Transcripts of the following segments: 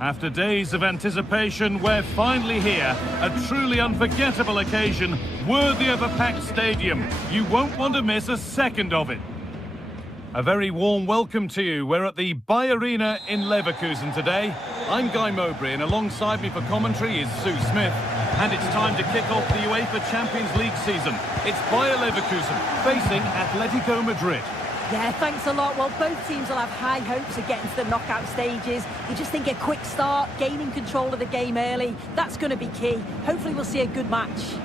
After days of anticipation, we're finally here. A truly unforgettable occasion, worthy of a packed stadium. You won't want to miss a second of it. A very warm welcome to you. We're at the Bayer Arena in Leverkusen today. I'm Guy Mowbray, and alongside me for commentary is Sue Smith. And it's time to kick off the UEFA Champions League season. It's Bayer Leverkusen facing Atletico Madrid. Yeah, thanks a lot. Well, both teams will have high hopes of getting to the knockout stages. You just think a quick start, gaining control of the game early, that's going to be key. Hopefully we'll see a good match.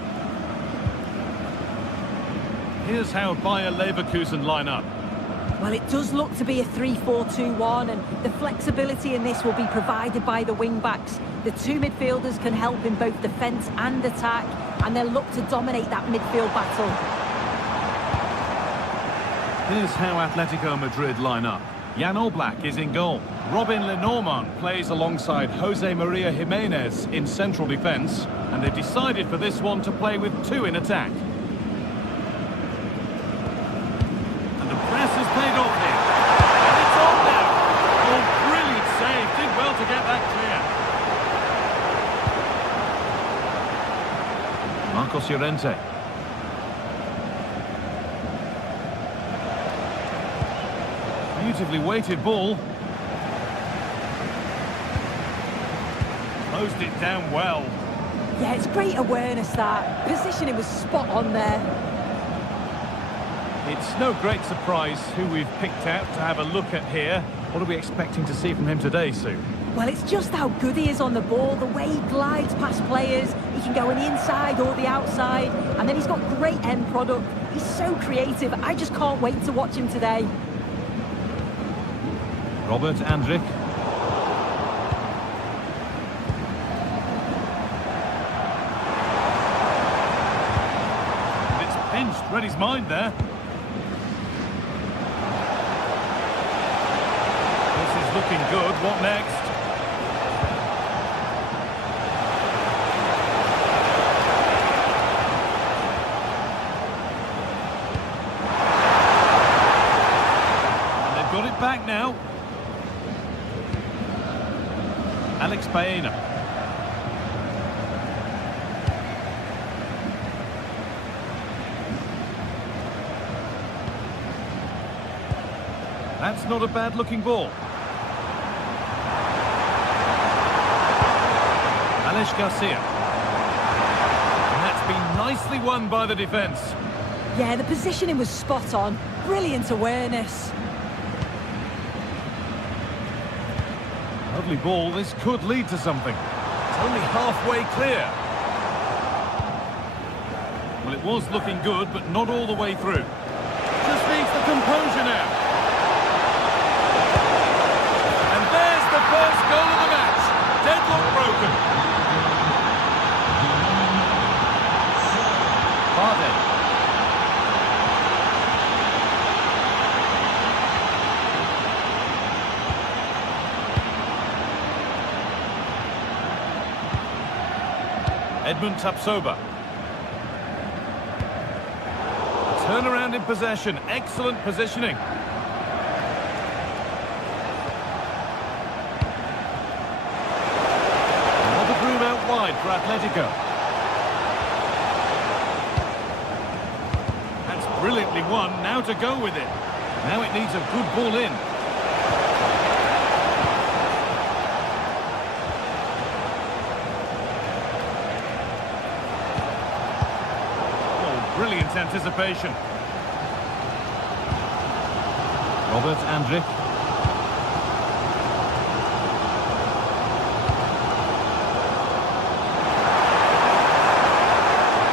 Here's how Bayer Leverkusen line up. Well, it does look to be a 3-4-2-1, and the flexibility in this will be provided by the wing-backs. The two midfielders can help in both defence and attack, and they'll look to dominate that midfield battle. Here's how Atletico Madrid line up. Jan Oblak is in goal. Robin Lenormand plays alongside Jose Maria Jimenez in central defence, and they've decided for this one to play with two in attack. And the press has paid off here. And it's on now. Oh, brilliant save. Did well to get that clear. Marcos Llorente. Beautifully weighted ball. Closed it down well. Yeah, it's great awareness, that. Positioning was spot on there. It's no great surprise who we've picked out to have a look at here. What are we expecting to see from him today, Sue? Well, it's just how good he is on the ball, the way he glides past players. He can go on the inside or the outside, and then he's got great end product. He's so creative. I just can't wait to watch him today. Robert Andrich. And it's pinched, read his mind there. This is looking good. What next? And they've got it back now. Alex Baena. That's not a bad looking ball. Alex Garcia. And that's been nicely won by the defence. Yeah, the positioning was spot on. Brilliant awareness. Lovely ball, this could lead to something. It's only halfway clear. Well, it was looking good, but not all the way through. Just needs the composure now. And there's the first goal of the match. Deadlock broken. Vardy. Edmund Tapsoba. Turnaround in possession. Excellent positioning. Another groove out wide for Atletico. That's brilliantly won. Now to go with it. Now it needs a good ball in. Brilliant anticipation. Robert Andrich.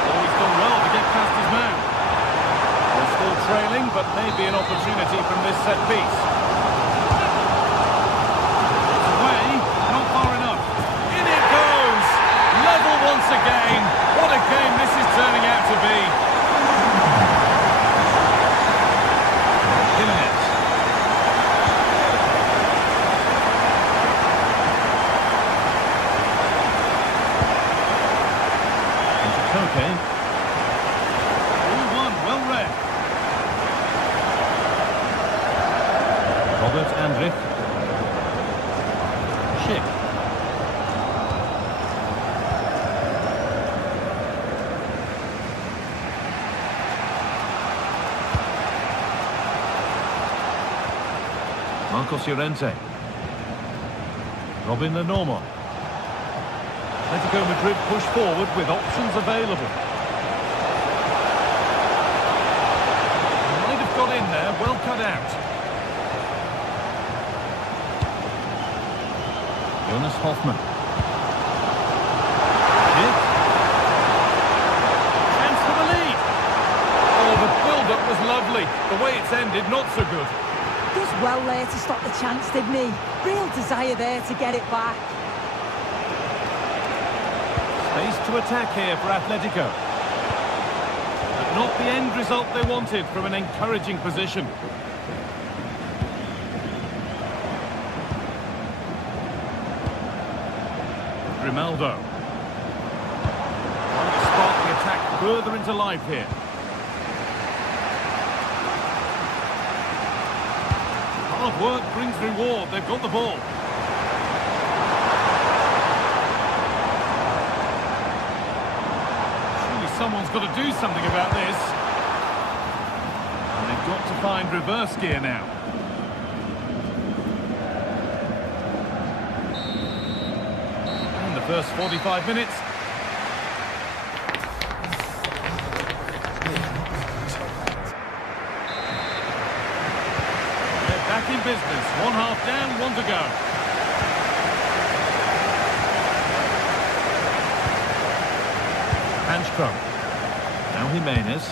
Oh, he's done well to get past his man. They're still trailing, but maybe an opportunity from this set piece. It's away, not far enough. In it goes! Level once again. What a game this is turning out to be. Okay. 3-1, well read. Robert Andrich. Schick. Marcos Llorente. Robin Lenormand. Atletico Madrid push forward with options available. Might have got in there, well cut out. Jonas Hoffmann. Hit. Chance for the lead. Oh, the build-up was lovely. The way it's ended, not so good. Does well there to stop the chance, didn't he? Real desire there to get it back. Space to attack here for Atletico. But not the end result they wanted from an encouraging position. Grimaldo. Trying to spark the attack further into life here. Hard work brings reward. They've got the ball. Surely someone's got to do something about this. And they've got to find reverse gear now. And the first 45 minutes. Back in business, 1/2 down, 1 to go. Hanchko. Now Jimenez.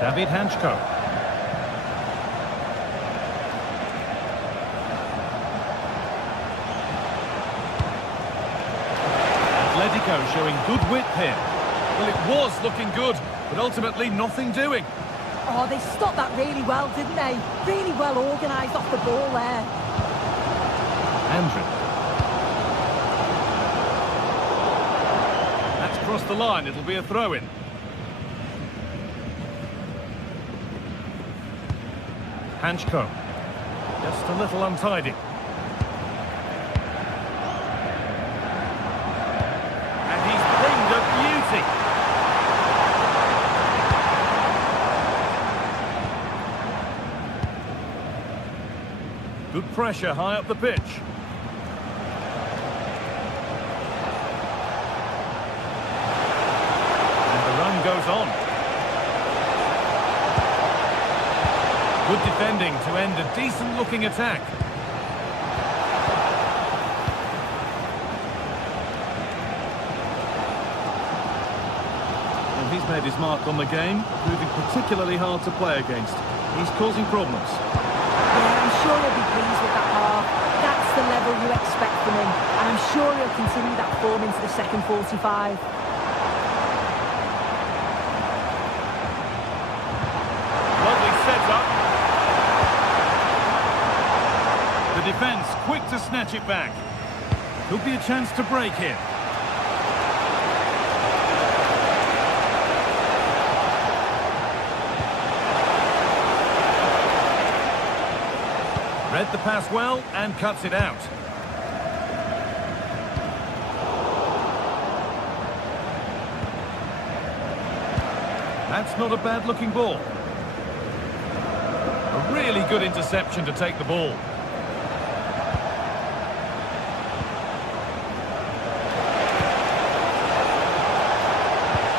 David Hanchko. Atletico showing good width here. Well, it was looking good, but ultimately nothing doing. Oh, they stopped that really well, didn't they? Really well organised off the ball there. Andrew. That's crossed the line, it'll be a throw-in. Hanchko. Just a little untidy. And he's pinged a beauty. Good pressure high up the pitch. And the run goes on. Good defending to end a decent-looking attack. Well, he's made his mark on the game, proving particularly hard to play against. He's causing problems. Yeah, I'm sure he'll be pleased with that half. That's the level you expect from him, and I'm sure he'll continue that form into the second 45. Lovely setup. The defence quick to snatch it back. Could be a chance to break here. Read the pass well and cuts it out. That's not a bad-looking ball. A really good interception to take the ball.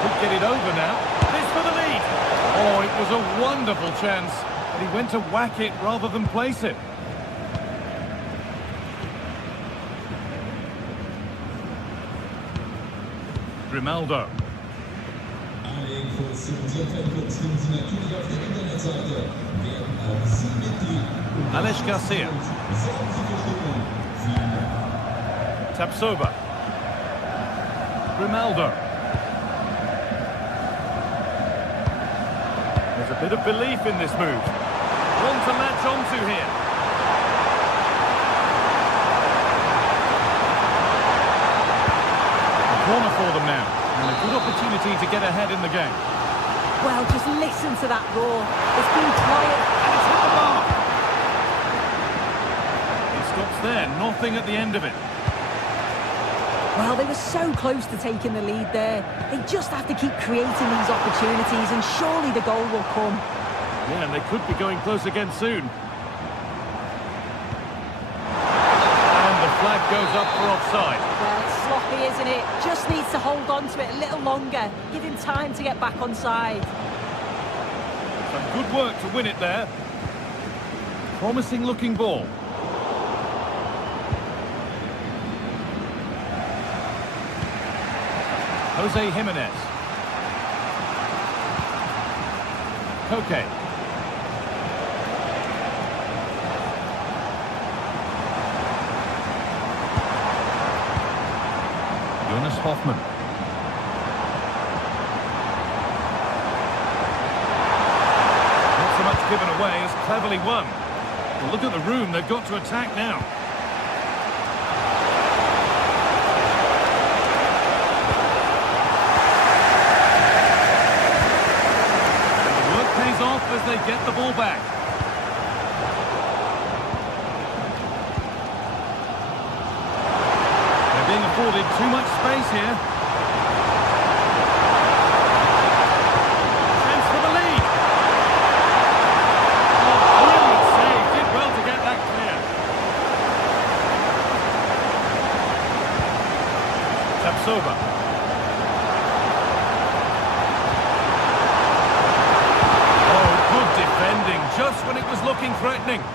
Could get it over now. This for the lead. Oh, it was a wonderful chance. But he went to whack it rather than place it. Grimaldo. Alex Garcia. Tapsoba. Grimaldo. There's a bit of belief in this move. One to latch onto here. Corner for them now, and a good opportunity to get ahead in the game. Well, just listen to that roar. It's been quiet. And it's hit the bar. It stops there, nothing at the end of it. Well, they were so close to taking the lead there. They just have to keep creating these opportunities and surely the goal will come. Yeah, and they could be going close again soon. And the flag goes up for offside. Well, it's sloppy, isn't it? Just needs to hold on to it a little longer. Give him time to get back on side. Some good work to win it there. Promising looking ball. Jose Jimenez. Koke. Jonas Hoffman. Not so much given away as cleverly won. Well, look at the room, they've got to attack now. Off as they get the ball back. They're being afforded too much space here. Chance for the lead. Oh, brilliant save. Did well to get that clear. Tapsoba. Defending just when it was looking threatening. If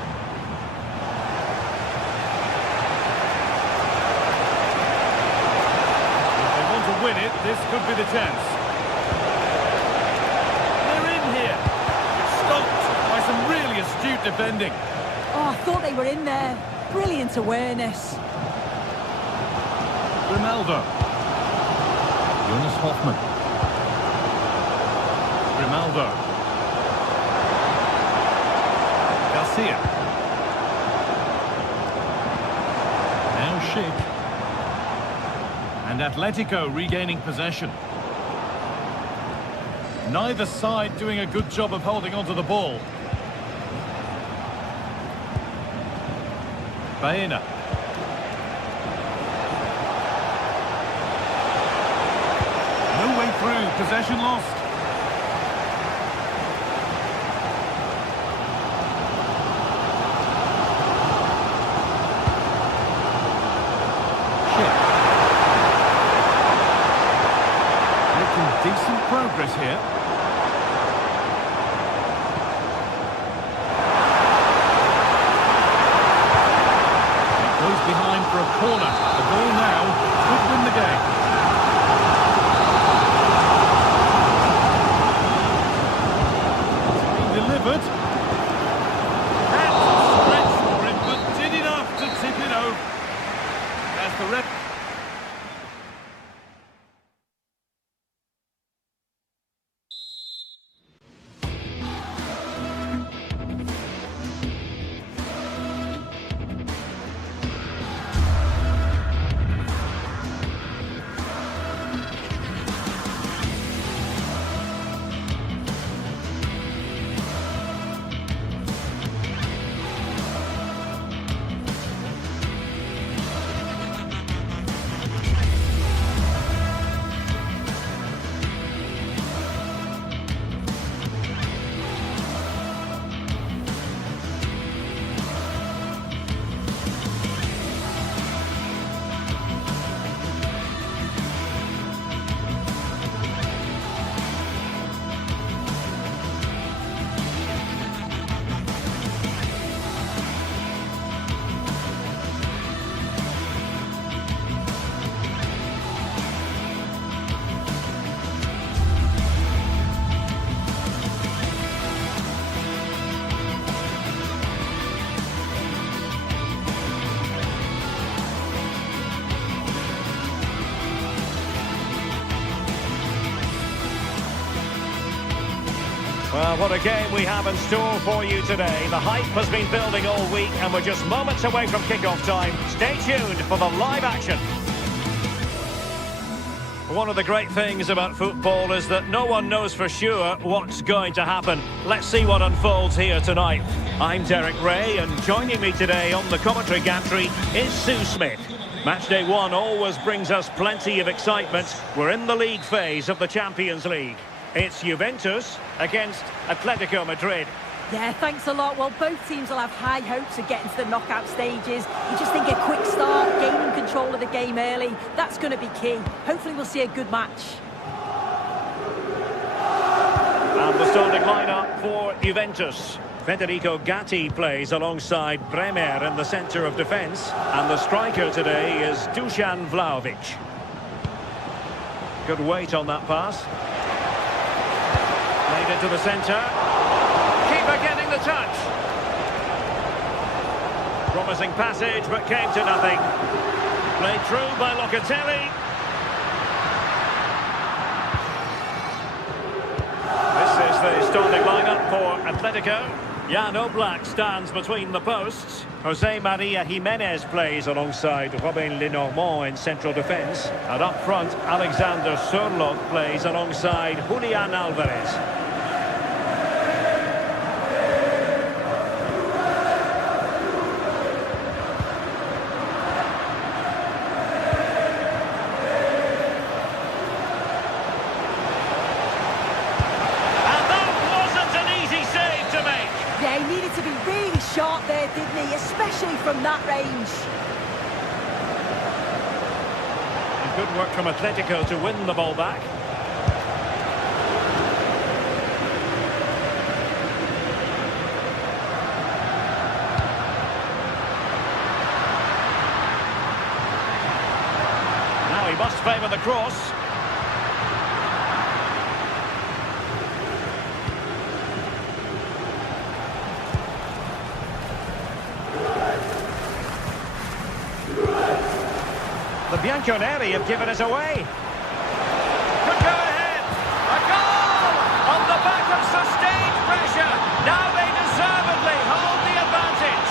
they want to win it, this could be the chance. They're in here. It's stopped by some really astute defending. Oh, I thought they were in there. Brilliant awareness. Ronaldo. Jonas Hoffman. Ronaldo. Garcia. Now Schick. And Atletico regaining possession. Neither side doing a good job of holding onto the ball. Baena. No way through, possession lost. Decent progress here. It goes behind for a corner. The ball now could win the game. It's being delivered. Had to stretch for it, but did enough to tip it over. As the ref. Well, what a game we have in store for you today. The hype has been building all week and we're just moments away from kick-off time. Stay tuned for the live action. One of the great things about football is that no one knows for sure what's going to happen. Let's see what unfolds here tonight. I'm Derek Ray, and joining me today on the commentary gantry is Sue Smith. Matchday 1 always brings us plenty of excitement. We're in the league phase of the Champions League. It's Juventus against Atletico Madrid. Yeah, thanks a lot. Well, both teams will have high hopes of getting to the knockout stages. You just think a quick start, gaining control of the game early, that's going to be key. Hopefully we'll see a good match. And the starting lineup for Juventus. Federico Gatti plays alongside Bremer in the centre of defence. And the striker today is Dusan Vlahovic. Good weight on that pass. Played into the centre. Keeper getting the touch. Promising passage, but came to nothing. Played through by Locatelli. This is the starting lineup for Atletico. Jan Oblak stands between the posts. Jose Maria Jimenez plays alongside Robin Lenormand in central defence. And up front, Alexander Sørloth plays alongside Julian Alvarez. Sharp there, didn't he? Especially from that range. And good work from Atletico to win the ball back. Now he must favour the cross. The Bianconeri have given us away. Could go ahead. A goal! On the back of sustained pressure. Now they deservedly hold the advantage.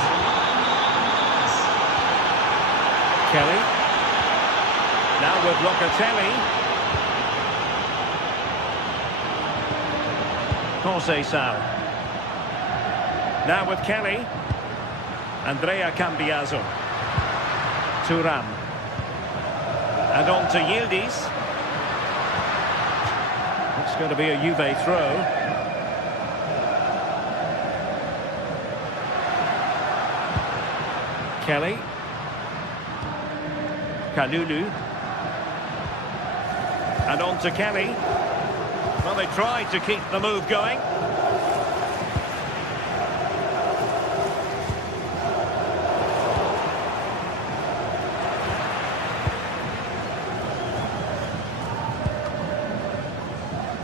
Kelly. Now with Locatelli. Conceição. Now with Kelly. Andrea Cambiaso. Thuram. And on to Yildiz. It's going to be a Juve throw. Kelly. Kalulu. And on to Kelly. Well, they tried to keep the move going.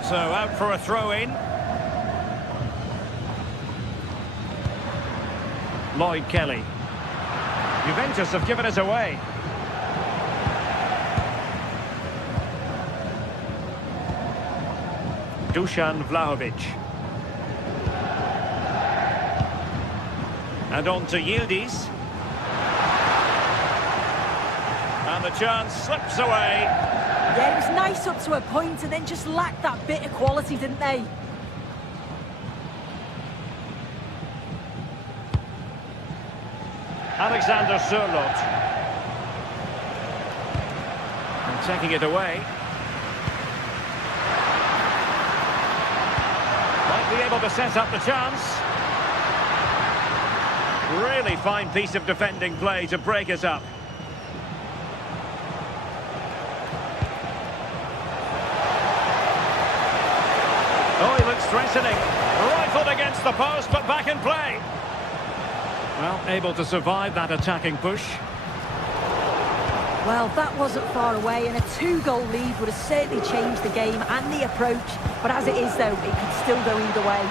So out for a throw-in. Lloyd Kelly. Juventus have given us away. Dusan Vlahovic. And on to Yildiz. And the chance slips away. Yeah, it was nice up to a point and then just lacked that bit of quality, didn't they? Alexander Sørloth. And taking it away. Might be able to set up the chance. Really fine piece of defending play to break it up. Oh, he looks threatening. Rifled against the post, but back in play. Well, able to survive that attacking push. Well, that wasn't far away, and a 2-goal lead would have certainly changed the game and the approach. But as it is, though, it could still go either way.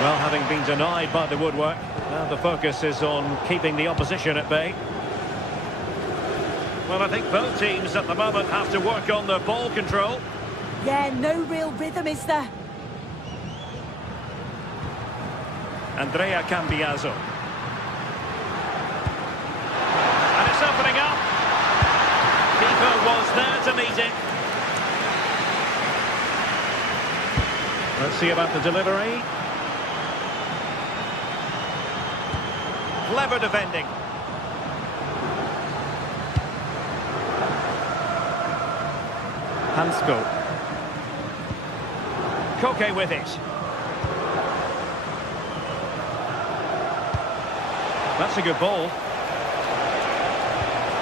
Well, having been denied by the woodwork, now the focus is on keeping the opposition at bay. Well, I think both teams at the moment have to work on their ball control. Yeah, no real rhythm, is there? Andrea Cambiaso. And it's opening up. Keeper was there to meet it. Let's see about the delivery. Clever defending. Hansko. Koke with it. That's a good ball.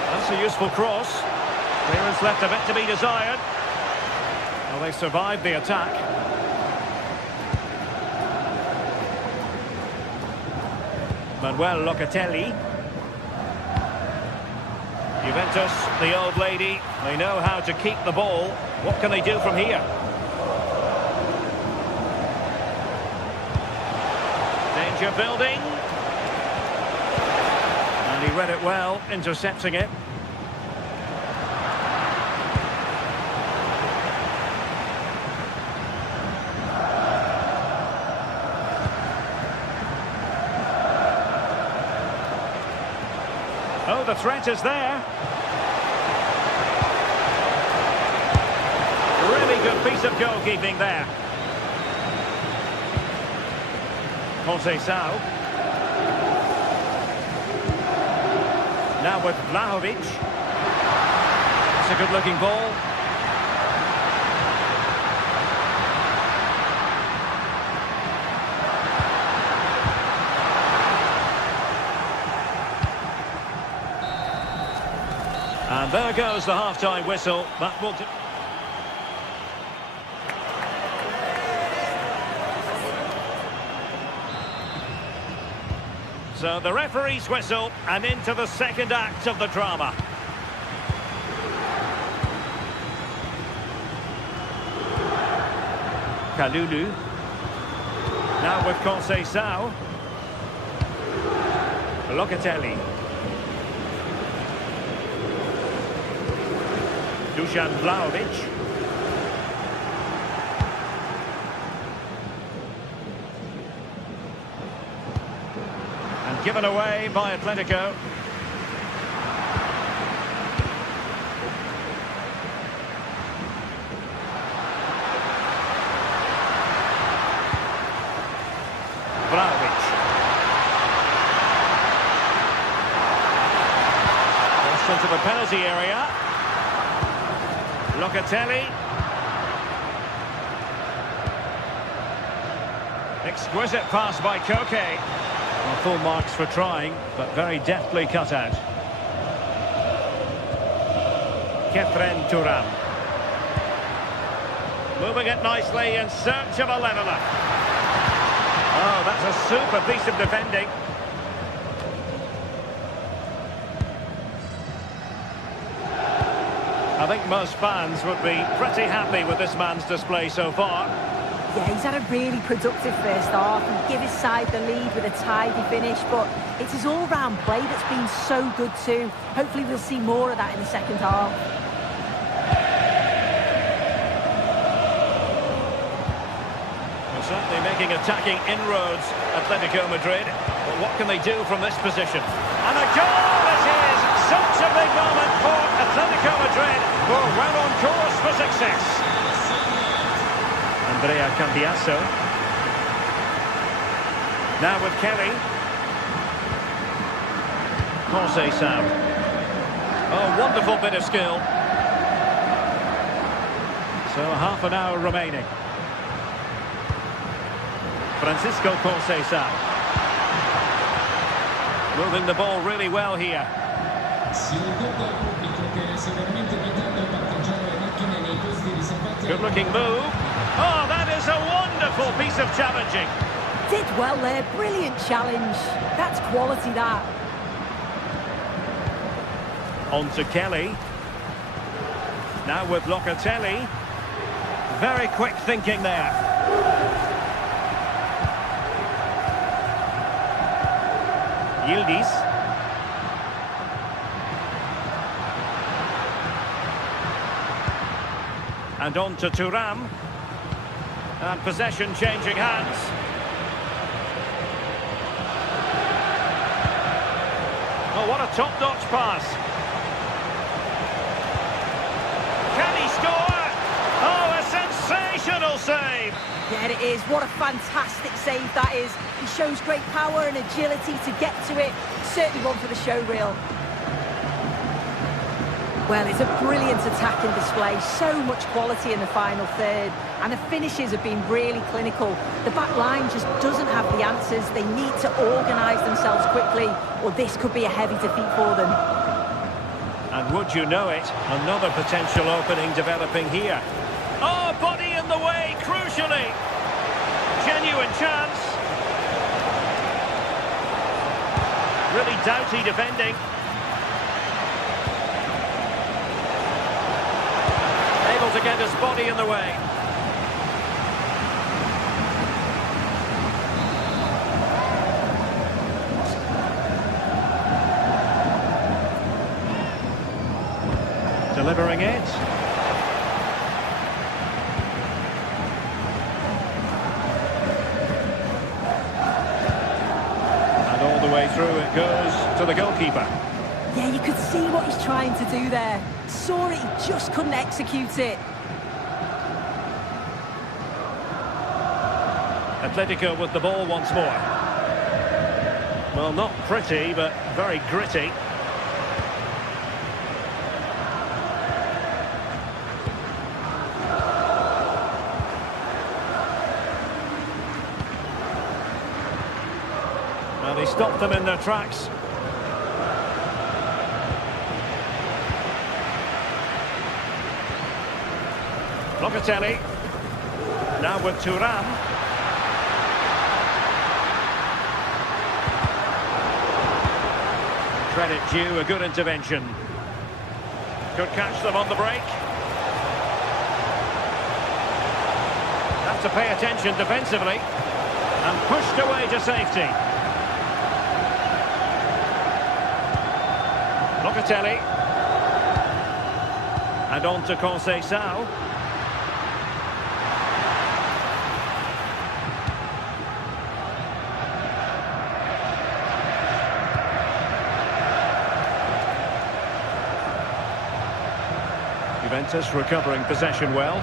That's a useful cross. Clearance left a bit to be desired. Well, they survived the attack. Manuel Locatelli. Juventus, the old lady, they know how to keep the ball. What can they do from here? Danger building. And he read it well, intercepting it. Oh, the threat is there. Really good piece of goalkeeping there. Conceição. Now with Vlahovic. It's a good-looking ball. And there goes the half-time whistle. That will do. So the referee's whistle, and into the second act of the drama. Kalulu. Now with Conceição. Locatelli. Dusan Vlahovic. And given away by Atletico. Vlahovic. Crossed into the penalty area. Locatelli. Exquisite pass by Koke. Well, full marks for trying, but very deftly cut out. Kefren Turam. Moving it nicely in search of a leveller. Oh, that's a super piece of defending. I think most fans would be pretty happy with this man's display so far. Yeah, he's had a really productive first half and give his side the lead with a tidy finish, but it's his all-round play that's been so good too. Hopefully we'll see more of that in the second half. Well, certainly making attacking inroads, Atletico Madrid. But what can they do from this position? And a goal it is! Such a big moment for Atletico Madrid, who are well on course for success. Andrea Cambiasso. Now with Kelly. Conceição. Oh, wonderful bit of skill. So half an hour remaining. Francisco Conceição. Moving the ball really well here. Good looking move. Oh, that is a wonderful piece of challenging. Did well there, brilliant challenge. That's quality, that. On to Kelly. Now with Locatelli. Very quick thinking there. Yildiz. And on to Thuram. And possession changing hands. Oh, what a top-notch pass. Can he score? Oh, a sensational save. There it is. What a fantastic save that is. He shows great power and agility to get to it. Certainly one for the show reel. Well, it's a brilliant attacking display, so much quality in the final third, and the finishes have been really clinical. The back line just doesn't have the answers. They need to organise themselves quickly, or this could be a heavy defeat for them. And would you know it, another potential opening developing here. Oh, body in the way, crucially. Genuine chance. Really doughty defending. Able to get his body in the way. Delivering it. And all the way through it goes to the goalkeeper. Yeah, you could see what he's trying to do there. Saw it, he just couldn't execute it. Atletico with the ball once more. Well, not pretty, but very gritty. Well, he stopped them in their tracks. Locatelli. Now with Thuram. Credit due, a good intervention. Could catch them on the break. Have to pay attention defensively. And pushed away to safety. Locatelli. And on to Conceição. Juventus recovering possession well.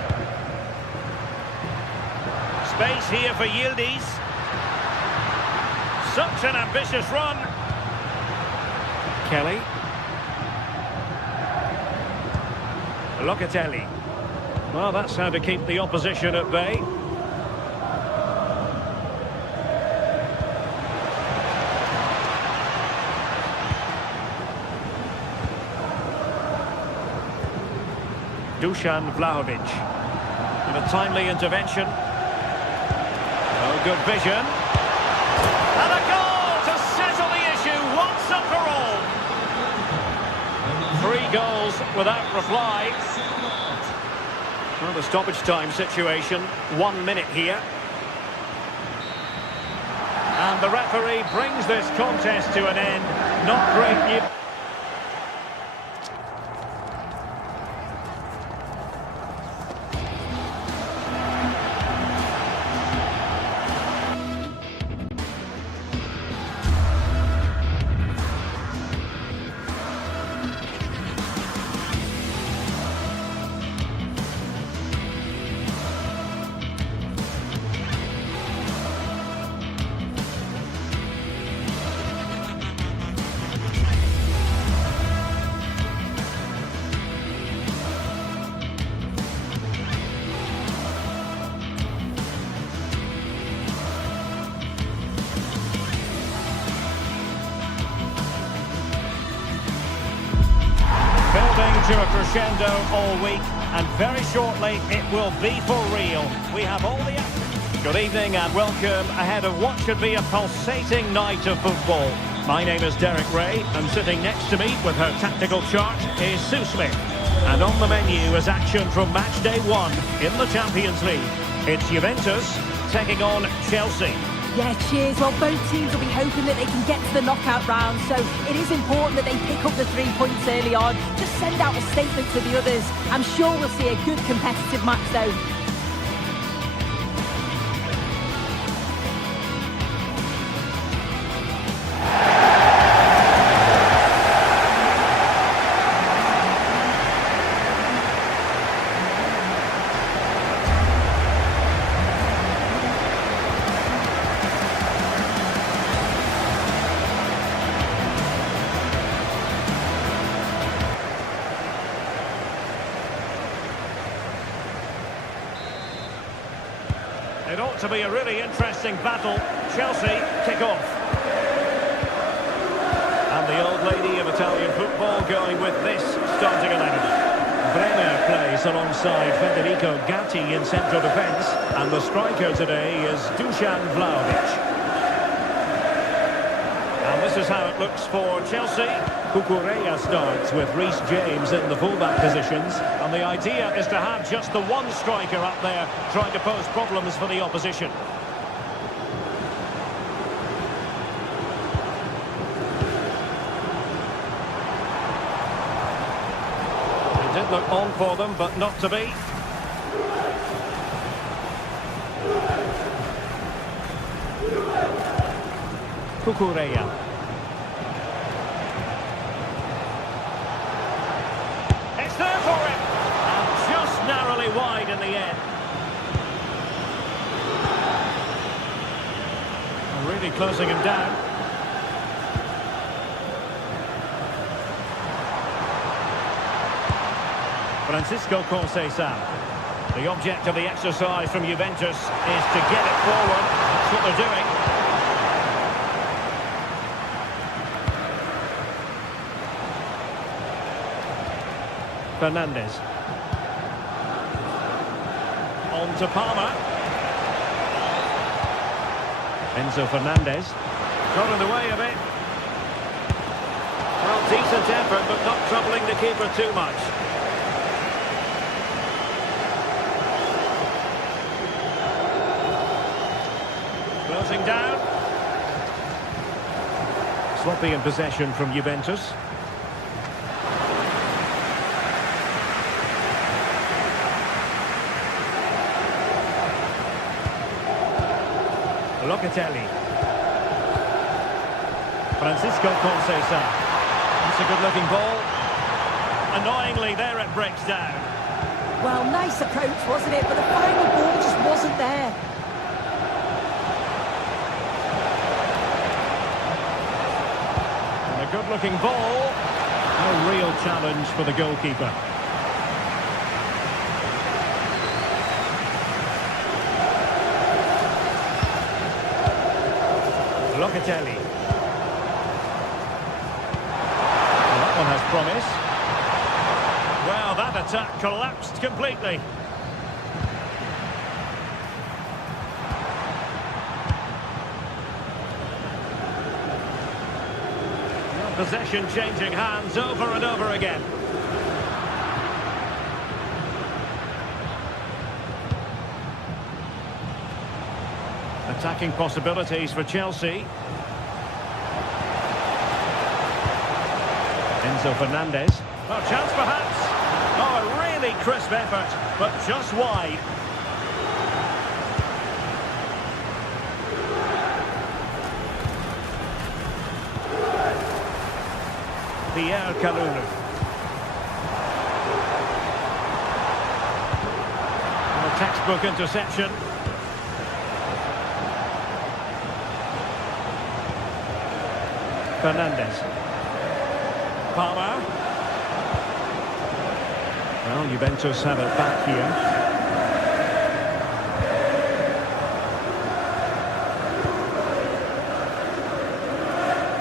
Space here for Yildiz. Such an ambitious run. Kelly. Locatelli. Well, that's how to keep the opposition at bay. Dusan Vlahovic. And a timely intervention. Oh, good vision. And a goal to settle the issue once and for all. 3 goals without reply. Well, the stoppage time situation, 1 minute here. And the referee brings this contest to an end. Not great news. To a crescendo all week, and very shortly it will be for real. We have all the... Good evening and welcome ahead of what should be a pulsating night of football. My name is Derek Ray, and sitting next to me with her tactical chart is Sue Smith. And on the menu is action from match day 1 in the Champions League. It's Juventus taking on Chelsea. Yeah, cheers. Well, both teams will be hoping that they can get to the knockout round, so it is important that they pick up the 3 points early on. Just send out a statement to the others. I'm sure we'll see a good competitive match, though. It ought to be a really interesting battle. Chelsea kick off. And the old lady of Italian football going with this starting 11. Brenner plays alongside Federico Gatti in central defence, and the striker today is Dusan Vlahovic. And this is how it looks for Chelsea. Cucurella starts with Reece James in the fullback positions, and the idea is to have just the one striker up there trying to pose problems for the opposition. Did look on for them, but not to be. Cucurella. It's there for him! And just narrowly wide in the end. Really closing him down. Francisco Conceição. The object of the exercise from Juventus is to get it forward. That's what they're doing. Fernandes. On to Palmer. Enzo Fernandez. Got in the way of it. Well, decent effort, but not troubling the keeper too much. Closing down. Sloppy in possession from Juventus. Locatelli. Francisco Conceição. That's a good-looking ball. Annoyingly, there it breaks down. Well, nice approach, wasn't it? But the final ball just wasn't there. And a good-looking ball. No real challenge for the goalkeeper. Locatelli. Well, that one has promise. Well, that attack collapsed completely. Well, possession changing hands over and over again. Attacking possibilities for Chelsea. Enzo Fernandez. Oh, chance perhaps. Oh, a really crisp effort, but just wide. Pierre Kalulu. A textbook interception. Fernandez. Palmer. Well, Juventus have it back here.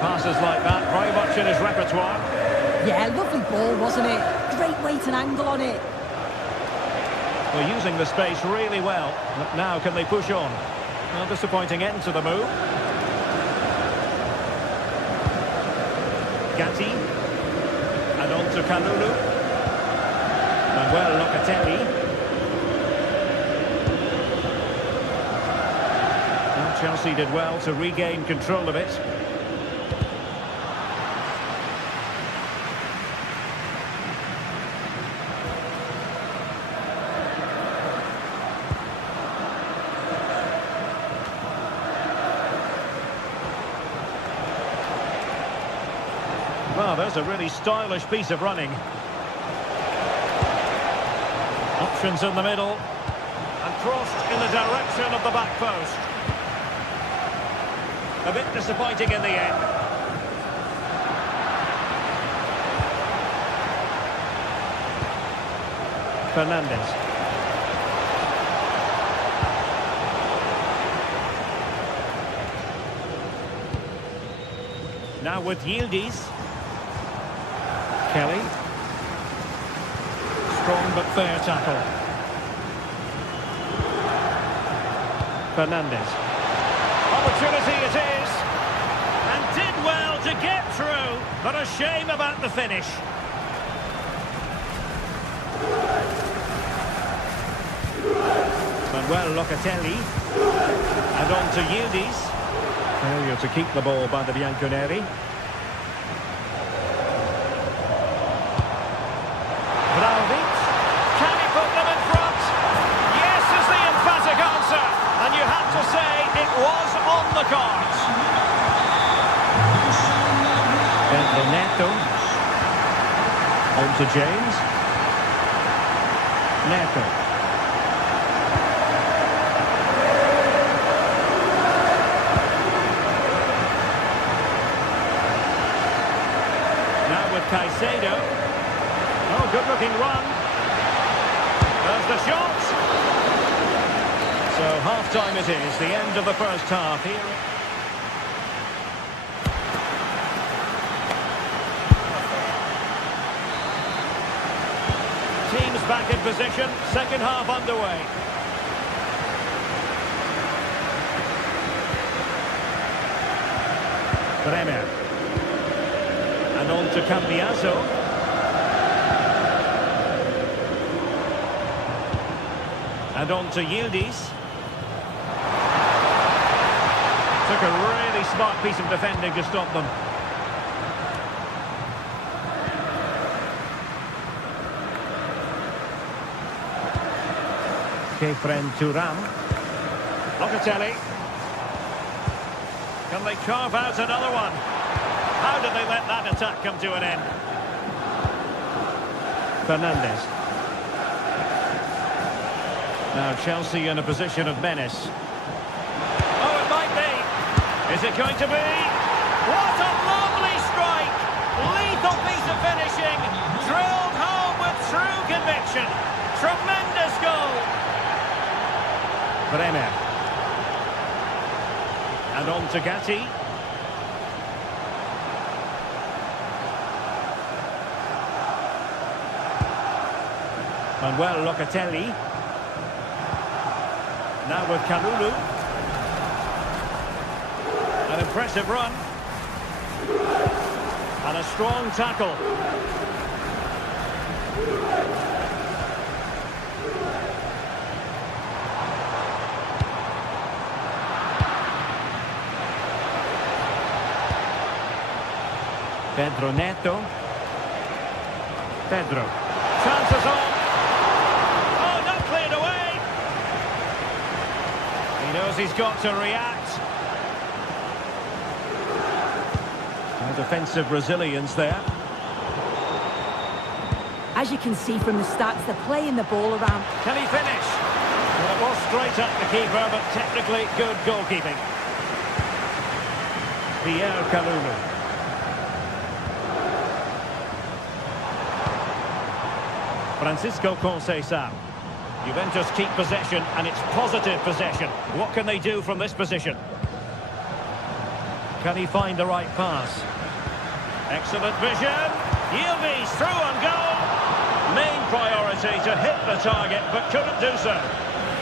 Passes like that, very much in his repertoire. Yeah, lovely ball, wasn't it? Great weight and angle on it. They're using the space really well. But now can they push on? Well, disappointing end to the move. Gatti. And on to Kalulu. Manuel Locatelli. Well, Chelsea did well to regain control of it. Well, there's a really stylish piece of running. Options in the middle. And crossed in the direction of the back post. A bit disappointing in the end. Fernandes. Now with Yildiz. Kelly. Strong but fair tackle. Fernandez. Opportunity it is. And did well to get through. But a shame about the finish. Manuel Locatelli. And on to Yildiz. Failure to keep the ball by the Bianconeri. Vlahovic. Can he put them in front? Yes is the emphatic answer. And you have to say it was on the cards. And Neto. On to James. Neto. Caicedo. Oh, good-looking run. There's the shot. So half-time it is, the end of the first half here. Teams back in position, second half underway. Bremer. And on to Cambiaso. And on to Yildiz. Took a really smart piece of defending to stop them. Kefren Thuram. Locatelli. Can they carve out another one? How did they let that attack come to an end? Fernandez. Now Chelsea in a position of menace. Oh, it might be. Is it going to be? What a lovely strike! Lethal piece of finishing. Drilled home with true conviction. Tremendous goal. Bremer. And on to Gatti. Manuel Locatelli. Now with Kalulu. An impressive run. And a strong tackle. Pedro Neto. Pedro. Chances on. He knows he's got to react. No defensive resilience there. As you can see from the stats, they're playing the ball around. Can he finish? Well, it was straight at the keeper, but technically good goalkeeping. Pierre Kalulu. Francisco Conceição. Juventus keep possession, and it's positive possession. What can they do from this position? Can he find the right pass? Excellent vision. Yildiz through and goal. Main priority to hit the target, but couldn't do so.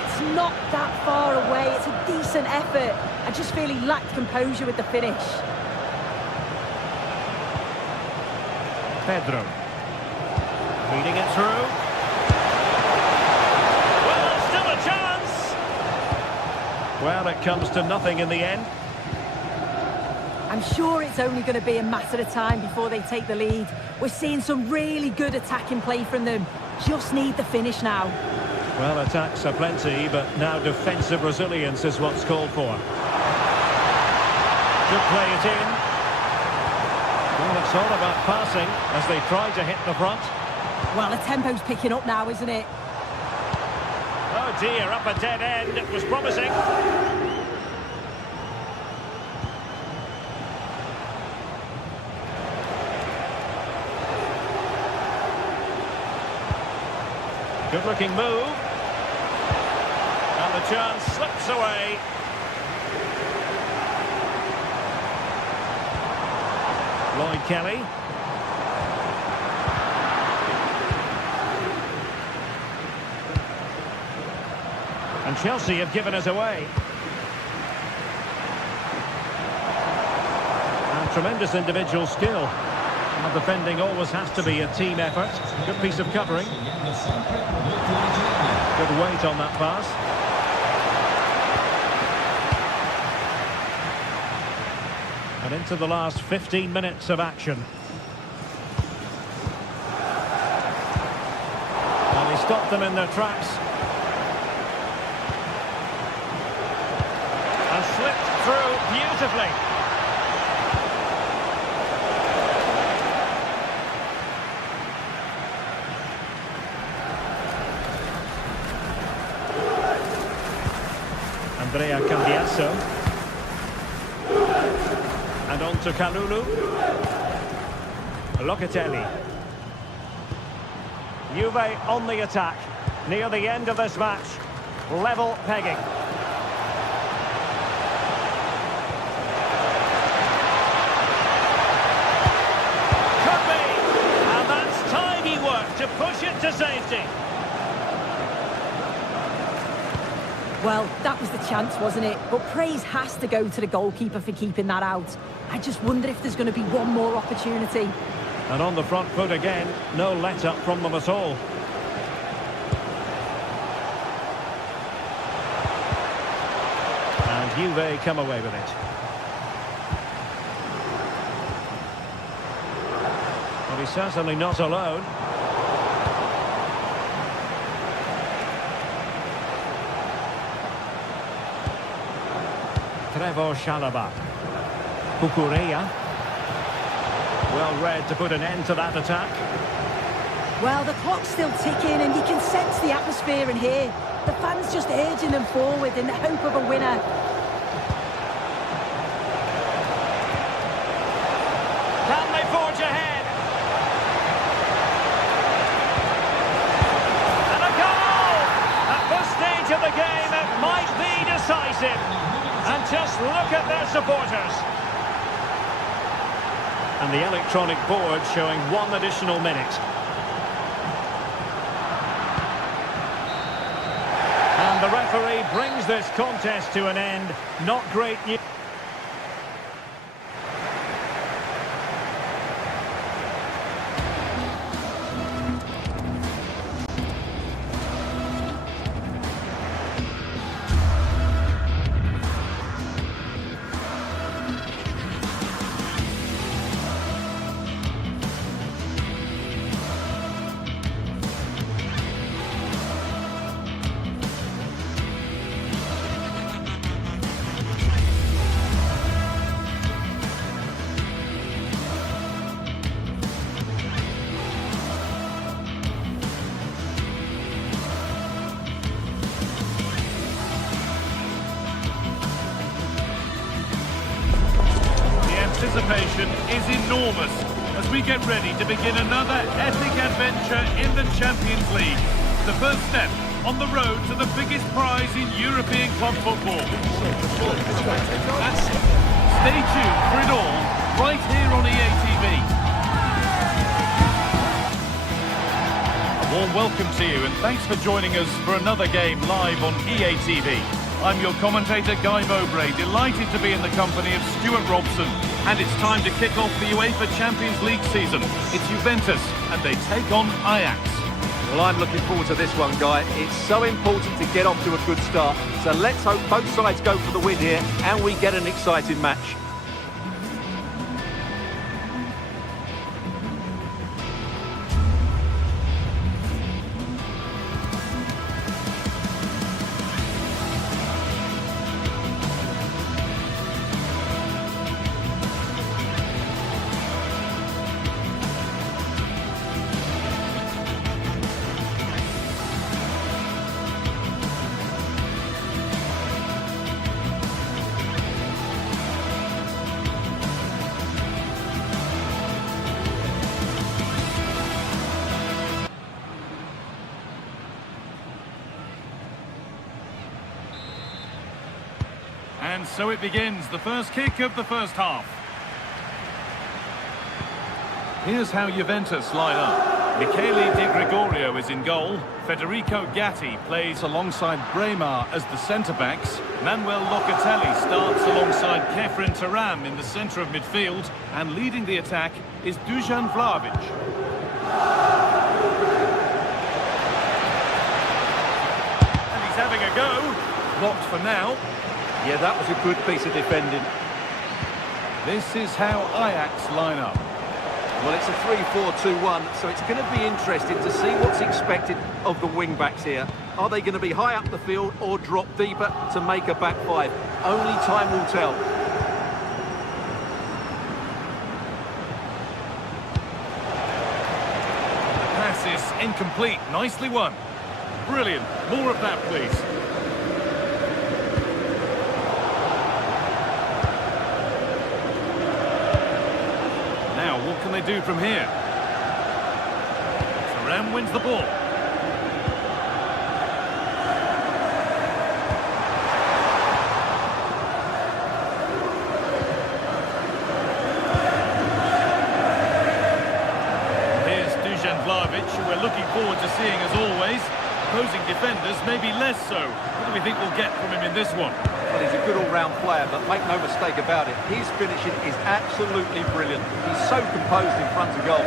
It's not that far away. It's a decent effort. I just feel he lacked composure with the finish. Pedro. Reading it through. Well, it comes to nothing in the end. I'm sure it's only going to be a matter of time before they take the lead. We're seeing some really good attacking play from them. Just need the finish now. Well, attacks are plenty, but now defensive resilience is what's called for. Should play it in. Well, it's all about passing as they try to hit the front. Well, the tempo's picking up now, isn't it? Oh dear, up a dead end. It was promising. Good-looking move. And the chance slips away. Lloyd Kelly. And Chelsea have given us away. And tremendous individual skill. And defending always has to be a team effort. Good piece of covering. Good weight on that pass. And into the last 15 minutes of action. And he stopped them in their tracks. And slipped through beautifully. Andrea Cambiasso. And on to Kalulu. Locatelli. Juve on the attack. Near the end of this match. Level pegging. Could be. And that's tidy work to push it to safety. Well, that was the chance, wasn't it? But praise has to go to the goalkeeper for keeping that out. I just wonder if there's going to be one more opportunity. And on the front foot again, no let-up from them at all. And Juve come away with it. But he's certainly not alone. Trevor Chalobah. Cucurella. Well read to put an end to that attack. Well, the clock's still ticking and you can sense the atmosphere in here. The fans just urging them forward in the hope of a winner. Can they forge ahead? And a goal! At this stage of the game, it might be decisive. And just look at their supporters. And the electronic board showing one additional minute. And the referee brings this contest to an end. Not great news. Anticipation is enormous as we get ready to begin another epic adventure in the Champions League. The first step on the road to the biggest prize in European club football. Stay tuned for it all right here on EA TV. A warm welcome to you and thanks for joining us for another game live on EA TV. I'm your commentator, Guy Mowbray, delighted to be in the company of Stuart Robson. And it's time to kick off the UEFA Champions League season. It's Juventus, and they take on Ajax. Well, I'm looking forward to this one, Guy. It's so important to get off to a good start. So let's hope both sides go for the win here, and we get an exciting match. And so it begins, the first kick of the first half. Here's how Juventus line up. Michele Di Gregorio is in goal. Federico Gatti plays alongside Braemar as the centre-backs. Manuel Locatelli starts alongside Kefren Turam in the centre of midfield. And leading the attack is Dusan Vlahovic. And he's having a go. Blocked for now. Yeah, that was a good piece of defending. This is how Ajax line up. Well, it's a 3-4-2-1, so it's going to be interesting to see what's expected of the wing-backs here. Are they going to be high up the field or drop deeper to make a back five? Only time will tell. The pass is incomplete. Nicely won. Brilliant. More of that, please. What can they do from here? Turam wins the ball. Here's Dusan Vlahovic, who we're looking forward to seeing as always. Opposing defenders maybe less so. What do we think we'll get from him in this one? Well, he's a good all-round player, but make no mistake about it, his finishing is absolutely brilliant. He's so composed in front of goal.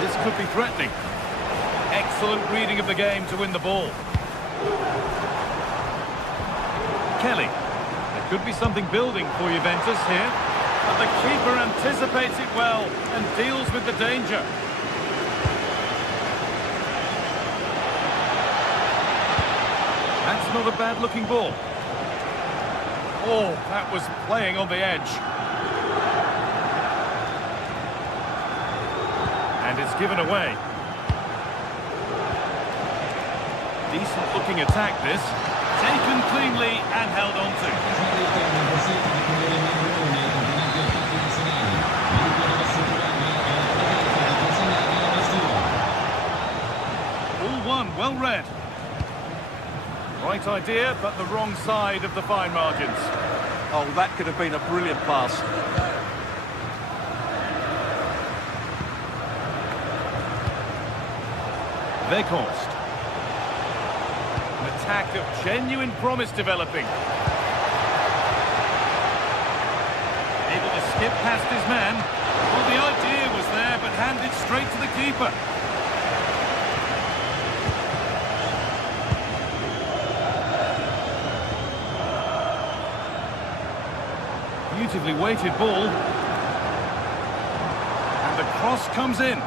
This could be threatening. Excellent reading of the game to win the ball. Kelly. There could be something building for Juventus here. But the keeper anticipates it well and deals with the danger. That's not a bad-looking ball. Oh, that was playing on the edge. And it's given away. Decent-looking attack, this. Taken cleanly and held on to. All one, well read. Right idea, but the wrong side of the fine margins. Oh, that could have been a brilliant pass. Weghorst. An attack of genuine promise developing. Able to skip past his man. Well, the idea was there, but handed straight to the keeper. Beautifully weighted ball. And the cross comes in.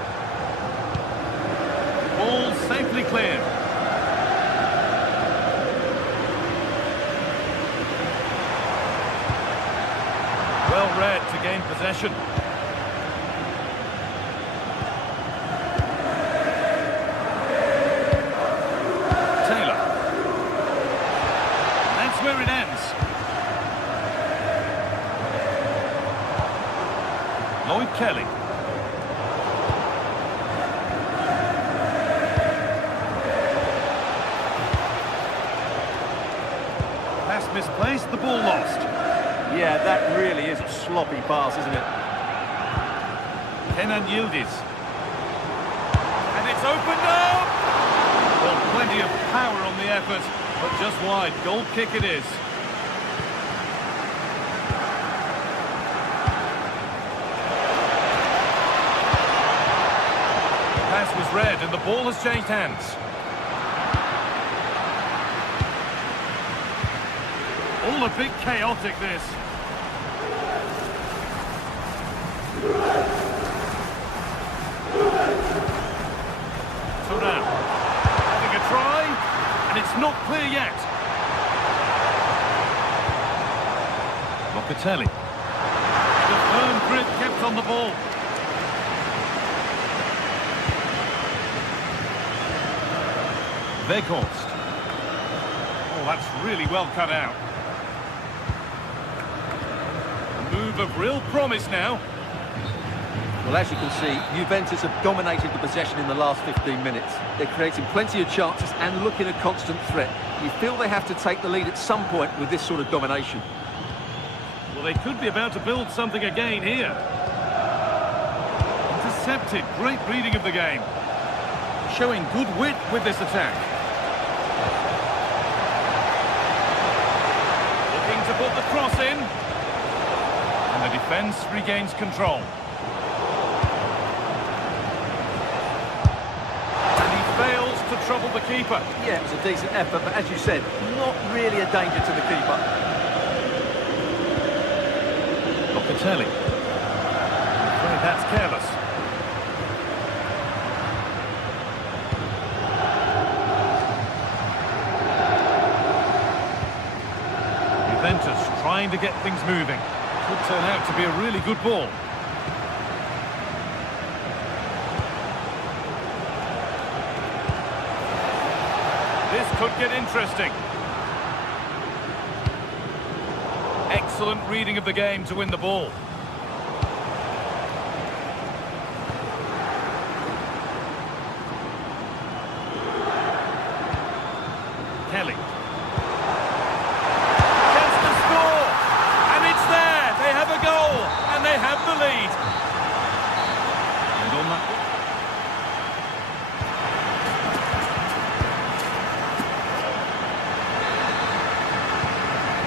Ball safely cleared. Well read to gain possession. Taylor. That's where it ends. Lloyd Kelly. Pass misplaced, the ball lost. Yeah, that really is a sloppy pass, isn't it? Kenan Yildiz. And it's opened up! Well, plenty of power on the effort, but just wide. Goal kick it is. Pass was read and the ball has changed hands. All a bit chaotic, this. Turam having a try, and it's not clear yet. Locatelli. The firm grip kept on the ball. Weghorst. Oh, that's really well cut out. A move of real promise now. Well, as you can see, Juventus have dominated the possession in the last 15 minutes. They're creating plenty of chances and looking a constant threat. You feel they have to take the lead at some point with this sort of domination. Well, they could be about to build something again here. Intercepted. Great reading of the game. Showing good wit with this attack. Looking to put the cross in. And the defence regains control. And he fails to trouble the keeper. Yeah, it was a decent effort, but as you said, not really a danger to the keeper. Locatelli. I'm afraid that's careless. Juventus trying to get things moving. Could turn out to be a really good ball. This could get interesting. Excellent reading of the game to win the ball. Kelly. Chance to score! And it's there! They have a goal! And they have the lead! And on that...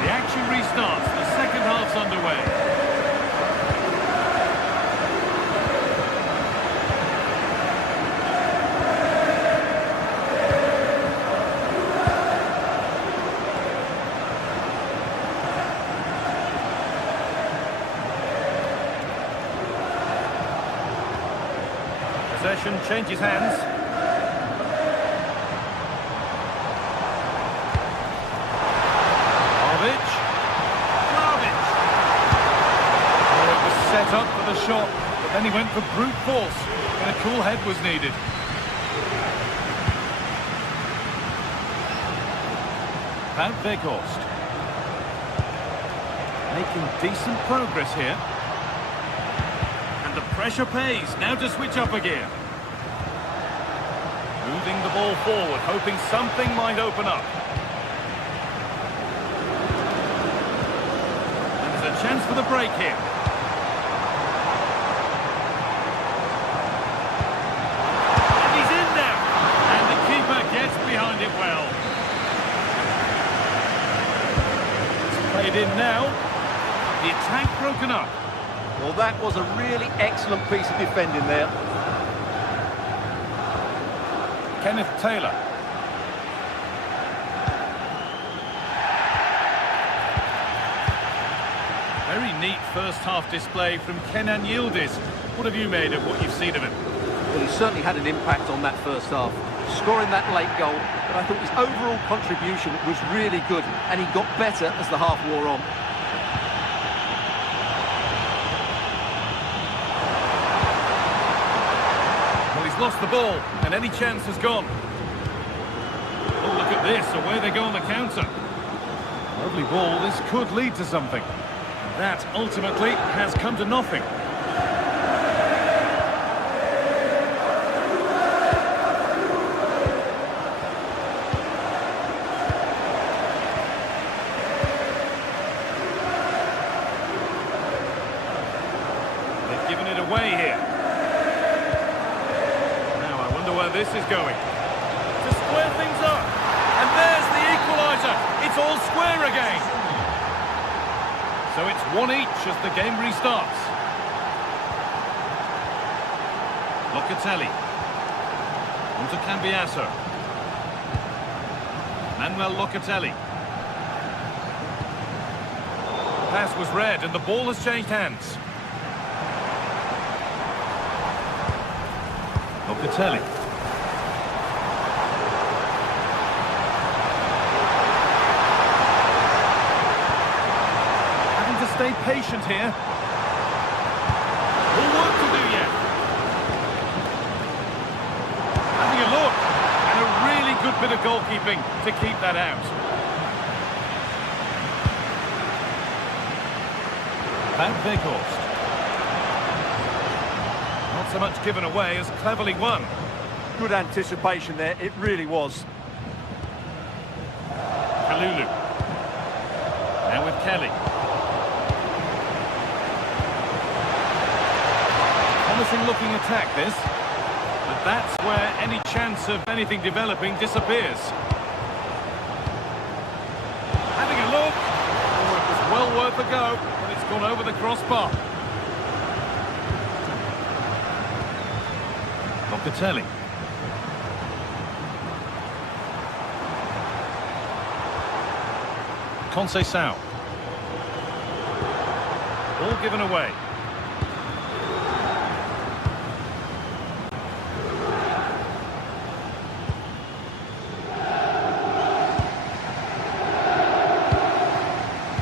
The action restarts. The second half's underway. Possession changes hands. Set up for the shot, but then he went for brute force, and a cool head was needed. Van Weghorst. Making decent progress here. And the pressure pays, now to switch up a gear. Moving the ball forward, hoping something might open up. And there's a chance for the break here. Behind it well. It's played in now. The attack broken up. Well, that was a really excellent piece of defending there. Kenneth Taylor. Very neat first half display from Kenan Yildiz. What have you made of what you've seen of him? Well, he certainly had an impact on that first half, scoring that late goal, but I thought his overall contribution was really good, and he got better as the half wore on. Well, he's lost the ball, and any chance has gone. Oh, look at this, away they go on the counter. Lovely ball, this could lead to something. That ultimately has come to nothing. Giving it away here. Now I wonder where this is going. To square things up. And there's the equaliser. It's all square again. So it's 1-1 as the game restarts. Locatelli. On to Cambiasso. Manuel Locatelli. Pass was read and the ball has changed hands. Locatelli. Having to stay patient here. More work to do yet. Having a look. And a really good bit of goalkeeping to keep that out. Van Weghorst. Not so much given away as cleverly won. Good anticipation there, it really was. Kalulu. Now with Kelly. Promising looking attack, this. But that's where any chance of anything developing disappears. Having a look. Oh, it was well worth a go, but it's gone over the crossbar. Locatelli. Conceição. All given away.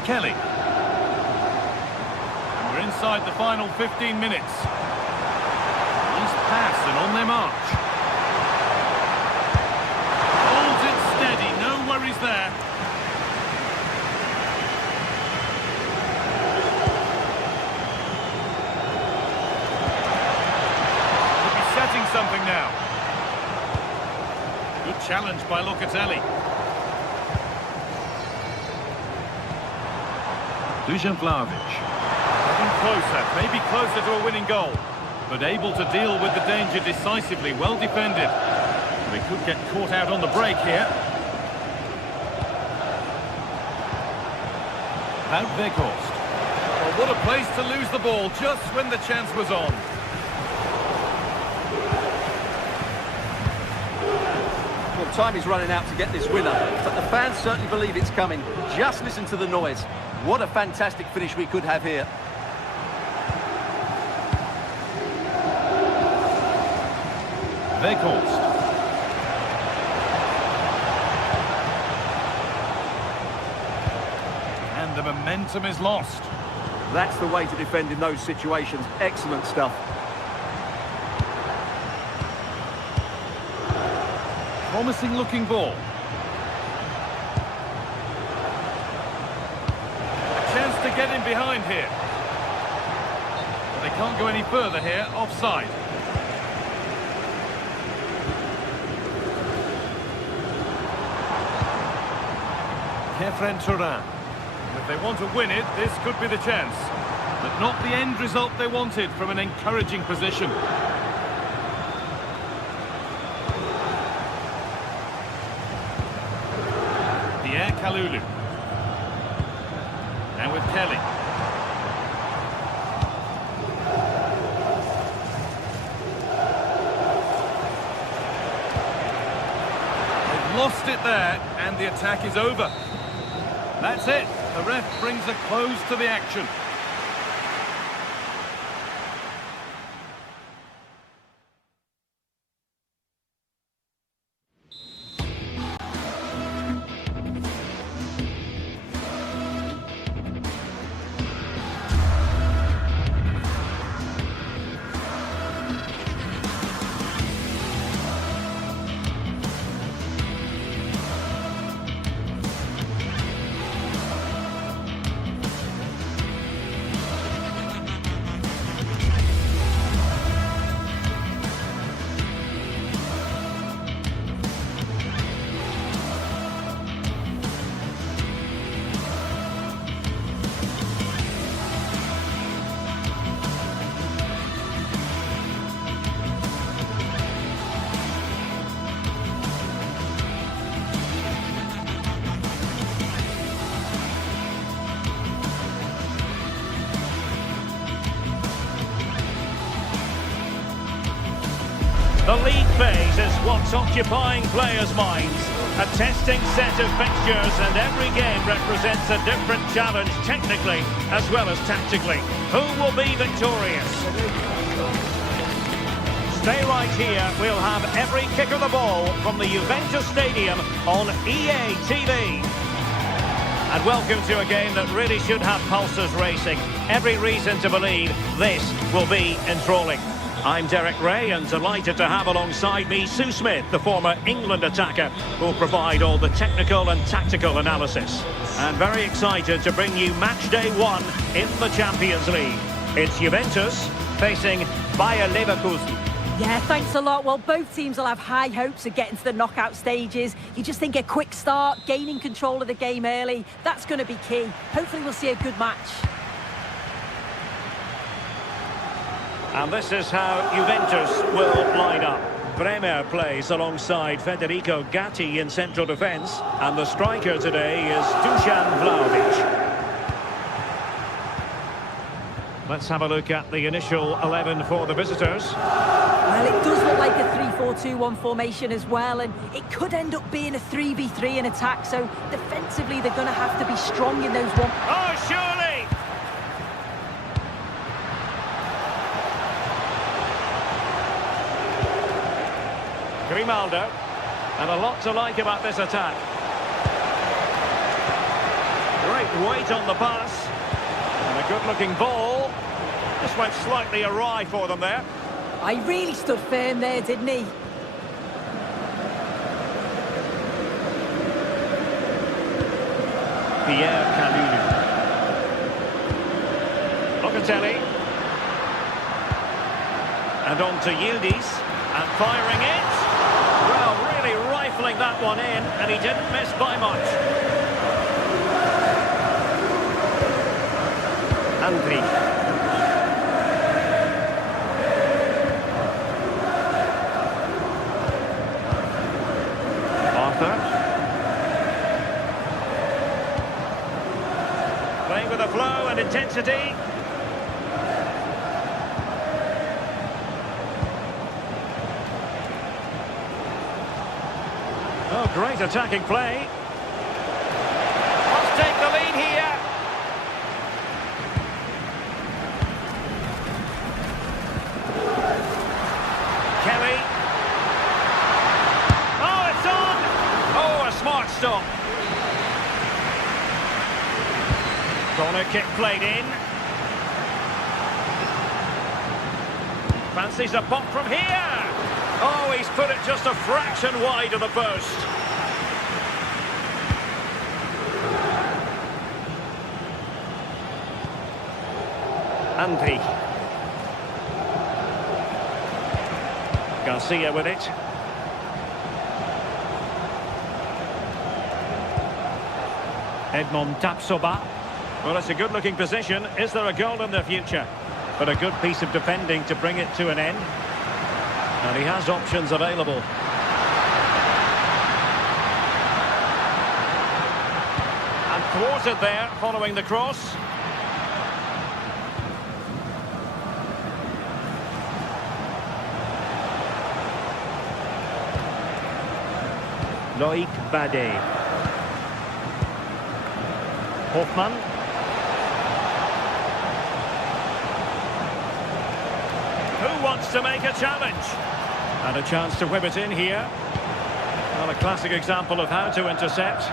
Kelly. And we're inside the final 15 minutes. East pass and on their march. Holds it steady, no worries there. Could be setting something now. Good challenge by Locatelli. Dusan Vlahovic. Getting closer, maybe closer to a winning goal. But able to deal with the danger decisively, well defended. They could get caught out on the break here. Wout Weghorst. Well, what a place to lose the ball just when the chance was on. Well, time is running out to get this winner, but the fans certainly believe it's coming. Just listen to the noise. What a fantastic finish we could have here. Weghorst. And the momentum is lost. That's the way to defend in those situations. Excellent stuff. Promising looking ball. A chance to get in behind here. But they can't go any further here, offside. Kefren Turan. If they want to win it, this could be the chance. But not the end result they wanted from an encouraging position. Pierre Kalulu. Now with Kelly. They've lost it there, and the attack is over. That's it. The ref brings a close to the action. The league phase is what's occupying players' minds. A testing set of fixtures, and every game represents a different challenge technically as well as tactically. Who will be victorious? Stay right here. We'll have every kick of the ball from the Juventus Stadium on EA TV. And welcome to a game that really should have pulses racing. Every reason to believe this will be enthralling. I'm Derek Ray, and delighted to have alongside me Sue Smith, the former England attacker, who'll provide all the technical and tactical analysis. And very excited to bring you match day one in the Champions League. It's Juventus facing Bayer Leverkusen. Yeah, thanks a lot. Well, both teams will have high hopes of getting to the knockout stages. You just think a quick start, gaining control of the game early, that's going to be key. Hopefully we'll see a good match. And this is how Juventus will line up. Bremer plays alongside Federico Gatti in central defence. And the striker today is Dusan Vlahovic. Let's have a look at the initial 11 for the visitors. Well, it does look like a 3-4-2-1 formation as well, and it could end up being a 3v3 in attack, so defensively they're going to have to be strong in those one... Oh, surely! Grimaldo, and a lot to like about this attack. Great weight on the pass, and a good-looking ball. Just went slightly awry for them there. I really stood firm there, didn't he? Pierre Kalulu. Locatelli. And on to Yildiz. And firing it. Well, really rifling that one in, and he didn't miss by much. Andri. Playing with a flow and intensity. Oh, great attacking play. Must take the lead here. Kelly. Oh, it's on! Oh, a smart stop. Corner kick played in. Fancies a pop from here. Oh, he's put it just a fraction wide of the post. Andri. Garcia with it. Edmond Tapsoba. Well, it's a good-looking position. Is there a goal in the future? But a good piece of defending to bring it to an end. And he has options available. And thwarted there, following the cross. Loïc Badet. Hoffmann. Who wants to make a challenge? And a chance to whip it in here. Well, a classic example of how to intercept.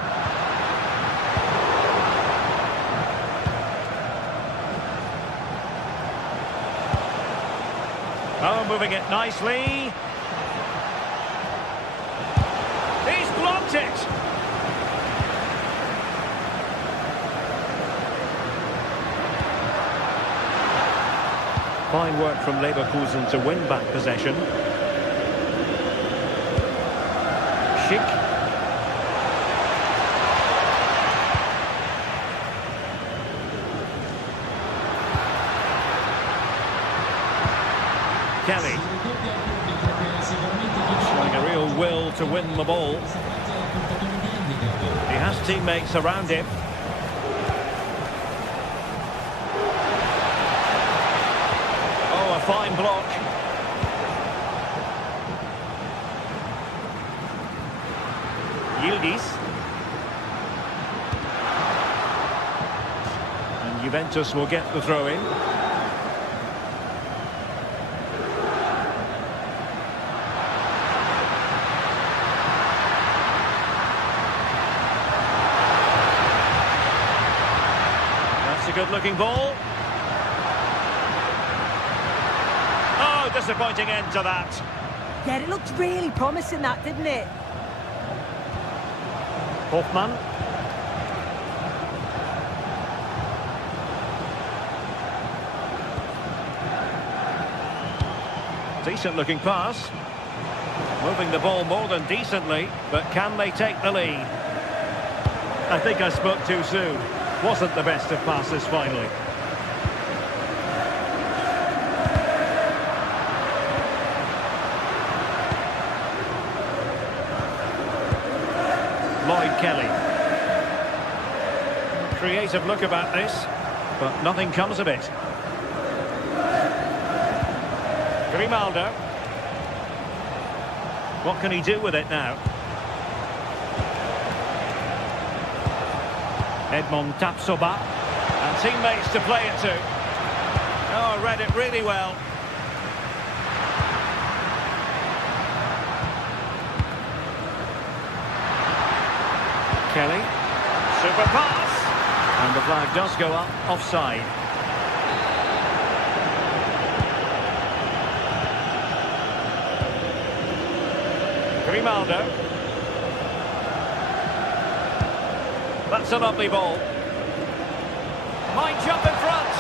Oh, moving it nicely. He's blocked it. Fine work from Leverkusen to win back possession. Schick. Kelly. Showing a real will to win the ball. He has teammates around him. Fine block. Yildiz. And Juventus will get the throw in. That's a good-looking ball. Disappointing end to that. Yeah, it looked really promising, that, didn't it? Hoffmann. Decent looking pass. Moving the ball more than decently, but can they take the lead? I think I spoke too soon. Wasn't the best of passes finally. Lloyd Kelly. Creative look about this, but nothing comes of it. Grimaldo. What can he do with it now? Edmond Tapsoba. And teammates to play it to. Oh, read it really well. Kelly. Super pass. And the flag does go up, offside. Grimaldo. That's a lovely ball. Might jump in front.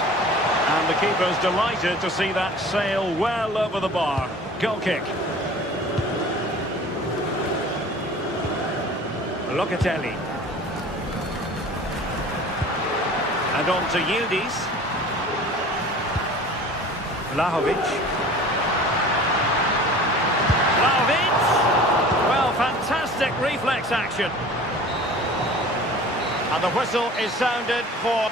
And the keeper's delighted to see that sail well over the bar. Goal kick. Locatelli. And on to Yildiz. Vlahovic. Vlahovic! Well, fantastic reflex action. And the whistle is sounded for...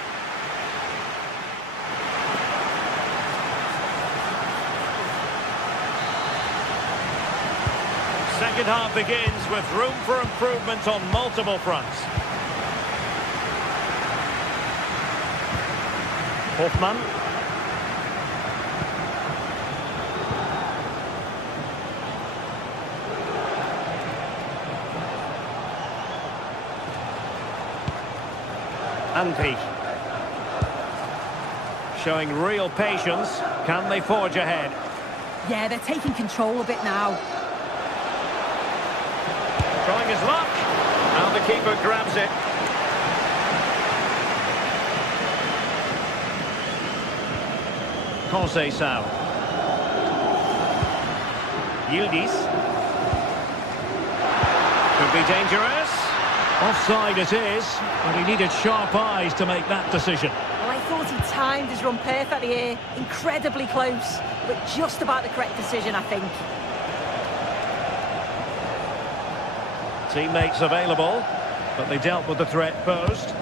Second half begins with room for improvement on multiple fronts. Hoffmann. Anpi. Showing real patience. Can they forge ahead? Yeah, they're taking control of it now. Trying his luck. And the keeper grabs it. Conceição. Yildiz. Could be dangerous. Offside it is, but he needed sharp eyes to make that decision. Well, I thought he timed his run perfectly here. Incredibly close, but just about the correct decision, I think. Teammates available, but they dealt with the threat posed.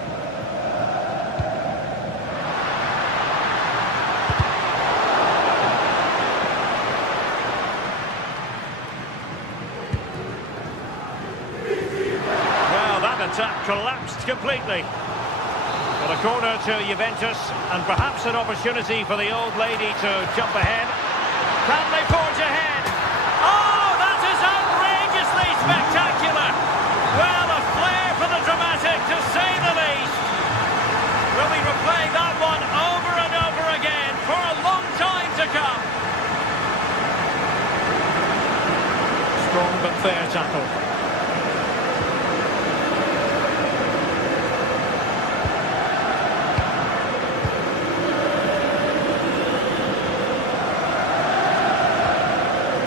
Well, that attack collapsed completely. But a corner to Juventus, and perhaps an opportunity for the old lady to jump ahead. Can they forge ahead? Oh, that is outrageously spectacular! Well, a flair for the dramatic, to say the least. Will we replay that one over and over again for a long time to come? Strong but fair tackle.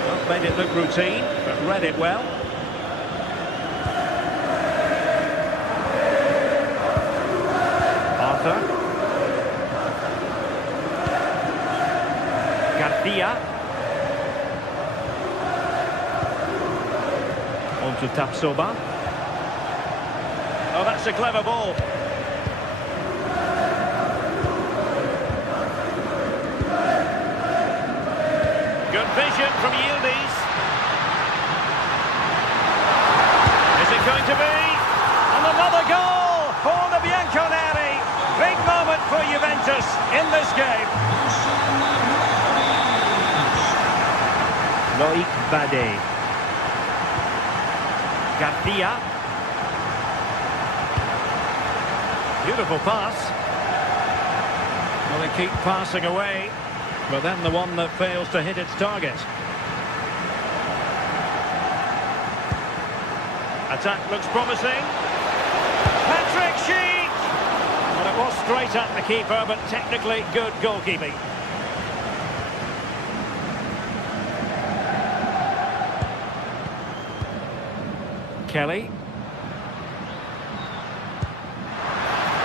Well, made it look routine, but read it well. Garcia. On to Tapsoba. Oh, that's a clever ball. Good vision from Yildiz. Is it going to be? And another goal for the Bianconeri. Big moment for Juventus in this game. Loic Bade. Garcia. Beautiful pass. Well, they keep passing away, but then the one that fails to hit its target. Attack looks promising. Patrick Schick! Well, it was straight at the keeper, but technically good goalkeeping. Kelly.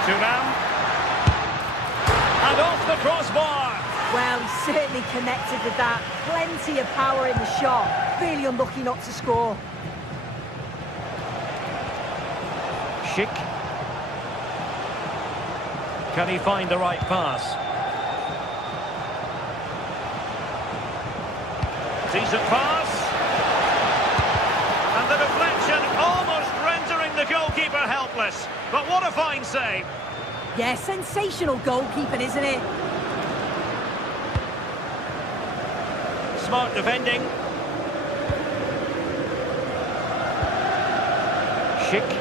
Thuram. And off the crossbar. Well, he certainly connected with that. Plenty of power in the shot. Really unlucky not to score. Schick. Can he find the right pass? Decent pass. And the deflection almost rendering the goalkeeper helpless. But what a fine save. Yeah, sensational goalkeeping, isn't it? Smart defending. Schick.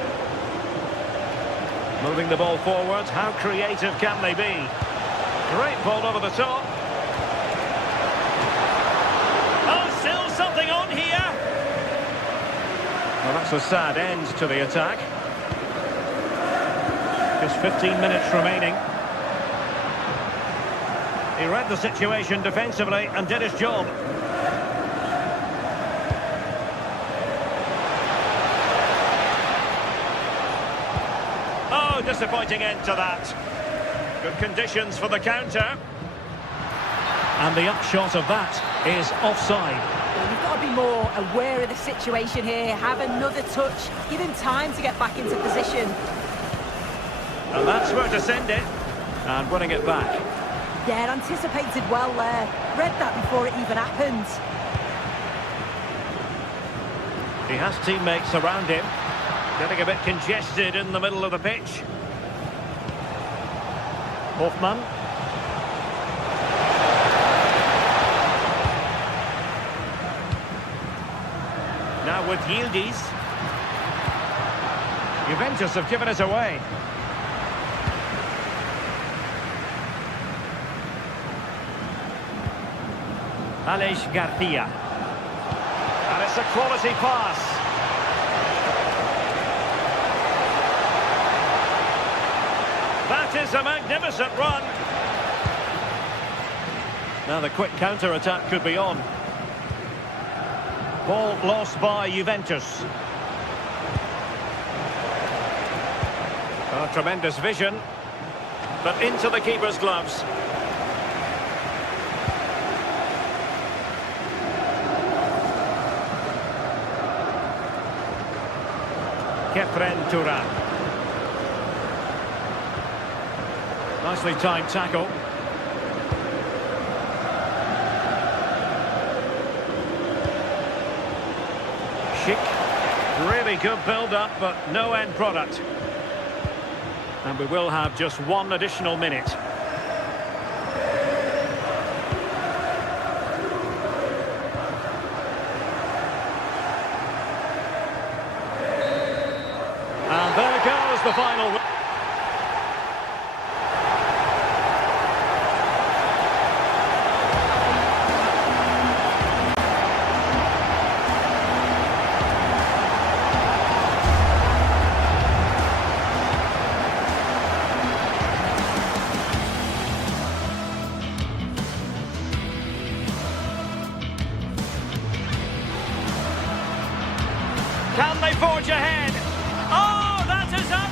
Moving the ball forwards. How creative can they be? Great ball over the top. Oh, still something on here. Well, that's a sad end to the attack. Just 15 minutes remaining. He read the situation defensively and did his job. Oh, disappointing end to that. Good conditions for the counter. And the upshot of that is offside. Well, you've got to be more aware of the situation here. Have another touch. Give him time to get back into position. And that's where to send it. And winning it back. Yeah, anticipated well there. Read that before it even happened. He has teammates around him. Getting a bit congested in the middle of the pitch. Hoffmann. Now with Yildiz. Juventus have given it away. Alex Garcia. And it's a quality pass. That is a magnificent run. Now the quick counter-attack could be on. Ball lost by Juventus. Oh, tremendous vision. But into the keeper's gloves. Kefren Turan. Nicely timed tackle. Schick. Really good build-up, but no end product. And we will have just one additional minute. And there goes the final. Can they forge ahead? Oh, that is up!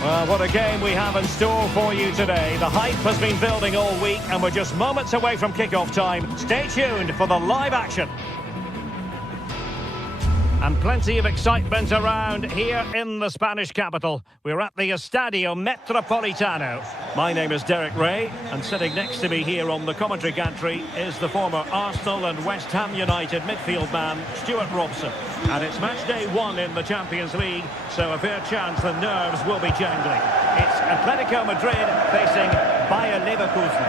Well, what a game we have in store for you today. The hype has been building all week and we're just moments away from kick-off time. Stay tuned for the live action. And plenty of excitement around here in the Spanish capital. We're at the Estadio Metropolitano. My name is Derek Ray, and sitting next to me here on the commentary gantry is the former Arsenal and West Ham United midfield man, Stuart Robson. And it's match day 1 in the Champions League, so a fair chance the nerves will be jangling. It's Atletico Madrid facing Bayer Leverkusen.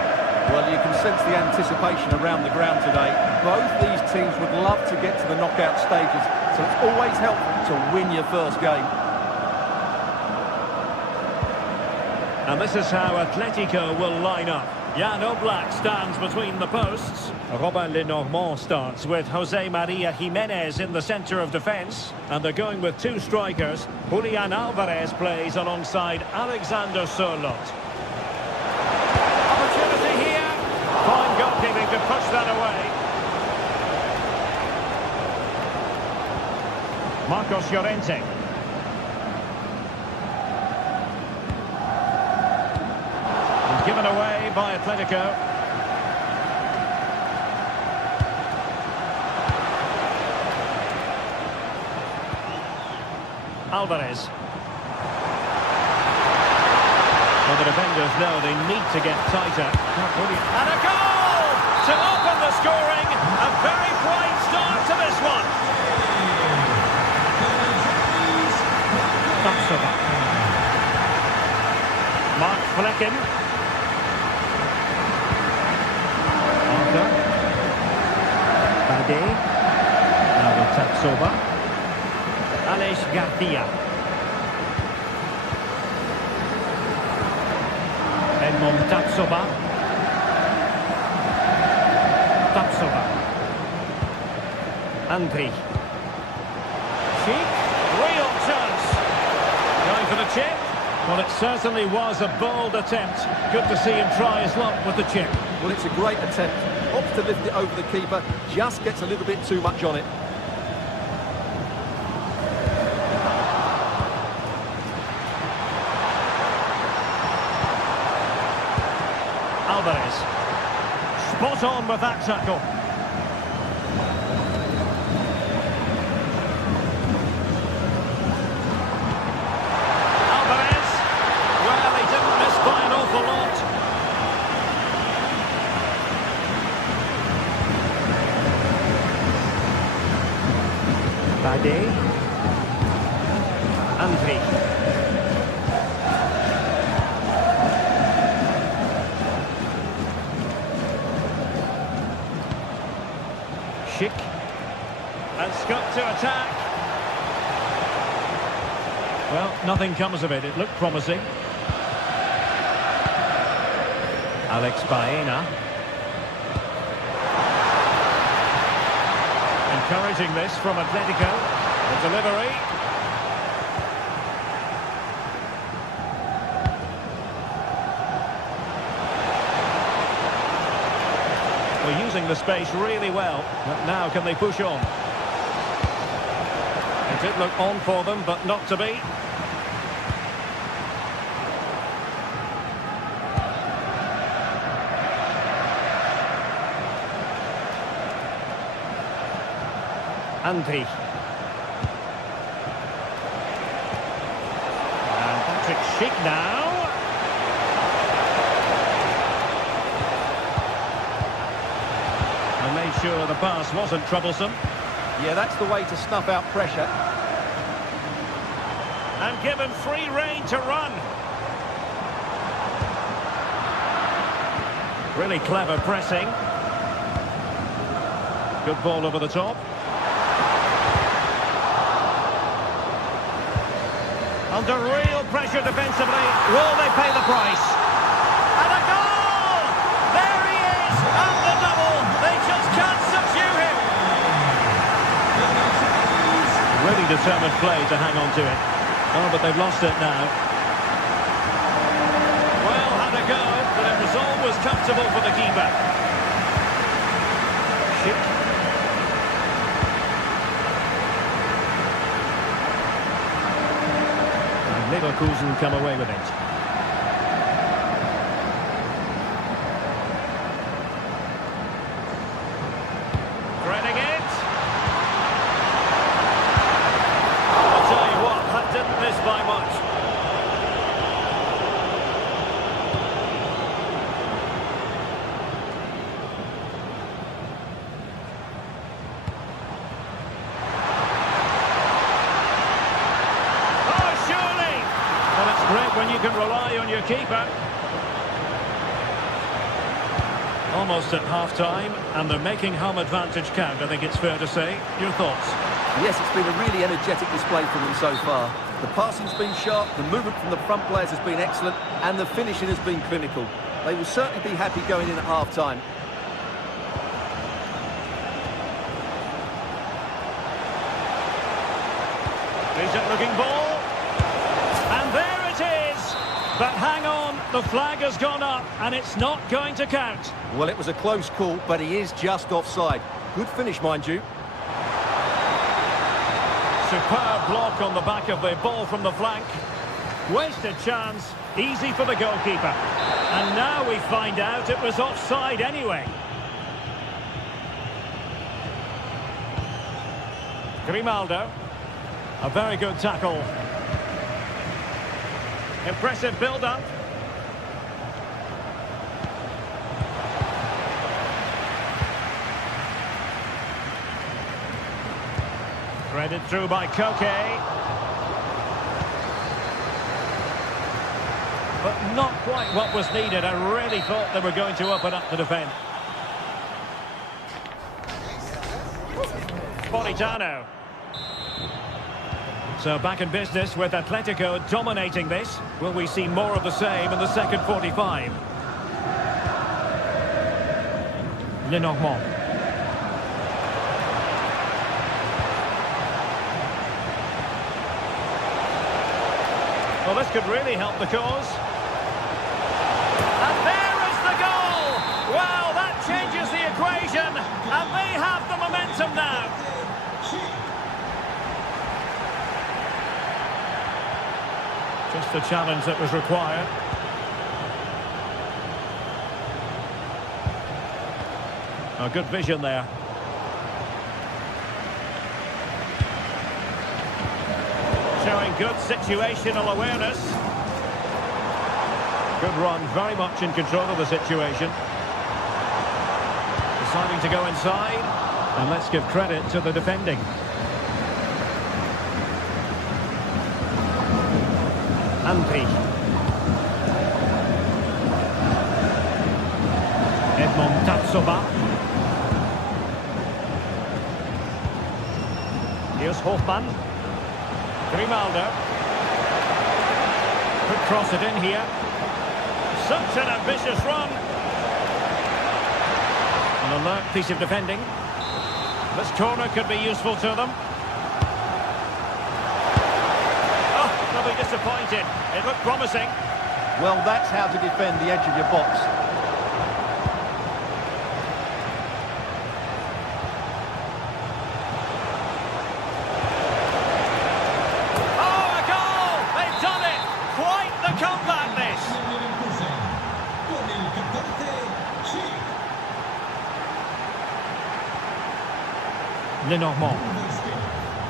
Well, you can sense the anticipation around the ground today. Both these teams would love to get to the knockout stages, so it's always helpful to win your first game. And this is how Atletico will line up. Jan Oblak stands between the posts. Robin Lenormand starts with Jose Maria Jimenez in the centre of defence. And they're going with two strikers. Julian Alvarez plays alongside Alexander Sørloth. Opportunity here. Fine goalkeeping to push that away. Marcos Llorente. Given away by Atletico. Alvarez. Well, the defenders know they need to get tighter. And a goal to open the scoring. A very bright start to this one. Mark Flecken. Bade. Now with Tapsoba. Aleix Garcia. Edmond Tapsoba. Tapsoba. Andri. Cheek. Real chance. Going for the chip. Well, it certainly was a bold attempt. Good to see him try his luck with the chip. Well, it's a great attempt. Opts to lift it over the keeper, just gets a little bit too much on it. Alvarez. Spot on with that tackle. Alvarez. Well, he didn't miss by an awful lot. Bade. Andri. Schick. And Scott to attack. Well, nothing comes of it. It looked promising. Alex Baena. Encouraging this from Atletico. The delivery. We're using the space really well, but now can they push on? It did look on for them, but not to be. Andri. And Patrick Schick now. And made sure the pass wasn't troublesome. Yeah, that's the way to snuff out pressure. And given free rein to run. Really clever pressing. Good ball over the top. Under real pressure defensively. Will they pay the price? And a goal! There he is! And the double! They just can't subdue him! Really determined play to hang on to it. Oh, but they've lost it now. Well, had a go, but it was always comfortable for the keeper. Schick. Leverkusen come away with it. Threading it. I'll tell you what, that didn't miss by much. Great when you can rely on your keeper. Almost at half-time, and they're making home advantage count, I think it's fair to say. Your thoughts? Yes, it's been a really energetic display from them so far. The passing's been sharp, the movement from the front players has been excellent, and the finishing has been clinical. They will certainly be happy going in at half-time. Decent-looking ball. And there it is! But hang on, the flag has gone up, and it's not going to count. Well, it was a close call, but he is just offside. Good finish, mind you. Superb block on the back of the ball from the flank. Wasted chance, easy for the goalkeeper. And now we find out it was offside anyway. Grimaldo. A very good tackle. Impressive build-up. Threaded through by Koke. But not quite what was needed. I really thought they were going to open up the defence. Politano. So back in business with Atletico dominating this. Will we see more of the same in the second 45? Lenormand. Well, this could really help the cause. And there is the goal! Wow, that changes the equation. And they have the momentum now. Just the challenge that was required. A good vision there. Showing good situational awareness. Good run, very much in control of the situation. Deciding to go inside. And let's give credit to the defending. Andri. Edmond Tatsoba. Here's Hofmann. Grimaldo. Could cross it in here. Such an ambitious run. An alert piece of defending. This corner could be useful to them. They'll be disappointed. It looked promising. Well, that's how to defend the edge of your box. Oh, a goal! They've done it! Quite the comeback, this! Lenormand.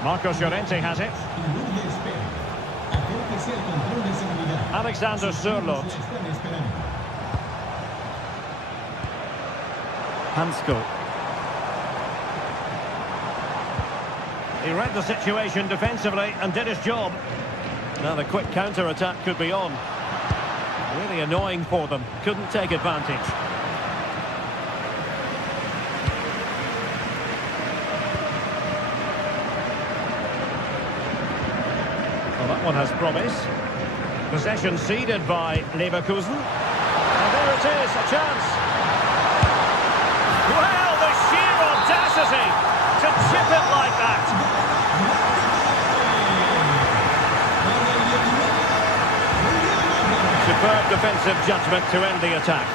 Marcos Llorente has it. Alexander Sørloth. Hansko. He read the situation defensively and did his job. Now the quick counter-attack could be on. Really annoying for them. Couldn't take advantage. Well, that one has promise. Possession ceded by Leverkusen. And there it is, a chance. Well, the sheer audacity to chip it like that. Superb defensive judgment to end the attack.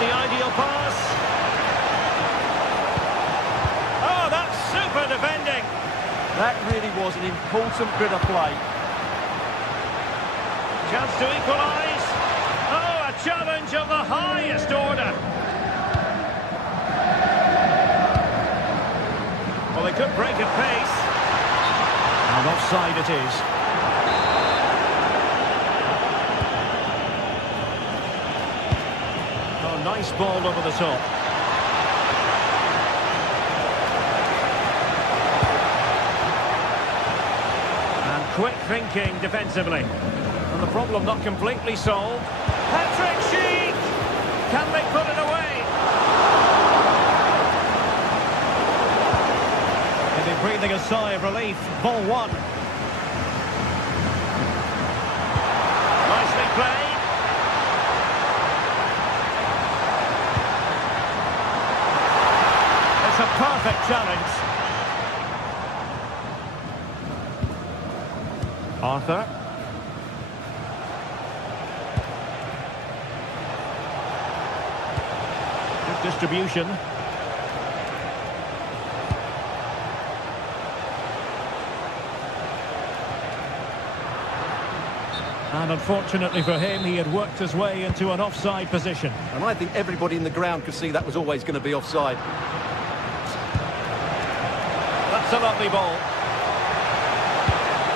The ideal pass. Oh, that's super defending. That really was an important bit of play. Chance to equalise. Oh, a challenge of the highest order. Well, they could break at pace. And offside it is. Nice ball over the top. Quick thinking defensively. And the problem not completely solved. Patrick Sheik! Can they put it away? Maybe breathing a sigh of relief. Ball one. Nicely played. It's a perfect challenge. Arthur. Good distribution. And unfortunately for him, he had worked his way into an offside position. And I think everybody in the ground could see that was always going to be offside. That's a lovely ball.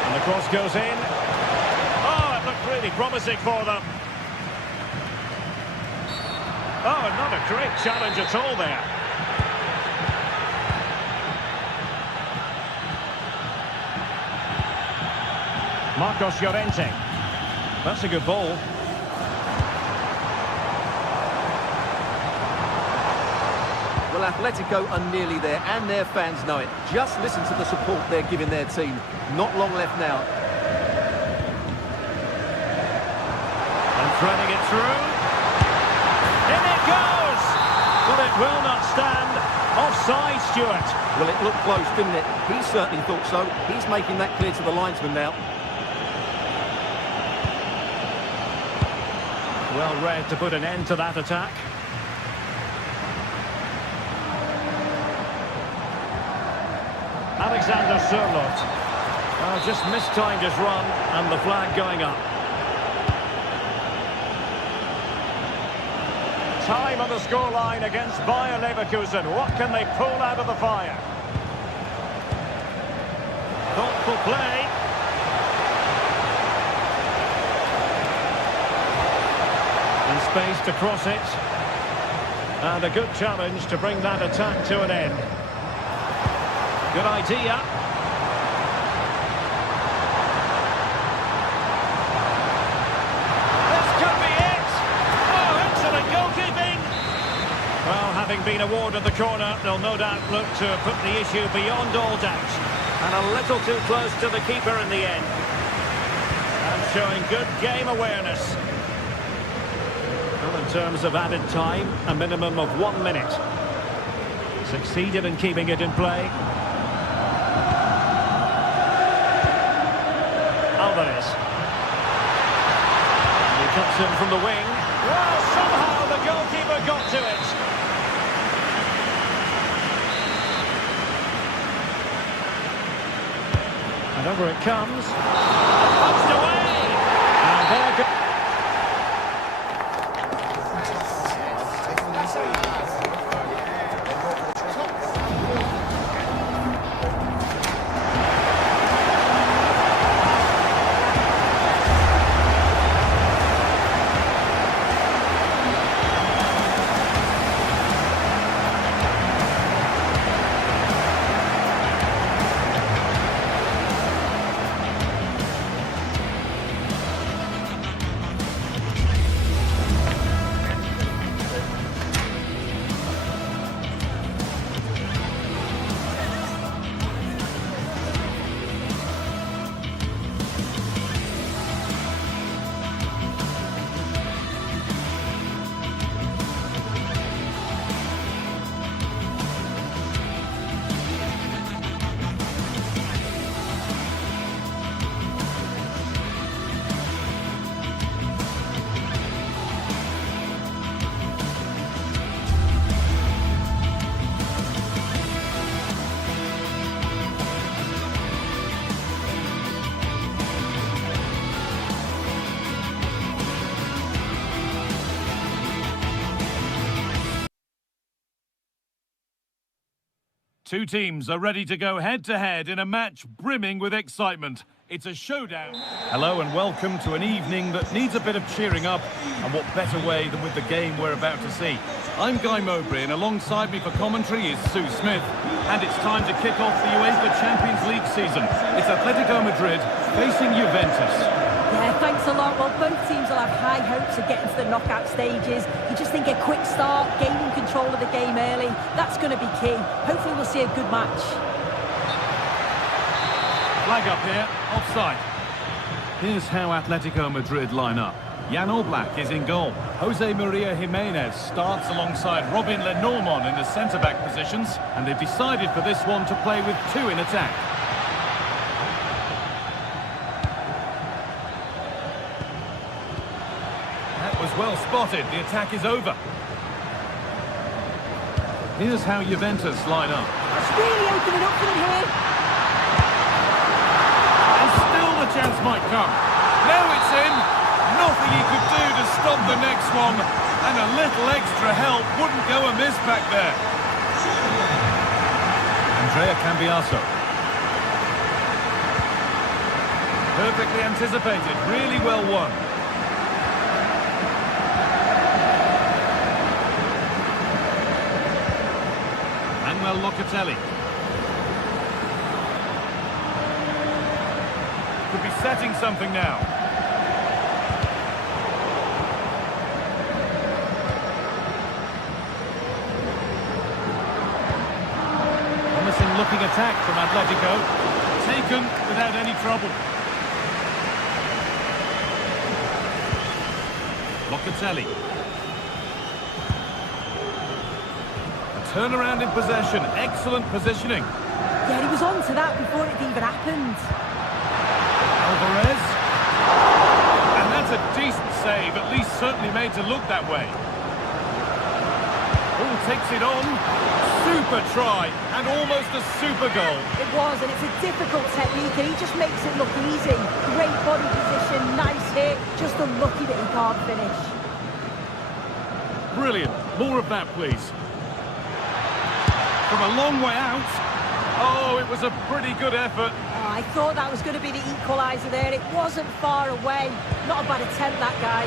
And the cross goes in. Oh, it looked really promising for them. Oh, not a great challenge at all there. Marcos Llorente. That's a good ball. Well, Atletico are nearly there, and their fans know it. Just listen to the support they're giving their team. Not long left now. And threading it through. In it goes! But it will not stand. Offside, Stuart. Well, it looked close, didn't it? He certainly thought so. He's making that clear to the linesman now. Well read to put an end to that attack. Alexander Sørloth. Just mistimed his run and the flag going up. Time on the scoreline against Bayer Leverkusen. What can they pull out of the fire? Thoughtful play. And space to cross it. And a good challenge to bring that attack to an end. Good idea. This could be it. Oh, excellent goalkeeping. Well, having been awarded the corner, they'll no doubt look to put the issue beyond all doubt. And a little too close to the keeper in the end. And showing good game awareness. Well, in terms of added time, a minimum of 1 minute. Succeeded in keeping it in play. Alvarez. He cuts in from the wing. Well, somehow the goalkeeper got to it. And over it comes. Punched away. And there goes. Two teams are ready to go head-to-head in a match brimming with excitement. It's a showdown. Hello and welcome to an evening that needs a bit of cheering up, and what better way than with the game we're about to see. I'm Guy Mowbray, and alongside me for commentary is Sue Smith, and it's time to kick off the UEFA Champions League season. It's Atletico Madrid facing Juventus. Yeah, thanks a lot. Well, both teams will have high hopes of getting to the knockout stages. You just think a quick start, gaining control of the game early, that's going to be key. Hopefully we'll see a good match. Flag up here, offside. Here's how Atletico Madrid line up. Jan Oblak is in goal. Jose Maria Jimenez starts alongside Robin Lenormand in the centre-back positions, and they've decided for this one to play with two in attack. That was well spotted. The attack is over. Here's how Juventus line up. It's really opening up for them here. The chance might come. Now it's in. Nothing he could do to stop the next one. And a little extra help wouldn't go amiss back there. Andrea Cambiaso. Perfectly anticipated. Really well won. Manuel Locatelli. Could be setting something now. Promising looking attack from Atletico. Taken without any trouble. Locatelli. A turnaround in possession. Excellent positioning. Yeah, he was on to that before it even happened. Alvarez. And that's a decent save, at least certainly made to look that way. Oh, takes it on. Super try, and almost a super goal. It was, and it's a difficult technique, and he just makes it look easy. Great body position, nice hit, just unlucky that he can't finish. Brilliant. More of that, please. From a long way out. Oh, it was a pretty good effort. Oh, I thought that was going to be the equaliser there. It wasn't far away. Not a bad attempt, that guy.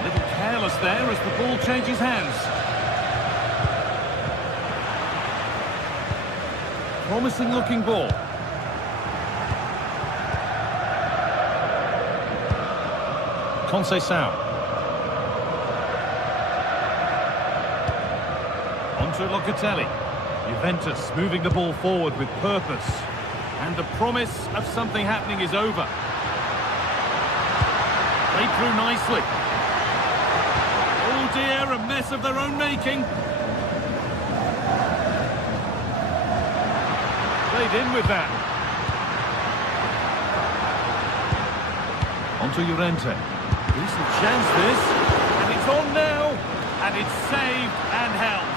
A little careless there as the ball changes hands. Promising looking ball. Conceição. To Locatelli. Juventus moving the ball forward with purpose. And the promise of something happening is over. Played through nicely. Oh dear, a mess of their own making. Played in with that. On to Llorente. Decent chance this. And it's on now. And it's saved and held.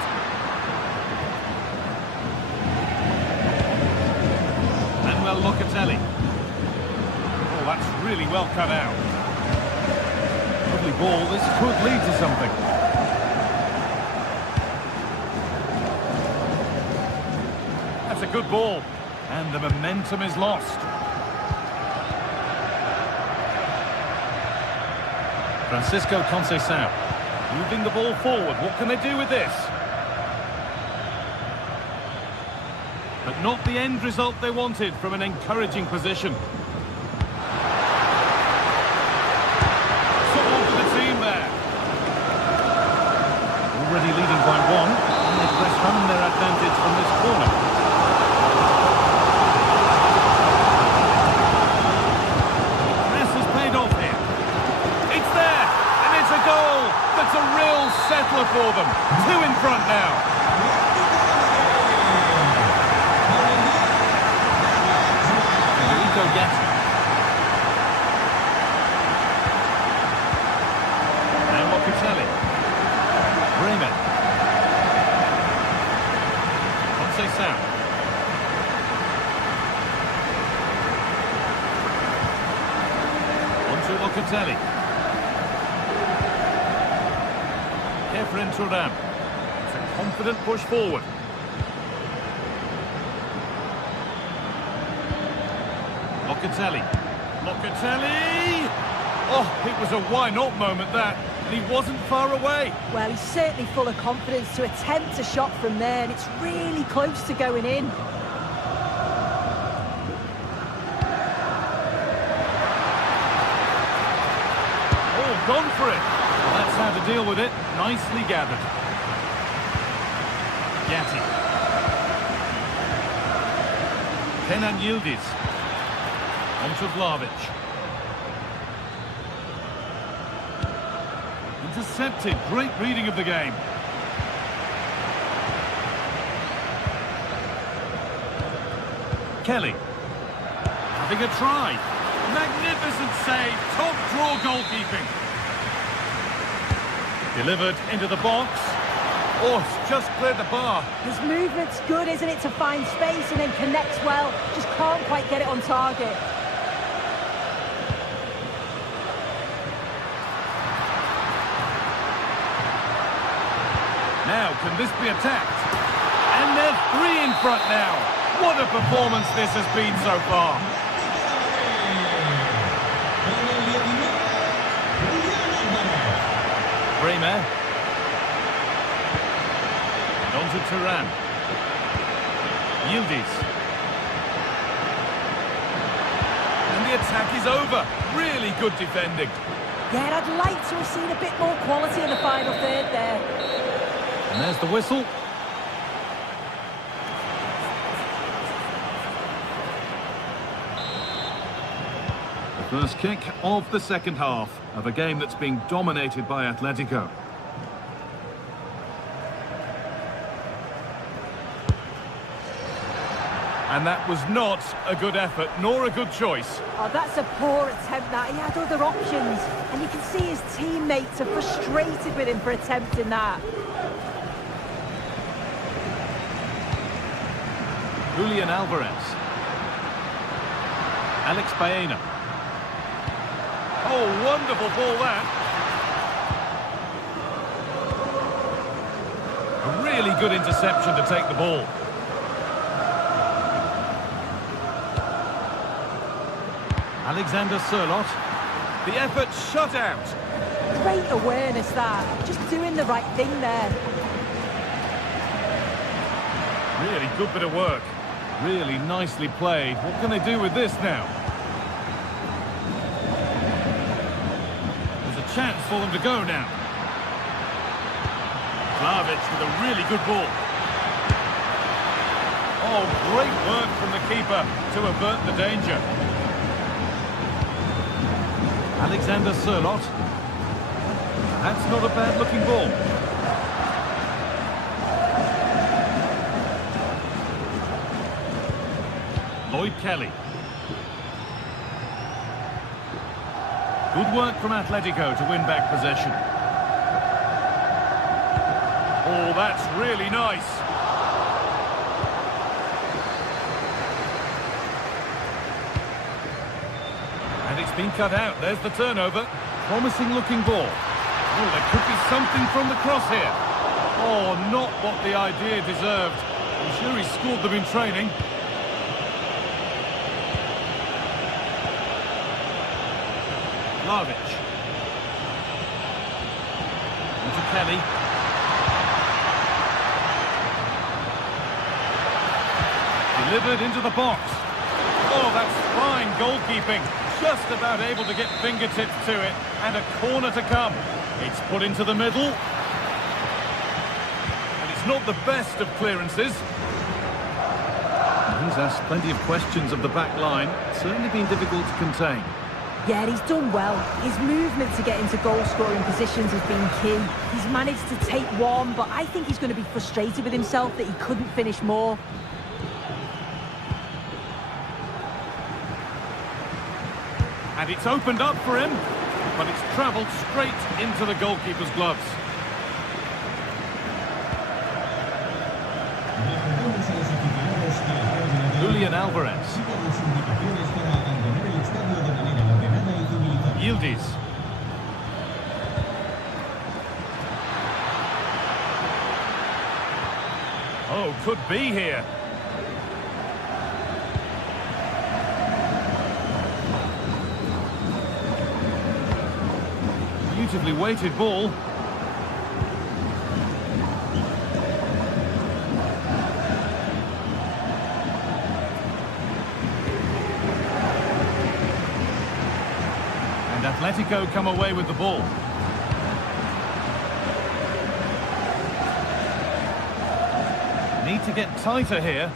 Locatelli. Oh, that's really well cut out. Lovely ball. This could lead to something. That's a good ball. And the momentum is lost. Francisco Conceição. Moving the ball forward. What can they do with this? But not the end result they wanted from an encouraging position. Support for the team there. Already leading by one, and they press home their advantage from this corner. Press has paid off here. It's there, and it's a goal. That's a real settler for them. Two in front now. And Locatelli. Bremen. Conceição. On to Locatelli. Kefren Turan. It's a confident push forward. Locatelli. Locatelli! Oh, it was a why-not moment, that. And he wasn't far away. Well, he's certainly full of confidence to attempt a shot from there, and it's really close to going in. Oh, gone for it. Well, that's how to deal with it. Nicely gathered. Gatti. Kenan Yildiz. On to Vlahovic. Intercepted. Great reading of the game. Kelly. Having a try. Magnificent save. Top draw goalkeeping. Delivered into the box. Oh, it's just cleared the bar. His movement's good, isn't it, to find space and then connects well. Just can't quite get it on target. Now, can this be attacked? And they're three in front now. What a performance this has been so far. Bremer. And on to Turan. Yildiz. And the attack is over. Really good defending. Yeah, I'd like to have seen a bit more quality in the final third there. And there's the whistle. The first kick of the second half of a game that's being dominated by Atletico. And that was not a good effort, nor a good choice. Oh, that's a poor attempt, that. He had other options. And you can see his teammates are frustrated with him for attempting that. Julian Alvarez. Alex Baena. Oh, wonderful ball that. A really good interception to take the ball. Alexander Sørloth. The effort shut out. Great awareness, that. Just doing the right thing there. Really good bit of work. Really nicely played. What can they do with this now? There's a chance for them to go now. Vlahovic with a really good ball. Oh, great work from the keeper to avert the danger. Alexander Sørloth. That's not a bad-looking ball. Lloyd Kelly. Good work from Atletico to win back possession. Oh, that's really nice. And it's been cut out. There's the turnover. Promising looking ball. Oh, there could be something from the cross here. Oh, not what the idea deserved. I'm sure he scored them in training. Vlahovic. Into Kelly. Delivered into the box. Oh, that's fine goalkeeping. Just about able to get fingertips to it. And a corner to come. It's put into the middle. And it's not the best of clearances. He's asked plenty of questions of the back line. It's certainly been difficult to contain. Yeah, he's done well. His movement to get into goal-scoring positions has been key. He's managed to take one, but I think he's going to be frustrated with himself that he couldn't finish more. And it's opened up for him, but it's travelled straight into the goalkeeper's gloves. Julian Alvarez. Yildiz. Oh, could be here. Beautifully weighted ball. And Atletico come away with the ball. Need to get tighter here.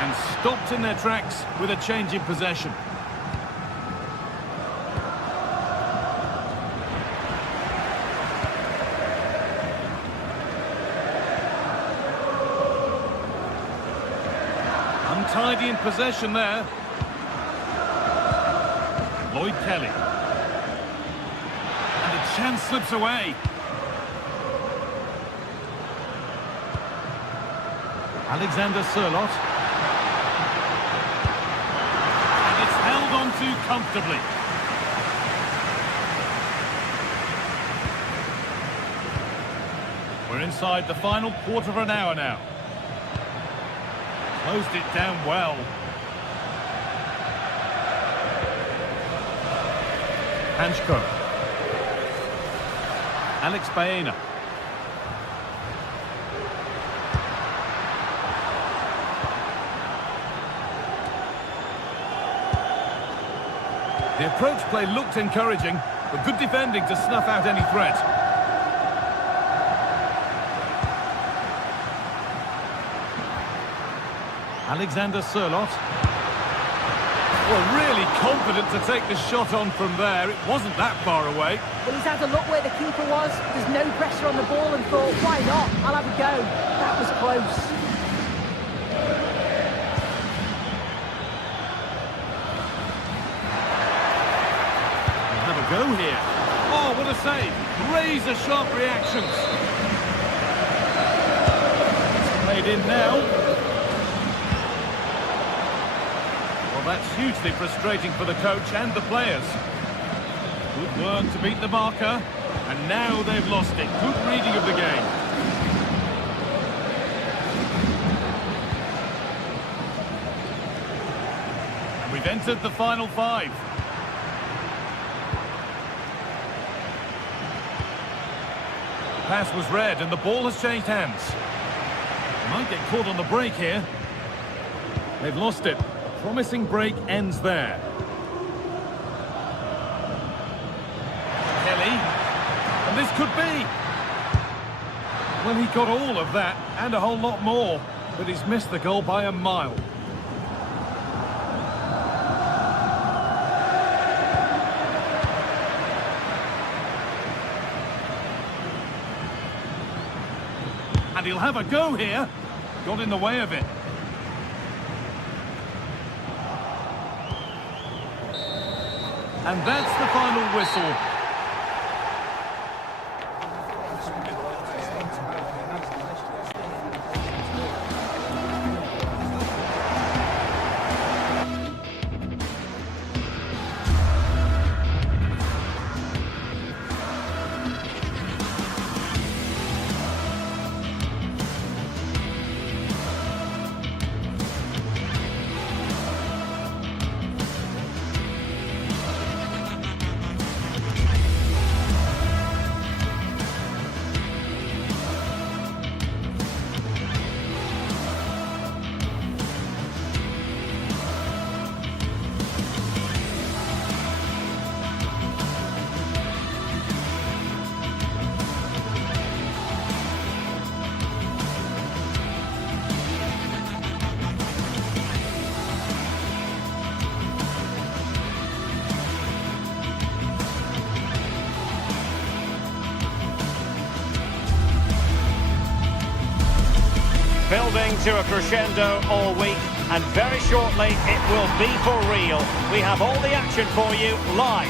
And stopped in their tracks with a change in possession. Untidy in possession there. Lloyd Kelly. And the chance slips away. Alexander Sørloth. And it's held on to comfortably. We're inside the final quarter of an hour now. Closed it down well. Hanchko. Alex Baena. The approach play looked encouraging, but good defending to snuff out any threat. Alexander Sørloth. Well, really confident to take the shot on from there. It wasn't that far away. Well, he's had a look where the keeper was. There's no pressure on the ball and thought, why not? I'll have a go. That was close. Have a go here. Oh, what a save. Razor-sharp reactions. It's played in now. That's hugely frustrating for the coach and the players. Good work to beat the marker, and now they've lost it. Good reading of the game. And we've entered the final 5. The pass was read, and the ball has changed hands. Might get caught on the break here. They've lost it. Promising break ends there. Kelly. And this could be. Well, he got all of that and a whole lot more, but he's missed the goal by a mile. And he'll have a go here. Got in the way of it. And that's the final whistle. Building to a crescendo all week, and very shortly it will be for real. We have all the action for you live.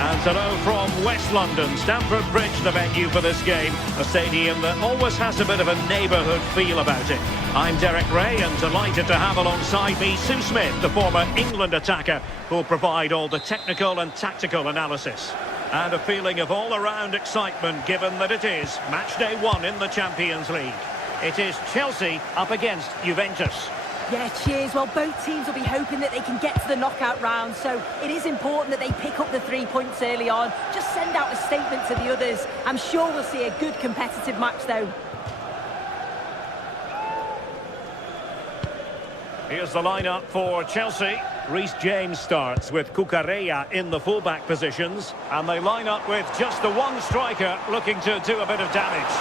And hello from West London, Stamford Bridge, the venue for this game. A stadium that always has a bit of a neighbourhood feel about it. I'm Derek Ray, and delighted to have alongside me Sue Smith, the former England attacker, who'll provide all the technical and tactical analysis. And a feeling of all-around excitement, given that it is match day 1 in the Champions League. It is Chelsea up against Juventus. Yeah, cheers. Well, both teams will be hoping that they can get to the knockout round, so it is important that they pick up the 3 points early on. Just send out a statement to the others. I'm sure we'll see a good competitive match, though. Here's the lineup for Chelsea. Reece James starts with Cucurella in the fullback positions, and they line up with just the one striker looking to do a bit of damage.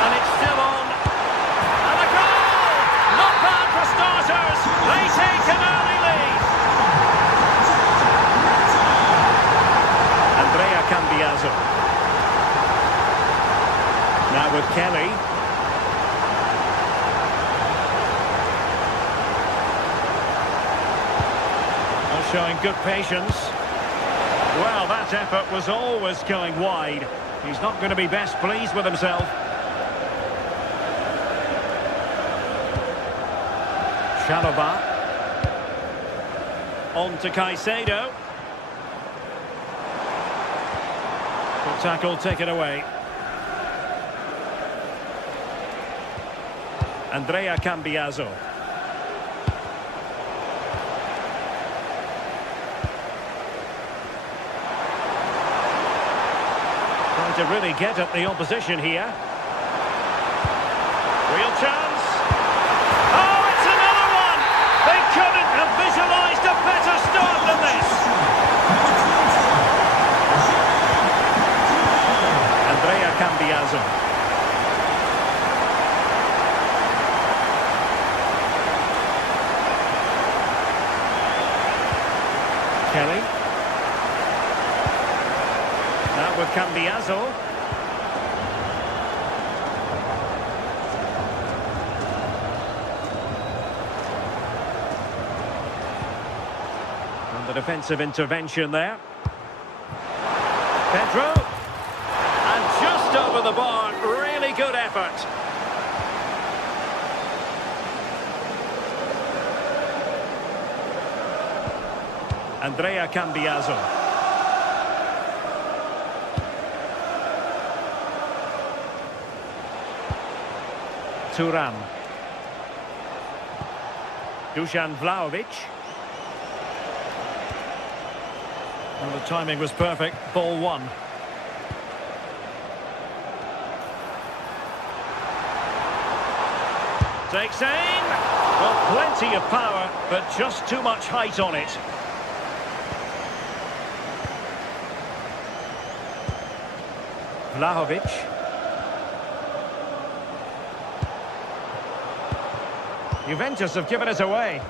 And it's still on. And a goal! Not bad for starters. They take an early lead. Andrea Cambiaso. Now with Kelly. Showing good patience. Well, that effort was always going wide. He's not going to be best pleased with himself. Chalobah. On to Caicedo. Good tackle taken away. Andrea Cambiaso. To really get at the opposition here. Real chance. Oh, it's another one! They couldn't have visualised a better start than this. Andrea Cambiaso. Kelly. Now with Cambiaso. And the defensive intervention there. Pedro. And just over the bar, really good effort. Andrea Cambiaso. Thuram. Dusan Vlahovic. Well, the timing was perfect. Ball one. Takes aim. Well, plenty of power, but just too much height on it. Vlahovic. Juventus have given it away.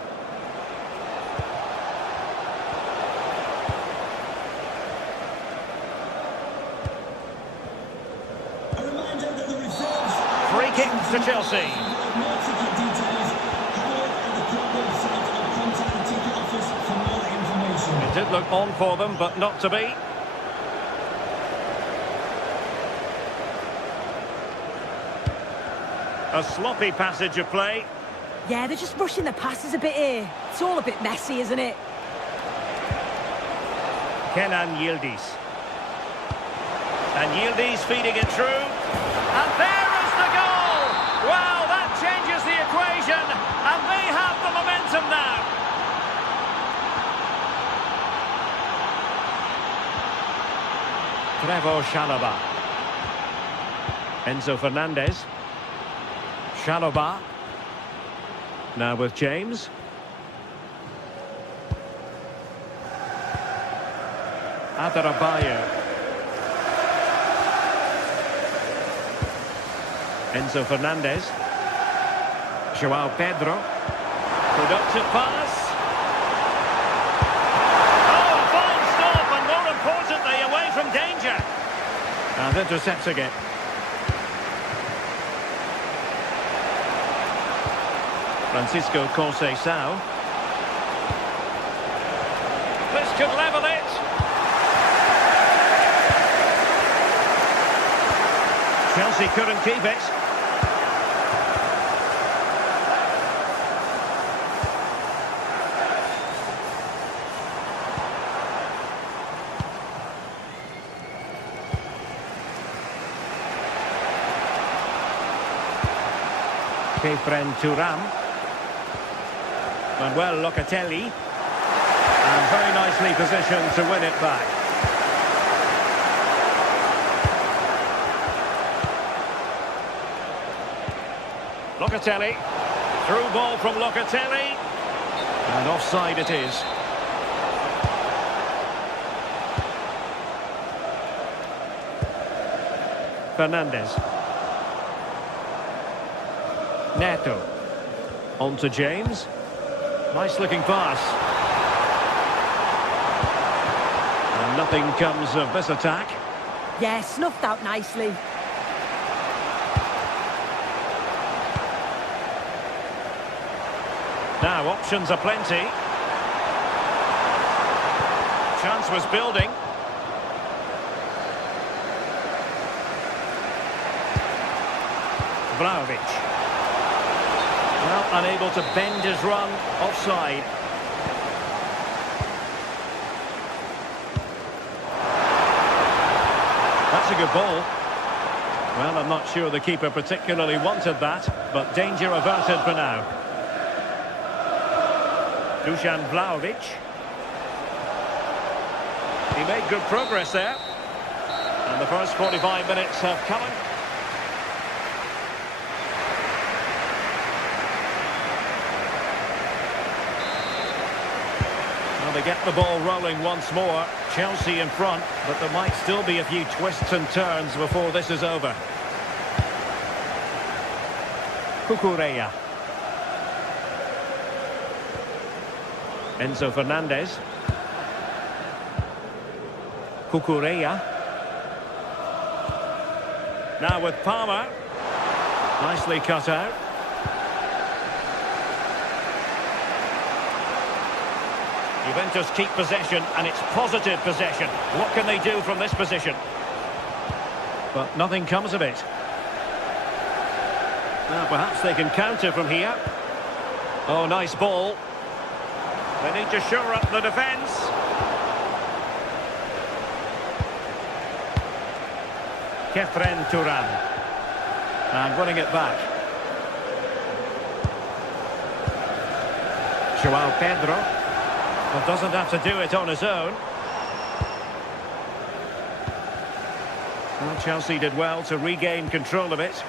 Free kick to Chelsea. It did look on for them, but not to be. A sloppy passage of play. Yeah, they're just rushing the passes a bit here. It's all a bit messy, isn't it? Kenan Yildiz. And Yildiz feeding it through. And there is the goal! Well, that changes the equation. And they have the momentum now. Trevoh Chalobah. Enzo Fernandez. Chalobah. Now with James. Adarabioyo. Enzo Fernandez. João Pedro. Productive pass. Oh, a fine stop, and more importantly, away from danger. And intercepting it. Francisco Conceição. This could level it. Chelsea couldn't keep it. Turam. Manuel Locatelli. And very nicely positioned to win it back. Locatelli. Through ball from Locatelli. And offside it is. Fernandez. Neto. On to James. Nice looking pass. And nothing comes of this attack. Yeah, snuffed out nicely. Now options are plenty. Chance was building. Vlahovic. Well, unable to bend his run. Offside. That's a good ball. Well, I'm not sure the keeper particularly wanted that, but danger averted for now. Dusan Vlahovic. He made good progress there. And the first 45 minutes have come. Well, they get the ball rolling once more. Chelsea in front, but there might still be a few twists and turns before this is over. Cucurella. Enzo Fernandez. Cucurella. Now with Palmer. Nicely cut out. Juventus keep possession, and it's positive possession. What can they do from this position? But nothing comes of it. Now perhaps they can counter from here. Oh, nice ball. They need to shore up the defence. Turam. And winning it back. Joao Pedro. But doesn't have to do it on his own. Well, Chelsea did well to regain control of it.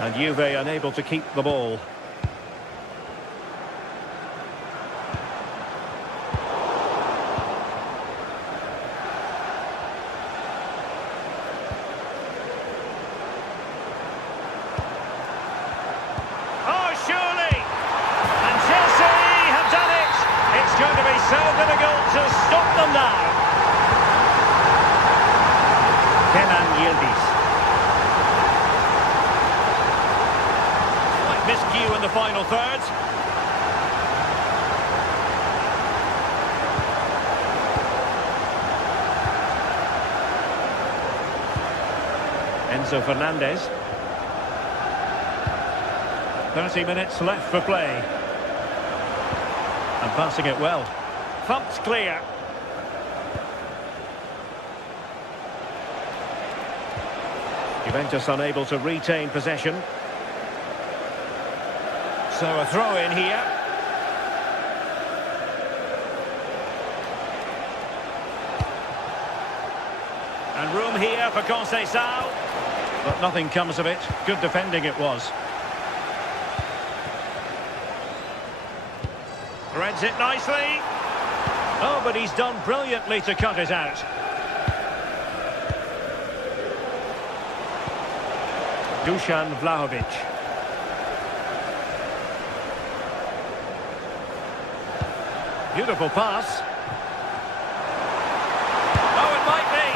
And Juve unable to keep the ball. Oh, surely! And Chelsea have done it! It's going to be so difficult to stop them now. Kenan Yildiz. Miscue in the final third. Enzo Fernandez. 30 minutes left for play. And passing it well. Thumped clear. Juventus unable to retain possession. So a throw in here. And room here for Conceição. But nothing comes of it. Good defending it was. Threads it nicely. Oh, but he's done brilliantly to cut it out. Dusan Vlahovic. Beautiful pass. Oh, it might be.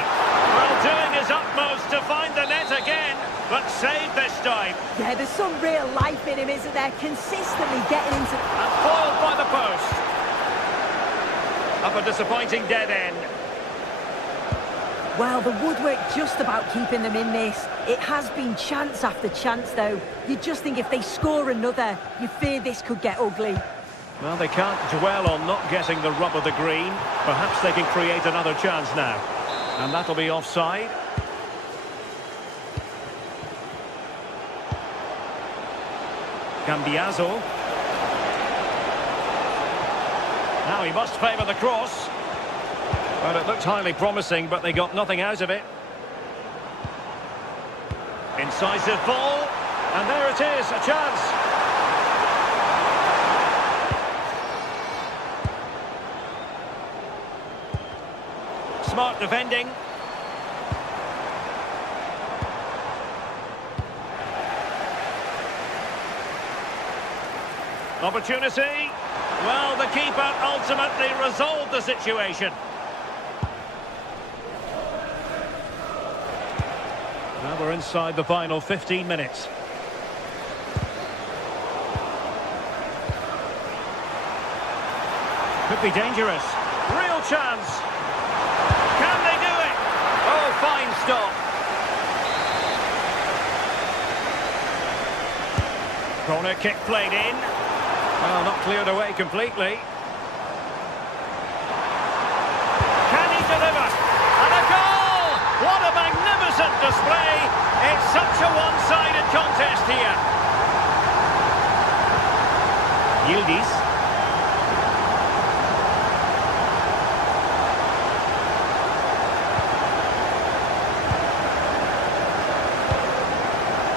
Well, doing his utmost to find the net again, but saved this time. Yeah, there's some real life in him, isn't there? Consistently getting into... And foiled by the post. Up a disappointing dead end. Well, the woodwork just about keeping them in this. It has been chance after chance, though. You just think if they score another, you fear this could get ugly. Well, they can't dwell on not getting the rub of the green. Perhaps they can create another chance now. And that'll be offside. Cambiaso. Now he must favour the cross. Well, it looked highly promising, but they got nothing out of it. Incisive ball. And there it is, a chance. Smart defending. Opportunity. Well, the keeper ultimately resolved the situation. Now we're inside the final 15 minutes. Could be dangerous. Real chance. Can they do it? Oh, fine stop. Corner kick played in. Well, not cleared away completely. Can he deliver? And a goal! What a magnificent display! It's such a one-sided contest here. Yildiz.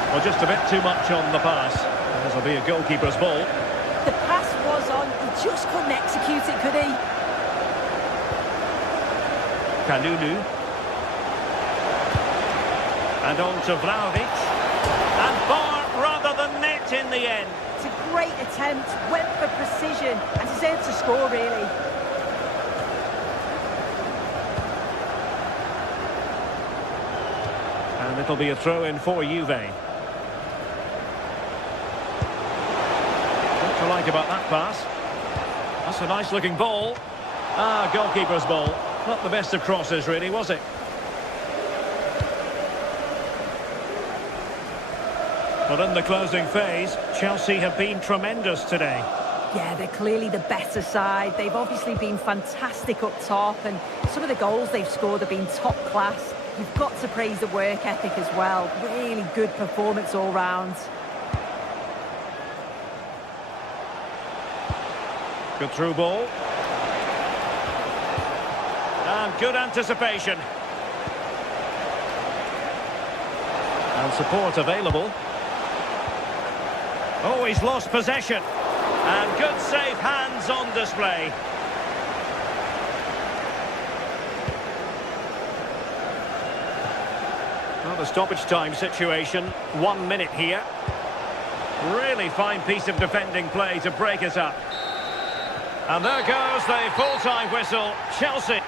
Well, just a bit too much on the pass. This will be a goalkeeper's ball. The pass was on, he just couldn't execute it, could he? Kalulu. And on to Vlahovic. And bar rather than net in the end. It's a great attempt, went for precision, and deserved to score, really. And it'll be a throw-in for Juve. What do you like about that pass? That's a nice-looking ball. Ah, goalkeeper's ball. Not the best of crosses, really, was it? But in the closing phase, Chelsea have been tremendous today. Yeah, they're clearly the better side. They've obviously been fantastic up top, and some of the goals they've scored have been top class. You've got to praise the work ethic as well. Really good performance all round. Good through ball. And good anticipation. And support available. Oh, he's lost possession. And good safe hands on display. Well, the stoppage time situation, 1 minute here. Really fine piece of defending play to break it up. And there goes the full-time whistle, Chelsea.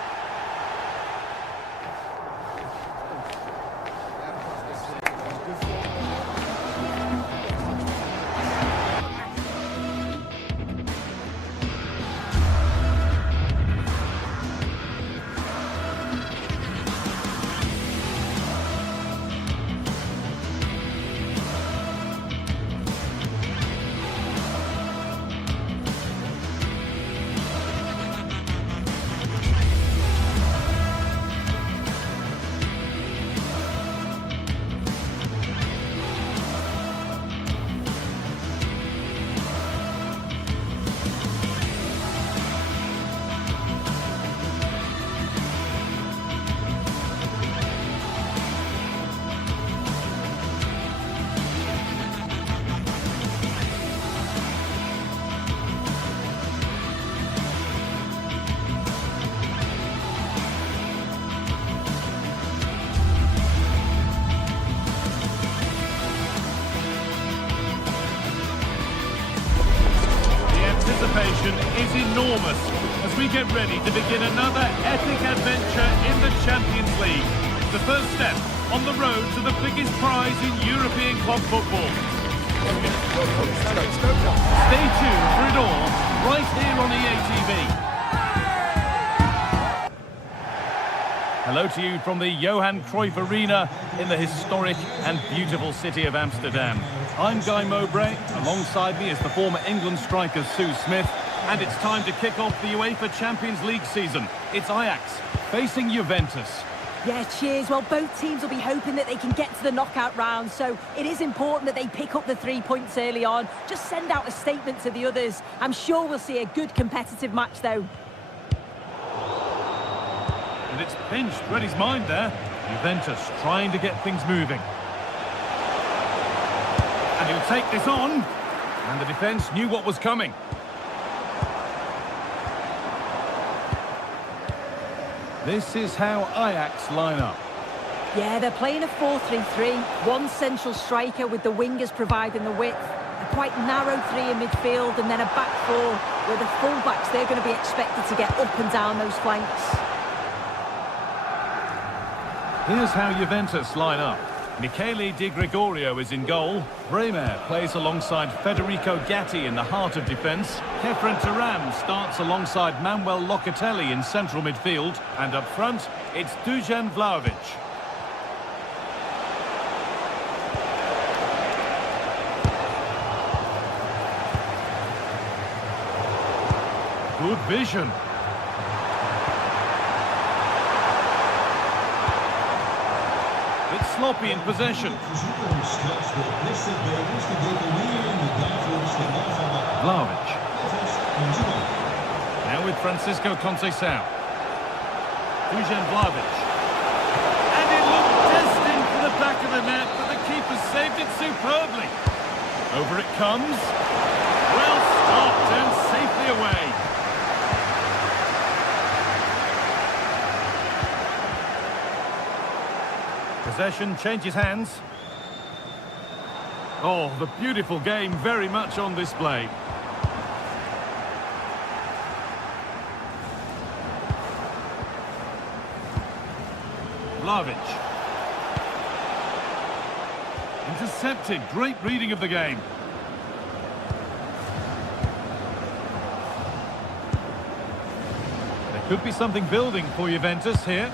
Is enormous as we get ready to begin another epic adventure in the Champions League. The first step on the road to the biggest prize in European club football. Stay tuned for it all right here on EA TV. Hello to you from the Johan Cruyff Arena in the historic and beautiful city of Amsterdam. I'm Guy Mowbray. Alongside me is the former England striker Sue Smith. And it's time to kick off the UEFA Champions League season. It's Ajax facing Juventus. Yeah, cheers. Well, both teams will be hoping that they can get to the knockout round, so it is important that they pick up the 3 points early on. Just send out a statement to the others. I'm sure we'll see a good competitive match, though. And it's pinched, read his mind there. Juventus trying to get things moving. And he'll take this on. And the defence knew what was coming. This is how Ajax line up. Yeah, they're playing a 4-3-3. One central striker with the wingers providing the width. A quite narrow three in midfield and then a back four where the full-backs, they're going to be expected to get up and down those flanks. Here's how Juventus line up. Michele Di Gregorio is in goal. Bremer plays alongside Federico Gatti in the heart of defence. Kefren Turam starts alongside Manuel Locatelli in central midfield. And up front, it's Dusan Vlahovic. Good vision. It's sloppy in possession. Vlahovic. Now with Francisco Conceição. Dusan Vlahovic. And it looked destined for the back of the net, but the keeper saved it superbly. Over it comes. Well stopped and safely away. Possession changes hands. Oh, the beautiful game very much on display. Vlahovic. Intercepted. Great reading of the game. There could be something building for Juventus here.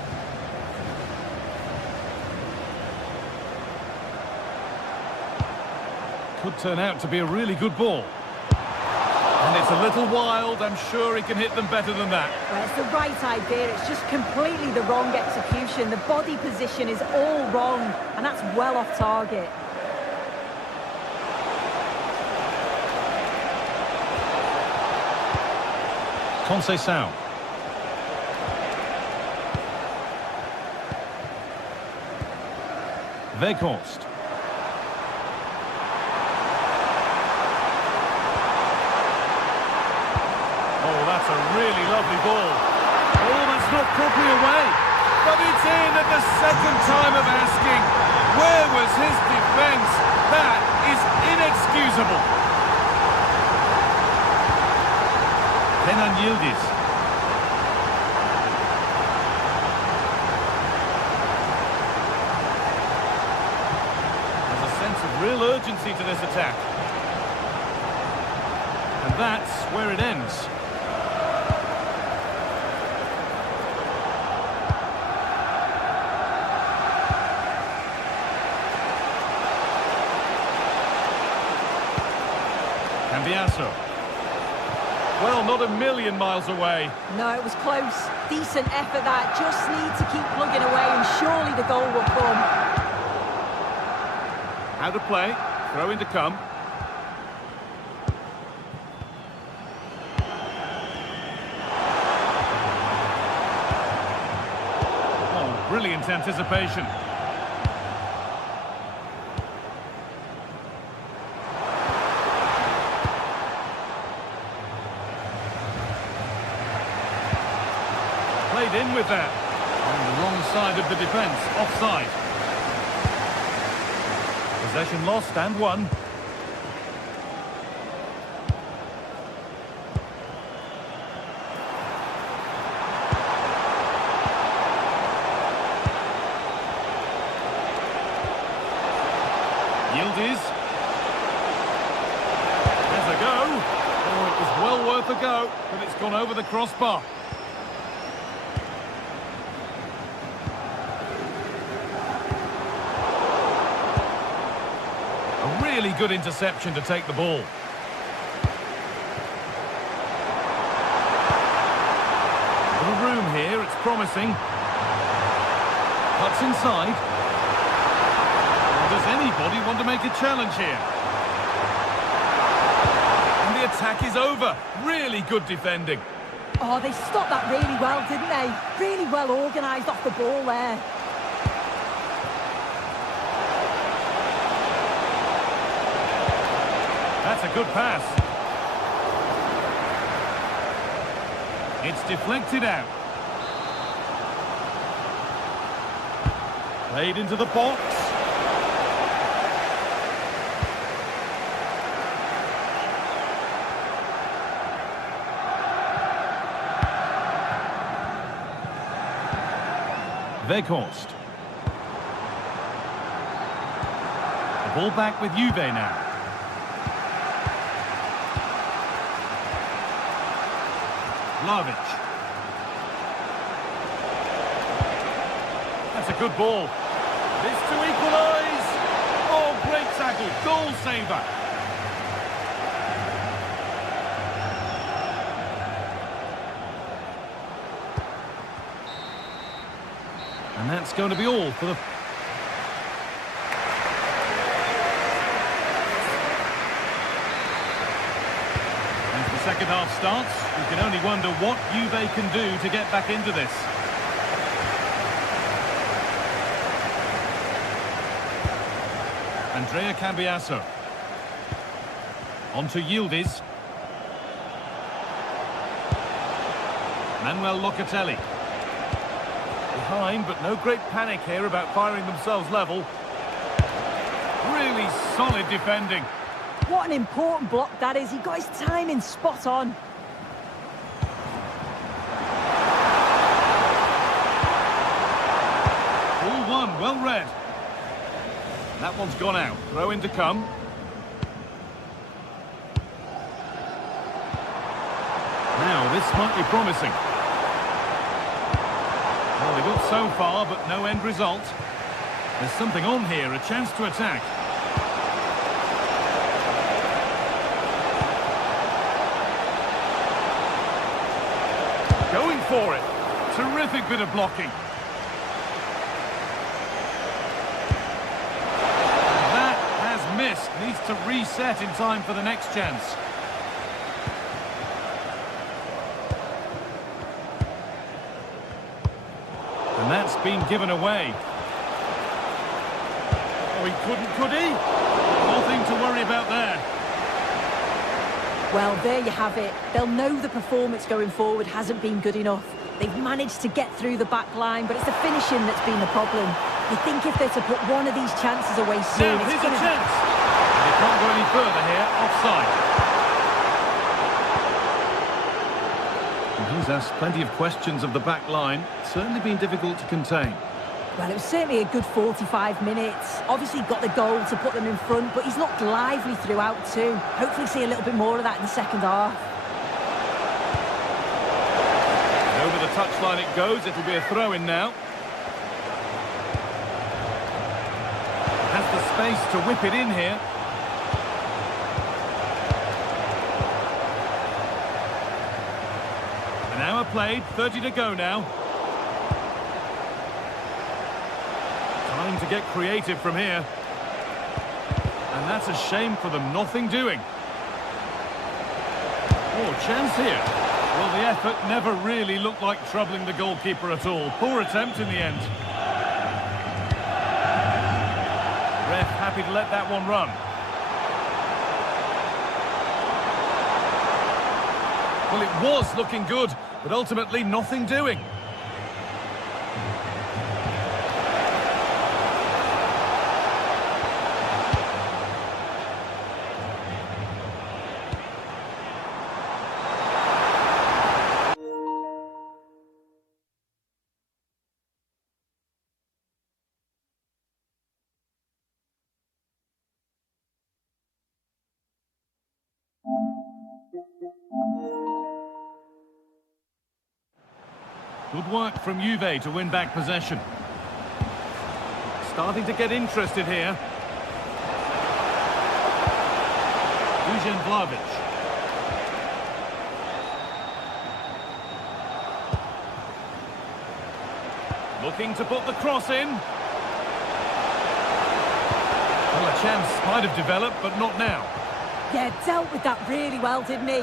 Could turn out to be a really good ball. And it's a little wild. I'm sure he can hit them better than that. Well, it's the right idea. It's just completely the wrong execution. The body position is all wrong, and that's well off target. Conceição. Weghorst. Oh, that's a really lovely ball. Oh, that's not properly away. But it's in at the second time of asking. Where was his defence? That is inexcusable. Kenan Yildiz. There's a sense of real urgency to this attack. And that's where it ends. Cambiasso. Well, not a million miles away. No, it was close. Decent effort that. Just need to keep plugging away and surely the goal will come. How to play. Throw in to come. Oh, brilliant anticipation. Played in with that. On the wrong side of the defence, offside. Possession lost and won. Yildiz. Has a go. Oh, it was well worth a go, but it's gone over the crossbar. A really good interception to take the ball. promising. Cuts inside. Does anybody want to make a challenge here? And the attack is over. Really good defending. Oh, they stopped that really well, didn't they? Really well organised off the ball there. That's a good pass. It's deflected out. Played into the box. Weghorst. The ball back with Juve now. Vlahovic. That's a good ball. This to equalise. Oh, great tackle. Goal saver. And that's going to be all for the... As the second half starts, you can only wonder what Juve can do to get back into this. Andrea Cambiasso. On to Yildiz. Manuel Locatelli. Behind, but no great panic here about firing themselves level. Really solid defending. What an important block that is. He got his timing spot on. Ball one, well read. That one's gone out. Throw in to come. Now, this might be promising. Well, they got so far, but no end result. There's something on here, a chance to attack. Going for it. Terrific bit of blocking. That has missed. Needs to reset in time for the next chance. And that's been given away. Oh, he couldn't, could he? Nothing to worry about there. Well, there you have it. They'll know the performance going forward hasn't been good enough. They've managed to get through the back line, but it's the finishing that's been the problem. You think if they're to put one of these chances away soon, now, it's here's a chance. They can't go any further here. Offside. And he's asked plenty of questions of the back line. Certainly been difficult to contain. Well, it was certainly a good 45 minutes. Obviously got the goal to put them in front, but he's looked lively throughout too. Hopefully see a little bit more of that in the second half. And over the touchline it goes. It'll be a throw-in now. Has the space to whip it in here. An hour played, 30 to go now. Time to get creative from here. And that's a shame for them, nothing doing. Oh, chance here. Well, the effort never really looked like troubling the goalkeeper at all. Poor attempt in the end. Ref happy to let that one run. Well, it was looking good, but ultimately nothing doing. Good work from Juve to win back possession. Starting to get interested here. Dusan Vlahovic. Looking to put the cross in. Well, a chance might have developed, but not now. Yeah, dealt with that really well, didn't he?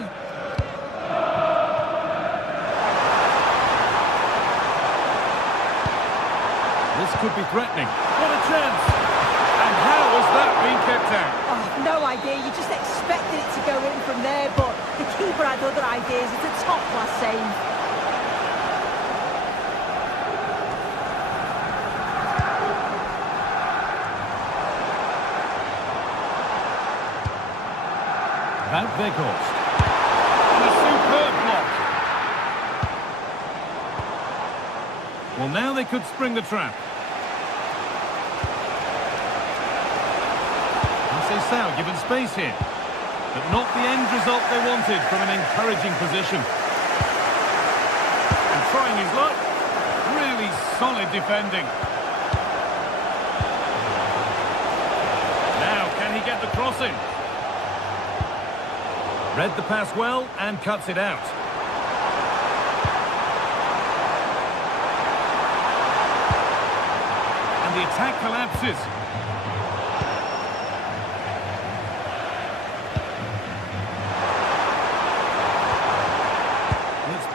This could be threatening. What a chance! And how has that been kept out? Oh, no idea. You just expected it to go in from there, but the keeper had other ideas. It's a top-class save. Van Weghorst. And a superb block. Well, now they could spring the trap. Sao given space here, but not the end result they wanted from an encouraging position. And trying his luck, really solid defending. Now, can he get the cross in? Read the pass well and cuts it out. And the attack collapses.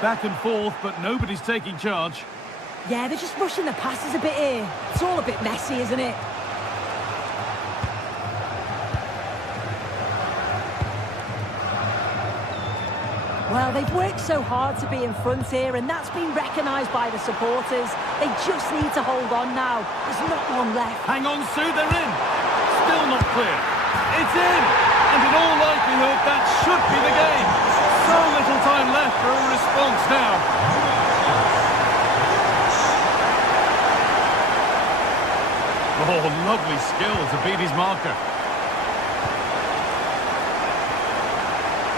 Back and forth, but nobody's taking charge. Yeah, they're just rushing the passes a bit here. It's all a bit messy, isn't it? Well, they've worked so hard to be in front here, and that's been recognised by the supporters. They just need to hold on now. There's not long left. Hang on, Sue, they're in. Still not clear. It's in! And in all likelihood, that should be the game. So little time left for a response now. Oh, lovely skill to beat his marker.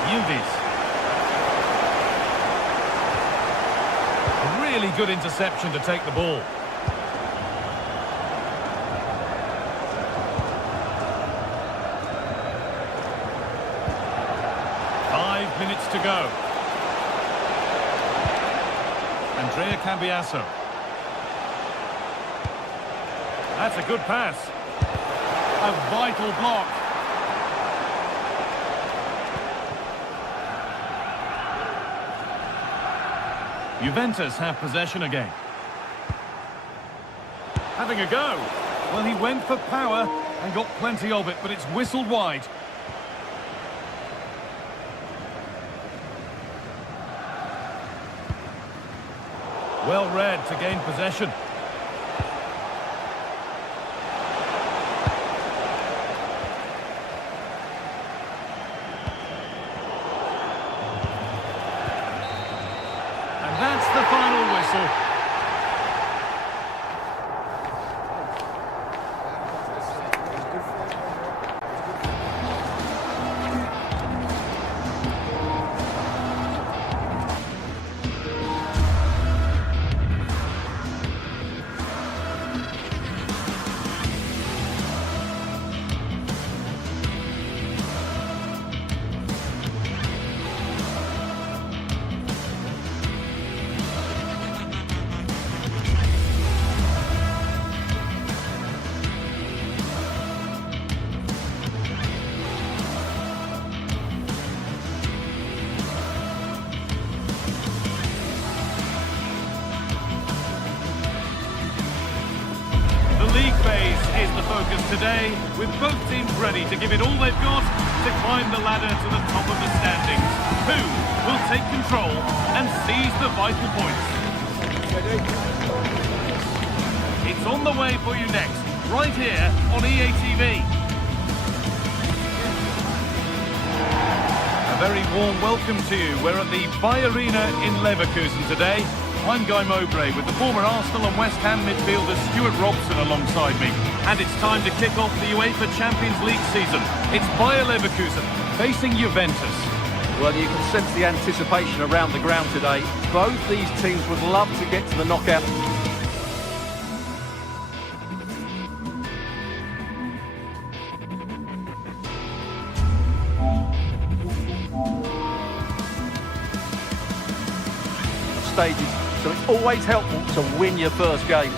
Yildiz. A really good interception to take the ball. Minutes to go. Andrea Cambiasso. That's a good pass. A vital block. Juventus have possession again. Having a go. Well, he went for power and got plenty of it, but it's whistled wide. Well read to gain possession. And that's the final whistle. League phase is the focus today, with both teams ready to give it all they've got to climb the ladder to the top of the standings. Who will take control and seize the vital points? It's on the way for you next, right here on EA TV. A very warm welcome to you. We're at the Bay Arena in Leverkusen today. I'm Guy Mowbray with the former Arsenal and West Ham midfielder Stuart Robson alongside me. And it's time to kick off the UEFA Champions League season. It's Bayer Leverkusen facing Juventus. Well, you can sense the anticipation around the ground today. Both these teams would love to get to the knockout. Stages so it's always helpful to win your first game.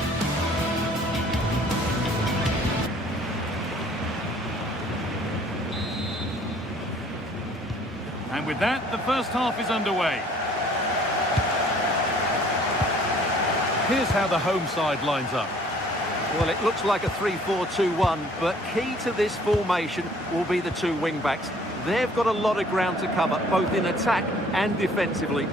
And with that, the first half is underway. Here's how the home side lines up. Well, it looks like a 3-4-2-1, but key to this formation will be the two wing-backs. They've got a lot of ground to cover, both in attack and defensively.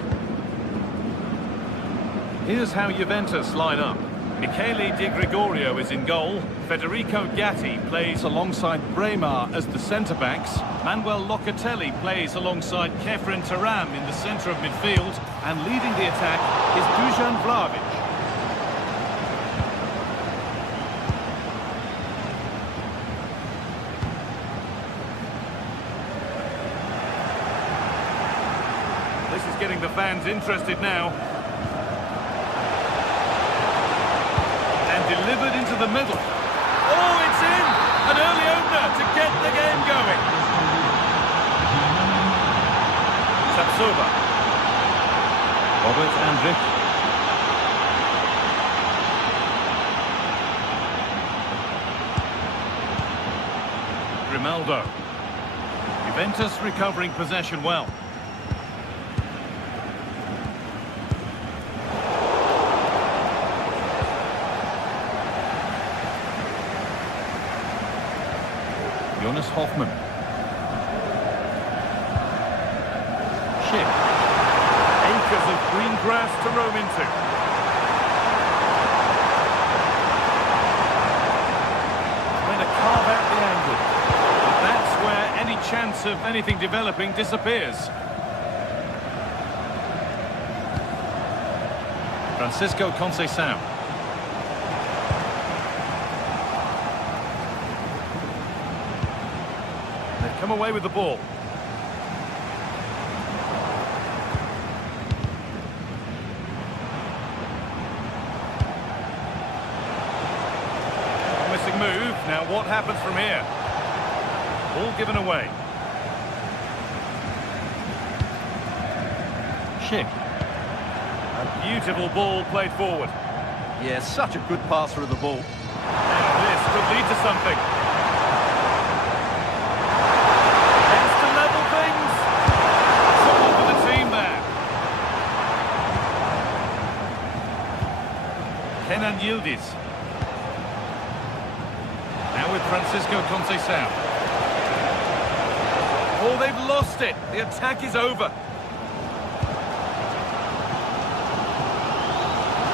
Here's how Juventus line up. Michele Di Gregorio is in goal. Federico Gatti plays alongside Bremer as the centre-backs. Manuel Locatelli plays alongside Kefren Turam in the centre of midfield. And leading the attack is Dusan Vlahovic. This is getting the fans interested now. Delivered into the middle. Oh, it's in! An early opener to get the game going. Sapsova. Robert Andrich. Grimaldo. Juventus recovering possession well. Jonas Hoffmann. Schick. Acres of green grass to roam into. Trying to carve out the angle. But that's where any chance of anything developing disappears. Francisco Conceição. Come away with the ball. Promising move. Now what happens from here? Ball given away. Schick. A beautiful ball played forward. Yeah, such a good passer of the ball. Now this could lead to something. Kenan Yildiz. Now with Francisco Conceição. Oh, they've lost it. The attack is over.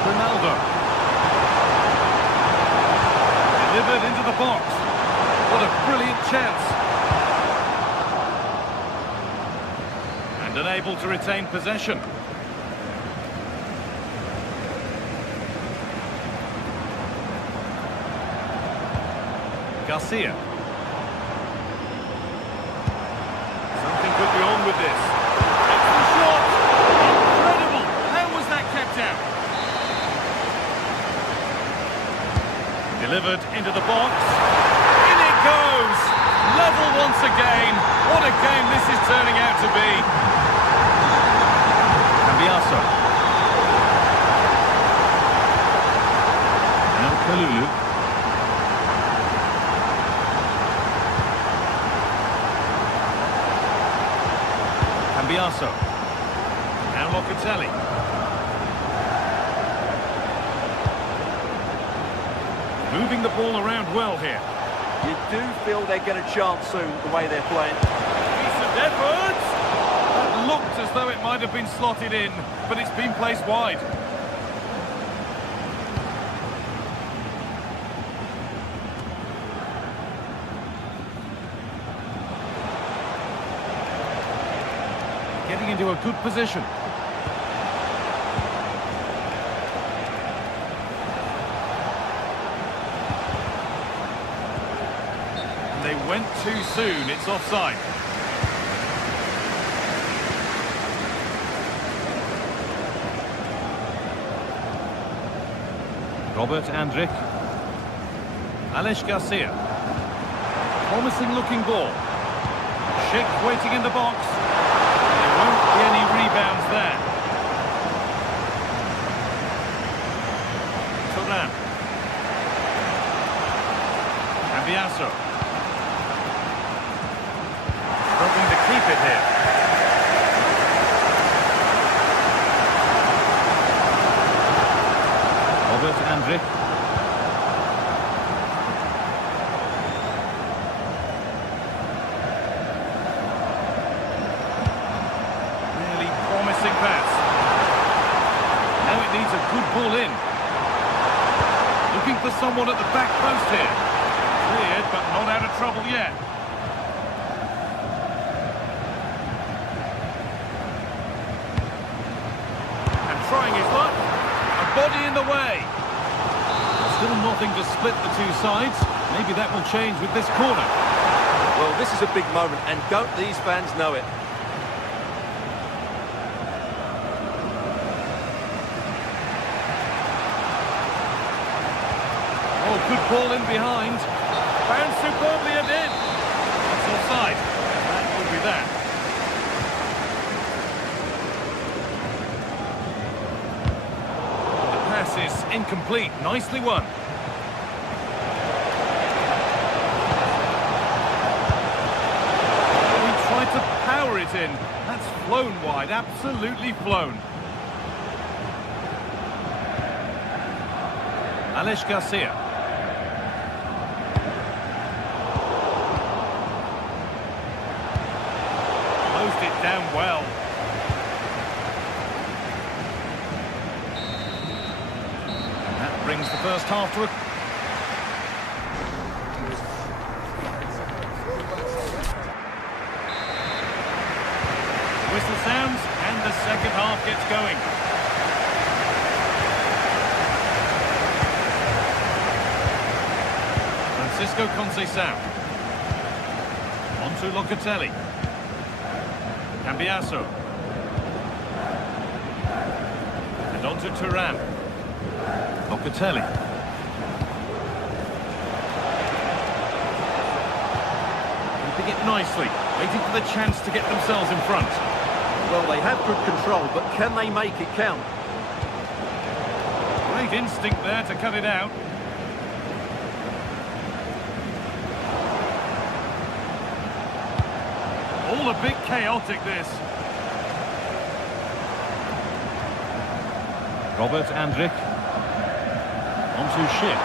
Ronaldo. Delivered into the box. What a brilliant chance. And unable to retain possession. Garcia. Something could be on with this. Excellent shot! Incredible! How was that kept out? Delivered into the box. In it goes! Level once again. What a game this is turning out to be. Cambiaso. Now Kalulu. Cambiaso. Now Locatelli. Moving the ball around well here. You do feel they get a chance soon, the way they're playing. Decent effort! That looked as though it might have been slotted in, but it's been placed wide. Getting into a good position. And they went too soon. It's offside. Robert Andrich. Alex Garcia. Promising looking ball. Schick waiting in the box. There won't be any rebounds there. Cambiasso. Struggling to keep it here. Andrick. Really promising pass. Now it needs a good ball in. Looking for someone at the back post here. Cleared, but not out of trouble yet. And trying his luck. A body in the way. Still nothing to split the two sides. Maybe that will change with this corner. Well, this is a big moment, and don't these fans know it? Oh, good ball in behind. Found superbly and in. That's offside. That would be that. Is incomplete. Nicely won. He tried to power it in. That's flown wide. Absolutely flown. Alex Garcia. Closed it down well. Brings the first half to a... Whistle sounds and the second half gets going. Francisco Conceição. On to Locatelli. Cambiasso. And on to Thuram. Locatelli. Keeping it nicely, waiting for the chance to get themselves in front. Well, they have good control, but can they make it count? Great instinct there to cut it out. All a bit chaotic, this. Robert Andrick. On to Schick.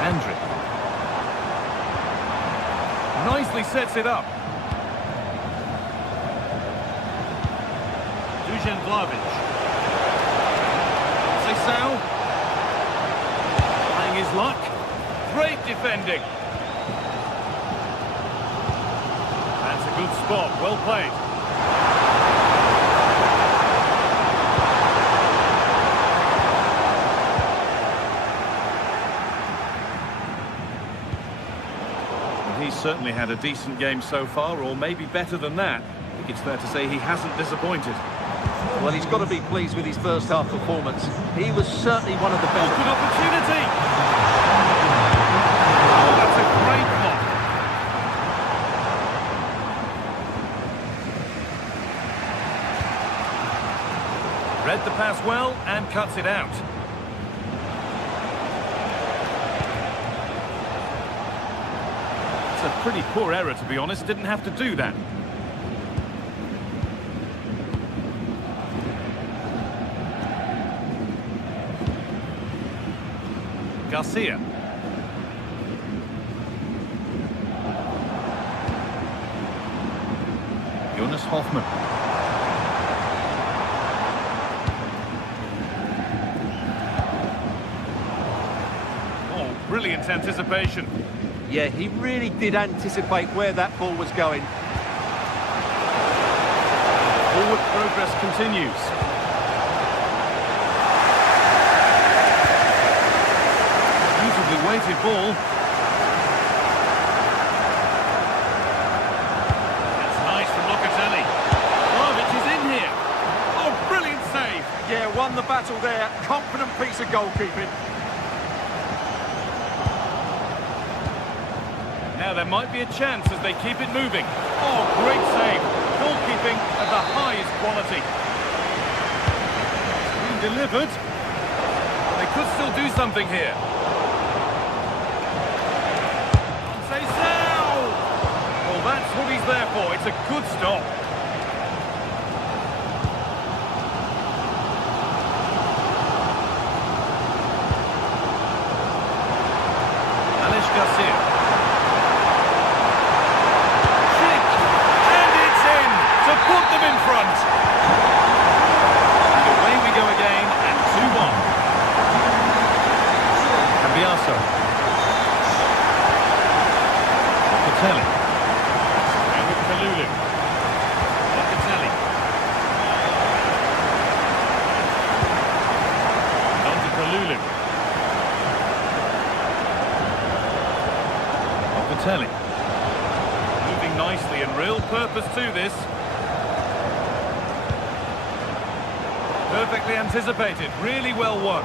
Andrick. Nicely sets it up. Dusan Vlahovic. Conceição. Trying his luck. Great defending. That's a good spot. Well played. He's certainly had a decent game so far, or maybe better than that. I think it's fair to say he hasn't disappointed. Well, he's got to be pleased with his first half performance. He was certainly one of the best. Good opportunity! Oh, that's a great block. Read the pass well and cuts it out. A pretty poor error, to be honest. Didn't have to do that. Garcia. Jonas Hoffmann. Oh, brilliant anticipation. Yeah, he really did anticipate where that ball was going. Forward progress continues. Beautifully weighted ball. That's nice from Locatelli. Vlahovic is in here. Oh, brilliant save. Yeah, won the battle there. Confident piece of goalkeeping. Now there might be a chance as they keep it moving. Oh, great save. Goalkeeping of the highest quality. It's been delivered. But they could still do something here. Well, that's what he's there for. It's a good stop. Garcia. Schick, and it's in to put them in front. And away we go again at 2-1. Cambiaso. Locatelli. Now with Kalulu. Locatelli. On to Kalulu. Locatelli. Moving nicely and real purpose to this. Perfectly anticipated, really well won.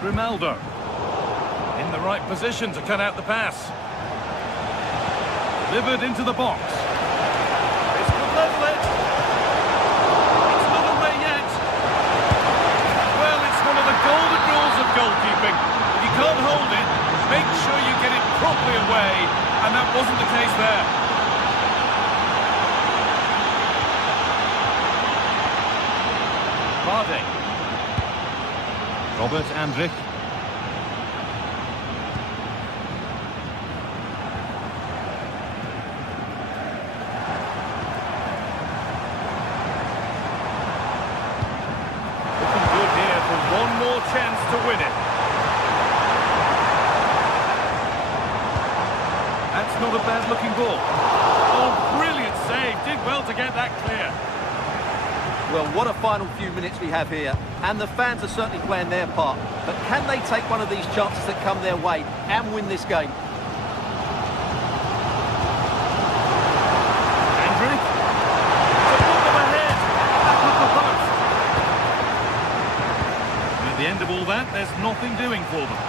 Grimaldo. In the right position to cut out the pass. Delivered into the box. This could level it. It's not away yet. Well, it's one of the golden rules of goalkeeping. If you can't hold it, make sure you get it properly away, and that wasn't the case there. Vardy. Robert Andrich. Chance to win it. That's not a bad looking ball. Oh, brilliant save. Did well to get that clear. Well, what a final few minutes we have here, and the fans are certainly playing their part. But can they take one of these chances that come their way and win this game? Andrew? To put them ahead. Back with the post. At the end of all that, there's nothing doing for them.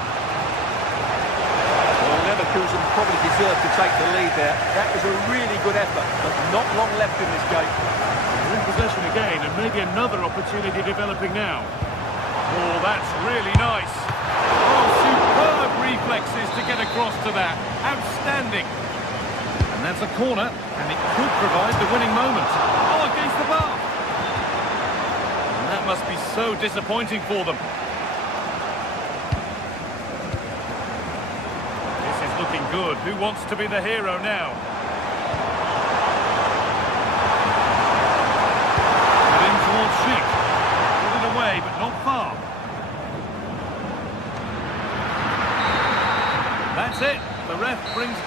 Well, Leverkusen probably deserved to take the lead there. That was a really good effort, but not long left in this game. They're in possession again, and maybe another opportunity developing now. Oh, that's really nice. Oh, superb reflexes to get across to that. Outstanding. And that's a corner, and it could provide the winning moment. Oh, against the bar. And that must be so disappointing for them. This is looking good. Who wants to be the hero now? Heading towards Schick. Put it away, but not far. That's it. The ref brings...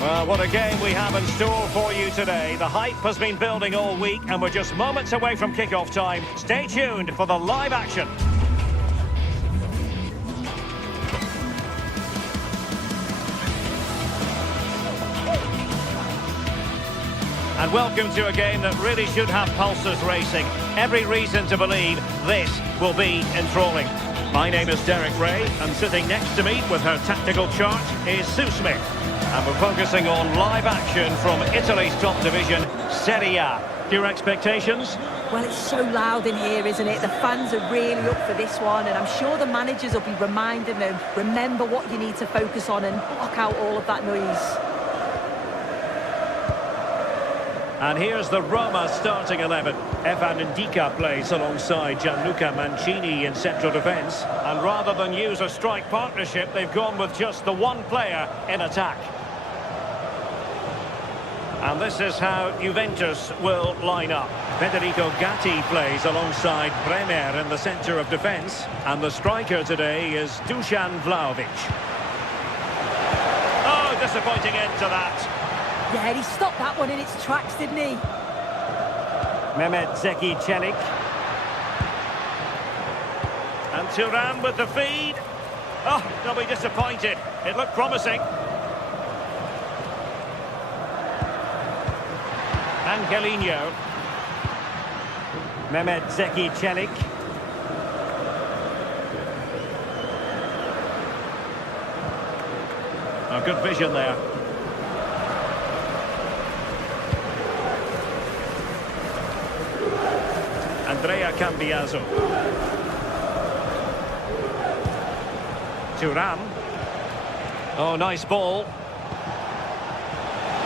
Well, what a game we have in store for you today. The hype has been building all week, and we're just moments away from kick-off time. Stay tuned for the live action. And welcome to a game that really should have pulses racing. Every reason to believe this will be enthralling. My name is Derek Ray, and sitting next to me with her tactical chart is Sue Smith. And we're focusing on live action from Italy's top division, Serie A. Your expectations? Well, it's so loud in here, isn't it? The fans are really up for this one, and I'm sure the managers will be reminding them, remember what you need to focus on and block out all of that noise. And here's the Roma starting 11. Evan Ndika plays alongside Gianluca Mancini in central defence. And rather than use a strike partnership, they've gone with just the one player in attack. And this is how Juventus will line up. Federico Gatti plays alongside Bremer in the centre of defence. And the striker today is Dusan Vlahovic. Oh, disappointing end to that. Yeah, he stopped that one in its tracks, didn't he? Mehmet Zeki Çelik. And Thuram with the feed. Oh, they'll be disappointed. It looked promising. Angelino. Mehmet Zeki Çelik. Oh, good vision there. Andrea Cambiaso. Thuram. Oh, nice ball.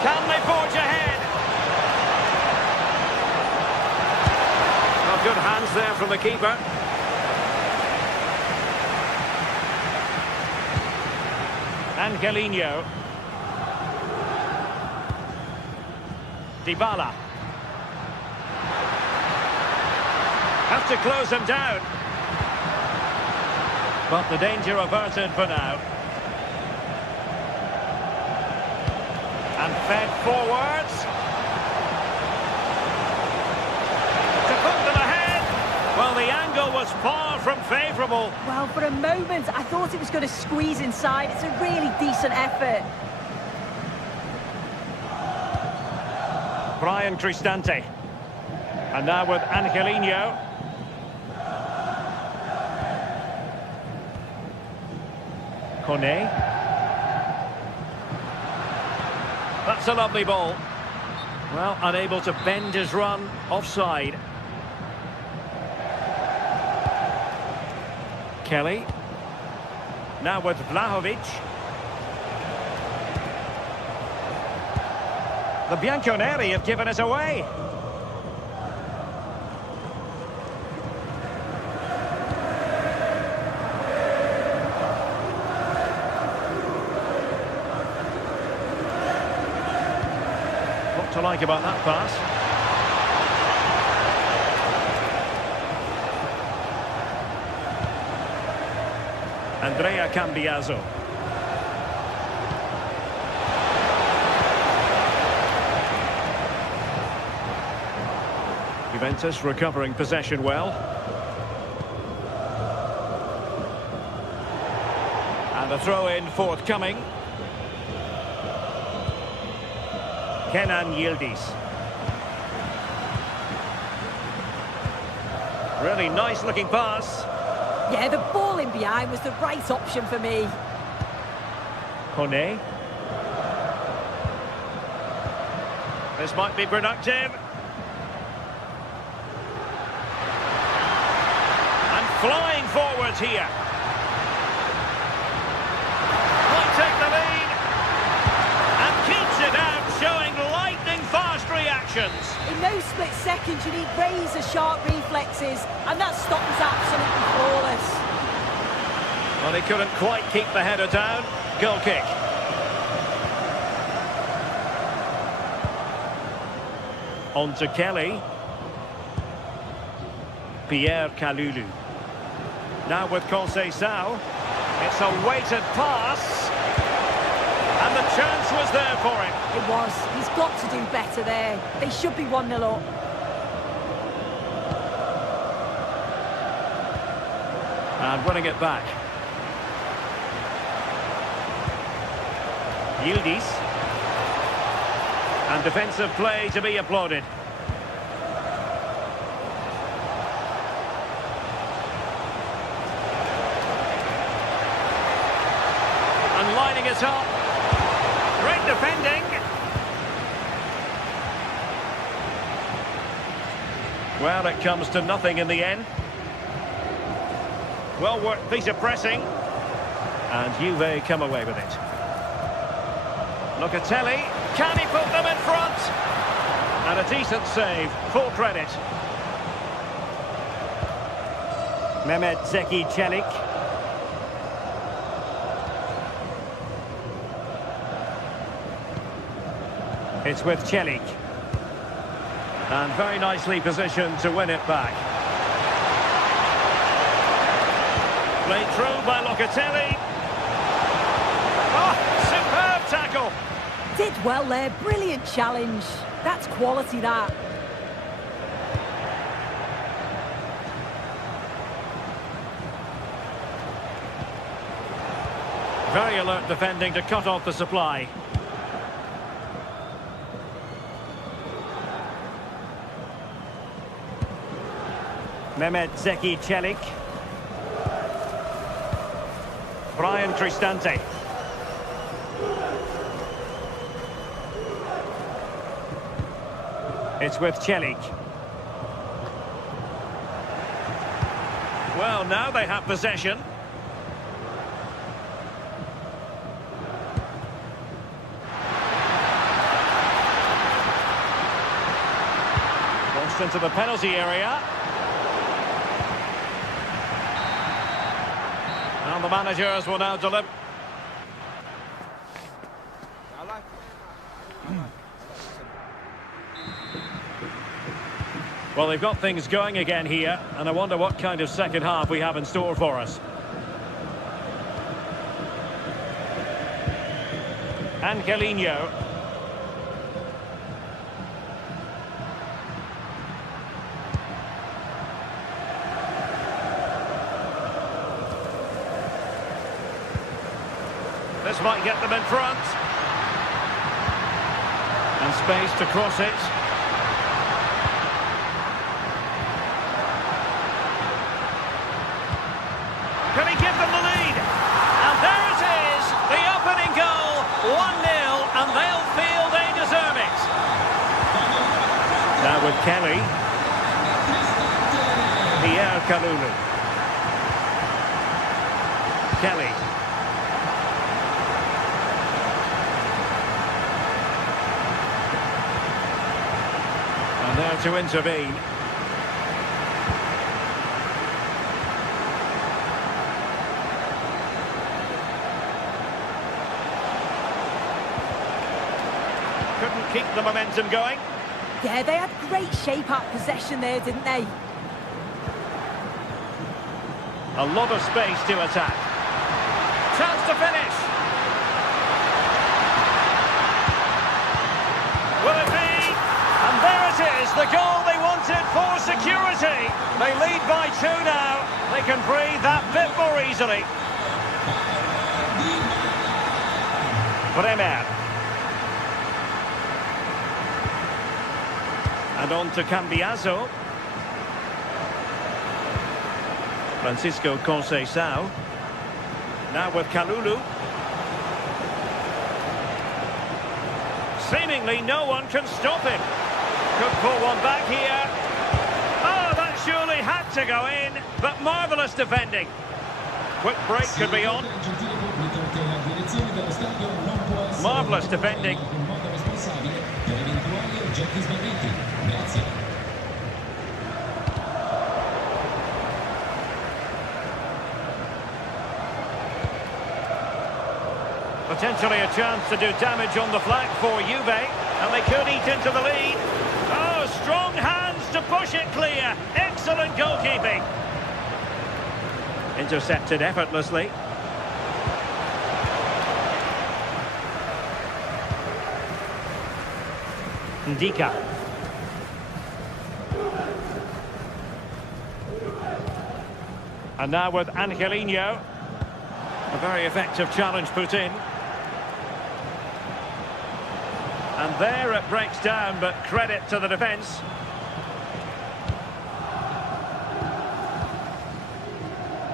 Can they forge ahead? Oh, good hands there from the keeper. Angelino. Dybala. Have to close him down. But the danger averted for now. And fed forwards. To put them ahead. Well, the angle was far from favourable. Well, for a moment, I thought it was going to squeeze inside. It's a really decent effort. Brian Cristante. And now with Angelino. Kone. That's a lovely ball. Well, unable to bend his run, offside. Kelly. Now with Vlahovic. The Bianconeri have given it away. To like about that pass. Andrea Cambiaso. Juventus recovering possession well. And a throw-in forthcoming. Kenan Yildiz. Really nice looking pass. Yeah, the ball in behind was the right option for me. Kone. This might be productive. And flying forwards here. Might take the lead. And keeps it out, showing lightning-fast reactions. In those split seconds, you need razor-sharp reflexes, and that stop was absolutely flawless. Well, he couldn't quite keep the header down. Goal kick. On to Kelly. Pierre Kalulu. Now with Conceição. It's a weighted pass. And the chance was there for him. It was. He's got to do better there. They should be 1-0 up. And winning it back. Yildiz. And defensive play to be applauded. And lining it up. Great defending. Well, it comes to nothing in the end. Well worked piece of pressing. And Juve come away with it. Locatelli, can he put them in front? And a decent save, full credit. Mehmet Zeki Çelik. It's with Çelik. And very nicely positioned to win it back. Played through by Locatelli. Oh, superb tackle. Did well there, brilliant challenge. That's quality, that. Very alert defending to cut off the supply. Mehmet Zeki Çelik. Brian Cristante. It's with Çelik. Well, now they have possession. Launched into the penalty area. And the managers will now deliver. Well, they've got things going again here, and I wonder what kind of second half we have in store for us. Angelino. This might get them in front. And space to cross it. Can he give them the lead? And there it is, the opening goal, 1-0, and they'll feel they deserve it. Now with Kelly. Pierre Kalulu. Kelly. And there to intervene. Couldn't keep the momentum going. Yeah, they had great shape at possession there, didn't they? A lot of space to attack. Chance to finish. Will it be? And there it is, the goal they wanted for security. They lead by 2 now. They can breathe that bit more easily. Bremer. And on to Cambiaso. Francisco Conceição. Now with Kalulu. Seemingly no one can stop him. Could pull one back here. Oh, that surely had to go in, but marvellous defending. Quick break could be on. Marvellous defending. Potentially a chance to do damage on the flank for Juve, and they could eat into the lead. Oh, strong hands to push it clear. Excellent goalkeeping. Intercepted effortlessly. Ndika. And now with Angelino. A very effective challenge put in. And there it breaks down, but credit to the defence.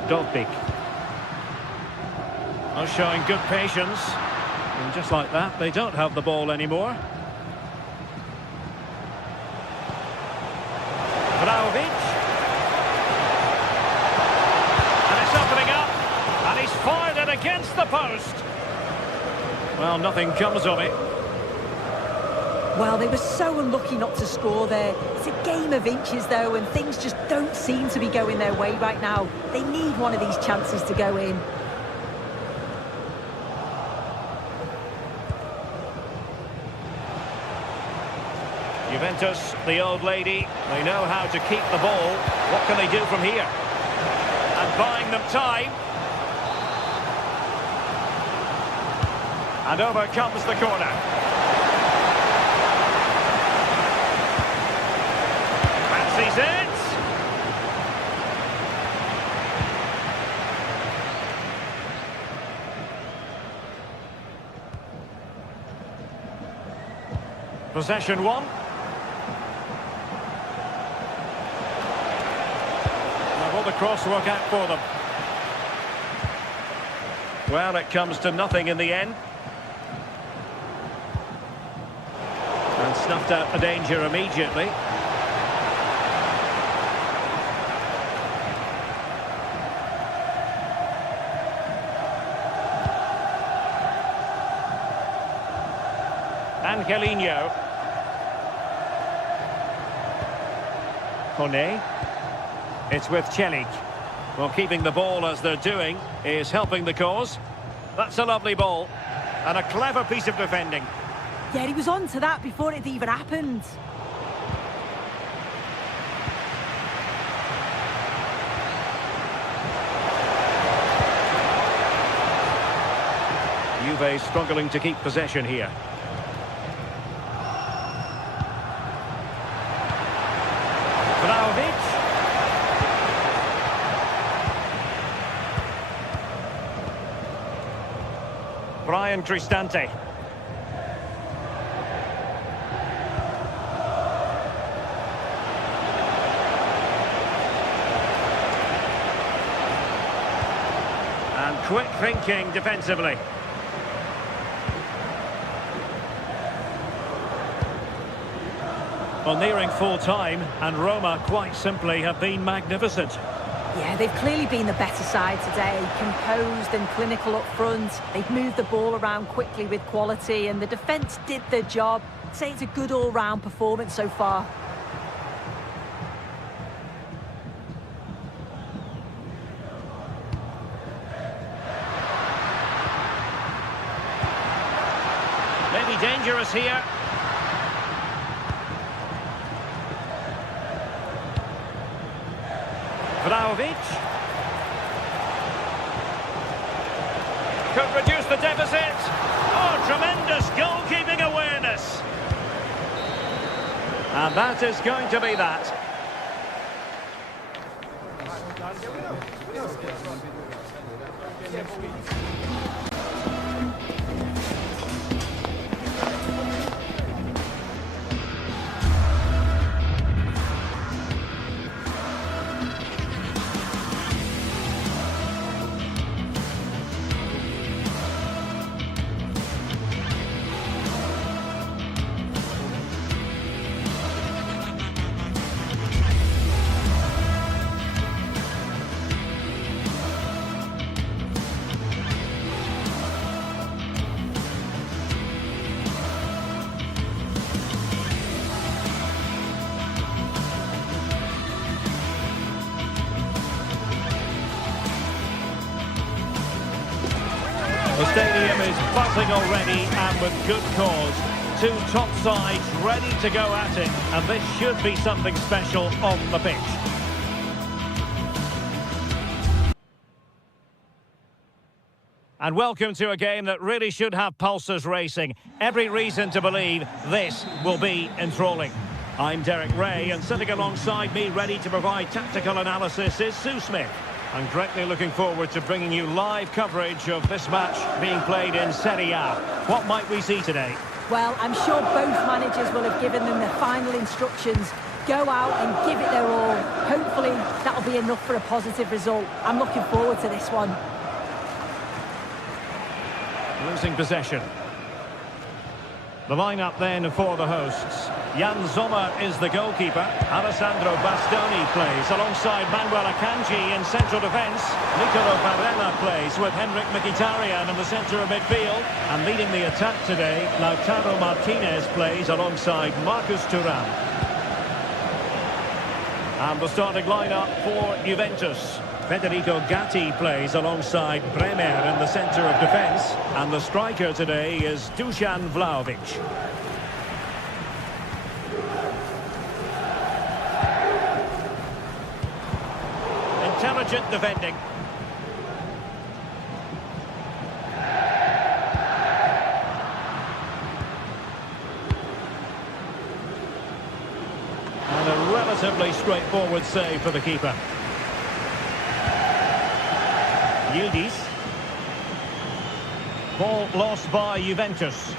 Dovbik. Oh, showing good patience. And just like that, they don't have the ball anymore. Vlahovic. And it's opening up. And he's fired it against the post. Well, nothing comes of it. Well, they were so unlucky not to score there. It's a game of inches, though, and things just don't seem to be going their way right now. They need one of these chances to go in. Juventus, the old lady, they know how to keep the ball. What can they do from here? And buying them time. And over comes the corner. Fancies it. Possession one. Now will the cross work out for them? Well, it comes to nothing in the end. And snuffed out the danger immediately. Angelino. Kone. It's with Celik. Well, keeping the ball as they're doing is helping the cause. That's a lovely ball. And a clever piece of defending. Yeah, he was on to that before it even happened. Juve struggling to keep possession here. Vlahovic. Brian Cristante. And quick thinking defensively. Well, nearing full time, and Roma quite simply have been magnificent. Yeah, they've clearly been the better side today, composed and clinical up front. They've moved the ball around quickly with quality, and the defence did their job. I'd say it's a good all-round performance so far. Maybe dangerous here. Vlahovic. Could reduce the deficit. Oh, tremendous goalkeeping awareness. And that is going to be that. The stadium is buzzing already, and with good cause. Two top sides ready to go at it, and this should be something special on the pitch. And welcome to a game that really should have pulses racing. Every reason to believe this will be enthralling. I'm Derek Ray, and sitting alongside me ready to provide tactical analysis is Sue Smith. I'm greatly looking forward to bringing you live coverage of this match being played in Serie A. What might we see today? Well, I'm sure both managers will have given them their final instructions. Go out and give it their all. Hopefully, that'll be enough for a positive result. I'm looking forward to this one. Losing possession. The lineup then for the hosts. Jan Sommer is the goalkeeper. Alessandro Bastoni plays alongside Manuel Akanji in central defence. Nicolo Barella plays with Henrik Mkhitaryan in the centre of midfield. And leading the attack today, Lautaro Martinez plays alongside Marcus Thuram. And the starting lineup for Juventus. Federico Gatti plays alongside Bremer in the centre of defence. And the striker today is Dusan Vlahovic. Intelligent defending. And a relatively straightforward save for the keeper. Yildiz. Ball lost by Juventus.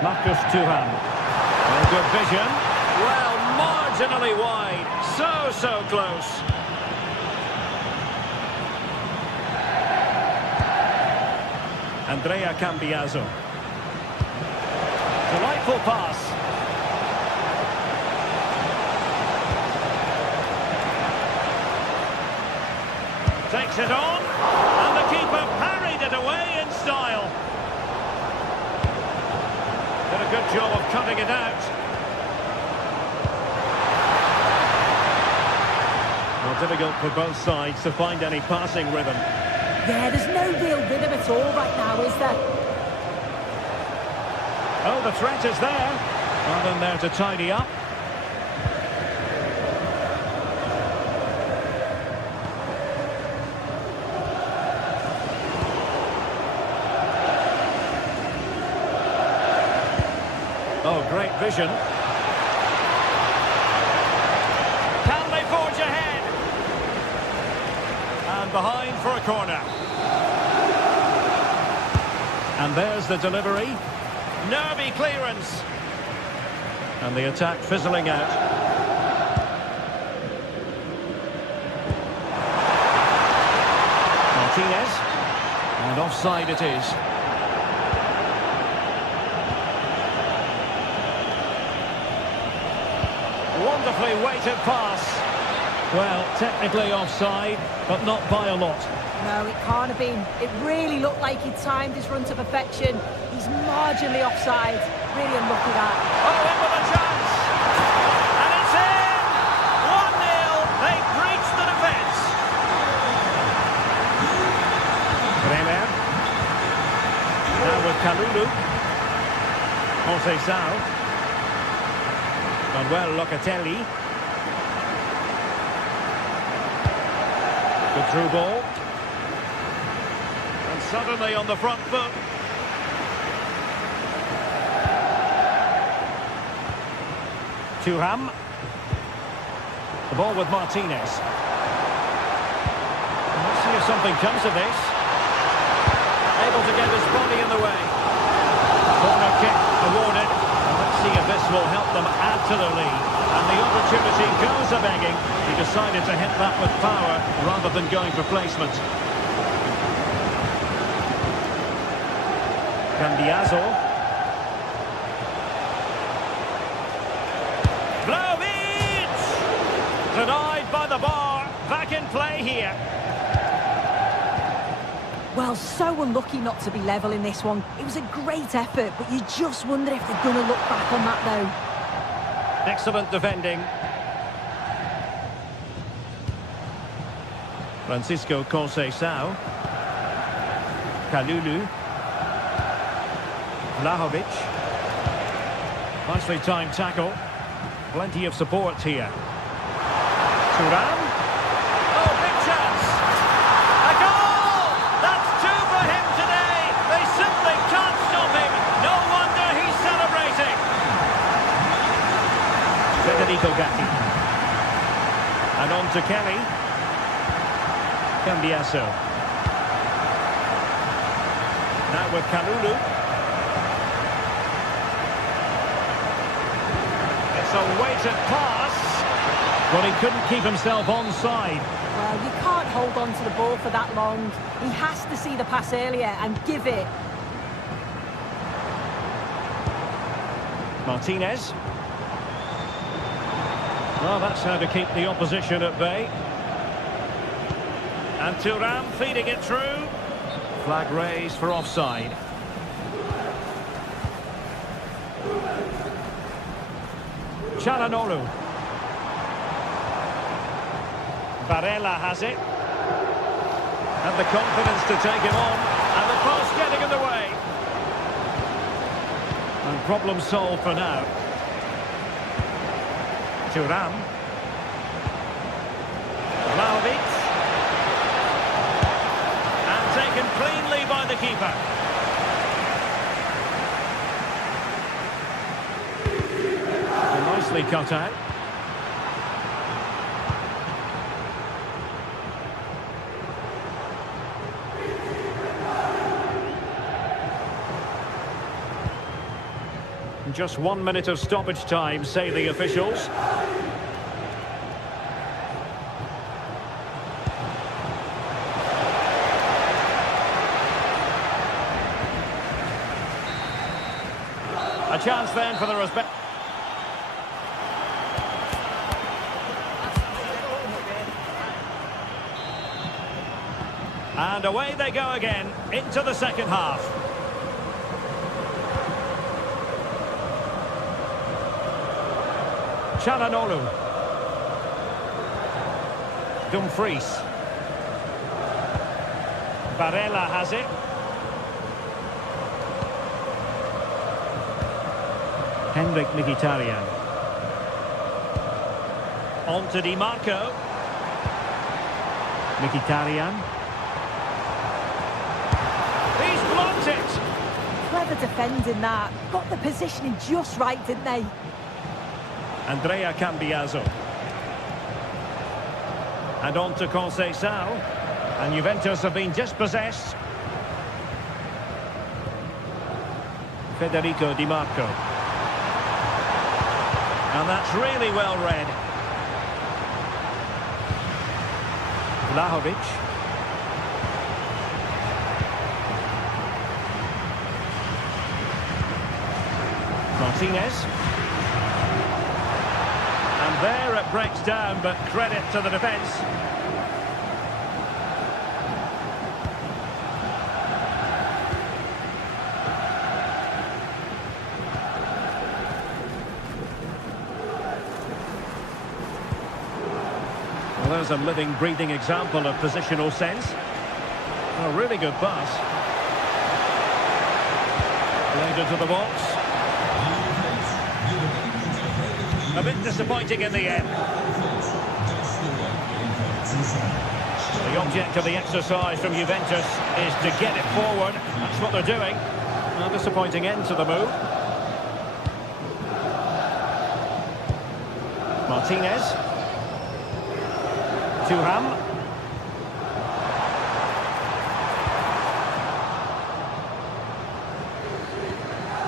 Marcus Thuram. Well, good vision. Well, marginally wide. So close. Andrea Cambiaso. Delightful pass. Takes it on, and the keeper parried it away in style. Did a good job of cutting it out. Well, difficult for both sides to find any passing rhythm. Yeah, there's no real rhythm at all right now, is there? Oh, the threat is there. Well, then there to tidy up. Oh, great vision. Can they forge ahead? And behind for a corner. And there's the delivery. Nervy clearance. And the attack fizzling out. Martinez. And offside it is. Wonderfully weighted pass. Well, technically offside, but not by a lot. No, it can't have been. It really looked like he'd timed his run to perfection. He's marginally offside. Really unlucky that. Oh, in with a chance! And it's in! 1-0. They breached the defence. Bremer. Now with Kalulu. Conceição. Manuel Locatelli. Good through ball. And suddenly on the front foot. Thuram. The ball with Martinez. Let's see if something comes of this. Able to get his body in the way. Corner kick awarded. Let's see if this will help them add to their lead. And the opportunity goes a-begging. He decided to hit that with power rather than going for placement. Cambiaso. Vlahovic! Denied by the bar. Back in play here. Well, so unlucky not to be level in this one. It was a great effort, but you just wonder if they're going to look back on that, though. Excellent defending. Francisco Conceição. Kalulu. Vlahovic. Nicely timed tackle. Plenty of support here. Thuram. Oh, big chance. A goal! That's two for him today. They simply can't stop him. No wonder he's celebrating. Federico Gatti. And on to Kelly. Cambiaso. with Kalulu. It's a weighted pass. Well, he couldn't keep himself onside. Well, you can't hold on to the ball for that long. He has to see the pass earlier and give it. Martinez. Well, that's how to keep the opposition at bay. And Thuram feeding it through. Flag raised for offside. Çalhanoğlu. Barella has it. And the confidence to take him on. And the pass getting in the way. And problem solved for now. Thuram. Vlahovic. And taken cleanly by the keeper. And nicely cut out. Just 1 minute of stoppage time, say the officials. A chance then for the respect. And away they go again into the second half. Çalhanoğlu. Dumfries. Barella has it. Henrik Mkhitaryan. On to Di Marco. Mkhitaryan. He's blocked it. Clever defending that. Got the positioning just right, didn't they? Andrea Cambiaso. And on to Conceição. And Juventus have been dispossessed. Federico Di Marco. And that's really well read. Vlahovic. Martinez. And there it breaks down, but credit to the defence. Well, there's a living, breathing example of positional sense. A really good pass. Played into the box. A bit disappointing in the end. The object of the exercise from Juventus is to get it forward. That's what they're doing. A disappointing end to the move. Martinez. Thuram.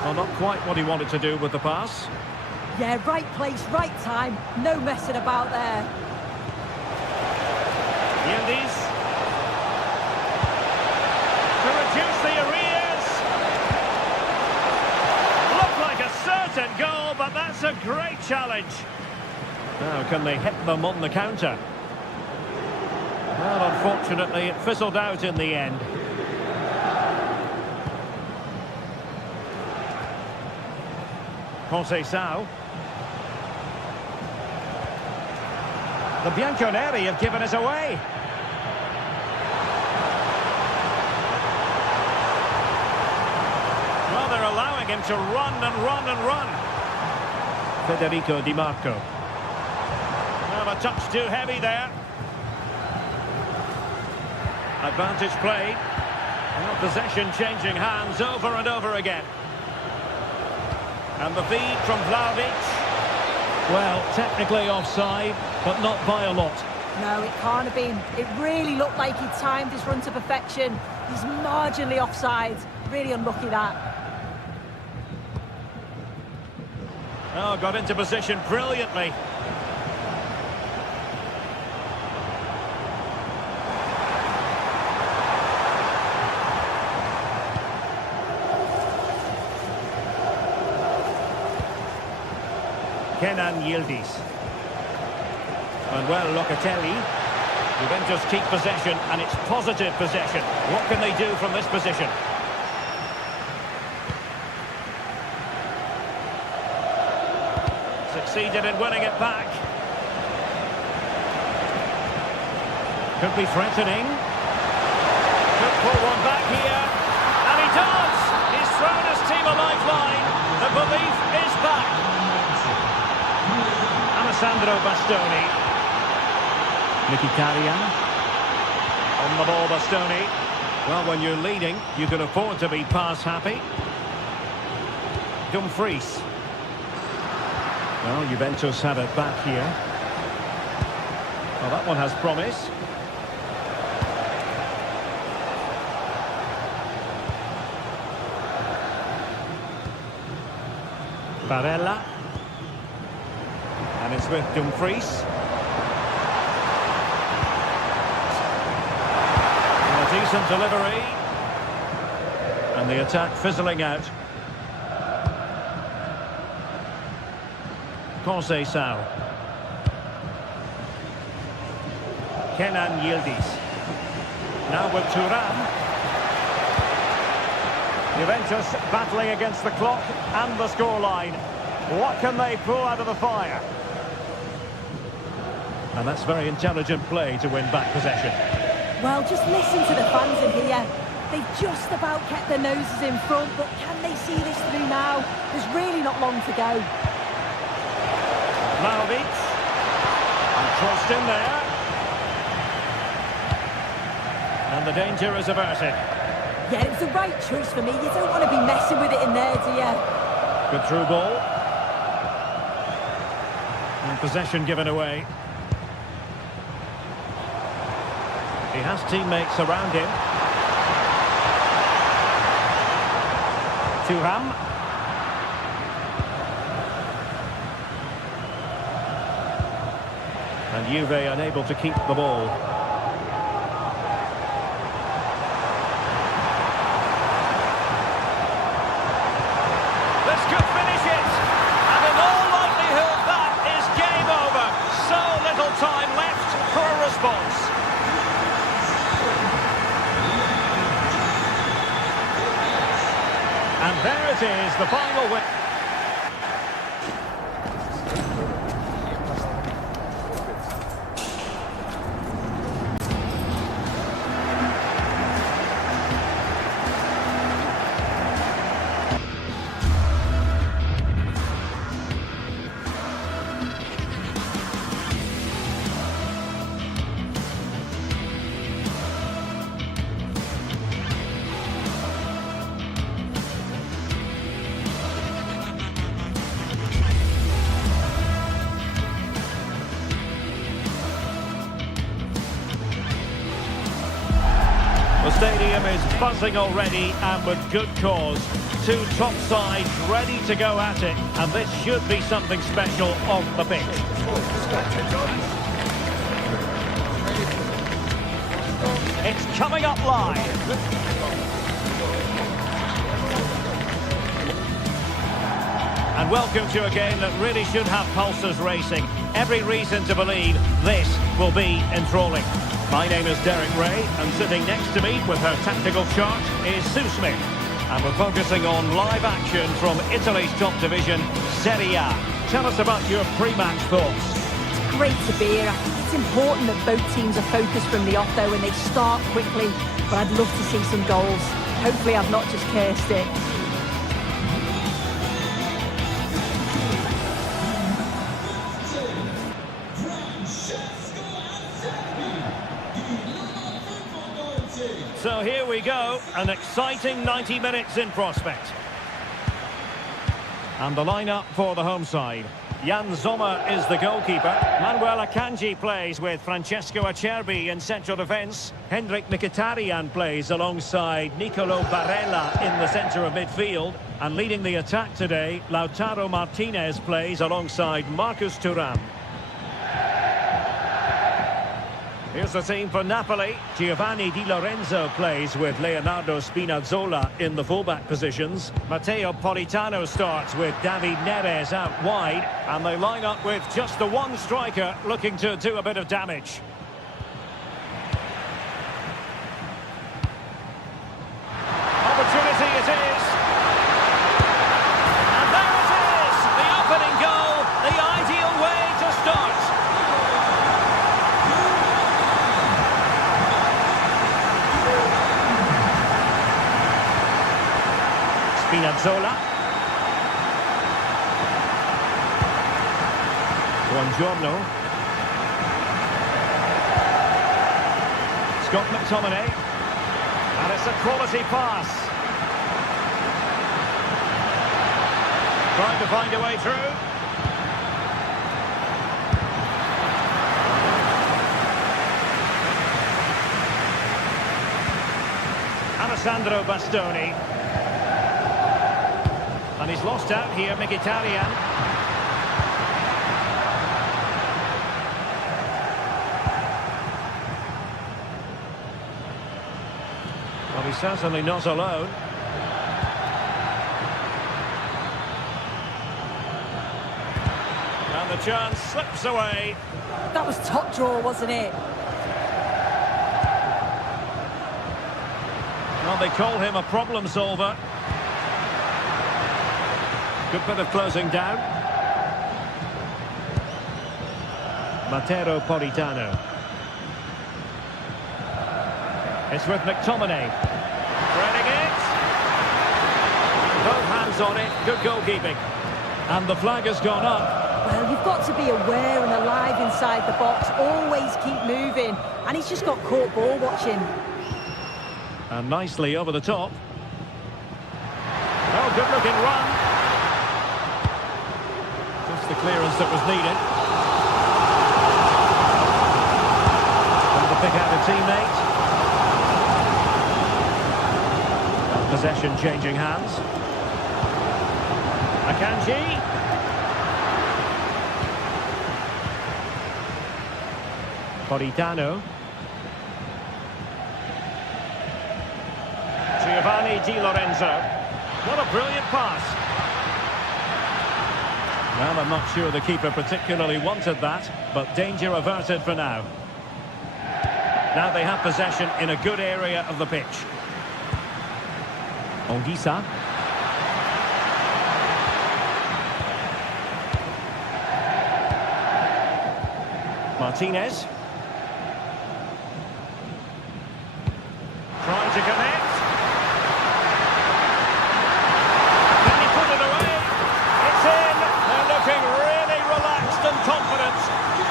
Well, not quite what he wanted to do with the pass. Yeah, right place, right time. No messing about there. Yildiz. To reduce the arrears. Looked like a certain goal, but that's a great challenge. Now, can they hit them on the counter? Well, unfortunately, it fizzled out in the end. Conceição. The Bianconeri have given us away. Well, they're allowing him to run and run and run. Federico Di Marco. Well, a touch too heavy there. Advantage played. Well, possession changing hands over and over again. And the feed from Vlahovic. Well, technically offside, but not by a lot. No, it can't have been. It really looked like he timed his run to perfection. He's marginally offside. Really unlucky that. Oh, got into position brilliantly. Kenan Yildiz. Manuel Locatelli. Juventus keep possession, and it's positive possession. What can they do from this position? Succeeded in winning it back. Could be threatening. Could pull one back here. And he does! He's thrown his team a lifeline. The belief is back. Alessandro Bastoni. Mkhitaryan. On the ball, Bastoni. Well, when you're leading, you can afford to be pass happy. Dumfries. Well, Juventus have it back here. Well, that one has promise. Barella. And it's with Dumfries. And a decent delivery. And the attack fizzling out. Conceição. Kenan Yildiz. Now with Thuram. Juventus battling against the clock and the scoreline. What can they pull out of the fire? And that's very intelligent play to win back possession. Well, just listen to the fans in here. They've just about kept their noses in front, but can they see this through now? There's really not long to go. Vlahovic. And crossed in there. And the danger is averted. Yeah, it's the right choice for me. You don't want to be messing with it in there, do you? Good through ball. And possession given away. He has teammates around him. Thuram. And Juve unable to keep the ball. This could finish it. And in all likelihood, that is game over. So little time left for a response. And there it is, the final win. The stadium is buzzing already, and with good cause. Two top sides ready to go at it, and this should be something special on the pitch. It's coming up live. And welcome to a game that really should have pulses racing. Every reason to believe this will be enthralling. My name is Derek Ray, and sitting next to me with her tactical chart is Sue Smith. And we're focusing on live action from Italy's top division, Serie A. Tell us about your pre-match thoughts. It's great to be here. I think it's important that both teams are focused from the off, though, and they start quickly. But I'd love to see some goals. Hopefully I've not just cursed it. So here we go, an exciting 90 minutes in prospect. And the lineup for the home side. Jan Sommer is the goalkeeper. Manuel Akanji plays with Francesco Acerbi in central defence. Hendrik Mkhitaryan plays alongside Nicolo Barella in the centre of midfield. And leading the attack today, Lautaro Martinez plays alongside Marcus Thuram. Here's the team for Napoli. Giovanni Di Lorenzo plays with Leonardo Spinazzola in the fullback positions. Matteo Politano starts with David Neres out wide. And they line up with just the one striker looking to do a bit of damage. Opportunity it is. And there it is! The opening goal, the ideal way to start. Spinazzola. Buongiorno. Scott McTominay. And it's a quality pass. Trying to find a way through. Alessandro Bastoni. And he's lost out here, Mkhitaryan. Well, he's certainly not alone. And the chance slips away. That was top draw, wasn't it? Well, they call him a problem solver. Good bit of closing down. Matteo Politano. It's with McTominay. Threading it. Both hands on it. Good goalkeeping. And the flag has gone up. Well, you've got to be aware and alive inside the box. Always keep moving. And he's just got caught ball watching. And nicely over the top. Oh, good looking run. Just the clearance that was needed. And to pick out a teammate. And possession changing hands. Akanji. Politano. Giovanni Di Lorenzo. What a brilliant pass. Well, I'm not sure the keeper particularly wanted that, but danger averted for now. Now they have possession in a good area of the pitch. Onguisa. Martinez. Trying to connect. Can he put it away? It's in. They're looking really relaxed and confident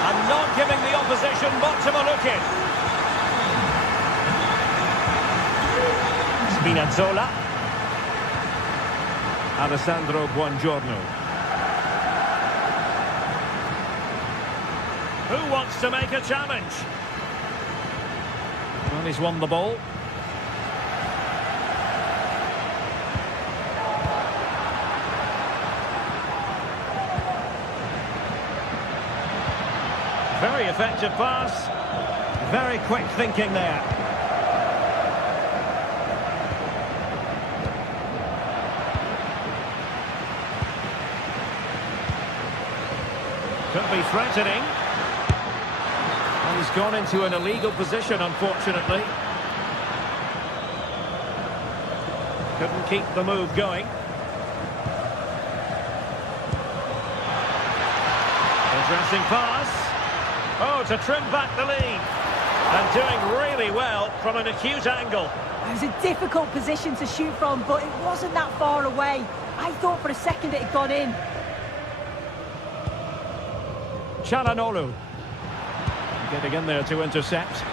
and not giving the opposition much of a look in. Spinazzola. Alessandro Buongiorno. Who wants to make a challenge? Well, he's won the ball. Very effective pass. Very quick thinking there. Could be threatening. And he's gone into an illegal position, unfortunately. Couldn't keep the move going. Interesting pass. Oh, to trim back the lead. And doing really well from an acute angle. It was a difficult position to shoot from, but it wasn't that far away. I thought for a second it had gone in. Çalhanoğlu. Getting in there to intercept.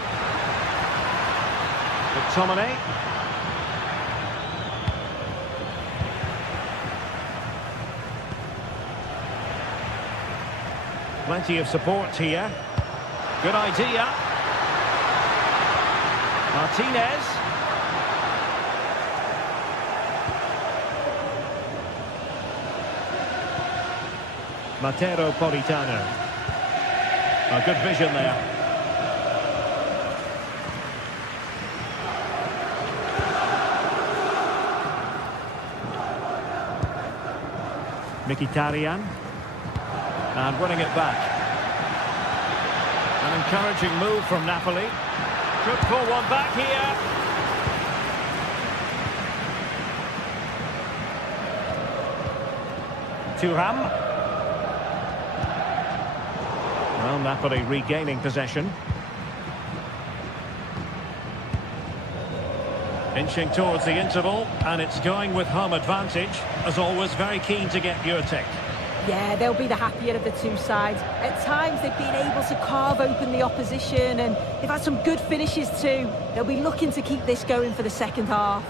McTominay. Plenty of support here. Good idea. Martinez. Mateo Politano. A good vision there. Mkhitaryan. And winning it back. An encouraging move from Napoli. Could pull one back here. Thuram. Well, Napoli regaining possession. Inching towards the interval, and it's going with home advantage. As always, very keen to get your take. Yeah, they'll be the happier of the two sides. At times, they've been able to carve open the opposition, and they've had some good finishes too. They'll be looking to keep this going for the second half.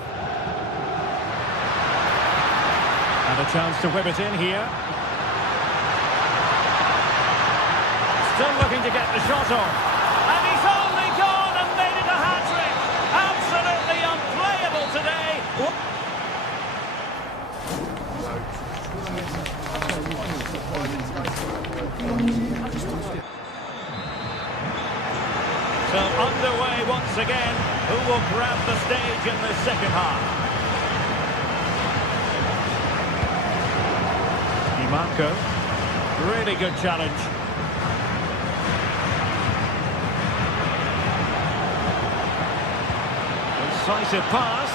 And a chance to whip it in here. Still looking to get the shot on. And he's only gone and made it a hat-trick. Absolutely unplayable today. So underway once again. Who will grab the stage in the second half? Marco. Really good challenge. Incisive pass.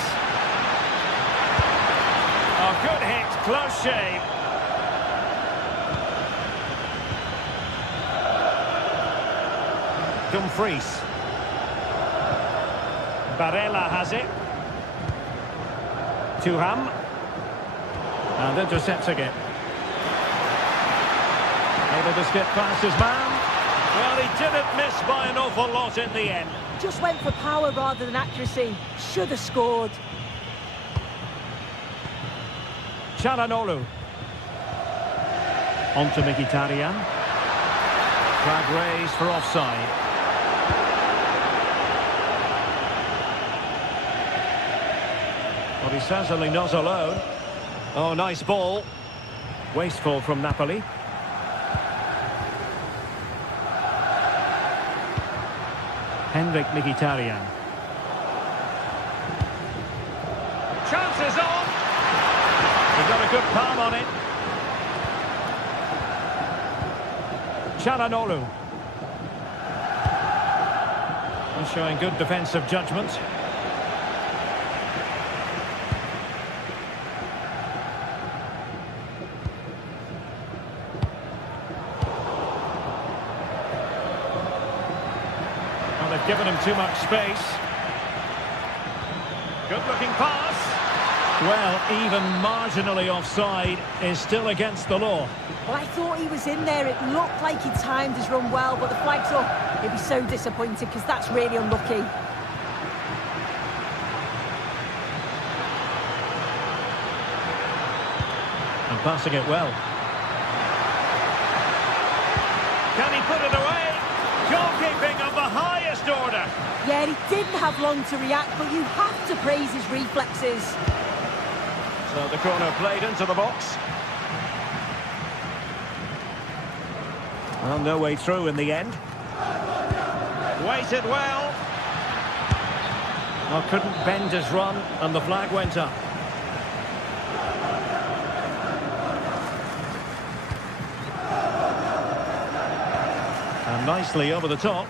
Oh, good hit, close shave. Dumfries. Barella has it. Thuram. And intercepting it. Able to skip past his man. Well, he didn't miss by an awful lot in the end. Just went for power rather than accuracy. Should have scored. Çalhanoğlu. On to Mkhitaryan. Flag raised for offside. But he's certainly not alone. Oh, nice ball. Wasteful from Napoli. Henrik Mkhitaryan. Chances on. He got a good palm on it. Çalhanoğlu. He's showing good defensive judgment. They've given him too much space. Good-looking pass. Well, even marginally offside is still against the law. Well, I thought he was in there. It looked like he timed his run well, but the flag's up. He'll be so disappointed because that's really unlucky. And passing it well. Can he put it away? Goalkeeping of the highest order. Yeah, he didn't have long to react, but you have to praise his reflexes. So the corner played into the box. Well, no way through in the end. Waited well. Well, couldn't bend his run, and the flag went up. And nicely over the top.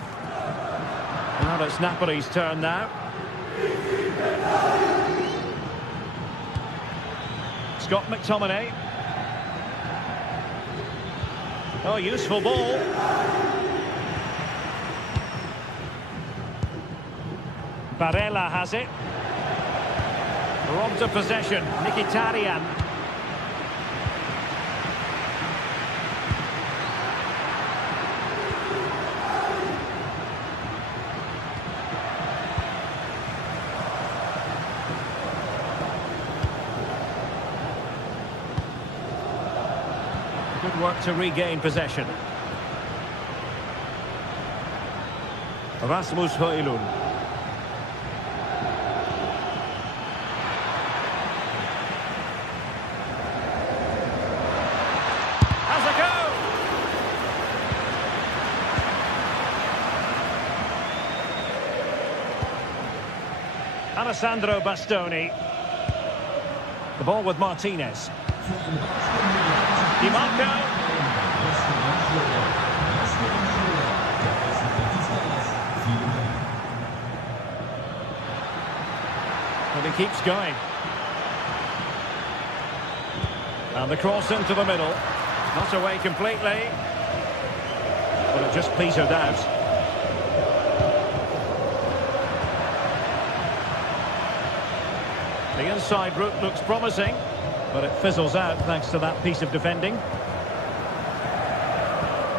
Well, it's Napoli's turn now. Scott McTominay. Oh, useful ball. Barella has it. Robbed of possession. Mkhitaryan. Good work to regain possession. Rasmus Højlund. Has a go! Alessandro Bastoni. The ball with Martinez. Di Marco. And he keeps going. And the cross into the middle. Not away completely. But it just petered out. The inside route looks promising, but it fizzles out thanks to that piece of defending.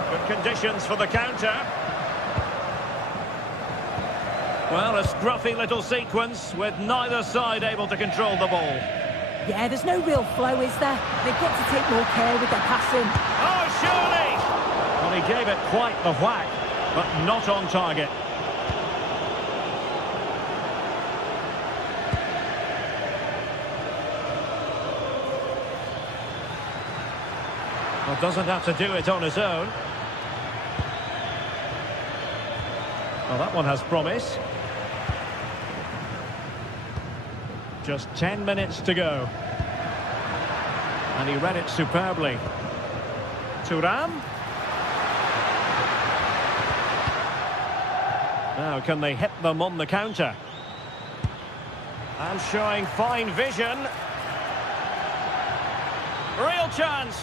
Good conditions for the counter. Well, a scruffy little sequence with neither side able to control the ball. Yeah, there's no real flow, is there? They've got to take more care with their passing. Oh, surely! Well, he gave it quite the whack, but not on target. Well, doesn't have to do it on his own. Well, that one has promise. Just 10 minutes to go. And he read it superbly. Thuram. Now, can they hit them on the counter? And showing fine vision. Real chance.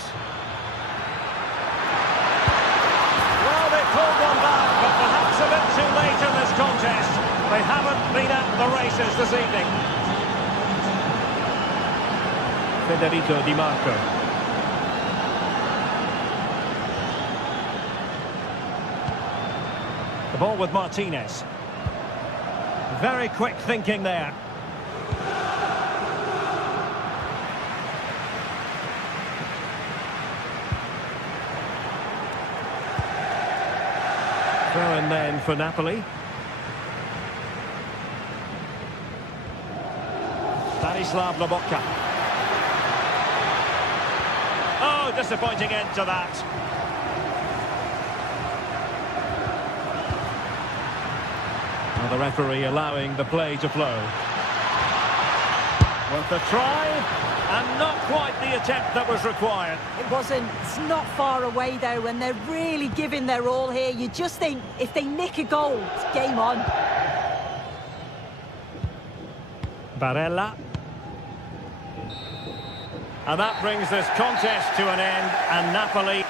Well, they pulled one back, but perhaps a bit too late in this contest. They haven't been at the races this evening. Federico Di Marco. The ball with Martinez. Very quick thinking there. Throw in then for Napoli. Stanislav Lobotka. Oh, disappointing end to that. Well, the referee allowing the play to flow. Worth a try, and not quite the attempt that was required. It wasn't. It's not far away, though, and they're really giving their all here. You just think, if they nick a goal, it's game on. Barella. And that brings this contest to an end, and Napoli...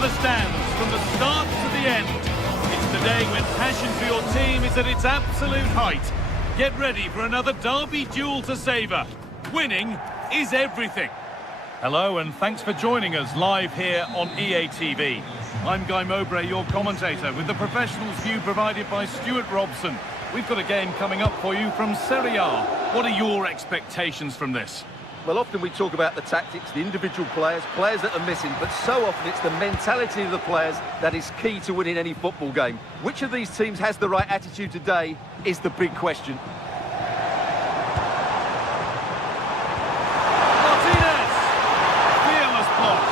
The stands from the start to the end. It's the day when passion for your team is at its absolute height. Get ready for another derby duel to savour. Winning is everything. Hello and thanks for joining us live here on EA TV. I'm Guy Mowbray, your commentator, with the professionals view provided by Stuart Robson. We've got a game coming up for you from Serie A. What are your expectations from this? Well, often we talk about the tactics, the individual players that are missing, but so often it's the mentality of the players that is key to winning any football game. Which of these teams has the right attitude today is the big question. Martinez! Fearless block.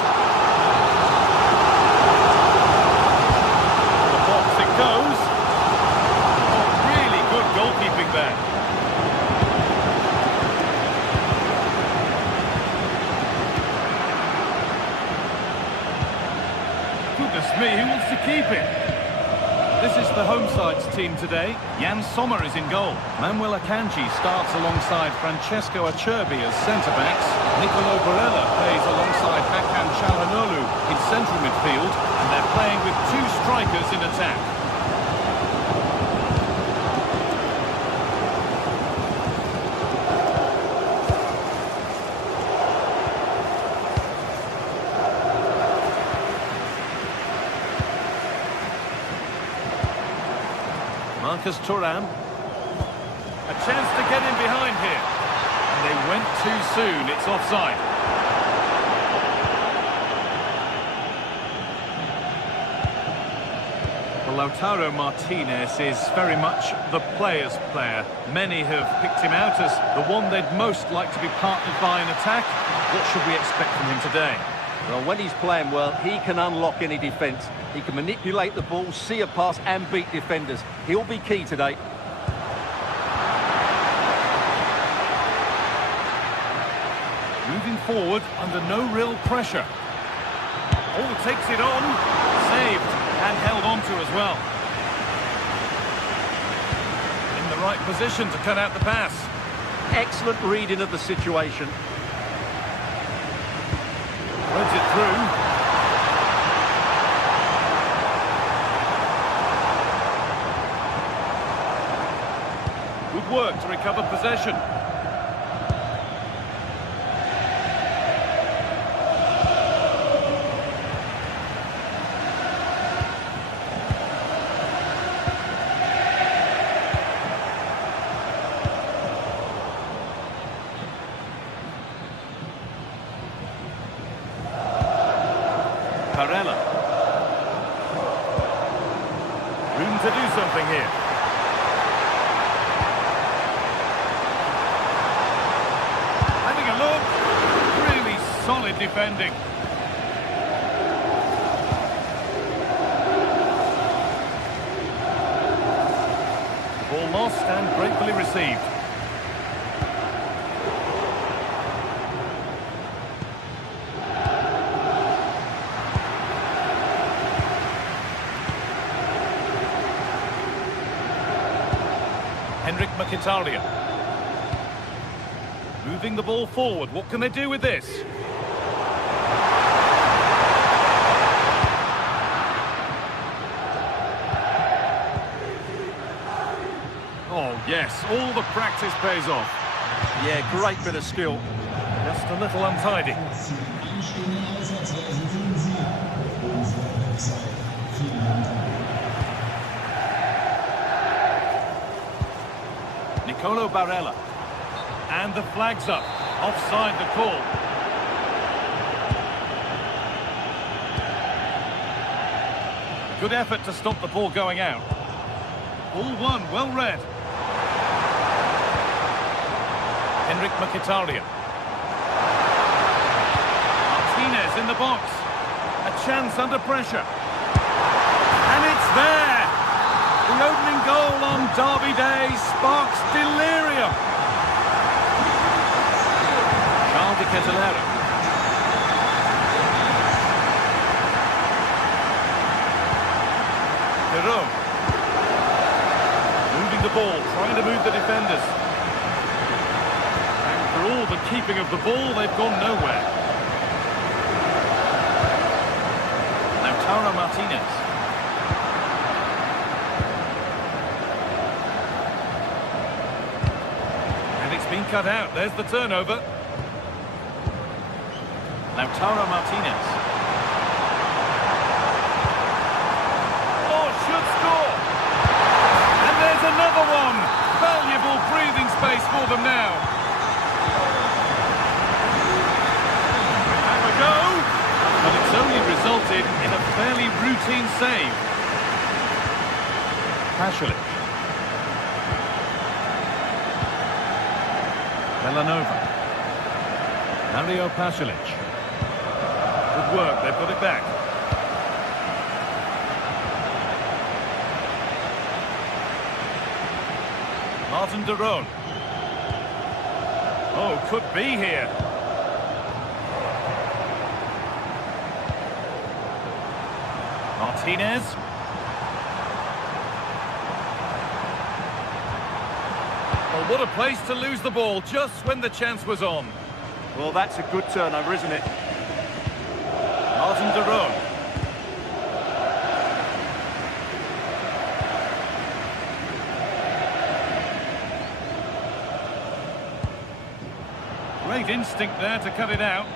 The box it goes. Oh, really good goalkeeping there. Goodness me, who wants to keep it? This is the home side's team today. Jan Sommer is in goal. Manuel Akanji starts alongside Francesco Acerbi as centre-backs. Nicolo Barella plays alongside Hakan Çalhanoğlu in central midfield. And they're playing with two strikers in attack. Marcus Thuram. A chance to get in behind here. And they went too soon. It's offside. Well, Lautaro Martinez is very much the player's player. Many have picked him out as the one they'd most like to be partnered by in attack. What should we expect from him today? Well, when he's playing well, he can unlock any defence. He can manipulate the ball, see a pass and beat defenders. He'll be key today. Moving forward under no real pressure. Oh, takes it on. Saved and held on to as well. In the right position to cut out the pass. Excellent reading of the situation. Threads it through. Good work to recover possession. Barella. Room to do something here. Having a look. Really solid defending. Ball lost and gratefully received. Mkhitaryan. Moving the ball forward. What can they do with this? Oh, yes. All the practice pays off. Yeah, great bit of skill. Just a little untidy. Nicolo Barella. And the flag's up. Offside the call. Good effort to stop the ball going out. All one, well read. Mkhitaryan. Martinez in the box. A chance under pressure. And it's there! The opening goal on Derby Day sparks delirium. Charles de Ketelera. Perot. Moving the ball, trying to move the defenders. And for all the keeping of the ball, they've gone nowhere. Lautaro Martinez. Been cut out. There's the turnover. Lautaro Martinez. Oh, should score. And there's another one. Valuable breathing space for them now. Have a go. But it's only resulted in a fairly routine save. Pasalic. Villanova. Mario Pasalic. Good work, they put it back. Martin de Roon. Oh, could be here. Martinez. Well, what a place to lose the ball just when the chance was on. Well, that's a good turnover, isn't it? Martin de Roon. Great instinct there to cut it out.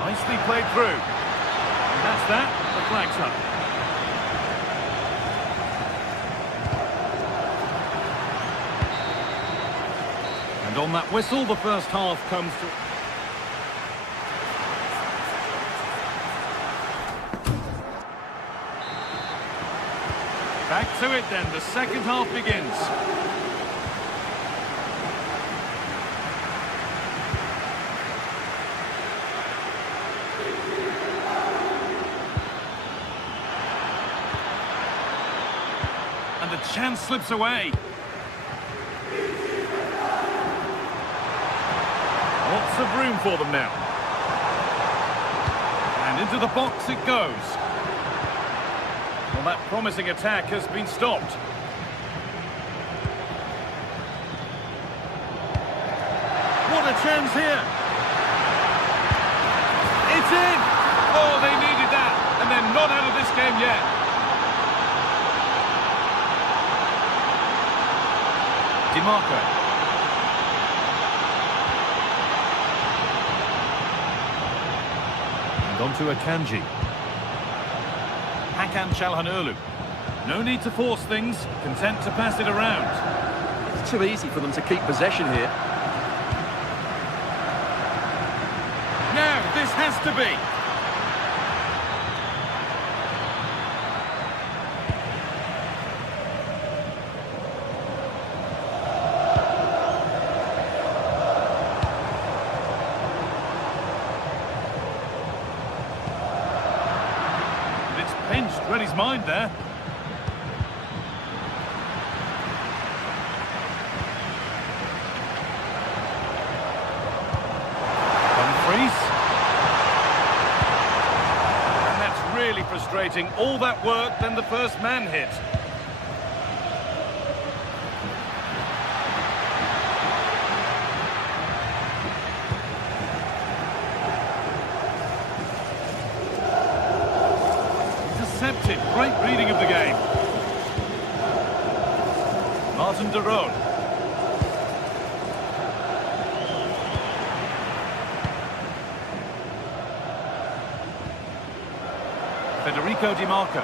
Nicely played through. And that's that. The flag's up. And on that whistle, the first half comes to... Back to it then, the second half begins. And the chance slips away. Lots of room for them now. And into the box it goes. Well, that promising attack has been stopped. What a chance here. It's in. Oh, they needed that. And they're not out of this game yet. DiMarco. And on to Akanji. Hakan Çalhanoğlu. No need to force things, content to pass it around. It's too easy for them to keep possession here. Now, this has to be. Pinched, read his mind there. Dumfries. And that's really frustrating. All that work, then the first man hit. Intercepted. Great reading of the game. Martin de Roon. Federico DiMarco.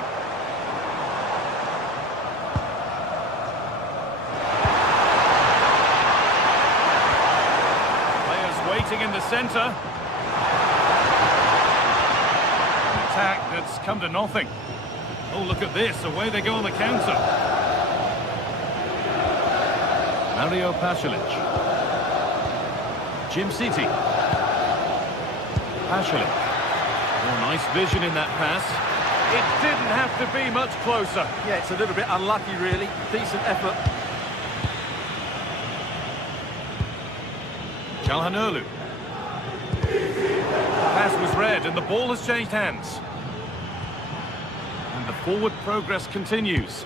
Players waiting in the centre. Attack that's come to nothing. Oh, look at this. Away they go on the counter. Mario Pasalic. Jim City. Pasalic. Oh, nice vision in that pass. It didn't have to be much closer. Yeah, it's a little bit unlucky, really. Decent effort. Çalhanoğlu. Pass was read and the ball has changed hands. And the forward progress continues.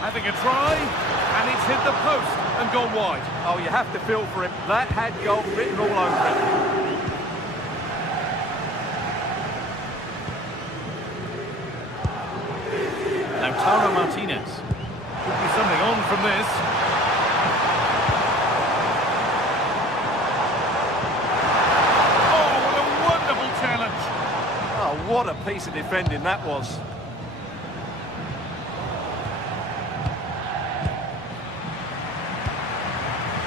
Having a try, and it's hit the post and gone wide. Oh, you have to feel for him. That had goal written all over it. Now Taro Martinez. Could be something on from this. Oh, what a wonderful challenge. Oh, what a piece of defending that was.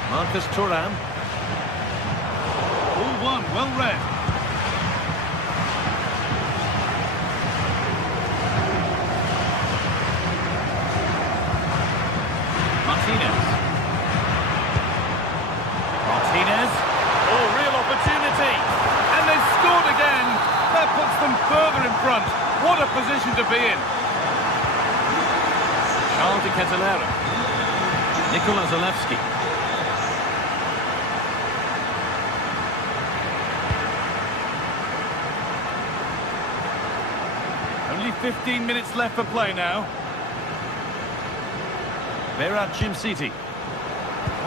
Marcus Thuram. All one, well read. Martinez. Oh, real opportunity. And they've scored again. That puts them further in front. What a position to be in. Charles de Kettelera. Nikola Zalewski. Only 15 minutes left for play now. Berat City.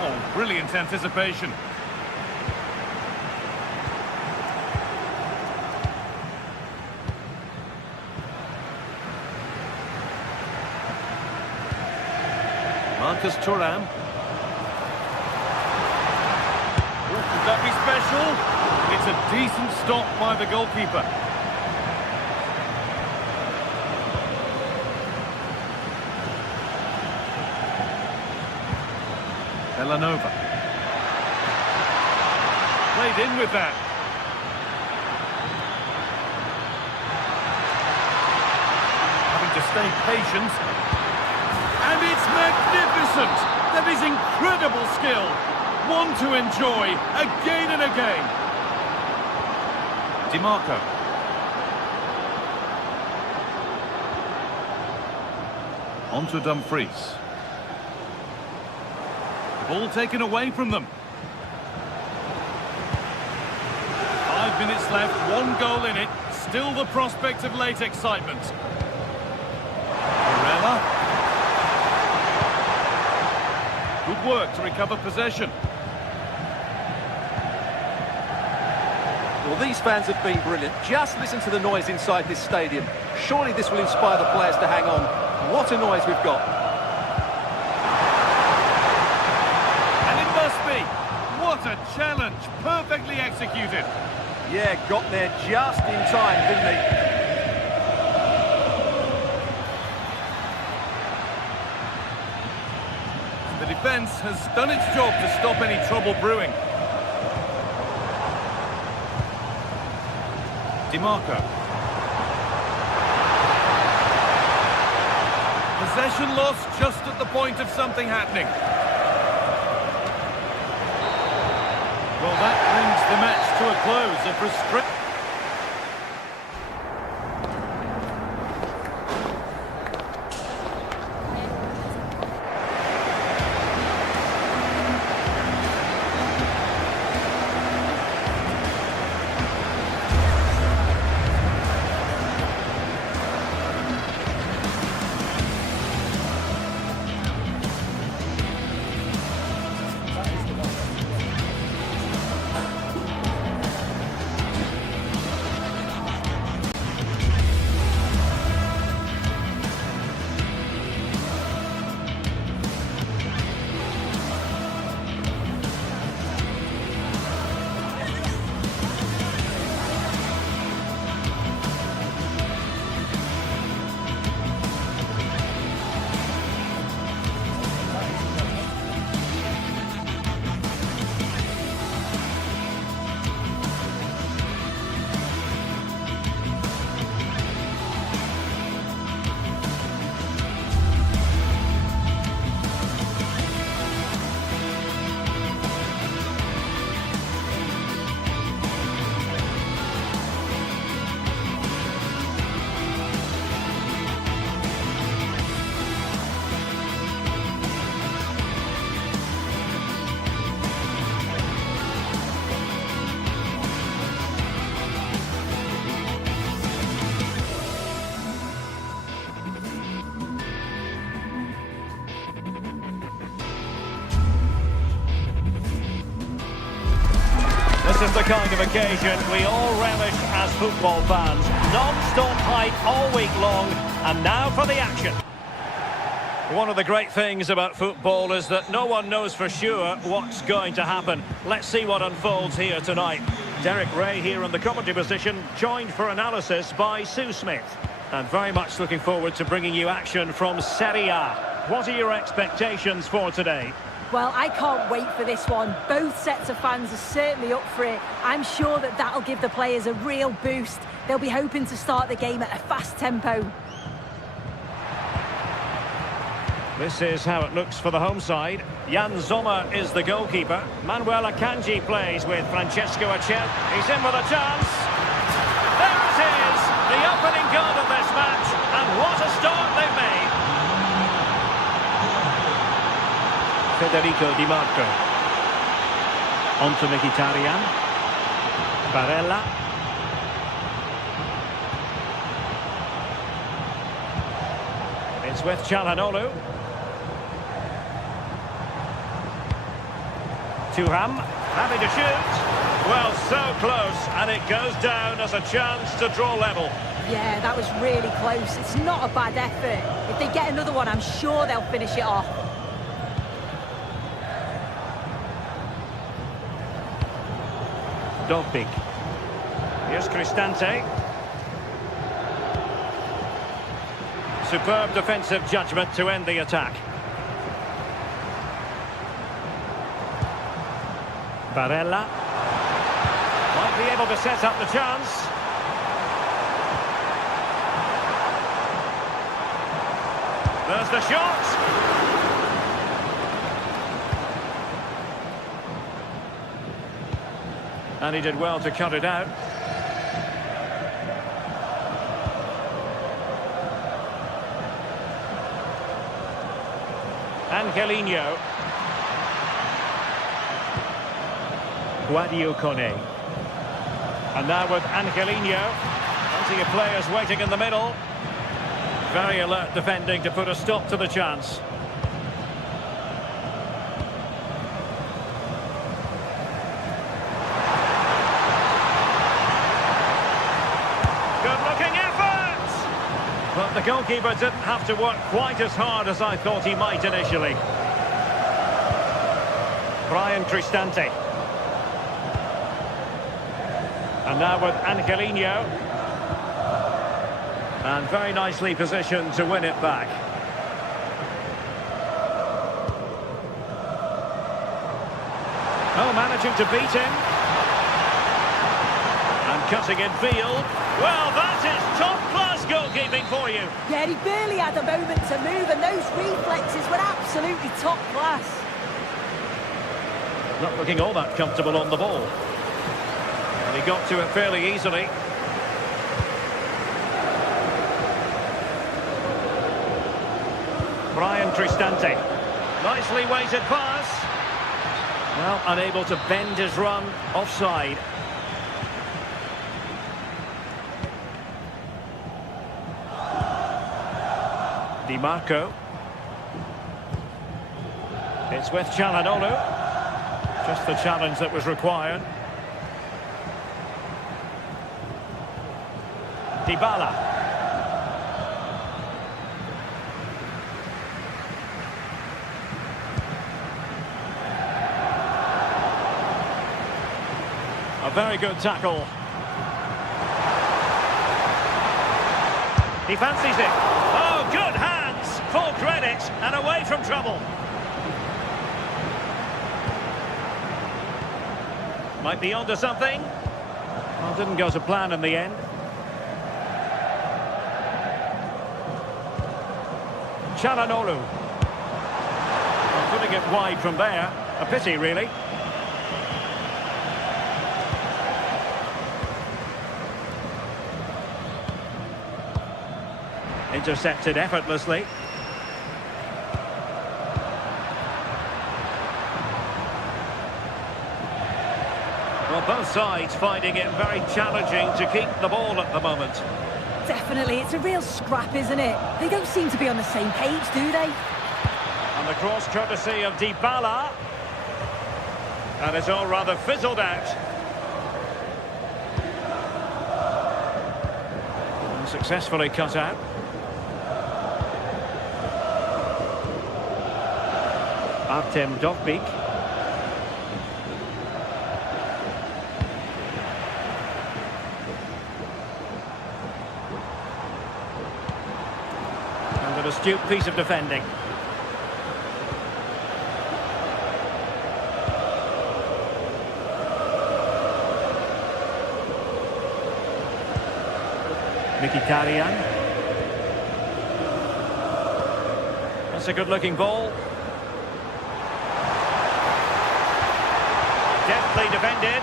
Oh, brilliant anticipation. Marcus Thuram. Oh, could that be special? It's a decent stop by the goalkeeper. Villanova. Played in with that. Having to stay patient. And it's magnificent! That is incredible skill. One to enjoy again and again. DiMarco. On to Dumfries. Ball taken away from them. 5 minutes left, 1 goal in it. Still the prospect of late excitement. Barella. Good work to recover possession. Well, these fans have been brilliant. Just listen to the noise inside this stadium. Surely this will inspire the players to hang on. What a noise we've got. And it must be. What a challenge. Perfectly executed. Yeah, got there just in time, didn't he? The defence has done its job to stop any trouble brewing. DiMarco. Possession lost just at the point of something happening. Well, that brings the match to a close. A frustrating... This is the kind of occasion we all relish as football fans. Non-stop hype all week long, and now for the action. One of the great things about football is that no one knows for sure what's going to happen. Let's see what unfolds here tonight. Derek Ray here in the commentary position, joined for analysis by Sue Smith. And very much looking forward to bringing you action from Serie A. What are your expectations for today? Well, I can't wait for this one. Both sets of fans are certainly up for it. I'm sure that that'll give the players a real boost. They'll be hoping to start the game at a fast tempo. This is how it looks for the home side. Jan Sommer is the goalkeeper. Manuel Akanji plays with Francesco Acel. He's in with a chance. There it is, the opening goal of this match. And what a start they've made. Federico Di Marco. On to Mkhitaryan. Barella. It's with Çalhanoğlu. Thuram, having to shoot. Well, so close, and it goes down as a chance to draw level. Yeah, that was really close. It's not a bad effort. If they get another one, I'm sure they'll finish it off. Dovbik. Here's Cristante. Superb defensive judgment to end the attack. Barella. Might be able to set up the chance. There's the shot. And he did well to cut it out. Angelino. Guadio Kone. And now with Angelino. Plenty of players waiting in the middle. Very alert defending to put a stop to the chance. Good-looking effort! But the goalkeeper didn't have to work quite as hard as I thought he might initially. Brian Cristante. And now with Angelino. And very nicely positioned to win it back. Oh, managing to beat him. And cutting in field. Well, that is top-class goalkeeping for you. Yeah, he barely had a moment to move, and those reflexes were absolutely top class. Not looking all that comfortable on the ball. And he got to it fairly easily. Brian Cristante. Nicely weighted pass. Well, unable to bend his run. Offside. Di Marco. It's with Çalhanoğlu. Just the challenge that was required. Dybala. A very good tackle. He fancies it. Oh, good hands. Full credit and away from trouble. Might be onto something. Well, didn't go to plan in the end. Çalhanoğlu. Well, putting it wide from there. A pity, really. Intercepted effortlessly. Well, both sides finding it very challenging to keep the ball at the moment. Definitely, it's a real scrap, isn't it? They don't seem to be on the same page, do they? And the cross courtesy of Dybala. And it's all rather fizzled out. And successfully cut out. Artem Dovbik. And an astute piece of defending. Mkhitaryan. That's a good-looking ball. Deftly defended.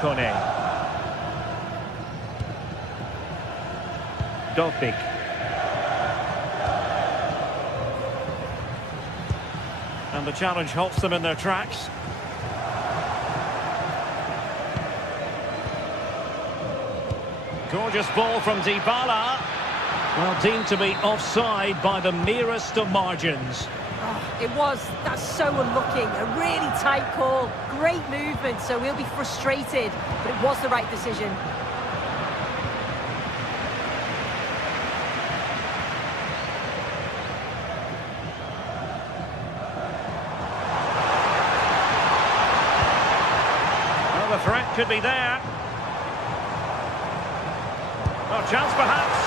Kone. Dovbik. And the challenge halts them in their tracks. Gorgeous ball from Dybala. Well, deemed to be offside by the merest of margins. Oh, it was. That's so unlucky. A really tight call. Great movement, so he'll be frustrated. But it was the right decision. Well, the threat could be there. Oh, chance perhaps.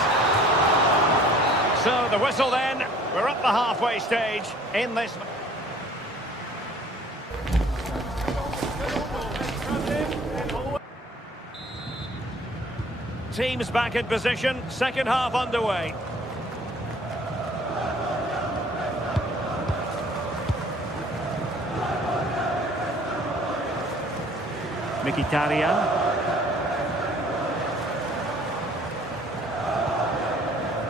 So the whistle then. We're up the halfway stage in this. Teams back in position. Second half underway. Mkhitaryan.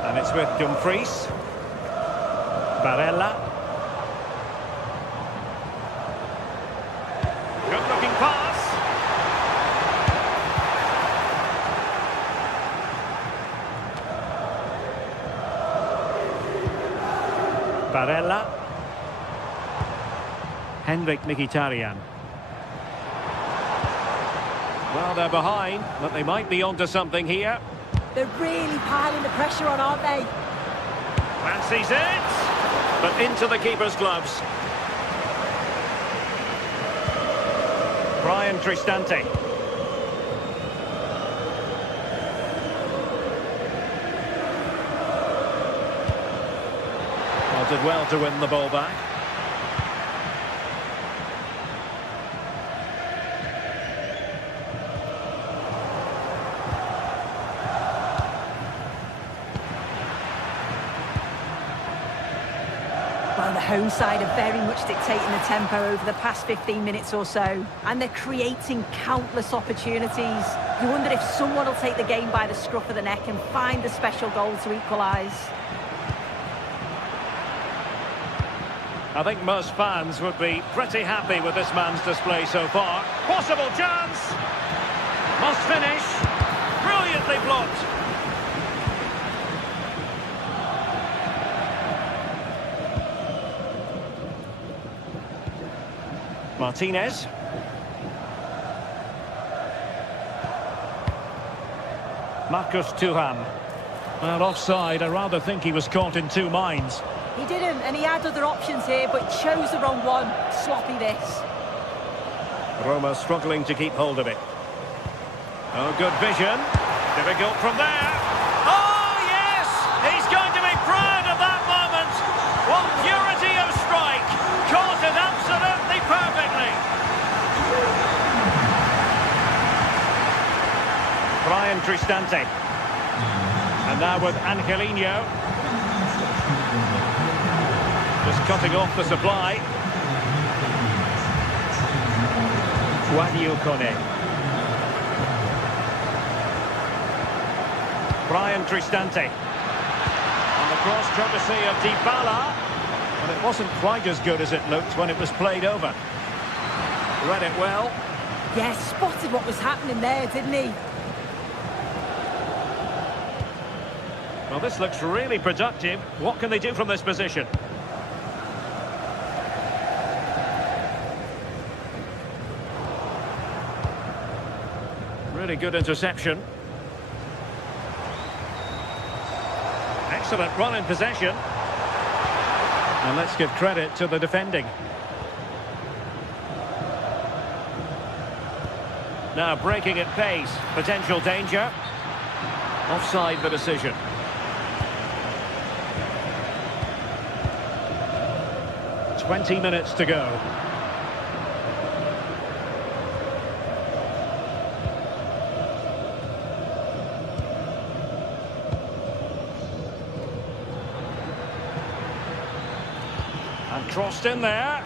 And it's with Dumfries. Barella. Good-looking pass. Barella. Henrik Mkhitaryan. Well, they're behind, but they might be onto something here. They're really piling the pressure on, aren't they? Fancies it, but into the keeper's gloves. Brian Cristante. Well, did well to win the ball back. Well, the home side are very much dictating the tempo over the past 15 minutes or so. And they're creating countless opportunities. You wonder if someone will take the game by the scruff of the neck and find the special goal to equalise. I think most fans would be pretty happy with this man's display so far. Possible chance! Must finish. Brilliantly blocked. Martinez. Marcus Thuram. Well, offside. I rather think he was caught in two minds. He didn't, and he had other options here, but chose the wrong one. Sloppy this. Roma struggling to keep hold of it. Oh, good vision. Difficult from there. Oh, yes! He's going to be proud of that moment. One purity of strike. Caught it absolutely perfectly. Brian Cristante. And now with Angelino. Just cutting off the supply. Kone. Brian Cristante. On the cross courtesy of Dybala. But it wasn't quite as good as it looked when it was played over. Read it well. Yeah, spotted what was happening there, didn't he? Well, this looks really productive. What can they do from this position? Really good interception. Excellent run in possession. And let's give credit to the defending. Now breaking at pace. Potential danger. Offside the decision. ...20 minutes to go. Crossed in there.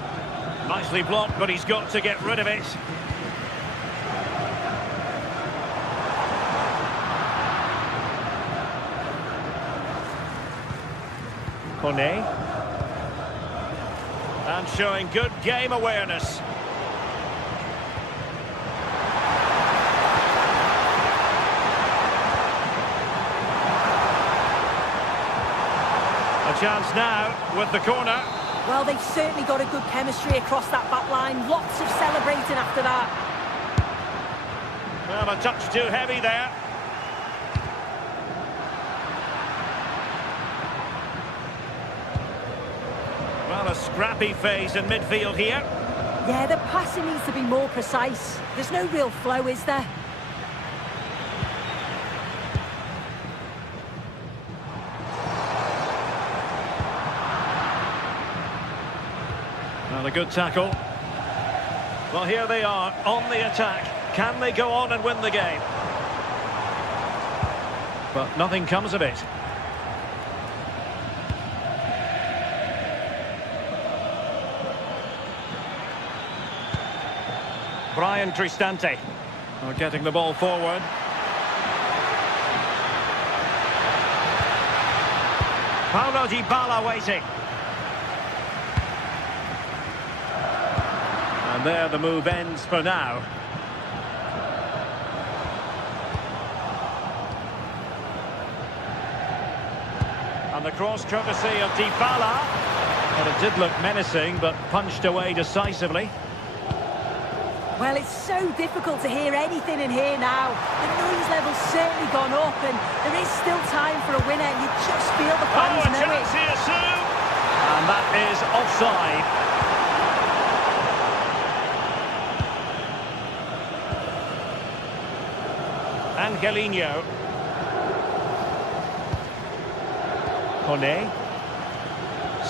Nicely blocked, but he's got to get rid of it. Kone. And showing good game awareness. A chance now with the corner. Well, they've certainly got a good chemistry across that back line. Lots of celebrating after that. Well, a touch too heavy there. Well, a scrappy phase in midfield here. Yeah, the passing needs to be more precise. There's no real flow, is there? Well, a good tackle. Well, here they are on the attack. Can they go on and win the game? But nothing comes of it. Brian Cristante getting the ball forward. Paulo Dybala waiting. And there the move ends for now. And the cross courtesy of Dybala. Well, it did look menacing, but punched away decisively. Well, it's so difficult to hear anything in here now. The noise level's certainly gone up, and there is still time for a winner. You just feel the fans a know chance it. here soon. And that is offside. Angelino. Kone.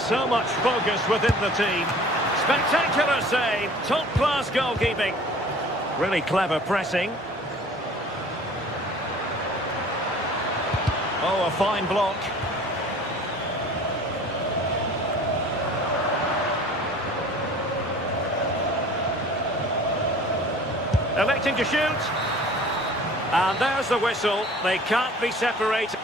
So much focus within the team. Spectacular save. Top-class goalkeeping. Really clever pressing. Oh, a fine block. Electing to shoot. And there's the whistle. They can't be separated.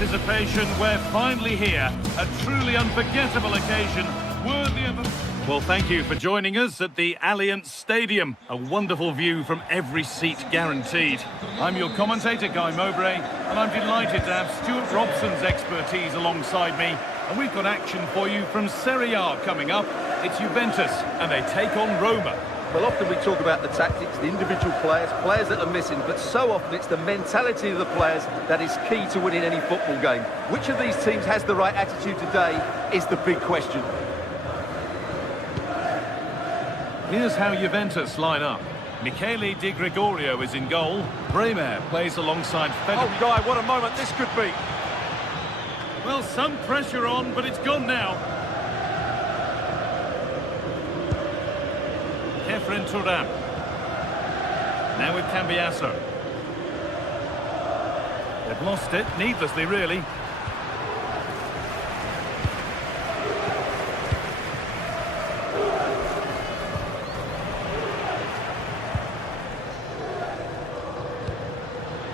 anticipation, we're finally here. A truly unforgettable occasion, worthy of a... Well, thank you for joining us at the Allianz Stadium. A wonderful view from every seat guaranteed. I'm your commentator, Guy Mowbray, and I'm delighted to have Stuart Robson's expertise alongside me. And we've got action for you from Serie A coming up. It's Juventus, and they take on Roma. Well, often we talk about the tactics, the individual players that are missing, but so often it's the mentality of the players that is key to winning any football game. Which of these teams has the right attitude today is the big question. Here's how Juventus line up. Michele Di Gregorio is in goal. Bremer plays alongside Federico. Oh, Guy, what a moment this could be. Well, some pressure on, but it's gone now. Kefren Turan. Now with Cambiasso. They've lost it, needlessly really.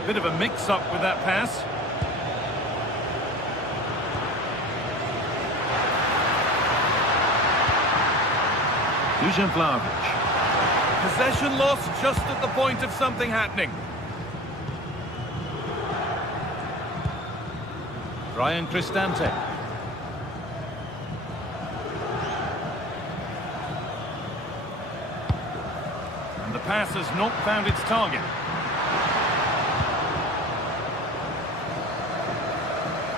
Bit of a mix-up with that pass. Dusan Vlahovic. Possession lost just at the point of something happening. Ryan Cristante. And the pass has not found its target.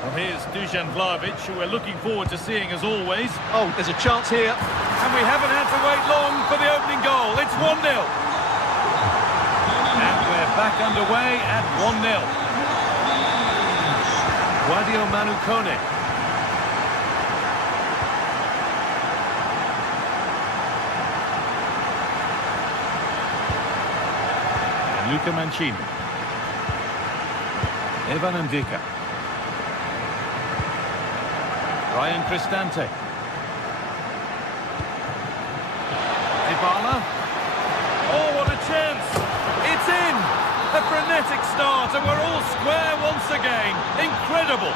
Well, here's Dusan Vlahovic, who we're looking forward to seeing as always. Oh, there's a chance here. And we haven't had to wait long for the opening goal. It's 1-0. And we're back underway at 1-0. Guadio Manucone. And Luca Mancini. Evan Ndika. Ryan Cristante. Dybala. Oh, what a chance! It's in! A frenetic start, and we're all square once again. Incredible!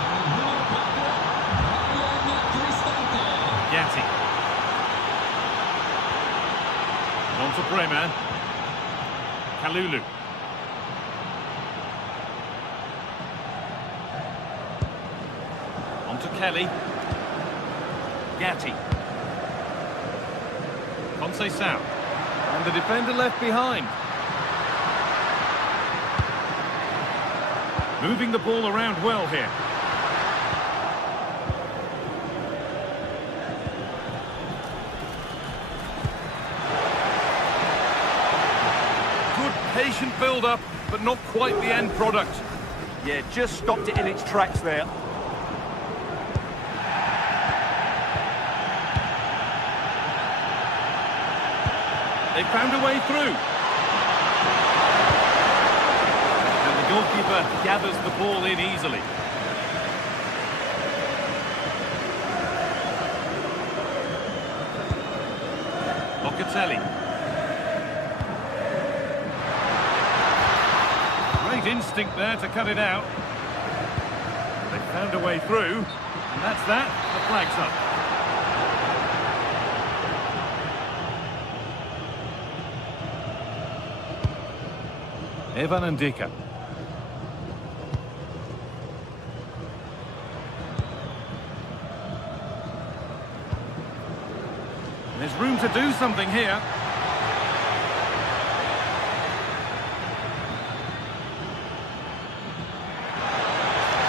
Gatti. On to Bremer. Kalulu. On to Kelly. Gatti. Conceição. And the defender left behind. Moving the ball around well here. Good patient build-up, but not quite the end product. Yeah, just stopped it in its tracks there. They found a way through. And the goalkeeper gathers the ball in easily. Locatelli. Great instinct there to cut it out. They found a way through. And that's that. The flag's up. Evan Ndika. There's room to do something here.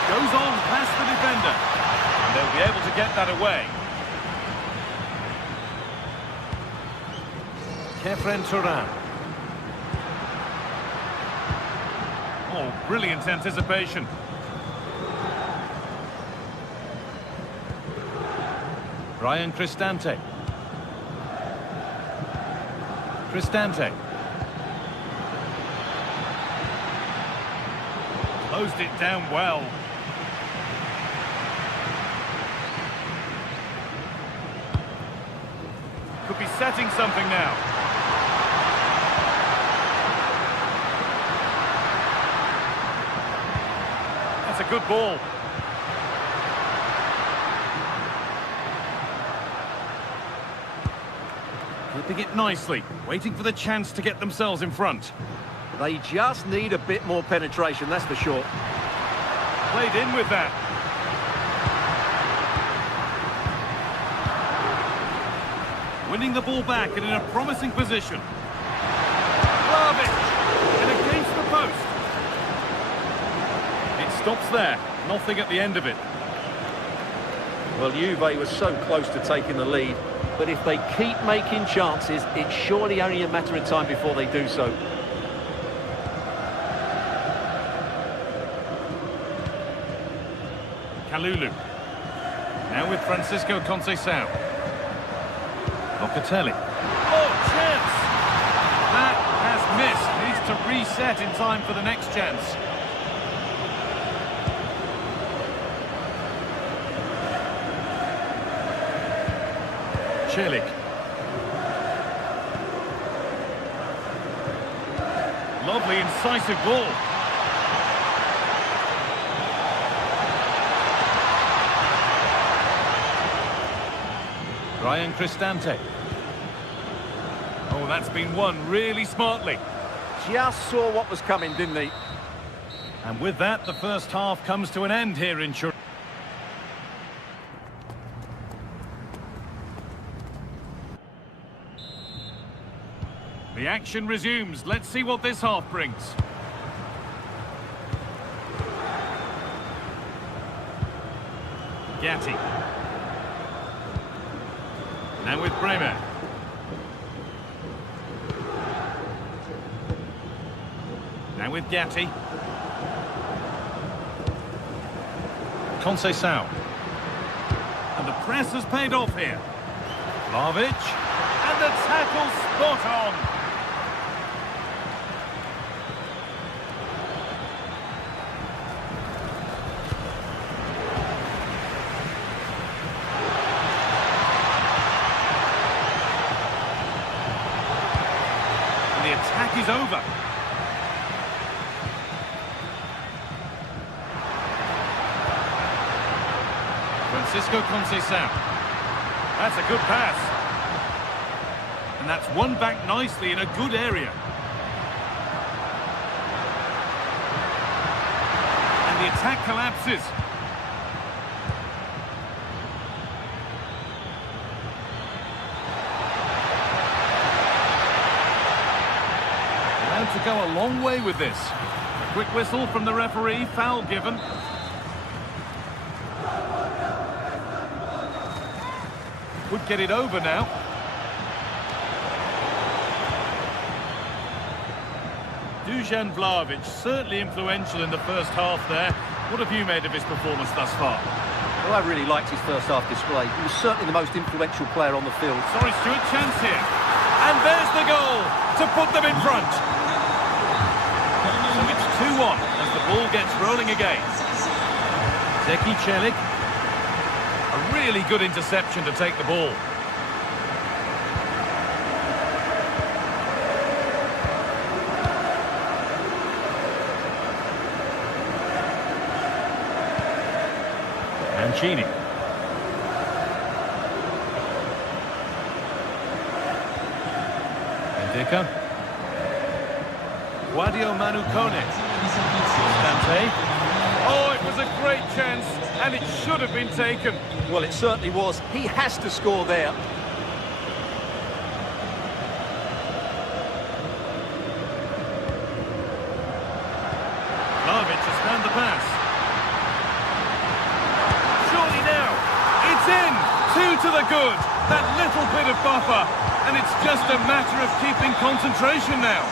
Goes on past the defender. And they'll be able to get that away. Kefren Turan. Oh, brilliant anticipation. Ryan Cristante. Cristante. Closed it down well. Could be setting something now. That's a good ball. keeping it nicely, waiting for the chance to get themselves in front. They just need a bit more penetration, that's for sure. Played in with that. Winning the ball back and in a promising position. Vlahovic, and against the post. It stops there, nothing at the end of it. Well, Juve was so close to taking the lead, but if they keep making chances, it's surely only a matter of time before they do so. Kalulu. Now with Francisco Conceição. Locatelli. Oh, chance! That has missed. Needs to reset in time for the next chance. Celik. Lovely, incisive ball. Ryan Cristante. Oh, that's been won really smartly. Just saw what was coming, didn't he? And with that, the first half comes to an end here in Turin. The action resumes. Let's see what this half brings. Gatti. Now with Bremer. Now with Gatti. Conceição. And the press has paid off here. Vlahovic. And the tackle spot on. The attack is over. Francisco Conceição. That's a good pass. And that's won back nicely in a good area. And the attack collapses. To go a long way with this. A quick whistle from the referee, foul given. Would get it over now. Dusan Vlahovic, certainly influential in the first half there. What have you made of his performance thus far? Well, I really liked his first half display. He was certainly the most influential player on the field. Sorry, Stuart, chance here. And there's the goal to put them in front. So it's 2-1 as the ball gets rolling again. Zeki Celik. A really good interception to take the ball. Mancini. Indica. Guadio Manucone. Dante. Oh, it was a great chance, and it should have been taken. Well, it certainly was. He has to score there. Vlahovic has found the pass. Surely now, it's in! 2 to the good. That little bit of buffer, and it's just a matter of keeping concentration now.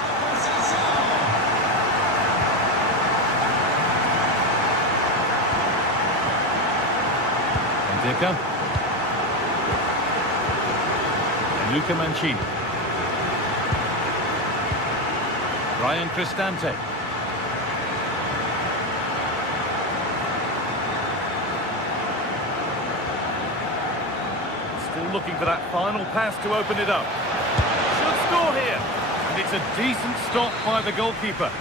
Indica. And Luca Mancini. Ryan Cristante. Still looking for that final pass to open it up. Should score here. And it's a decent stop by the goalkeeper.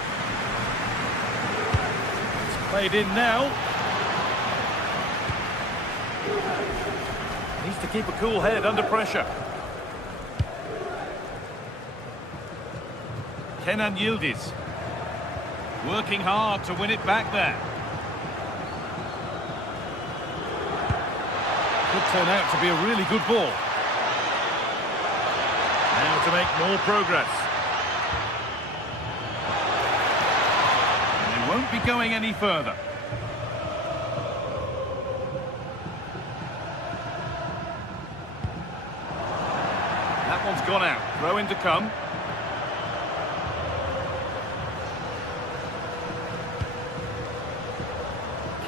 It's played in now. Needs to keep a cool head under pressure. Kenan Yildiz. Working hard to win it back there. Could turn out to be a really good ball. Now to make more progress. And they won't be going any further. That one's gone out. Throw in to come.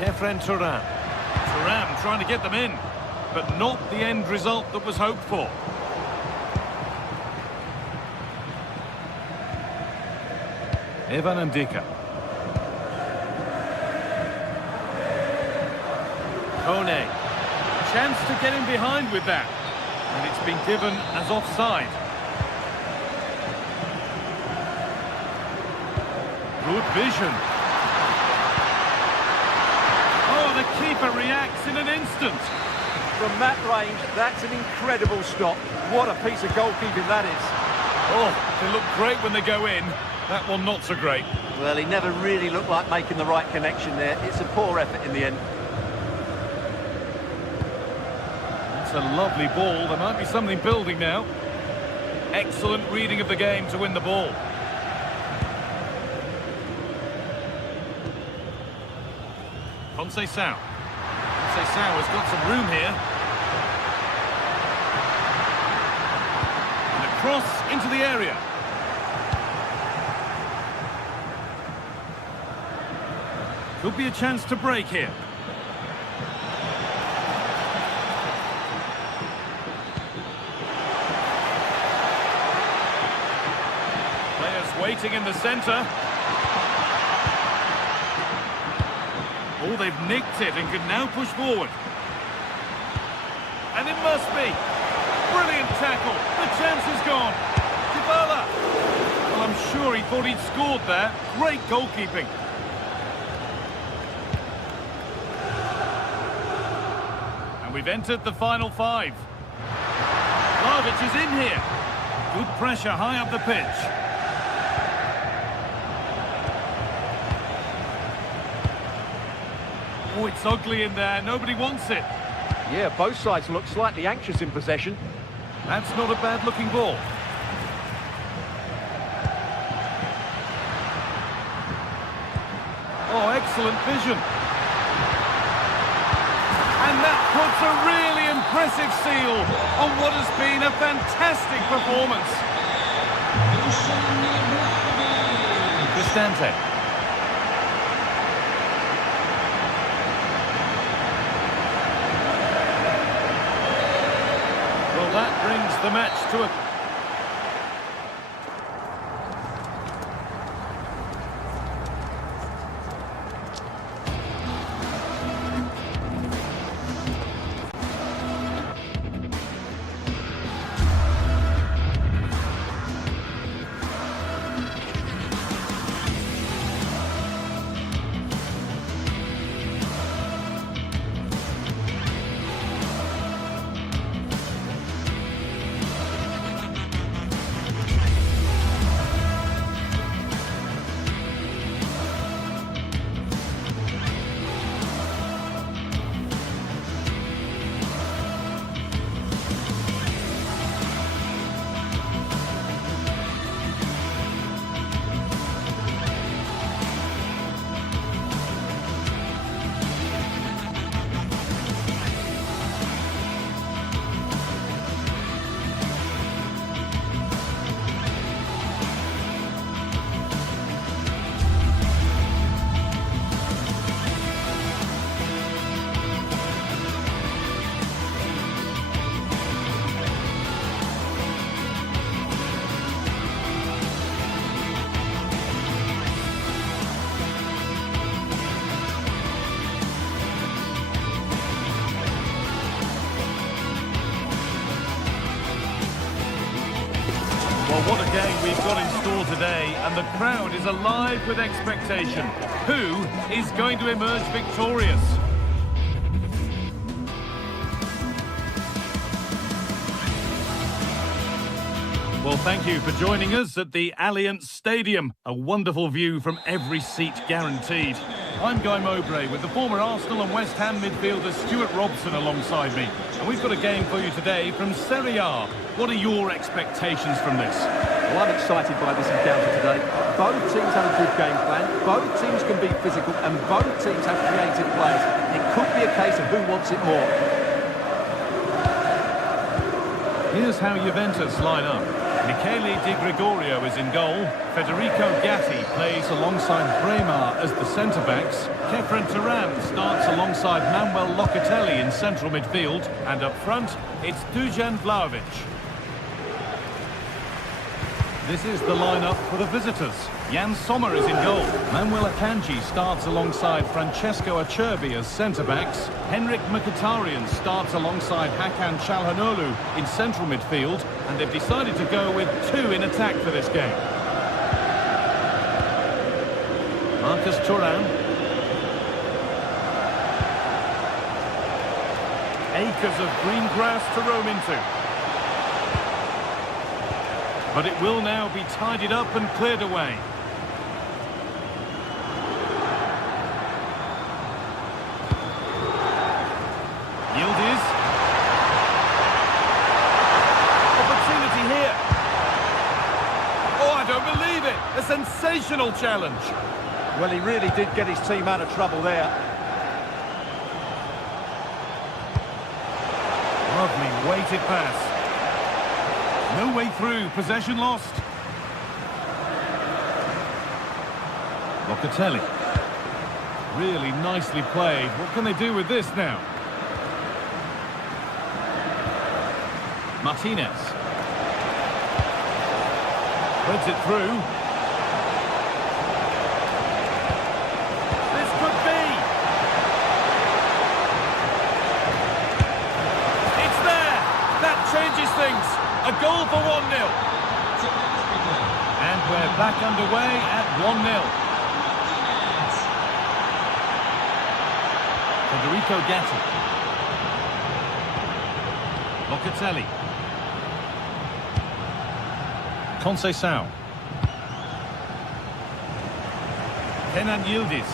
Kefren Turan. Turan trying to get them in, but not the end result that was hoped for. Evan Ndika. Kone. Chance to get in behind with that. And it's been given as offside. Good vision. Oh, the keeper reacts in an instant. From that range, that's an incredible stop. What a piece of goalkeeping that is. Oh, they look great when they go in. That one not so great. Well, he never really looked like making the right connection there. It's a poor effort in the end. It's a lovely ball. There might be something building now. Excellent reading of the game to win the ball. Conceição. Conceição has got some room here. And a cross into the area. Could be a chance to break here. Players waiting in the centre. Oh, they've nicked it and can now push forward. And it must be. Brilliant tackle. The chance is gone. Dybala. Well, I'm sure he thought he'd scored there. Great goalkeeping. And we've entered the final five. Vlahovic is in here. Good pressure high up the pitch. Oh, it's ugly in there. Nobody wants it. Yeah, both sides look slightly anxious in possession. That's not a bad-looking ball. Oh, excellent vision. And that puts a really impressive seal on what has been a fantastic performance. Cristante. Well, that brings the match to a... Well, what a game we've got in store today, and the crowd is alive with expectation. Who is going to emerge victorious? Well, Well, thank you for joining us at the Allianz Stadium. A wonderful view from every seat guaranteed. I'm Guy Mowbray with the former Arsenal and West Ham midfielder Stuart Robson alongside me. And we've got a game for you today from Serie A. What are your expectations from this? Well, I'm excited by this encounter today. Both teams have a good game plan, both teams can be physical, and both teams have creative players. It could be a case of who wants it more. Here's how Juventus line up. Michele Di Gregorio is in goal. Federico Gatti plays alongside Bremar as the centre-backs. Kefren Turan starts alongside Manuel Locatelli in central midfield. And up front, it's Dujan Vlahovic. This is the lineup for the visitors. Jan Sommer is in goal. Manuel Akanji starts alongside Francesco Acerbi as centre-backs. Henrik Mkhitaryan starts alongside Hakan Çalhanoğlu in central midfield. And they've decided to go with two in attack for this game. Marcus Thuram. Acres of green grass to roam into. But it will now be tidied up and cleared away. Yildiz. Opportunity here. Oh, I don't believe it. A sensational challenge. Well, he really did get his team out of trouble there. Lovely weighted pass. No way through, possession lost. Locatelli. Really nicely played. What can they do with this now? Martinez. Threads it through. This could be. It's there. That changes things. A goal for 1-0. And we're back underway at 1-0. Federico Gatti. Locatelli. Conceição. Kenan Yildiz.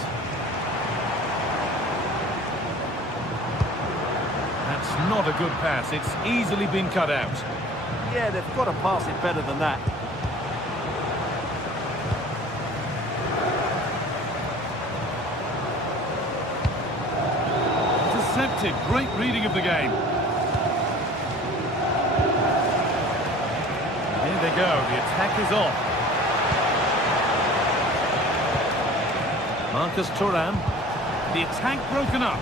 That's not a good pass. It's easily been cut out. Yeah, they've got to pass it better than that. Intercepted. Great reading of the game. Here they go. The attack is on. Marcus Thuram. The attack broken up.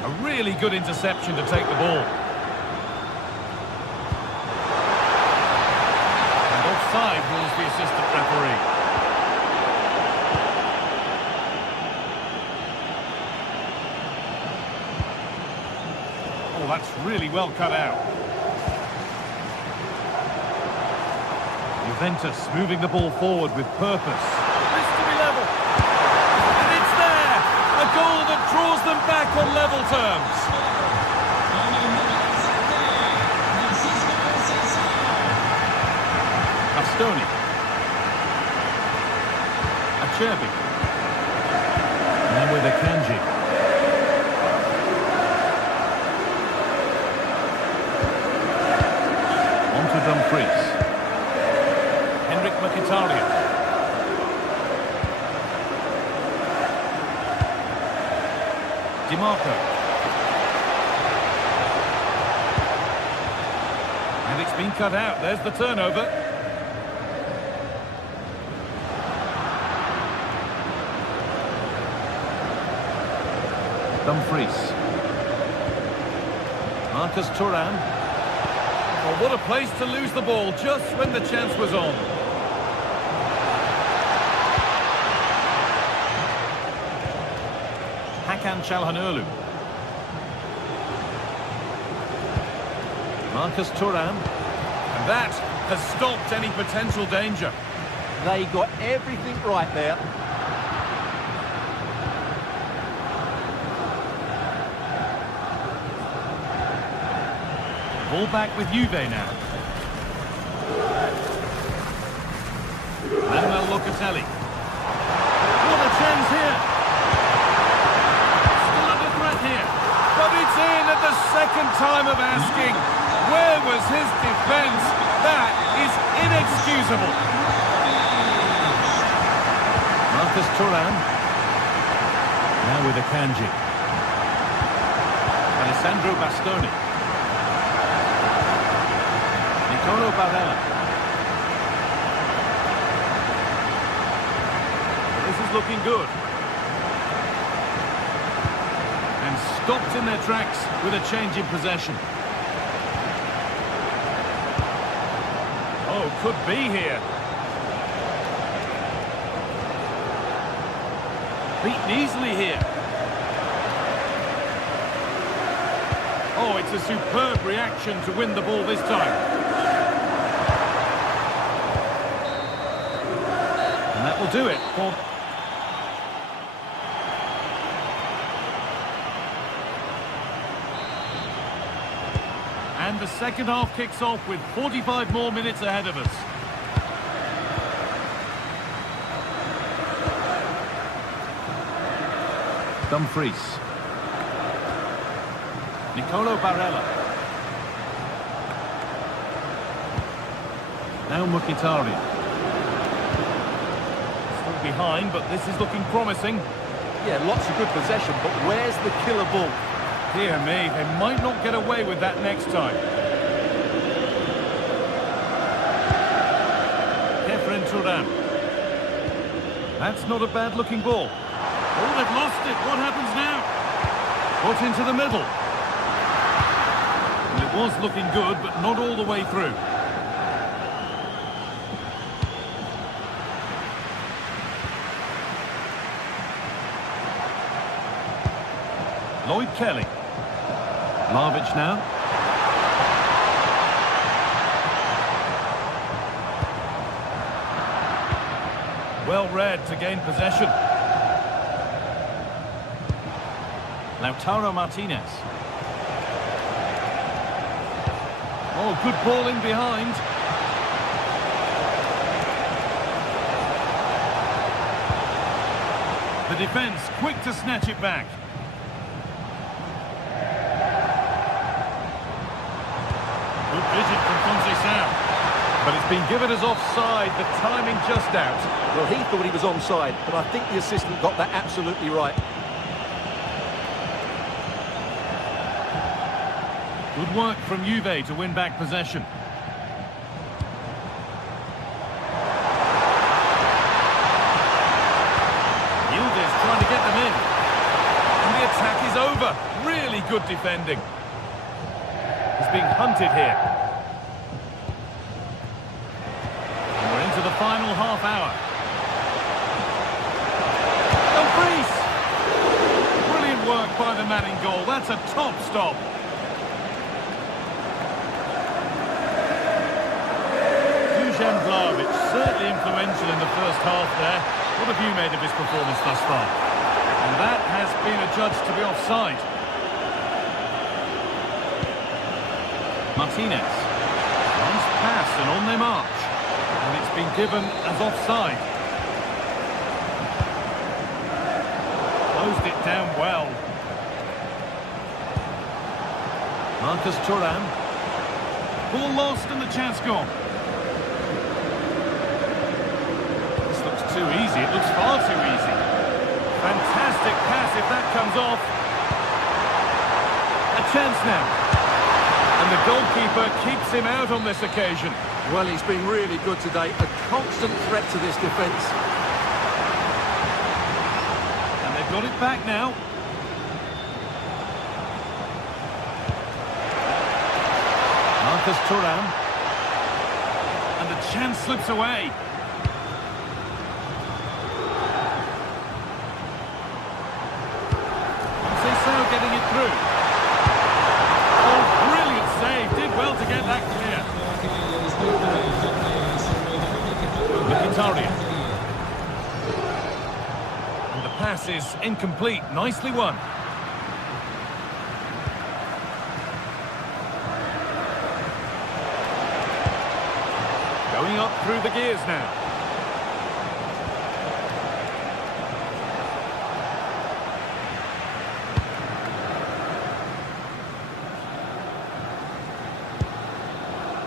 A really good interception to take the ball. And offside rules the assistant referee. Oh, that's really well cut out. Juventus moving the ball forward with purpose. This to be level. And it's there! A goal that draws them back on level terms. Bastoni. Acerbi. And with Akanji. On to Dumfries. Henrik Mkhitaryan. DiMarco. And it's been cut out. There's the turnover. Dumfries. Marcus Thuram. Oh, what a place to lose the ball just when the chance was on. Hakan Çalhanoğlu. Marcus Thuram. And that has stopped any potential danger. They got everything right there. Ball back with Juve now. Manuel Locatelli. What a chance here. Still under threat here. But it's in at the second time of asking. Where was his defence? That is inexcusable. Marcus Thuram. Now with Akanji. Alessandro Bastoni. Nicolo Barella. This is looking good. And stopped in their tracks with a change in possession. Oh, could be here. Beaten easily here. Oh, it's a superb reaction to win the ball this time. And that will do it for... And the second half kicks off with 45 more minutes ahead of us. Dumfries. Nicolo Barella. Now Mkhitaryan. Still behind, but this is looking promising. Yeah, lots of good possession, but where's the killer ball? Dear me, they might not get away with that next time. Kefren Turan. That's not a bad-looking ball. Oh, they've lost it. What happens now? Put into the middle. And it was looking good, but not all the way through. Lloyd Kelly. Vlahovic now. Well read to gain possession. Lautaro Martinez. Oh, good ball in behind. The defence quick to snatch it back. Good vision from Conceição. But it's been given as offside, the timing just out. Well, he thought he was onside, but I think the assistant got that absolutely right. Good work from Juve to win back possession. Yildiz trying to get them in. And the attack is over. Really good defending. He's being hunted here. And we're into the final half hour. Dumfries! Brilliant work by the man in goal. That's a top stop. Vlahovic, certainly influential in the first half there. What have you made of his performance thus far? And that has been adjudged to be offside. Martinez. Nice pass and on they march. And it's been given as offside. Closed it down well. Marcus Thuram. Ball lost and the chance gone. Too easy, it looks far too easy. Fantastic pass if that comes off. A chance now. And the goalkeeper keeps him out on this occasion. Well, he's been really good today. A constant threat to this defence. And they've got it back now. Marcus Thuram. And the chance slips away. Getting it through. Oh, brilliant save. Did well to get pass is incomplete. Nicely won. Going up through the gears now.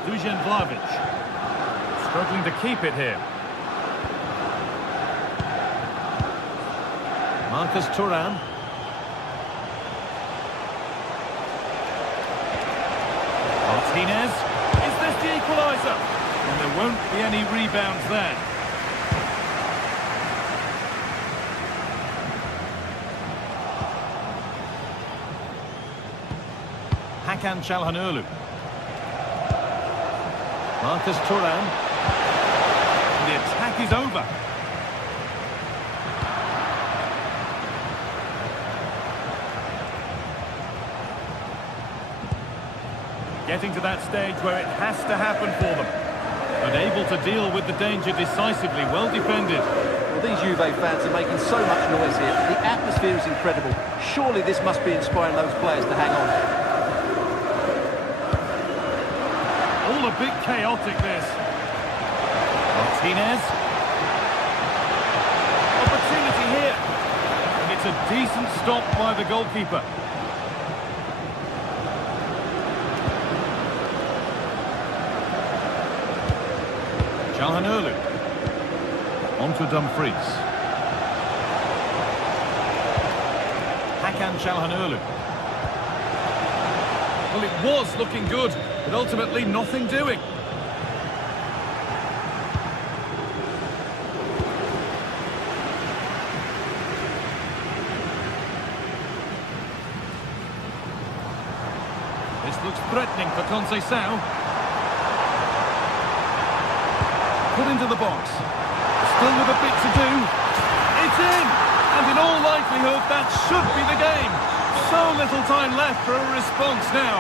Dusan Vlahovic. Struggling to keep it here. Marcus Thuram. Martinez. Is this the equaliser? And there won't be any rebounds there. Hakan Çalhanoğlu. Marcus Thuram. And the attack is over. Getting to that stage where it has to happen for them. But able to deal with the danger decisively, well defended. Well, these Juve fans are making so much noise here. The atmosphere is incredible. Surely this must be inspiring those players to hang on. All a bit chaotic, this. Martinez. Opportunity here. And it's a decent stop by the goalkeeper. Çalhanoğlu. On to Dumfries. Hakan Çalhanoğlu. Well, it was looking good, but ultimately nothing doing. This looks threatening for Conceição. Put into the box. Still with a bit to do. It's in! And in all likelihood, that should be the game. So little time left for a response now.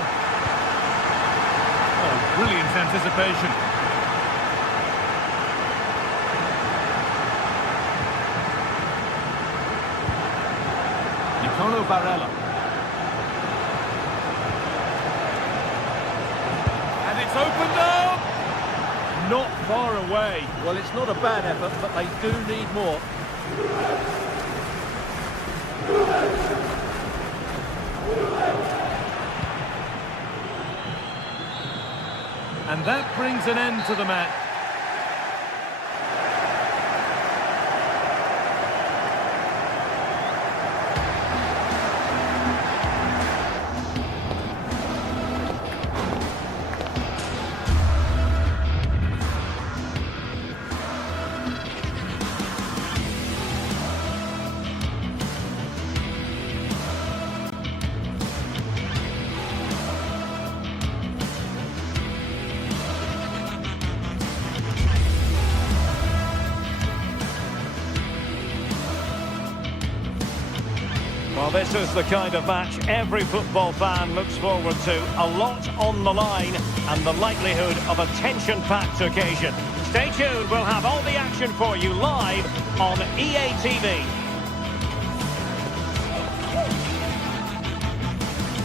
Oh, brilliant anticipation. Nicolo Barella. And it's opened up! Not far away. Well, it's not a bad effort, but they do need more. And that brings an end to the match. Well, this is the kind of match every football fan looks forward to. A lot on the line and the likelihood of a tension-packed occasion. Stay tuned, we'll have all the action for you live on EA TV.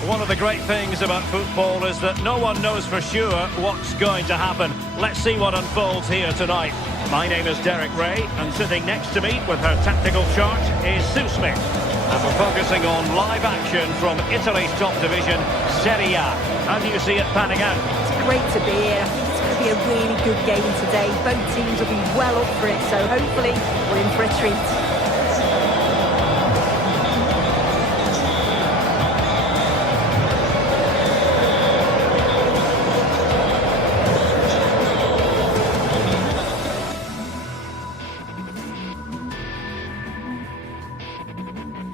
One of the great things about football is that no one knows for sure what's going to happen. Let's see what unfolds here tonight. My name is Derek Ray, and sitting next to me with her tactical chart is Sue Smith. And we're focusing on live action from Italy's top division, Serie A. How do you see it panning out? It's great to be here. I think it's going to be a really good game today. Both teams will be well up for it, so hopefully we're in for a treat.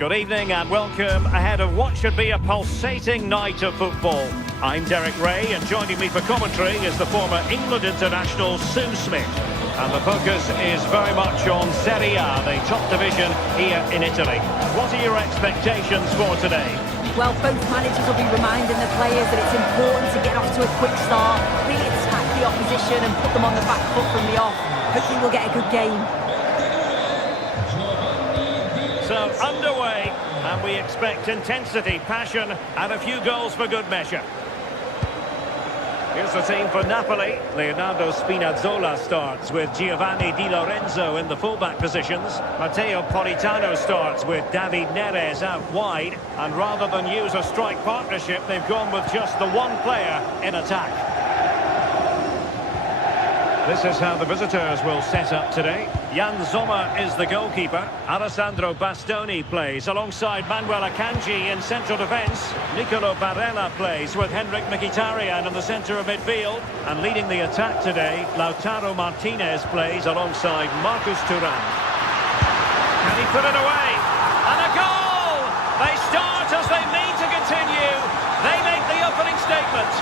Good evening and welcome ahead of what should be a pulsating night of football. I'm Derek Ray, and joining me for commentary is the former England international Sue Smith. And the focus is very much on Serie A, the top division here in Italy. What are your expectations for today? Well, both managers will be reminding the players that it's important to get off to a quick start, really attack the opposition and put them on the back foot from the off. Hopefully we'll get a good game. So, underway, and we expect intensity, passion, and a few goals for good measure. Here's the team for Napoli. Leonardo Spinazzola starts with Giovanni Di Lorenzo in the fullback positions. Matteo Politano starts with David Neres out wide. And rather than use a strike partnership, they've gone with just the one player in attack. This is how the visitors will set up today. Jan Sommer is the goalkeeper. Alessandro Bastoni plays alongside Manuel Akanji in central defence. Nicolo Barella plays with Henrik Mkhitaryan in the centre of midfield. And leading the attack today, Lautaro Martinez plays alongside Marcus Thuram. Can he put it away? And a goal! They start as they mean to continue. They make the opening statement.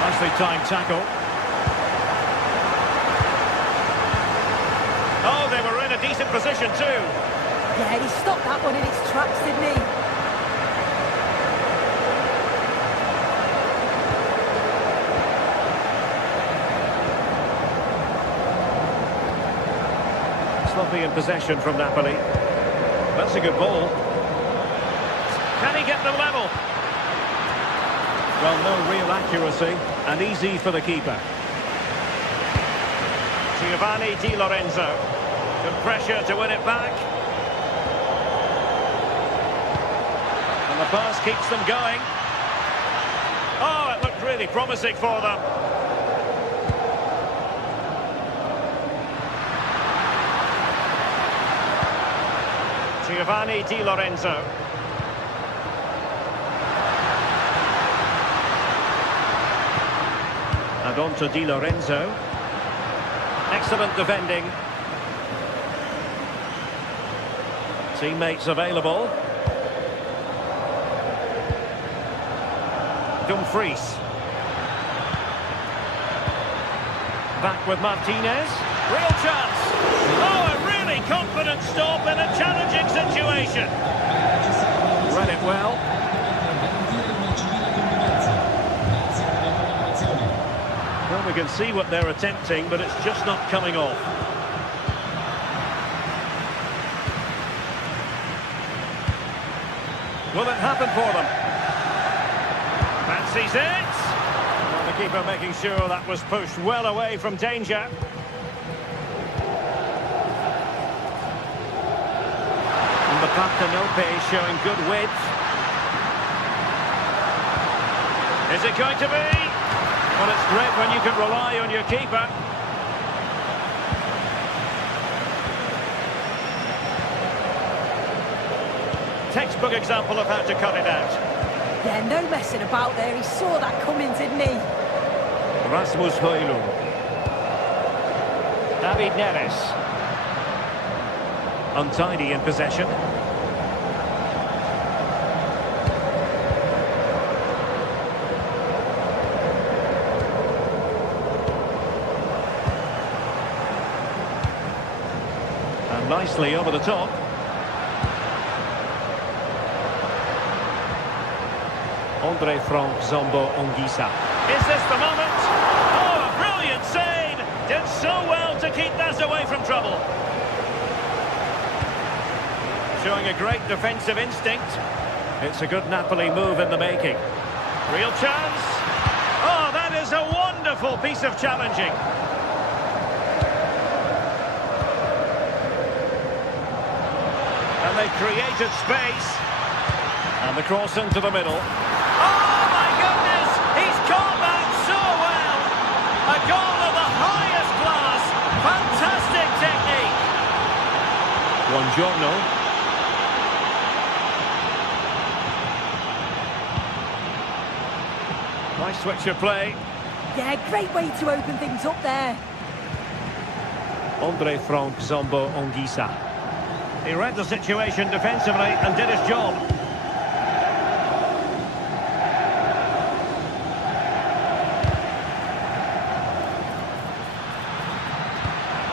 Nicely timed tackle. Oh, they were in a decent position too. Yeah, he stopped that one in its tracks, didn't he? Sloppy in possession from Napoli. That's a good ball. Can he get them level? Well, no real accuracy, and easy for the keeper. Giovanni Di Lorenzo. Good pressure to win it back. And the pass keeps them going. Oh, it looked really promising for them. Giovanni Di Lorenzo. And on to Di Lorenzo. Excellent defending. Teammates available. Dumfries. Back with Martinez. Real chance. Oh, a really confident stop in a challenging situation. Read it well. Well, we can see what they're attempting, but it's just not coming off. Will it happen for them? Fancies it. Well, the keeper making sure that was pushed well away from danger. And the Partenope showing good width. Is it going to be? Well, it's great when you can rely on your keeper. Textbook example of how to cut it out. Yeah, no messing about there. He saw that coming, didn't he? Rasmus Højlund. David Neres. Untidy in possession. And nicely over the top. Andre Frank Zombo Ongisa. Is this the moment? Oh, a brilliant save! Did so well to keep that away from trouble. Showing a great defensive instinct. It's a good Napoli move in the making. Real chance. Oh, that is a wonderful piece of challenging. And they created space. And the cross into the middle. Oh, my goodness! He's caught that so well! A goal of the highest class! Fantastic technique! Buongiorno. Nice switch of play. Yeah, great way to open things up there. Andre Frank Zombo Ongisa. He read the situation defensively and did his job.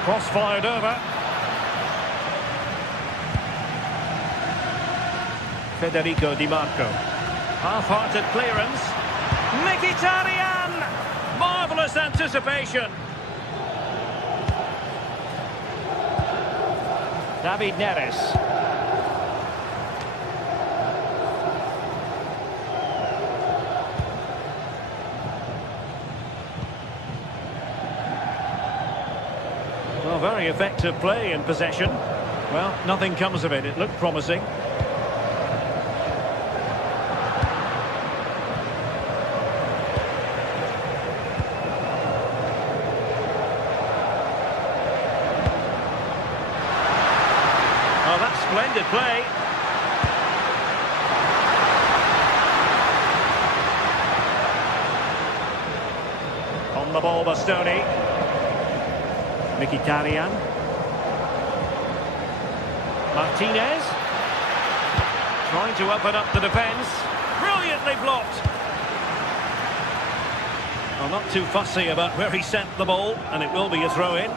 Cross fired over. Federico Di Marco. Half-hearted clearance. Mkhitaryan! Marvellous Ruthless anticipation. David Neres. Well, very effective play in possession. Well, nothing comes of it. It looked promising. Oh, that's splendid play. On the ball, Bastoni. Mkhitaryan. Martinez. Trying to open up the defence. Brilliantly blocked. Well, not too fussy about where he sent the ball, and it will be a throw-in.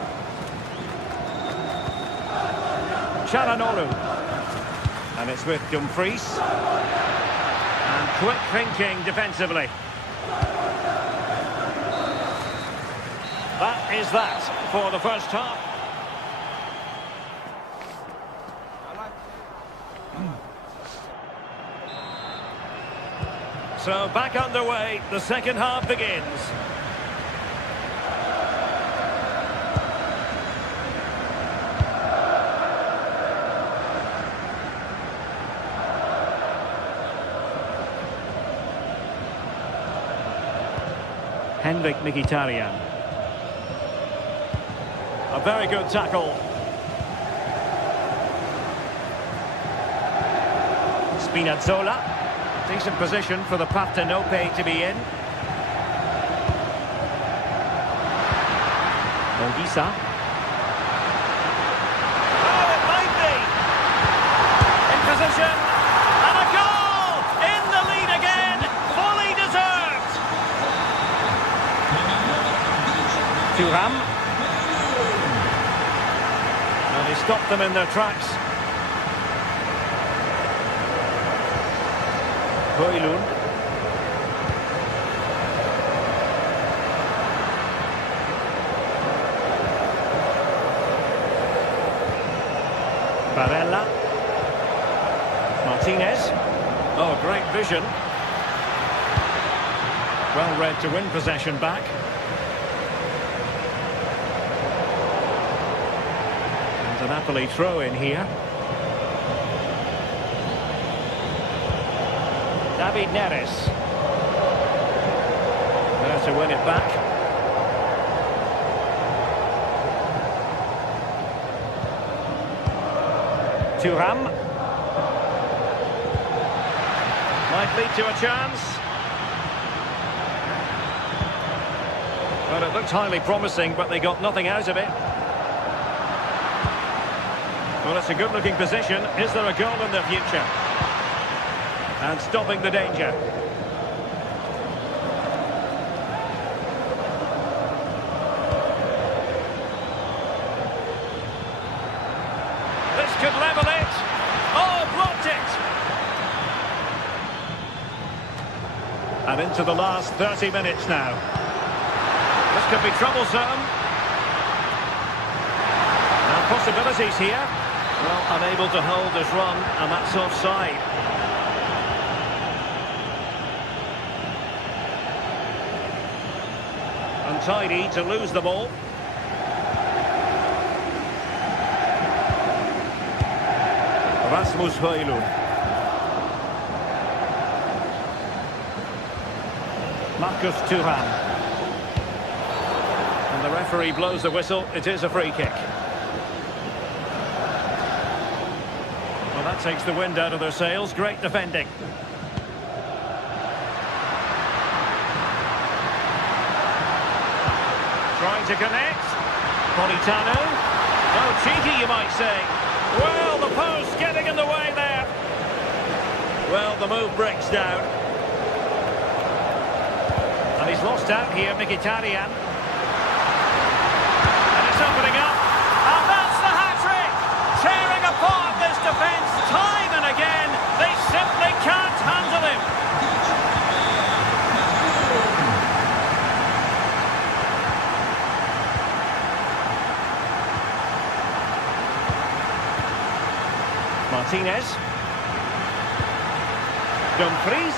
Charanolu. And it's with Dumfries. And quick thinking defensively. That is that for the first half. So back underway, the second half begins. Henrik Mkhitaryan. A very good tackle. Spinazzola. Decent position for the Partenope to be in. Olisa. Oh, it might be. In position. And a goal! In the lead again. Fully deserved. Thuram. And he stopped them in their tracks. Højlund. Barella. Martinez. Oh, great vision. Well read to win possession back. And a Napoli throw in here. David Neres. There to win it back. Thuram. Might lead to a chance. Well, it looked highly promising, but they got nothing out of it. Well, it's a good-looking position. Is there a goal in the future? And stopping the danger. This could level it. Oh, blocked it. And into the last 30 minutes now. This could be troublesome. Now possibilities here. Well, unable to hold this run, and that's offside. Untidy to lose the ball. Rasmus Højlund. Marcus Thuram. And the referee blows the whistle. It is a free kick. Well, that takes the wind out of their sails. Great defending. Trying to connect. Politano. Oh, cheeky, you might say. Well, the post getting in the way there. Well, the move breaks down. And he's lost out here, Mkhitaryan. And it's opening up. And that's the hat-trick. Tearing apart this defence time and again. They simply can't handle him. Martinez. Dumfries.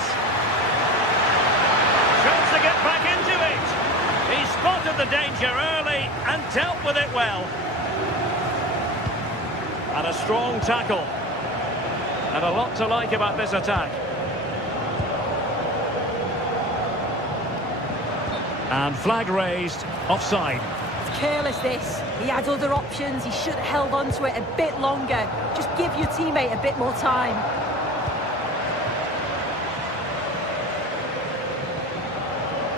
Chance to get back into it. He spotted the danger early and dealt with it well. And a strong tackle. And a lot to like about this attack. And flag raised, offside. It's careless, this. He had other options. He should have held on to it a bit longer. Just give your teammate a bit more time.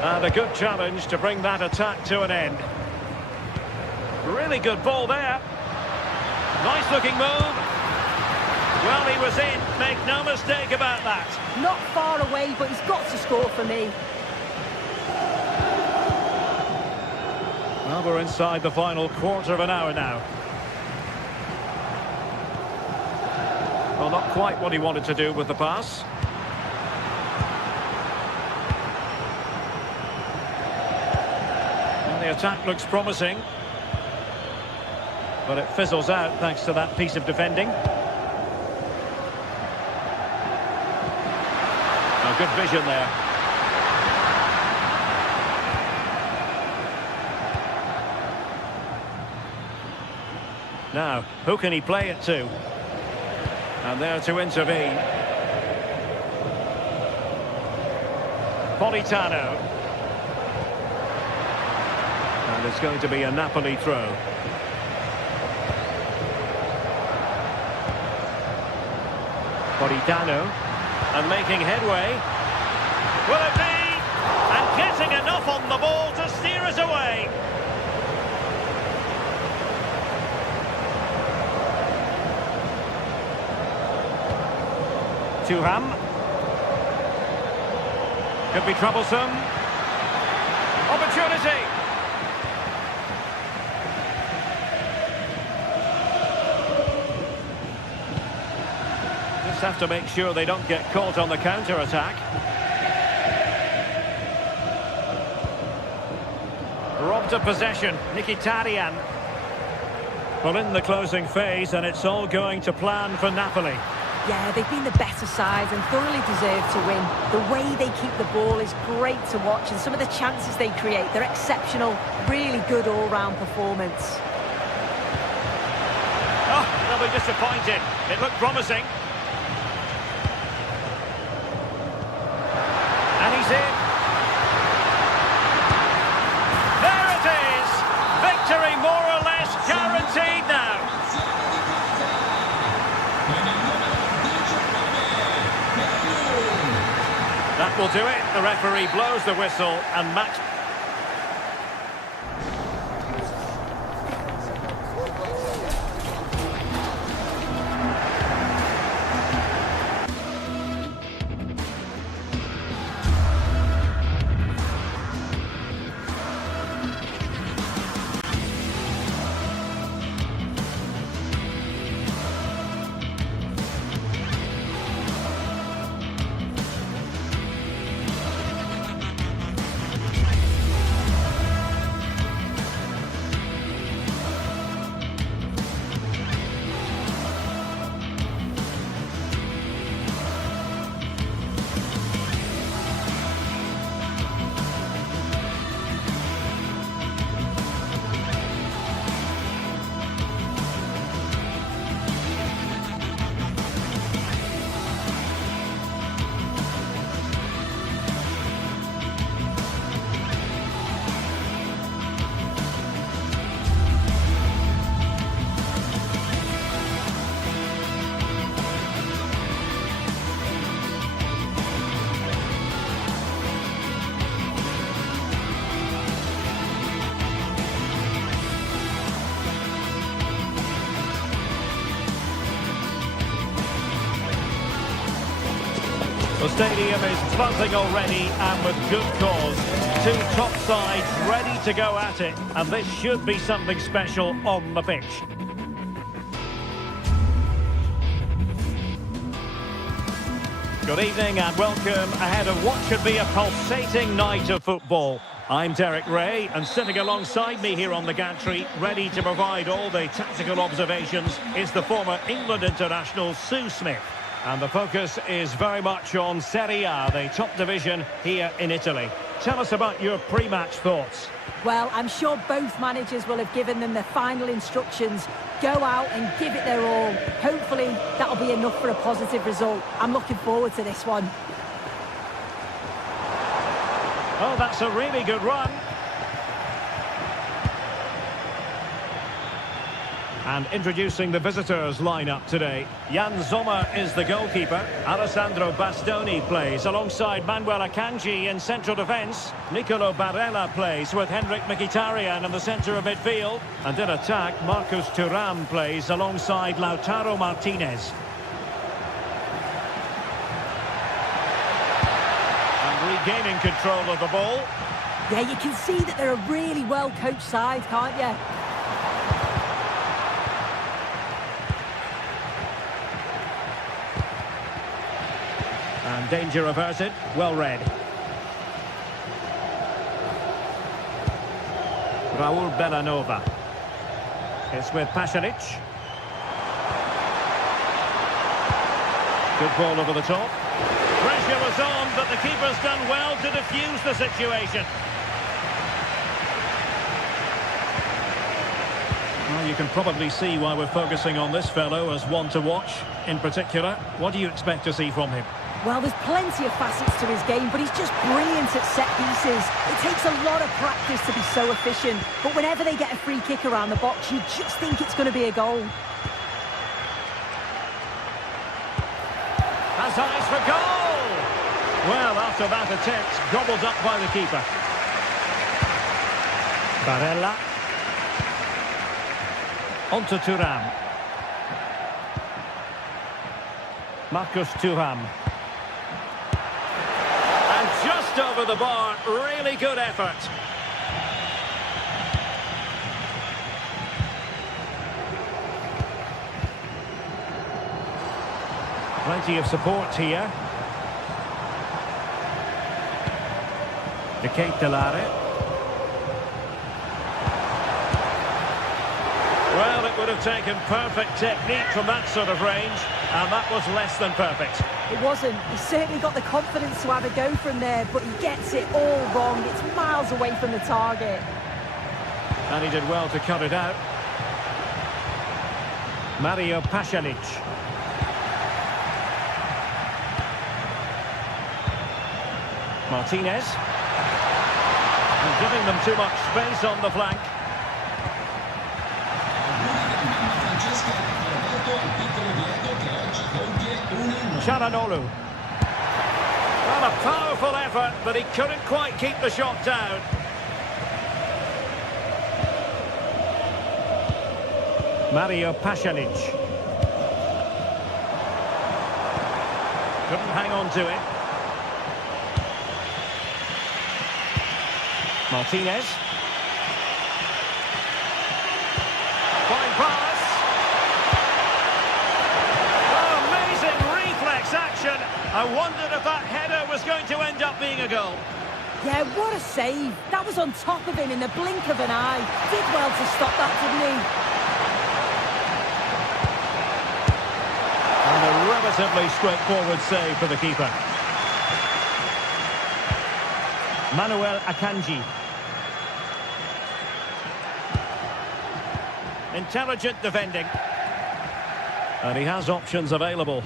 And a good challenge to bring that attack to an end. Really good ball there. Nice looking move. Well, he was in. Make no mistake about that. Not far away, but he's got to score for me. Well, we're inside the final quarter of an hour now. Well, not quite what he wanted to do with the pass. And the attack looks promising. But it fizzles out thanks to that piece of defending. Oh, good vision there. Now, who can he play it to? And there to intervene. Politano. And it's going to be a Napoli throw. Politano. And making headway. Will it be? And getting enough on the ball to steer us away. Tuham. Could be troublesome. Opportunity. Just have to make sure they don't get caught on the counter-attack. Robbed of possession, Mkhitaryan. Well, in the closing phase, and it's all going to plan for Napoli. Yeah, they've been the better side and thoroughly deserve to win. The way they keep the ball is great to watch, and some of the chances they create, they're exceptional. Really good all-round performance. Oh, they'll be disappointed. It looked promising. And he's in. There it is! Victory more or less guaranteed now. That will do it. The referee blows the whistle and match. The stadium is buzzing already, and with good cause. Two top sides ready to go at it, and this should be something special on the pitch. Good evening and welcome ahead of what should be a pulsating night of football. I'm Derek Ray, and sitting alongside me here on the gantry, ready to provide all the tactical observations, is the former England international Sue Smith. And the focus is very much on Serie A, the top division here in Italy. Tell us about your pre-match thoughts. Well, I'm sure both managers will have given them their final instructions. Go out and give it their all. Hopefully, that'll be enough for a positive result. I'm looking forward to this one. Oh, that's a really good run. And introducing the visitors lineup today. Jan Sommer is the goalkeeper. Alessandro Bastoni plays alongside Manuel Akanji in central defence. Nicolo Barella plays with Henrik Mkhitaryan in the centre of midfield. And in attack, Marcus Thuram plays alongside Lautaro Martinez. And regaining control of the ball. Yeah, you can see that they're a really well-coached side, can't you? And danger averted, well read. Raul Bellanova. It's with Pasalic. Good ball over the top. Pressure was on, but the keeper's done well to defuse the situation. Well, you can probably see why we're focusing on this fellow as one to watch in particular. What do you expect to see from him? Well, there's plenty of facets to his game, but he's just brilliant at set pieces. It takes a lot of practice to be so efficient, but whenever they get a free kick around the box, you just think it's going to be a goal. Has eyes for goal! Well, after that attempt, gobbled up by the keeper. Barella. On to Thuram. Marcus Thuram. And just over the bar, really good effort. Plenty of support here. De Ketelare. Well, it would have taken perfect technique from that sort of range, and that was less than perfect. It wasn't. He certainly got the confidence to have a go from there, but he gets it all wrong. It's miles away from the target. And he did well to cut it out. Mario Pasalic. Martinez. And giving them too much space on the flank. Çalhanoğlu. Well, a powerful effort, but he couldn't quite keep the shot down. Mario Pasalic. Couldn't hang on to it. Martinez. Fine pass. Action. I wondered if that header was going to end up being a goal. Yeah, what a save. That was on top of him in the blink of an eye. Did well to stop that, didn't he? And a relatively straightforward save for the keeper. Manuel Akanji. Intelligent defending. And he has options available.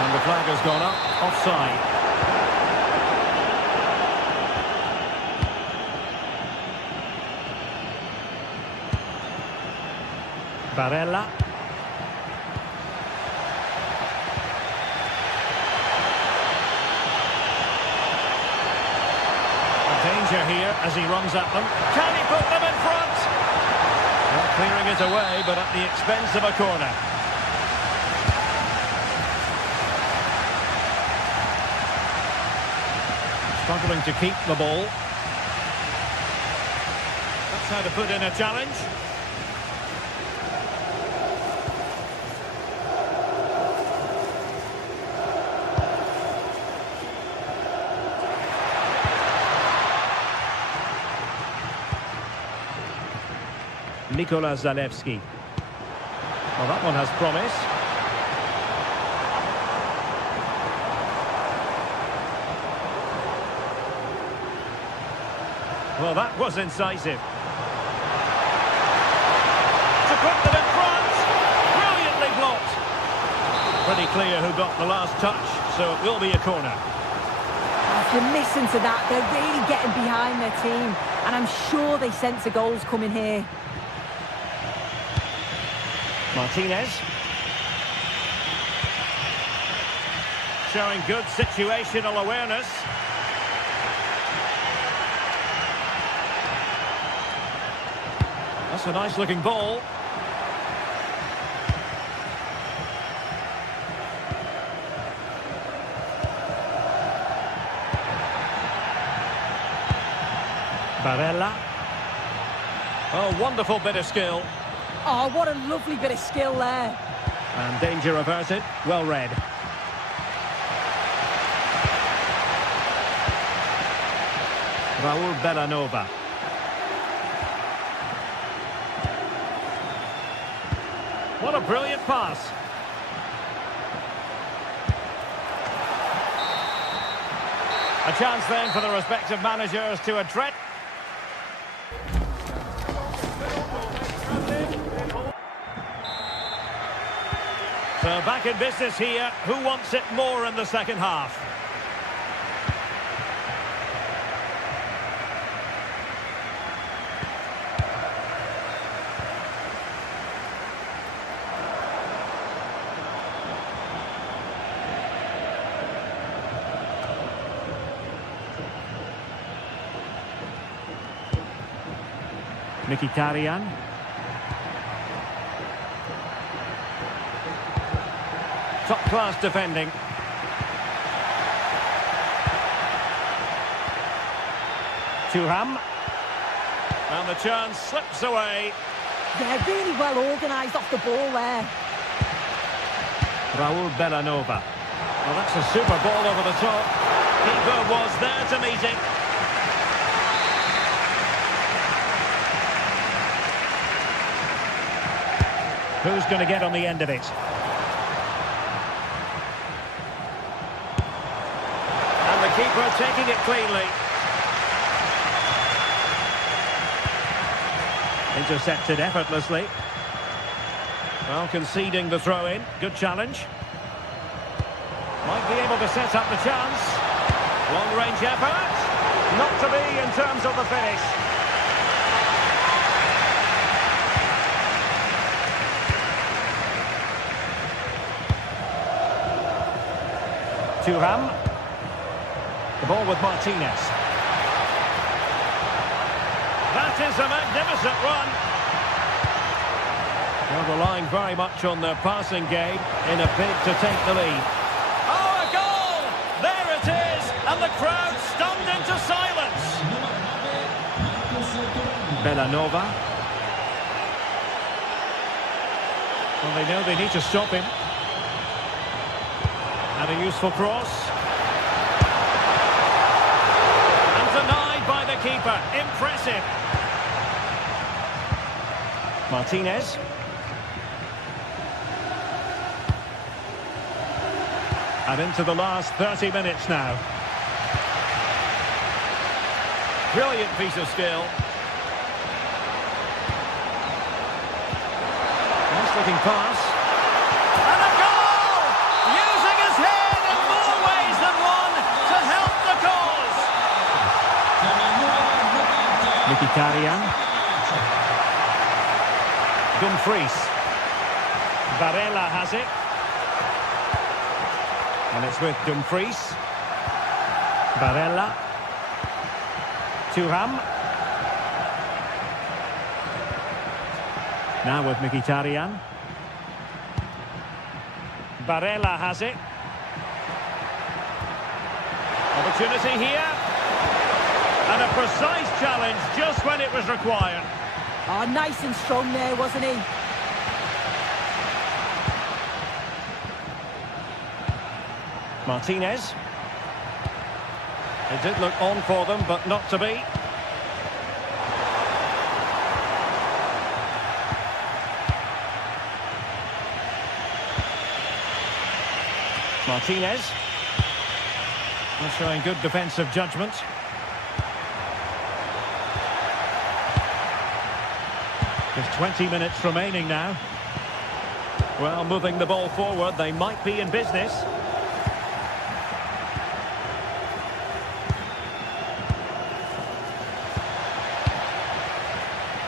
And the flag has gone up, offside. Barella. Danger here as he runs at them. Can he put them in front? Well, clearing it away, but at the expense of a corner. Struggling to keep the ball. That's how to put in a challenge. Nicolas Zalewski. Well, that one has promise. Well, that was incisive. To put them in front. Brilliantly blocked. Pretty clear who got the last touch, so it will be a corner. If you listen to that, they're really getting behind their team. And I'm sure they sense a goal's coming here. Martinez. Showing good situational awareness. That's a nice looking ball. Barella. Oh, wonderful bit of skill. Oh, what a lovely bit of skill there. And danger averted. Well read. Raul Bellanova. What a brilliant pass. A chance then for the respective managers to address. So back in business here. Who wants it more in the second half? Mkhitaryan. Top-class defending. Thuram. And the chance slips away. They're really well organised off the ball there. Raul Bellanova. Well, that's a super ball over the top. Keeper was there to meet it. Who's going to get on the end of it? And the keeper taking it cleanly. Intercepted effortlessly. Well, conceding the throw-in. Good challenge. Might be able to set up the chance. Long-range effort. Not to be in terms of the finish. Thuram. The ball with Martinez. That is a magnificent run. They're relying very much on their passing game in a bid to take the lead. Oh, a goal! There it is! And the crowd stunned into silence. Bellanova. Well, they know they need to stop him. And a useful cross. And denied by the keeper. Impressive. Martinez. And into the last 30 minutes now. Brilliant piece of skill. Nice looking pass. And a goal! Using his head in more ways than one to help the cause. Mkhitaryan. Dumfries. Barella has it. And it's with Dumfries. Barella. Thuram. Now with Mkhitaryan. Barella has it. Opportunity here. And a precise challenge just when it was required. Oh, nice and strong there, wasn't he? Martinez. It did look on for them, but not to be. Martinez. Well, showing good defensive judgment. Just 20 minutes remaining now. Well, moving the ball forward, they might be in business.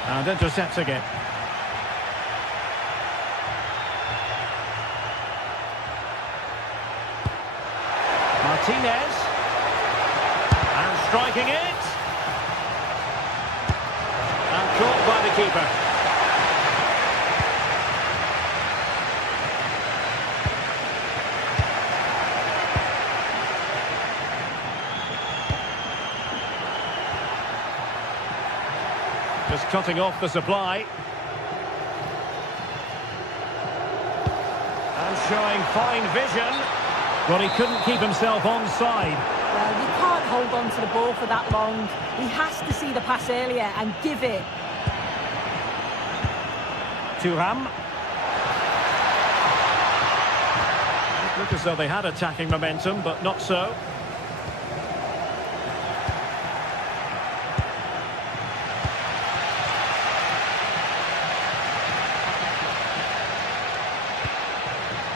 And intercepts again. Martinez. And striking it. And caught by the keeper. Just cutting off the supply. And showing fine vision. Well, he couldn't keep himself onside. Well, you can't hold on to the ball for that long. He has to see the pass earlier and give it. Thuram. It looked as though they had attacking momentum, but not so.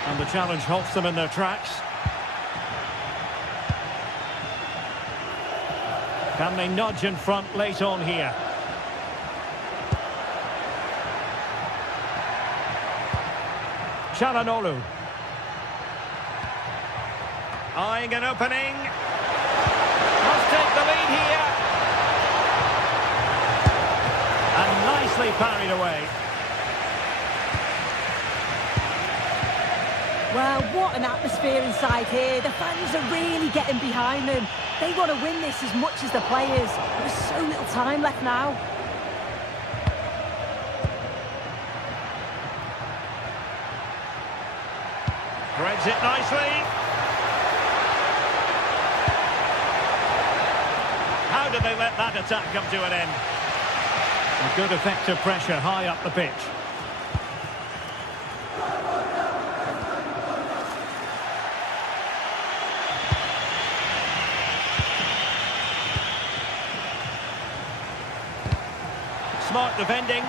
And the challenge halts them in their tracks. Can they nudge in front late on here? Çalhanoğlu. Eyeing an opening. Must take the lead here. And nicely parried away. Well, what an atmosphere inside here. The fans are really getting behind them. They want to win this as much as the players. There's so little time left now. Threads it nicely. How did they let that attack come to an end? A good effective pressure high up the pitch. Smart defending.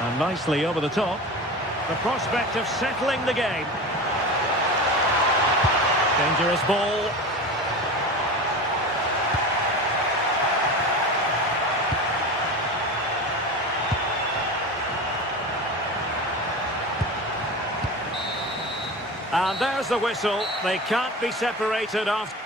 And nicely over the top. The prospect of settling the game. Dangerous ball. And there's the whistle. They can't be separated after.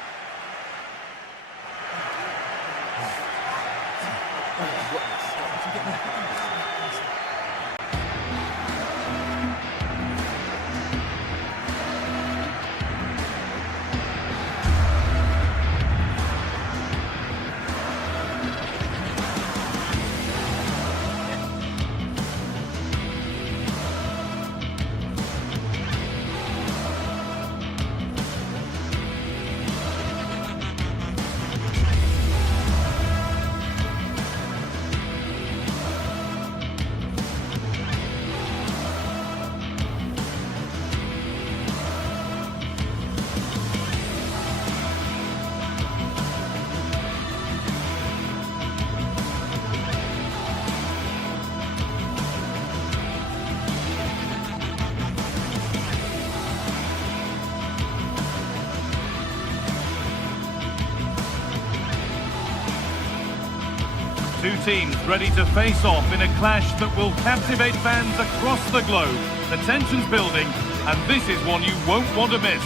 Two teams ready to face off in a clash that will captivate fans across the globe. The tension's building, and this is one you won't want to miss.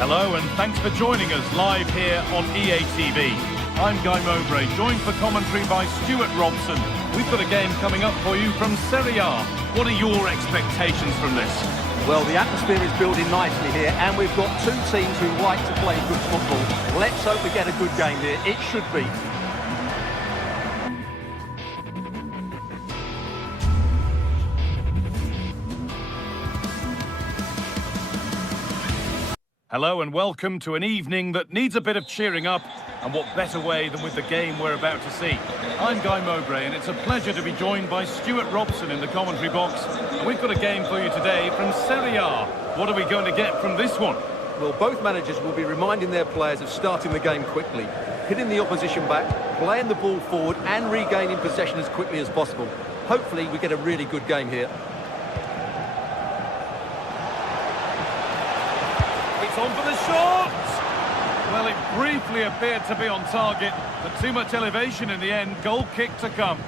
Hello, and thanks for joining us live here on EA TV. I'm Guy Mowbray, joined for commentary by Stuart Robson. We've got a game coming up for you from Serie A. What are your expectations from this? Well, the atmosphere is building nicely here, and we've got two teams who like to play good football. Let's hope we get a good game here. It should be. Hello and welcome to an evening that needs a bit of cheering up, and what better way than with the game we're about to see. I'm Guy Mowbray, and it's a pleasure to be joined by Stuart Robson in the commentary box. And we've got a game for you today from Serie A. What are we going to get from this one? Well, both managers will be reminding their players of starting the game quickly, hitting the opposition back, playing the ball forward and regaining possession as quickly as possible. Hopefully we get a really good game here. It's on for the shot! Well, it briefly appeared to be on target, but too much elevation in the end. Goal kick to come.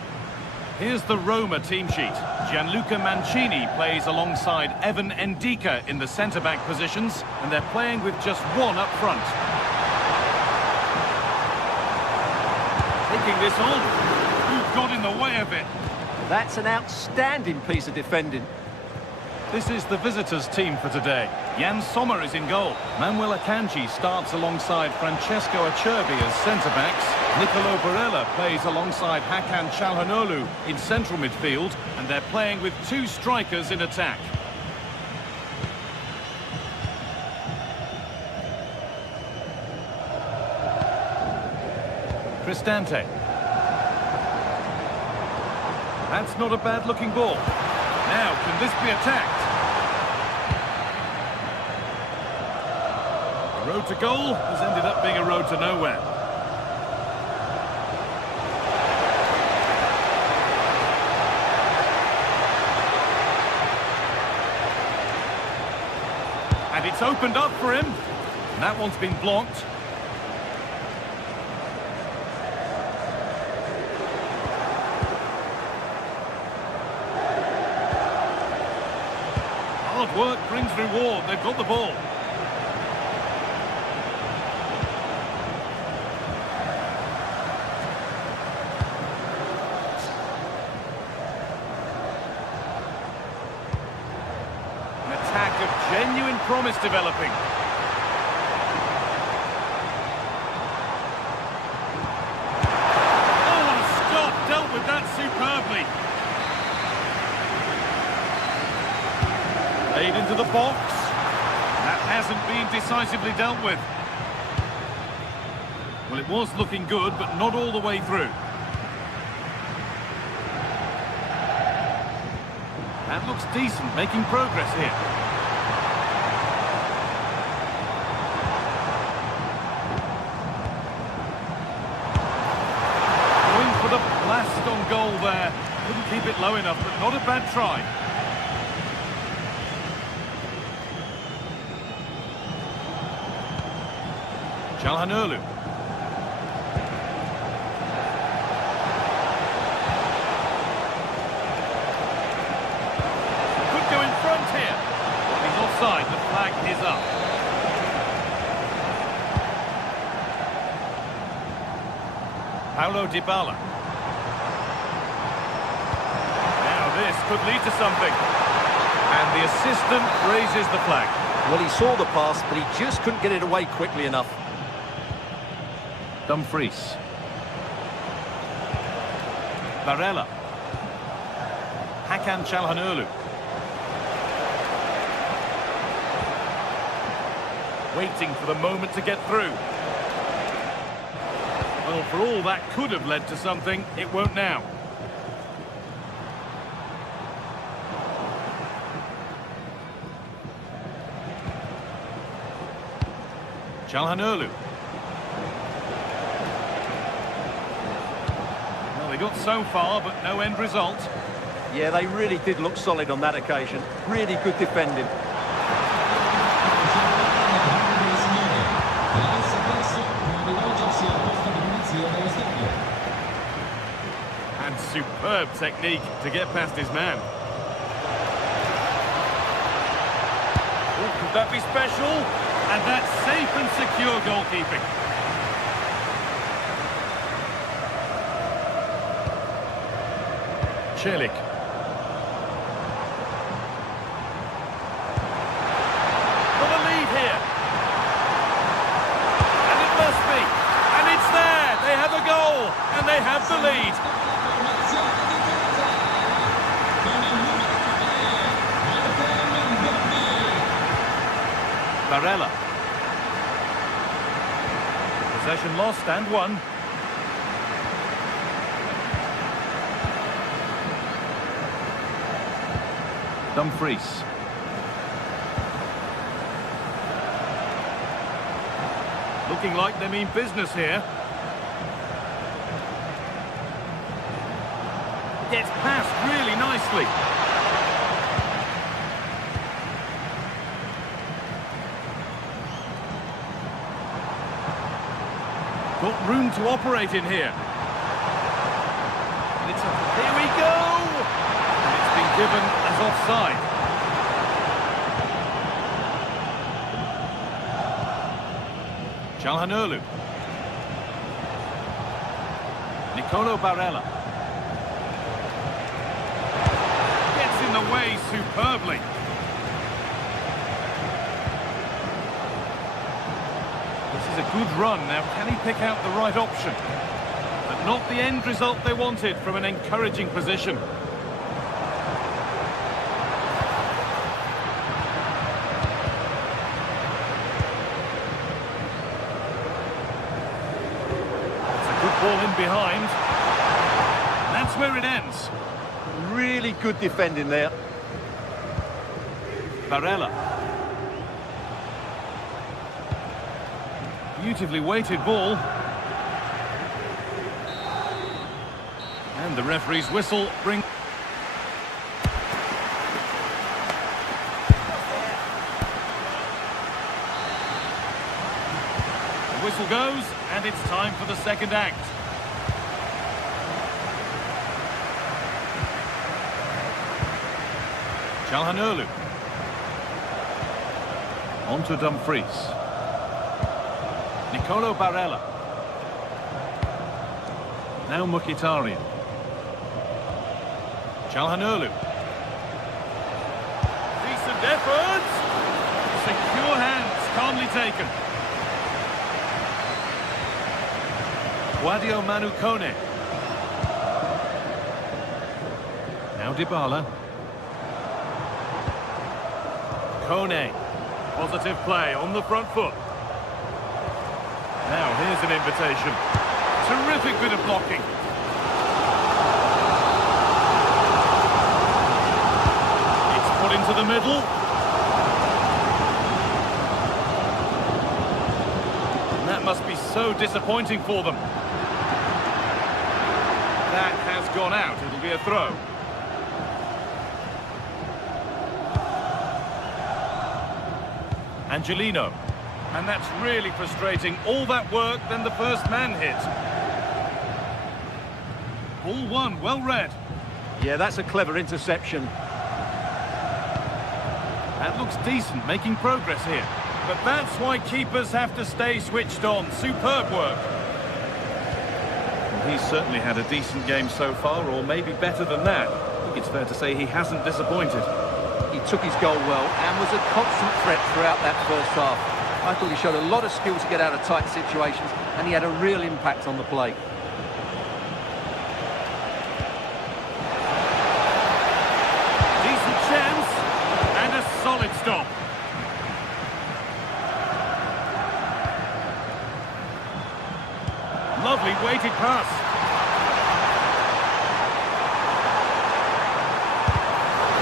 Here's the Roma team sheet. Gianluca Mancini plays alongside Evan Ndika in the centre-back positions, and they're playing with just one up front. Taking this on. Who got in the way of it? That's an outstanding piece of defending. This is the visitors' team for today. Jan Sommer is in goal. Manuel Akanji starts alongside Francesco Acerbi as centre-backs. Nicolo Barella plays alongside Hakan Çalhanoğlu in central midfield, and they're playing with two strikers in attack. Cristante. That's not a bad-looking ball. Now, can this be attacked? The road to goal has ended up being a road to nowhere. And it's opened up for him. And that one's been blocked. Hard work brings reward. They've got the ball. An attack of genuine promise developing. Oh, what a stop! Dealt with that superbly. Laid into the box. That hasn't been decisively dealt with. Well, it was looking good, but not all the way through. That looks decent, making progress here. Going for the blast on goal there. Couldn't keep it low enough, but not a bad try. Çalhanoğlu. Could go in front here. He's offside, the flag is up. Paulo Dybala. Now this could lead to something. And the assistant raises the flag. Well, he saw the pass, but he just couldn't get it away quickly enough. Dumfries. Barella. Hakan Çalhanoğlu. Waiting for the moment to get through. Well, for all that could have led to something, it won't now. Çalhanoğlu. Well, they got so far, but no end result. Yeah, they really did look solid on that occasion. Really good defending. And superb technique to get past his man. Oh, could that be special? And that's safe and secure goalkeeping. Celik. For the lead here. And it must be. And it's there. They have a goal. And they have the lead. Barella. Possession lost and won. Dumfries. Looking like they mean business here. Gets past really nicely. Got room to operate in here. And here we go! And it's been given as offside. Calhanoglu. Nicolo Barella. Gets in the way superbly. This is a good run. Now, can he pick out the right option? But not the end result they wanted from an encouraging position. Ball in behind. That's where it ends. Really good defending there. Barella. Beautifully weighted ball. And the referee's whistle brings... The whistle goes, and it's time for the second act. Calhanoglu. On to Dumfries. Nicolo Barella. Now Mkhitaryan. Calhanoglu. Decent effort. Secure hands, calmly taken. Guadio Manu Kone. Now Dybala. Kone. Positive play on the front foot. Now here's an invitation. Terrific bit of blocking. It's put into the middle. And that must be so disappointing for them. That has gone out. It'll be a throw. Angelino. And that's really frustrating. All that work, then the first man hit. Ball one, well read. Yeah, that's a clever interception. That looks decent, making progress here. But that's why keepers have to stay switched on. Superb work. He's certainly had a decent game so far, or maybe better than that. I think it's fair to say he hasn't disappointed. He took his goal well and was a constant threat throughout that first half. I thought he showed a lot of skill to get out of tight situations, and he had a real impact on the play. Decent chance, and a solid stop. Lovely weighted pass.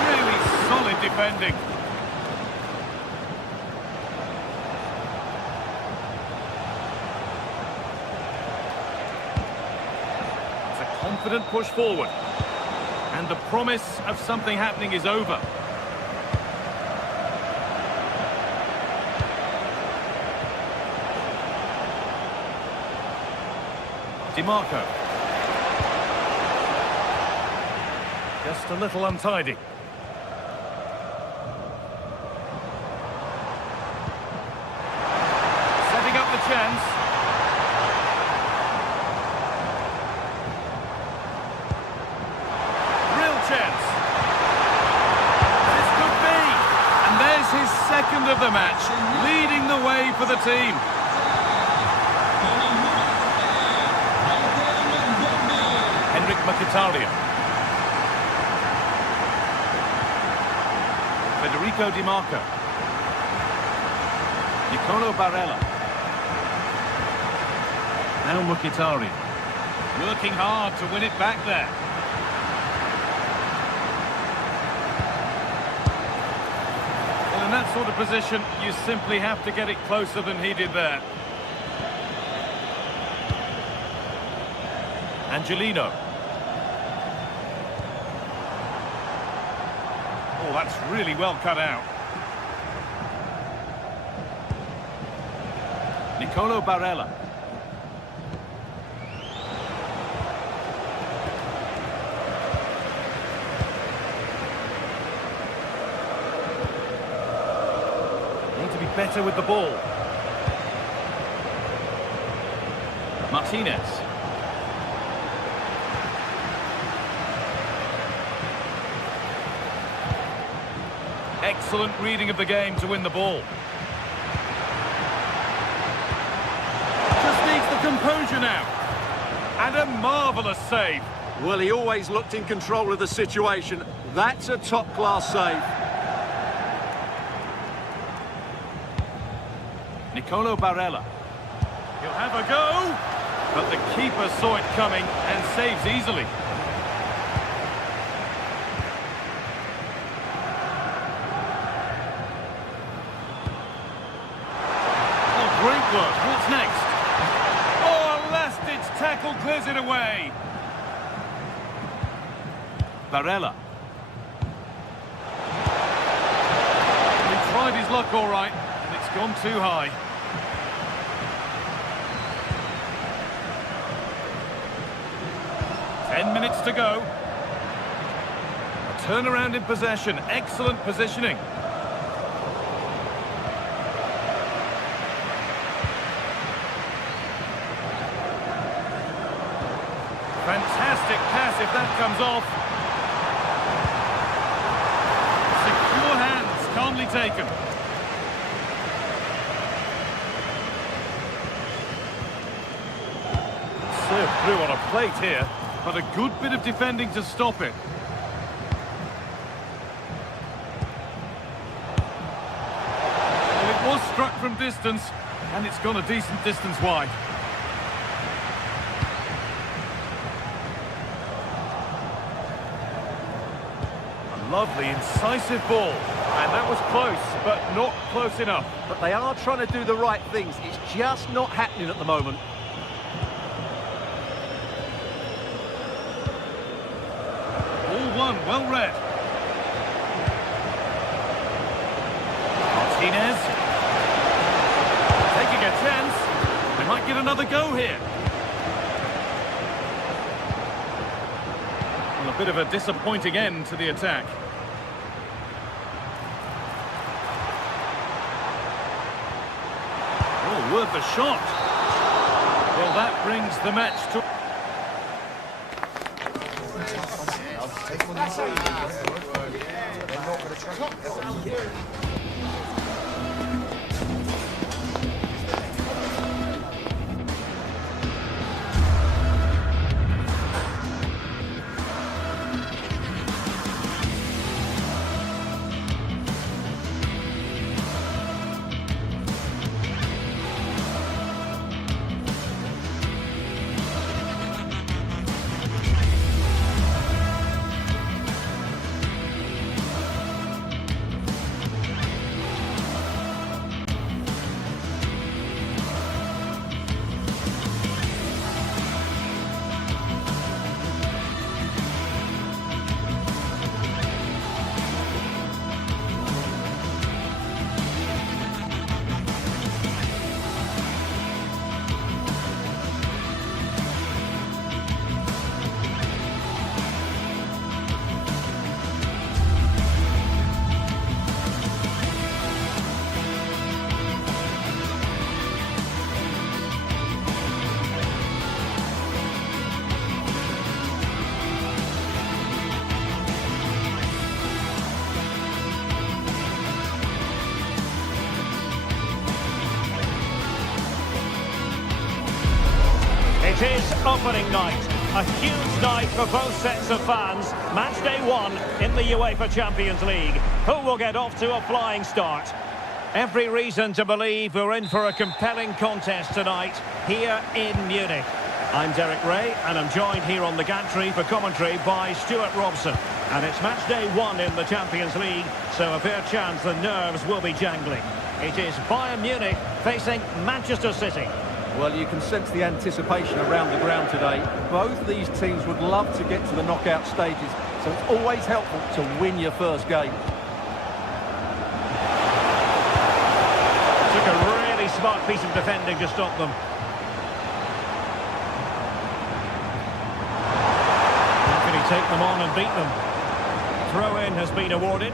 Really solid defending. It's a confident push forward. And the promise of something happening is over. DiMarco. Just a little untidy. Setting up the chance. Real chance. This could be. And there's his second of the match, leading the way for the team. Mkhitaryan. Federico DiMarco. Nicolo Barella. Now Mkhitaryan. Working hard to win it back there. Well, in that sort of position, you simply have to get it closer than he did there. Angelino. Oh, that's really well cut out. Nicolo Barella. Need to be better with the ball. Martinez. Excellent reading of the game to win the ball. Just needs the composure now. And a marvellous save. Well, he always looked in control of the situation. That's a top-class save. Nicolo Barella. He'll have a go. But the keeper saw it coming and saves easily. Great work. What's next? Oh, a last-ditch tackle clears it away. Barella. He tried his luck all right, and it's gone too high. Ten minutes to go. A turnaround in possession. Excellent positioning. Fantastic pass if that comes off. Secure hands, calmly taken. Served through on a plate here, but a good bit of defending to stop it. Well, it was struck from distance, and it's gone a decent distance wide. Lovely, incisive ball. And that was close, but not close enough. But they are trying to do the right things. It's just not happening at the moment. All one, well read. Martinez. Taking a chance. They might get another go here. Well, a bit of a disappointing end to the attack. Oh, worth a shot. Well, that brings the match to... It is opening night. A huge night for both sets of fans. Match day one in the UEFA Champions League. Who will get off to a flying start? Every reason to believe we're in for a compelling contest tonight here in Munich. I'm Derek Ray, and I'm joined here on the gantry for commentary by Stuart Robson. And it's match day 1 in the Champions League, so a fair chance the nerves will be jangling. It is Bayern Munich facing Manchester City. Well, you can sense the anticipation around the ground today. Both these teams would love to get to the knockout stages, so it's always helpful to win your first game. Took a really smart piece of defending to stop them. How can he take them on and beat them? Throw-in has been awarded.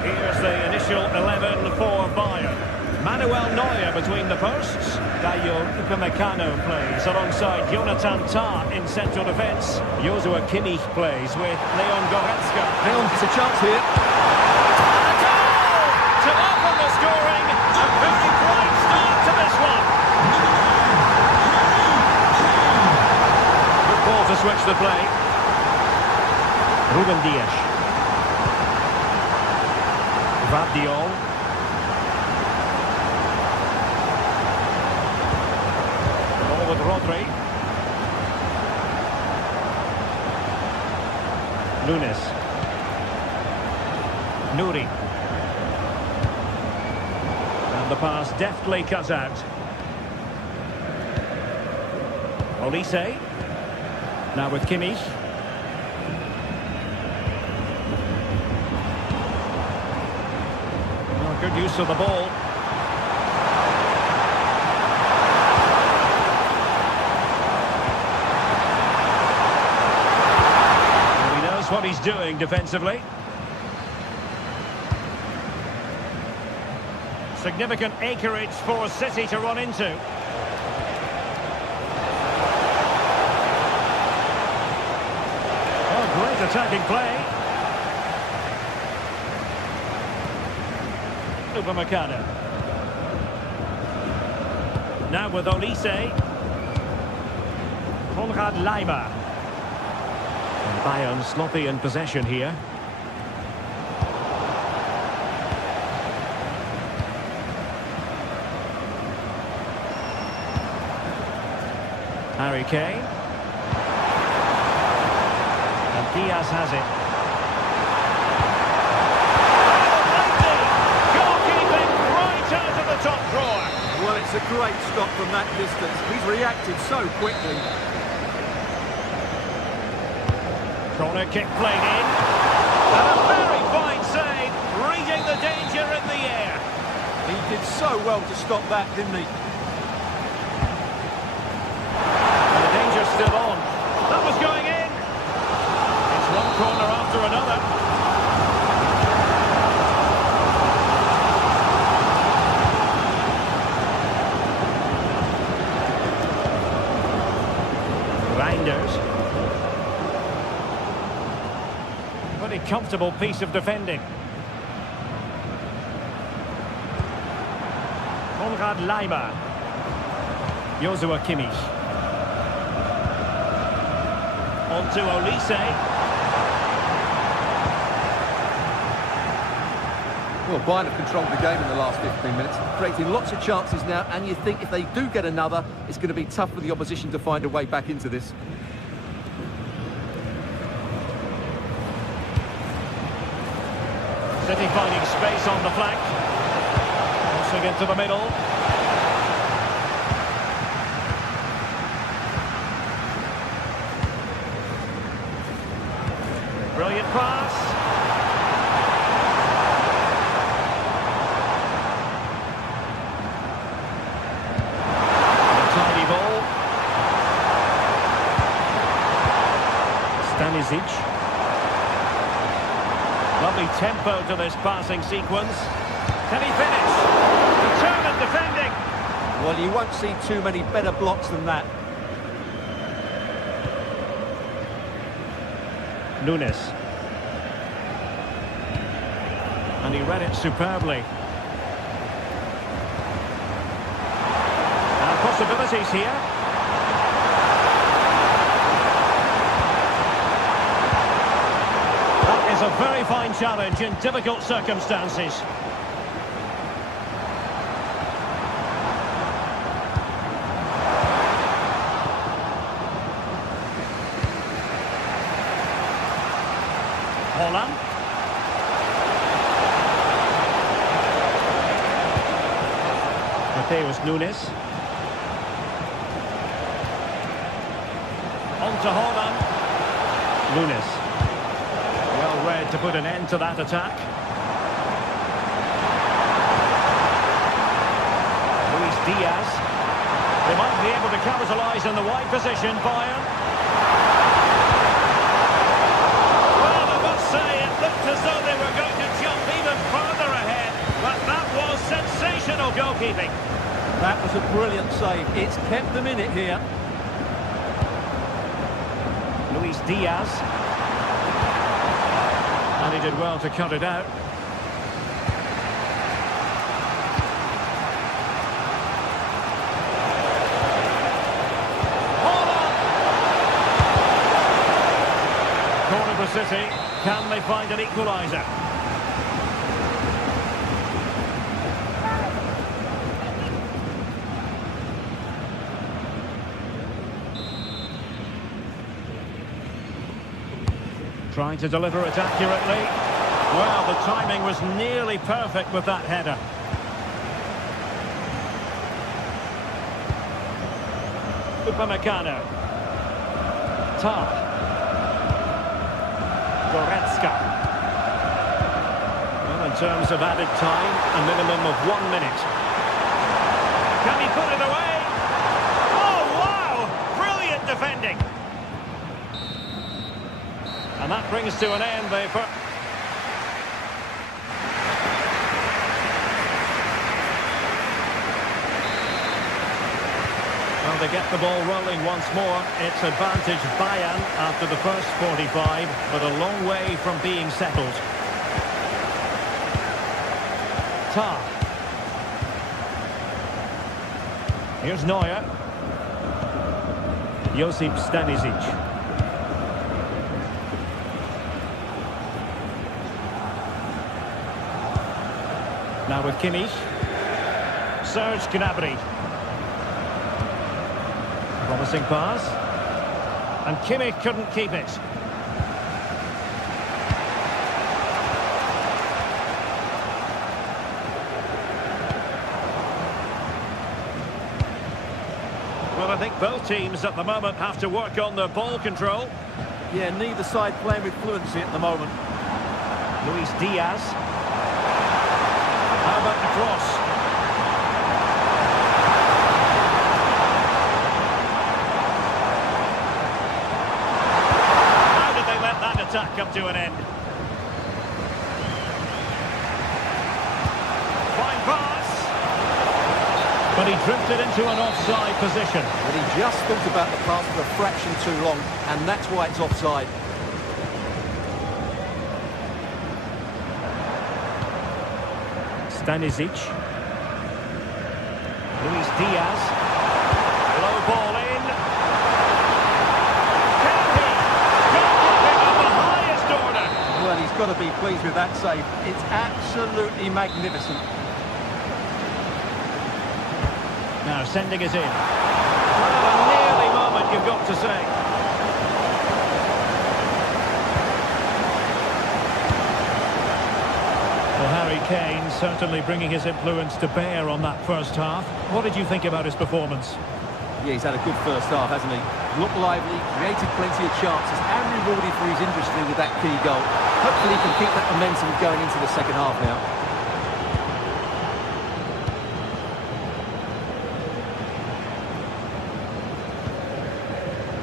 Here's the initial 11 for Bayern. Manuel Neuer between the posts. Dayo Upamecano plays alongside Jonathan Tah in central defence. Joshua Kimmich plays with Leon Goretzka. Hang on, it's a chance here. And a goal to open the scoring. A very bright start to this one. Good ball to switch the play. Ruben Dias. Vardiol. Ball with Rodri. Nunes. Nouri. And the pass deftly cut out. Olise. Now with Kimmich. Good use of the ball. He knows what he's doing defensively. Significant acreage for City to run into. Oh, great attacking play. Upamecano. Now with Olise. Konrad Laimer. And Bayern sloppy in possession here. Harry Kane. And Diaz has it. Top drawer. Well, it's a great stop from that distance. He's reacted so quickly. Corner kick played in. And a very fine save, reading the danger in the air. He did so well to stop that, didn't he? And the danger's still on. That was going in. It's one corner after another. Pretty comfortable piece of defending. Konrad Laimer. Joshua Kimmich. On to Olise. Well, Bayern have controlled the game in the last 15 minutes, creating lots of chances now, and you think if they do get another, it's going to be tough for the opposition to find a way back into this. City finding space on the flank. Crossing into the middle. Brilliant pass. A tidy ball. Stanisic. Lovely tempo to this passing sequence. Can he finish? Determined defending. Well, you won't see too many better blocks than that. Nunes. And he read it superbly. And possibilities here. That is a very fine challenge in difficult circumstances. Mateus Nunes. On to Holland. Nunes. Well read to put an end to that attack. Luis Diaz. They might be able to capitalise in the wide position. Bayern. Well, I must say, it looked as though they were going to jump even further ahead. But that was sensational goalkeeping. That was a brilliant save. It's kept them in it here. Luis Diaz. And he did well to cut it out. Corner for City. Can they find an equaliser? Trying to deliver it accurately. Well, the timing was nearly perfect with that header. Upamecano. Tar. Goretzka. Well, in terms of added time, a minimum of 1 minute. Can he put it away? Oh, wow! Brilliant defending. And that brings to an end the... Well, they get the ball rolling once more. It's advantage Bayern after the first 45, but a long way from being settled. Tar. Here's Neuer. Josip Stanisic. Now with Kimmich. Serge Gnabry. Promising pass. And Kimmich couldn't keep it. Well, I think both teams at the moment have to work on their ball control. Yeah, neither side playing with fluency at the moment. Luis Diaz. How about the cross? How did they let that attack come to an end? Fine pass. But he drifted into an offside position. But he just thought about the pass for a fraction too long, and that's why it's offside. Stanisic. Luis Diaz. Low ball in. Can he? Goalkeeping of the highest order. Well, he's got to be pleased with that save. It's absolutely magnificent. Now sending it in. Well, a nearly moment, you've got to say. Well, Harry Kane certainly bringing his influence to bear on that first half. What did you think about his performance? Yeah, he's had a good first half, hasn't he? Looked lively, created plenty of chances, and rewarded for his industry with that key goal. Hopefully he can keep that momentum going into the second half now.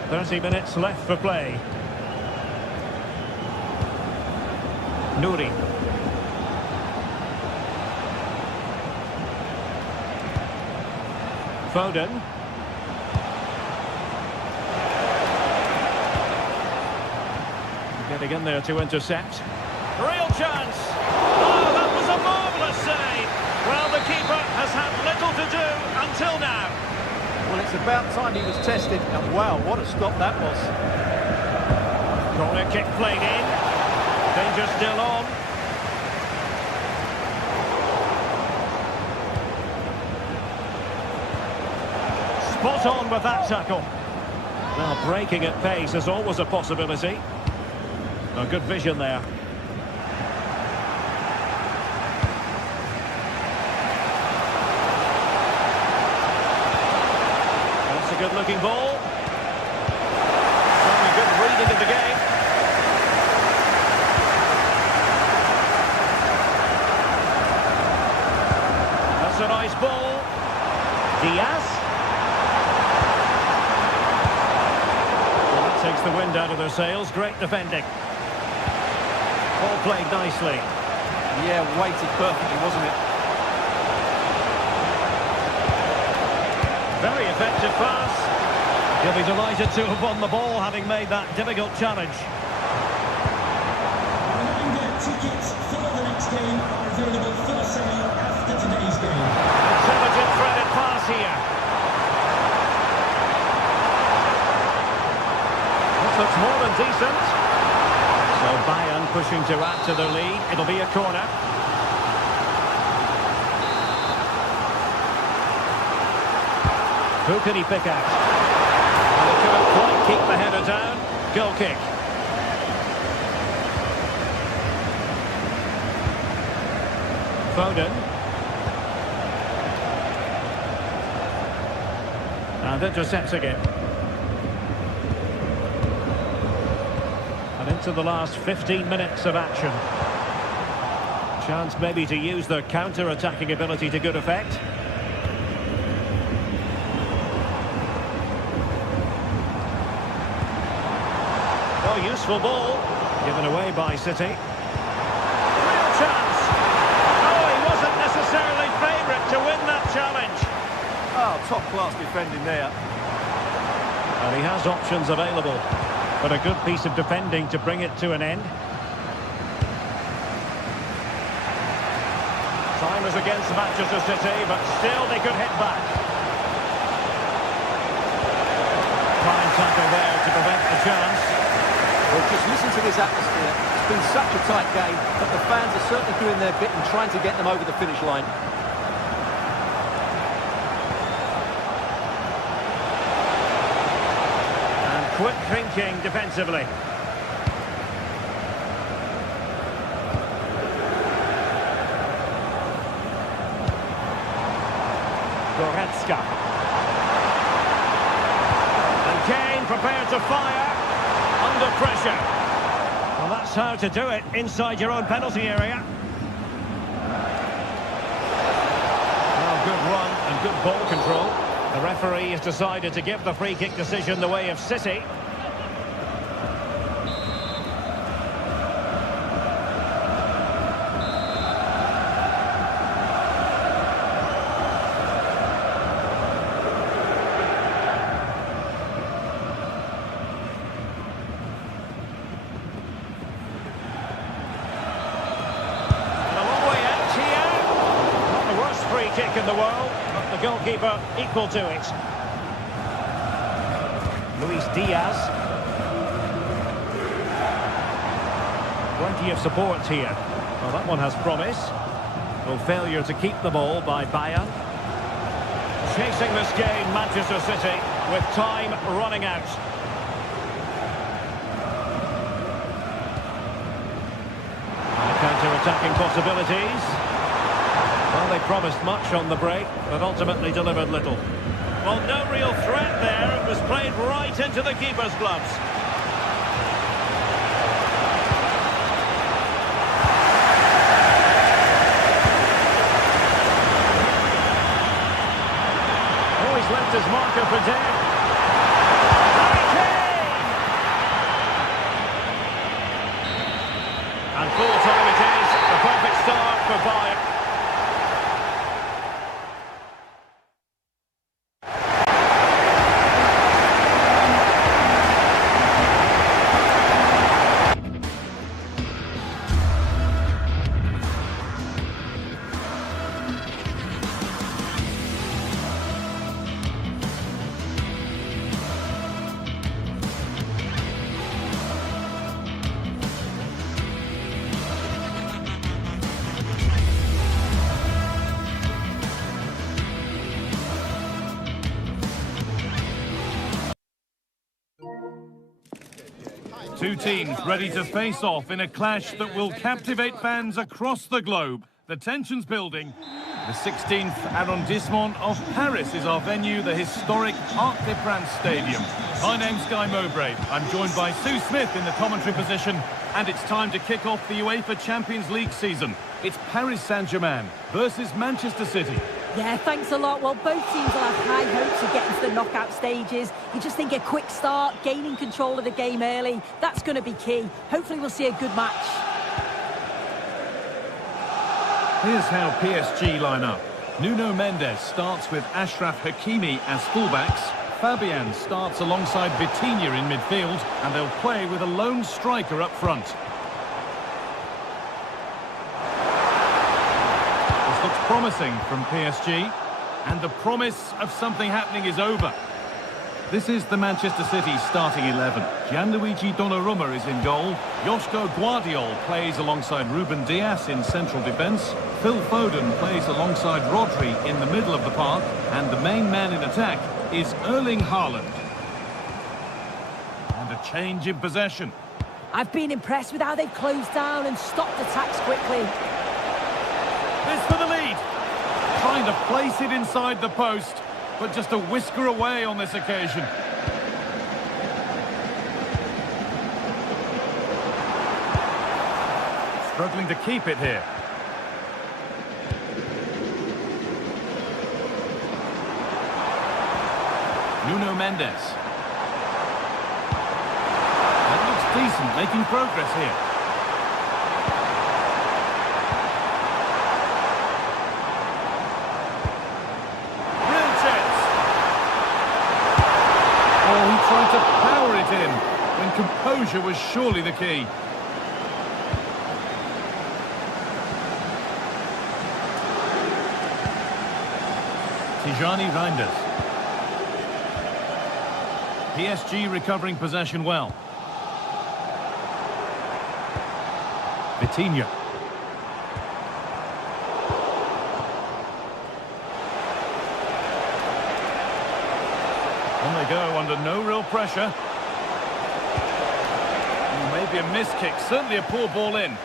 .30 minutes left for play. Nouri. Foden. Getting in there to intercept. Real chance! Oh, that was a marvellous save! Well, the keeper has had little to do until now. Well, it's about time he was tested, and wow, what a stop that was. Corner kick played in. Danger still on. Spot on with that tackle. Well, breaking at pace is always a possibility. A good vision there. Good-looking ball. Showing a good reading of the game. That's a nice ball. Diaz. Well, that takes the wind out of their sails. Great defending. Ball played nicely. Yeah, weighted perfectly, wasn't it? Very effective pass. He'll be delighted to have won the ball, having made that difficult challenge. Reminder, tickets for the next game are available for sale after today's game. Intelligent threaded pass here. This looks more than decent. So Bayern pushing to add to their lead. It'll be a corner. Who can he pick out? Well, they couldn't quite keep the header down. Goal kick. Foden. And intercepts again. And into the last 15 minutes of action. Chance maybe to use their counter-attacking ability to good effect. Useful ball, given away by City. Real chance. Oh, he wasn't necessarily favourite to win that challenge. Oh, top-class defending there. And he has options available, but a good piece of defending to bring it to an end. Time is against Manchester City, but still they could hit back. Fine tackle there to prevent the chance. Well, just listen to this atmosphere. It's been such a tight game, but the fans are certainly doing their bit and trying to get them over the finish line. And quick thinking defensively. Goretzka. And Kane prepared to fire. Under pressure. Well, that's how to do it inside your own penalty area. Well, good run and good ball control. The referee has decided to give the free kick decision the way of City. Kick in the world, but the goalkeeper equal to it. Luis Diaz. Plenty of support here. Well, that one has promise. No failure to keep the ball by Bayern. Chasing this game, Manchester City, with time running out. Counter-attacking possibilities. Well, they promised much on the break, but ultimately delivered little. Well, no real threat there. It was played right into the keeper's gloves. Oh, he's left his marker for dead. And full time it is. A perfect start for Bayern. Two teams ready to face off in a clash that will captivate fans across the globe. The tension's building. The 16th arrondissement of Paris is our venue, the historic Arc de France Stadium. My name's Guy Mowbray. I'm joined by Sue Smith in the commentary position, and it's time to kick off the UEFA Champions League season. It's Paris Saint-Germain versus Manchester City. Yeah, thanks a lot. Well, both teams will have high hopes of getting to the knockout stages. You just think a quick start, gaining control of the game early, that's going to be key. Hopefully we'll see a good match. Here's how PSG line up. Nuno Mendes starts with Achraf Hakimi as fullbacks. Fabian starts alongside Vitinha in midfield, and they'll play with a lone striker up front. This looks promising from PSG, and the promise of something happening is over. This is the Manchester City starting 11. Gianluigi Donnarumma is in goal. Joško Guardiol plays alongside Ruben Dias in central defence. Phil Foden plays alongside Rodri in the middle of the park. And the main man in attack is Erling Haaland. And a change in possession. I've been impressed with how they've closed down and stopped attacks quickly. This for the lead. Trying to place it inside the post, but just a whisker away on this occasion. Struggling to keep it here. Nuno Mendes. That looks decent, making progress here. Tried to power it in when composure was surely the key. Tijani Reinders. PSG recovering possession well. Vitinha. On they go under no real pressure. Maybe a missed kick, certainly a poor ball in.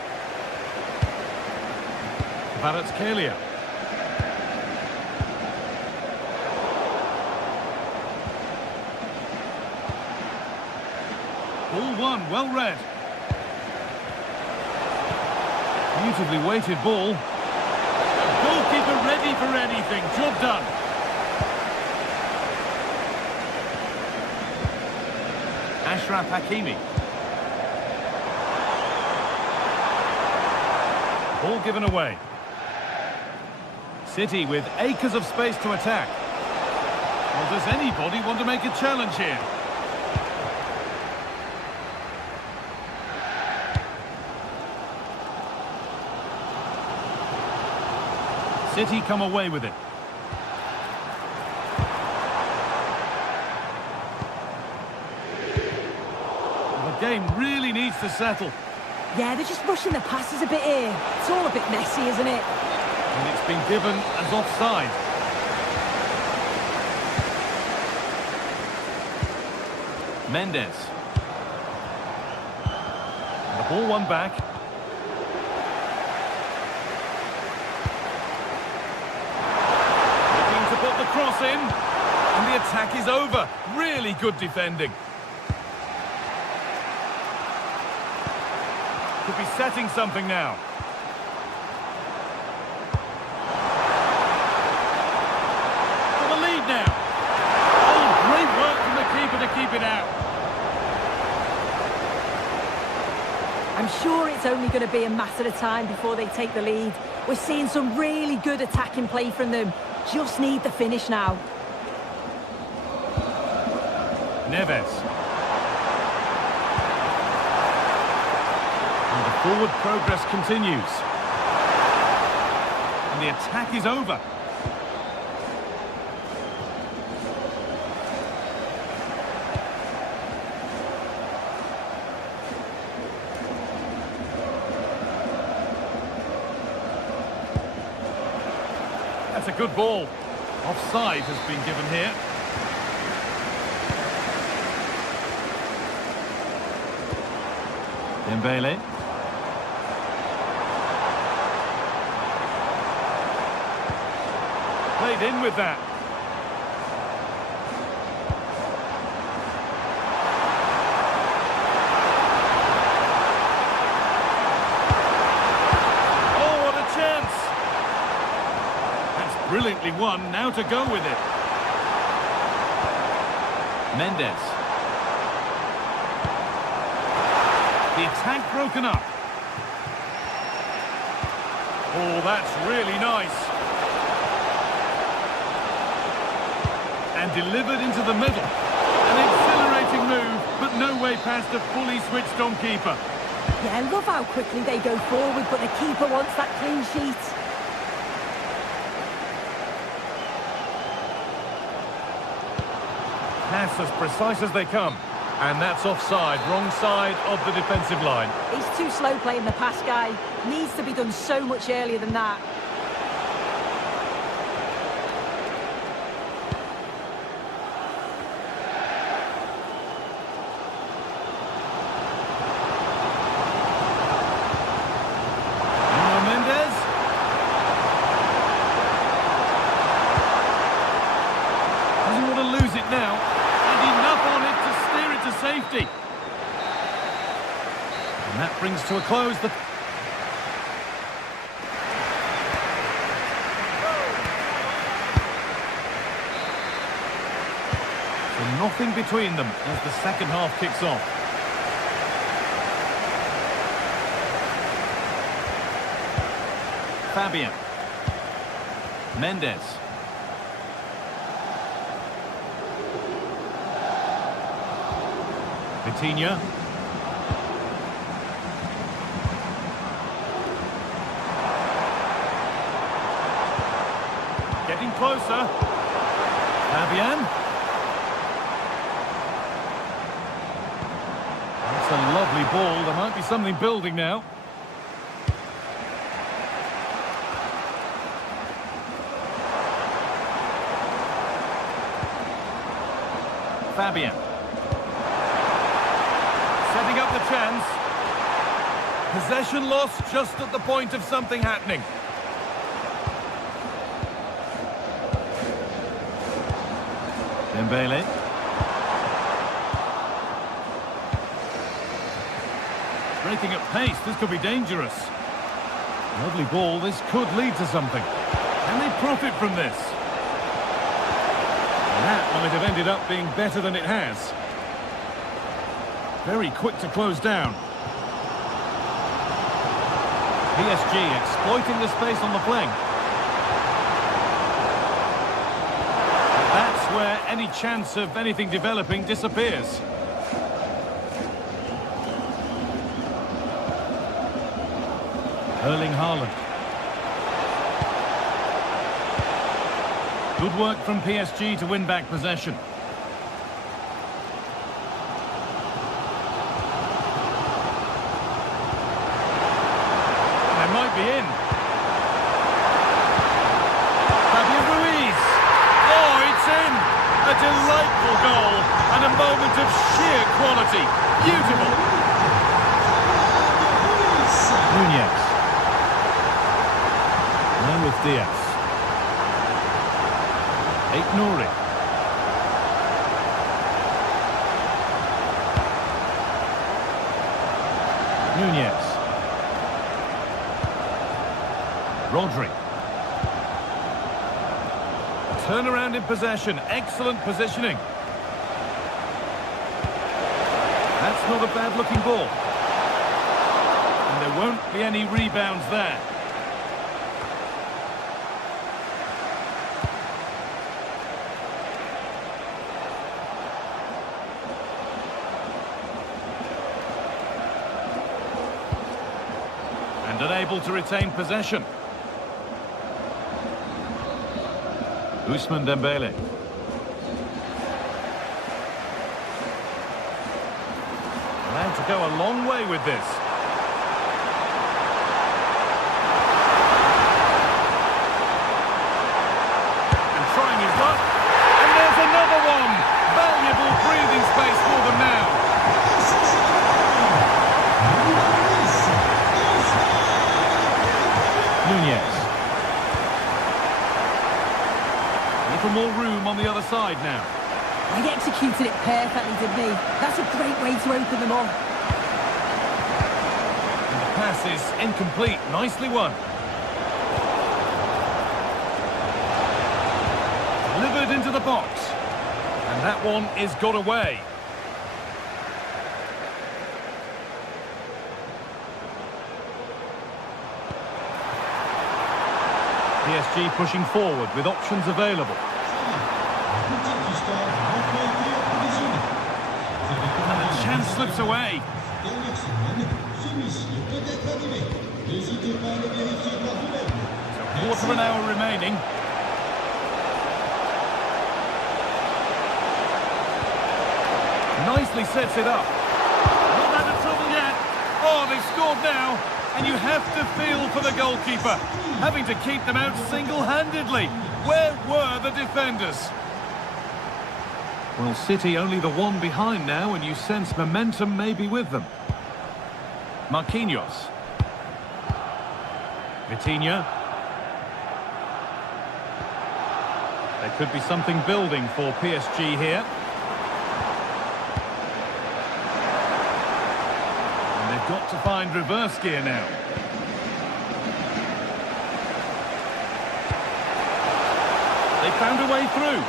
Kvaratskhelia. Ball one, well read. Beautifully weighted ball. Goalkeeper ready for anything, job done. Achraf Hakimi. Ball given away. City with acres of space to attack. Well, does anybody want to make a challenge here? City come away with it. The game really needs to settle. Yeah, they're just rushing the passes a bit here. It's all a bit messy, isn't it? And it's been given as offside. Mendes. And the ball won back. Looking to put the cross in. And the attack is over. Really good defending. Could be setting something now. For the lead now. Oh, great work from the keeper to keep it out. I'm sure it's only going to be a matter of time before they take the lead. We're seeing some really good attacking play from them. Just need the finish now. Neves. Forward progress continues. And the attack is over. That's a good ball. Offside has been given here. Dembele. played in with that. Oh, what a chance! That's brilliantly won, now to go with it. Mendes. The attack broken up. Oh, that's really nice. And delivered into the middle. An exhilarating move, but no way past a fully switched on keeper. Yeah, I love how quickly they go forward, but the keeper wants that clean sheet. Pass as precise as they come. And that's offside, wrong side of the defensive line. He's too slow playing the pass, guy. Needs to be done so much earlier than that. Mendes. Doesn't want to lose it now. And enough on it to steer it to safety. And that brings to a close the... So nothing between them as the second half kicks off. Fabian. Mendes. Vitinha. Getting closer. Fabian. That's a lovely ball. There might be something building now. Fabian. Setting up the chance. Possession lost just at the point of something happening. Dembele. Breaking at pace, this could be dangerous. Lovely ball, this could lead to something. Can they profit from this? That might have ended up being better than it has. Very quick to close down. PSG exploiting the space on the flank. That's where any chance of anything developing disappears. Erling Haaland. Good work from PSG to win back possession. They might be in. Fabio Ruiz. Oh, it's in. A delightful goal and a moment of sheer quality. Beautiful. Nunez. Now with Diaz. Nouri. Nunez. Rodri. Turnaround in possession. Excellent positioning. That's not a bad-looking ball. And there won't be any rebounds there. And unable to retain possession. Ousmane Dembele. Allowed to go a long way with this. And trying his luck. And there's another one. Valuable breathing space for them now. Nunez. for more room on the other side now. He executed it perfectly, didn't he? That's a great way to open them up. And the pass is incomplete. Nicely won. Delivered into the box. And that one is got away. PSG pushing forward with options available. And the chance slips away. So quarter of an hour remaining. Nicely sets it up. Not out of trouble yet. Oh, they've scored now. And you have to feel for the goalkeeper, having to keep them out single-handedly. Where were the defenders? Well, City only the one behind now, and you sense momentum may be with them. Marquinhos. Vitinha. There could be something building for PSG here. Got to find reverse gear now. They found a way through.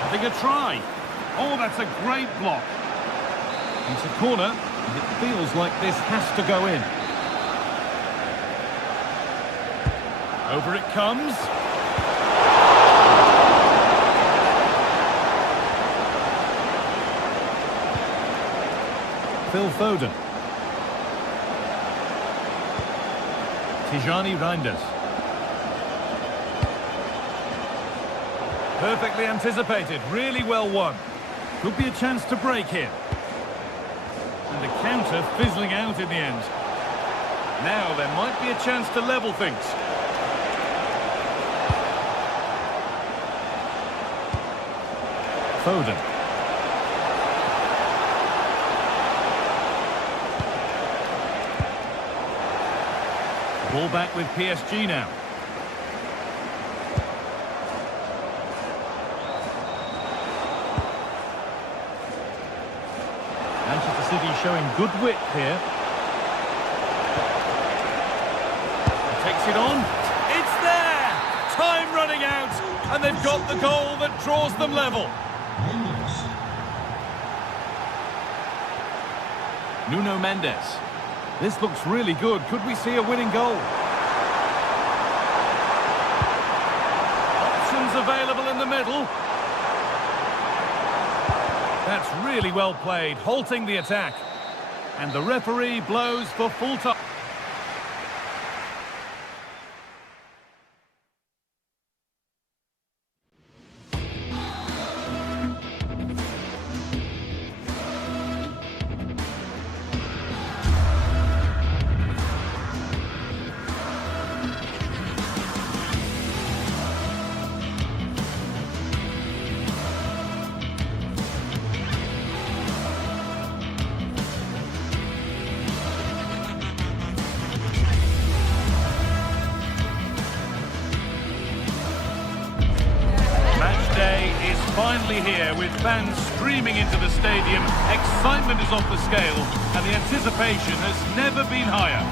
Having a try. Oh, that's a great block. It's a corner, and it feels like this has to go in. Over it comes. Phil Foden. Tijani Reinders. Perfectly anticipated, really well won. Could be a chance to break here. And the counter fizzling out in the end. Now there might be a chance to level things. Foden. Ball back with PSG now. Manchester City showing good width here. He takes it on. It's there! Time running out, and they've got the goal that draws them level. Nuno Mendes. This looks really good. Could we see a winning goal? Options available in the middle. That's really well played, halting the attack. And the referee blows for full time. Finally here, with fans streaming into the stadium. Excitement is off the scale, and the anticipation has never been higher.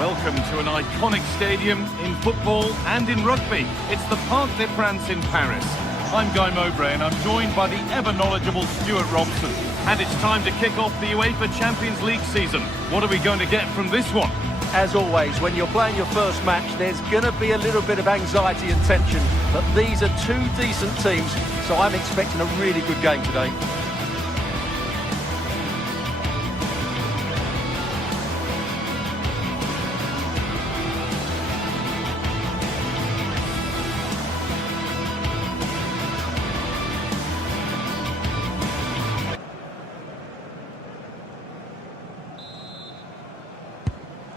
Welcome to an iconic stadium in football and in rugby. It's the Parc des Princes in Paris. I'm Guy Mowbray, and I'm joined by the ever-knowledgeable Stuart Robson. And it's time to kick off the UEFA Champions League season. What are we going to get from this one? As always, when you're playing your first match, there's going to be a little bit of anxiety and tension. But these are two decent teams, so I'm expecting a really good game today.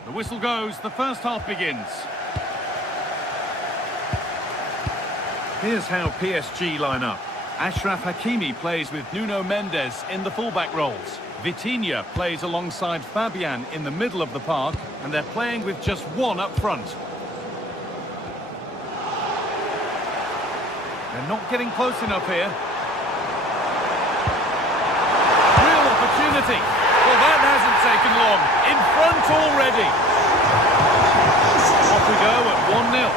The whistle goes, the first half begins. Here's how PSG line up. Achraf Hakimi plays with Nuno Mendes in the fullback roles. Vitinha plays alongside Fabian in the middle of the park, and they're playing with just one up front. They're not getting close enough here. Real opportunity. Well, that hasn't taken long. In front already. Off we go at 1-0.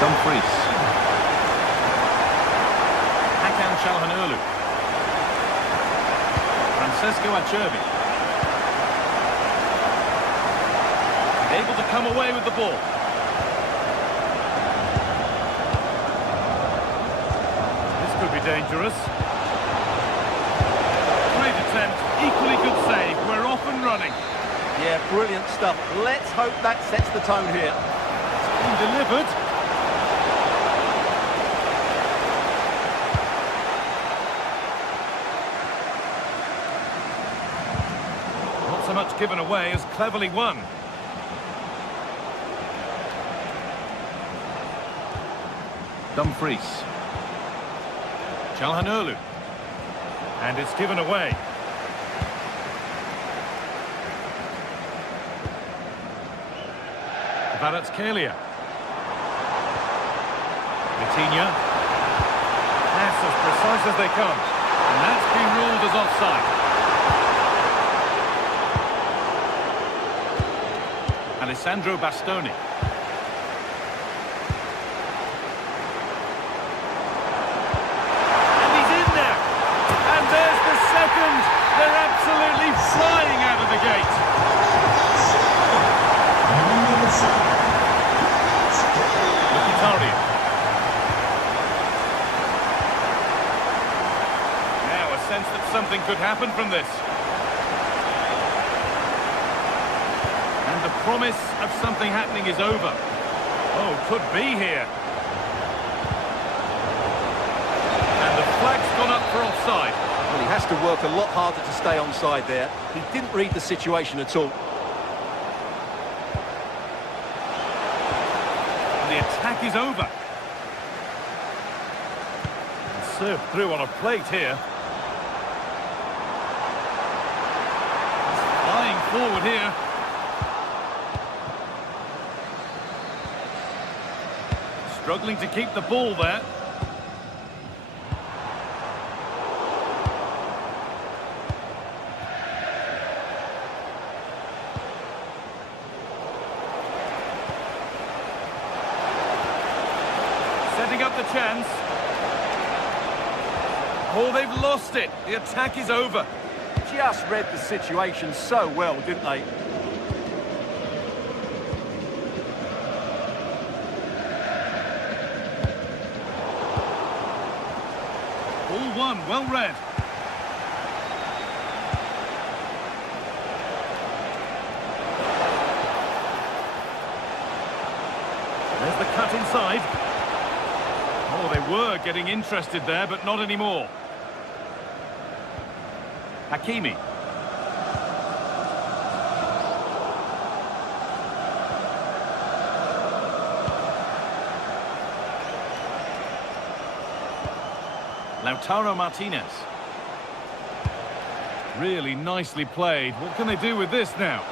Dumfries. Hakan Çalhanoğlu. Francesco Acerbi. Able to come away with the ball. This could be dangerous. Great attempt, equally good save. We're off and running. Yeah, brilliant stuff. Let's hope that sets the tone here. It's been delivered. Not so much given away as cleverly won. Dumfries. Çalhanoğlu. And it's given away. Kvaratskhelia. Vitinha. Pass as precise as they come. And that's been ruled as offside. Alessandro Bastoni. And he's in there. And there's the second. They're absolutely flying out of the gate. Mkhitaryan. Now a sense that something could happen from this. And the promise of something happening is over. Oh, could be here. And the flag's gone up for offside. Well, he has to work a lot harder to stay onside there. He didn't read the situation at all. The attack is over. Served through on a plate here. Flying forward here. Struggling to keep the ball there. Setting up the chance. Oh, they've lost it. The attack is over. Just read the situation so well, didn't they? All one, well read. There's the cut inside. Oh, they were getting interested there, but not anymore. Hakimi. Lautaro Martinez. Really nicely played. What can they do with this now?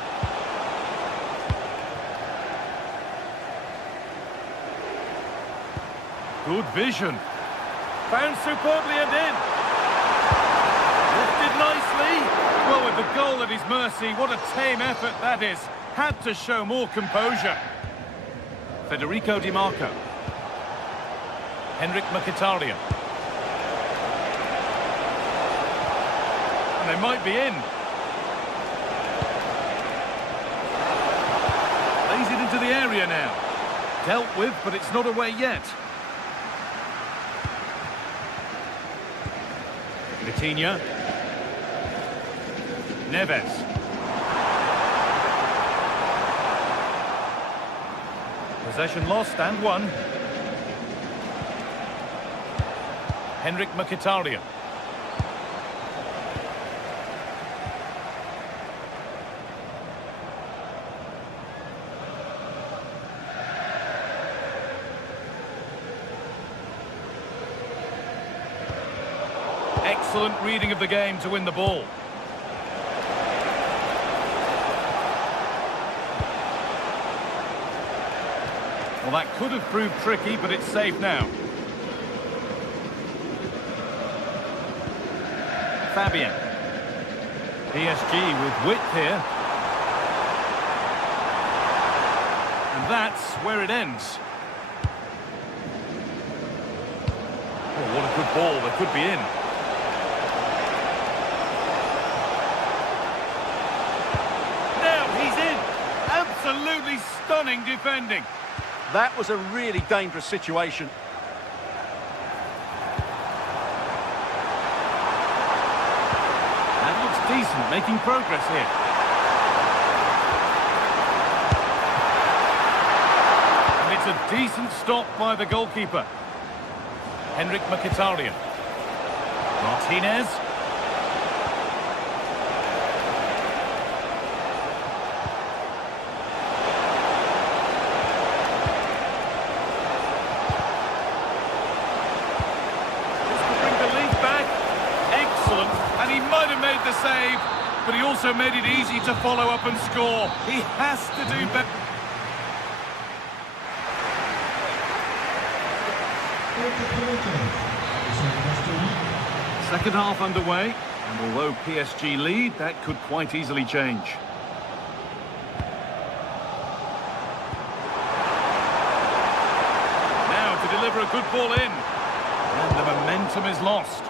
Good vision. Found superbly and in. Lifted nicely. Well, with the goal at his mercy, what a tame effort that is. Had to show more composure. Federico Di Marco. Henrik Mkhitaryan. And they might be in. Lays it into the area now. Dealt with, but it's not away yet. Vitinha. Neves. Possession lost and won. Henrik Mkhitaryan. Excellent reading of the game to win the ball. Well, that could have proved tricky, but it's safe now. Fabian. PSG with width here. And that's where it ends. Oh, what a good ball. That could be in. Now he's in. Absolutely stunning defending. That was a really dangerous situation. That looks decent, making progress here. And it's a decent stop by the goalkeeper. Henrik Mkhitaryan. Martinez. And he might have made the save, but he also made it easy to follow up and score. He has to do better. Second half underway, and although PSG lead, that could quite easily change. Now to deliver a good ball in, and the momentum is lost.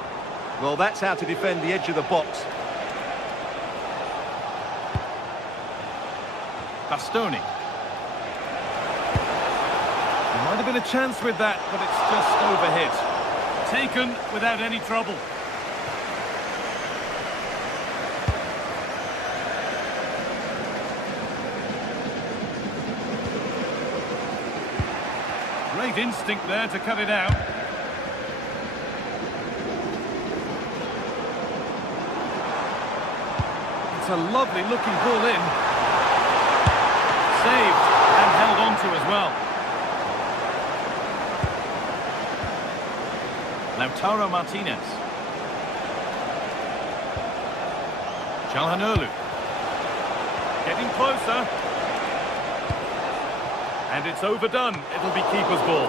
Well, that's how to defend the edge of the box. Bastoni. There might have been a chance with that, but it's just overhit. Taken without any trouble. Great instinct there to cut it out. It's a lovely looking ball in. Saved and held on to as well. Lautaro Martinez. Çalhanoğlu. Getting closer. And it's overdone. It'll be keeper's ball.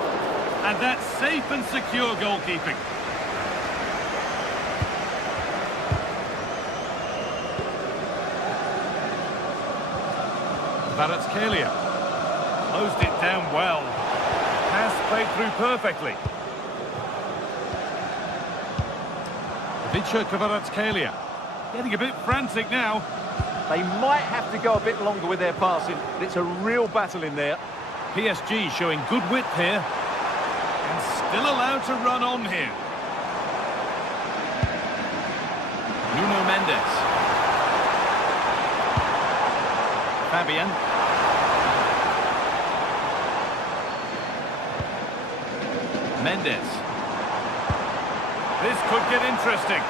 And that's safe and secure goalkeeping. Kvaratskhelia closed it down well. Pass played through perfectly. Ivica Kvaratskhelia getting a bit frantic now. They might have to go a bit longer with their passing. It's a real battle in there. PSG showing good width here. And still allowed to run on here. Nuno Mendes. Fabian. Mendes. This could get interesting.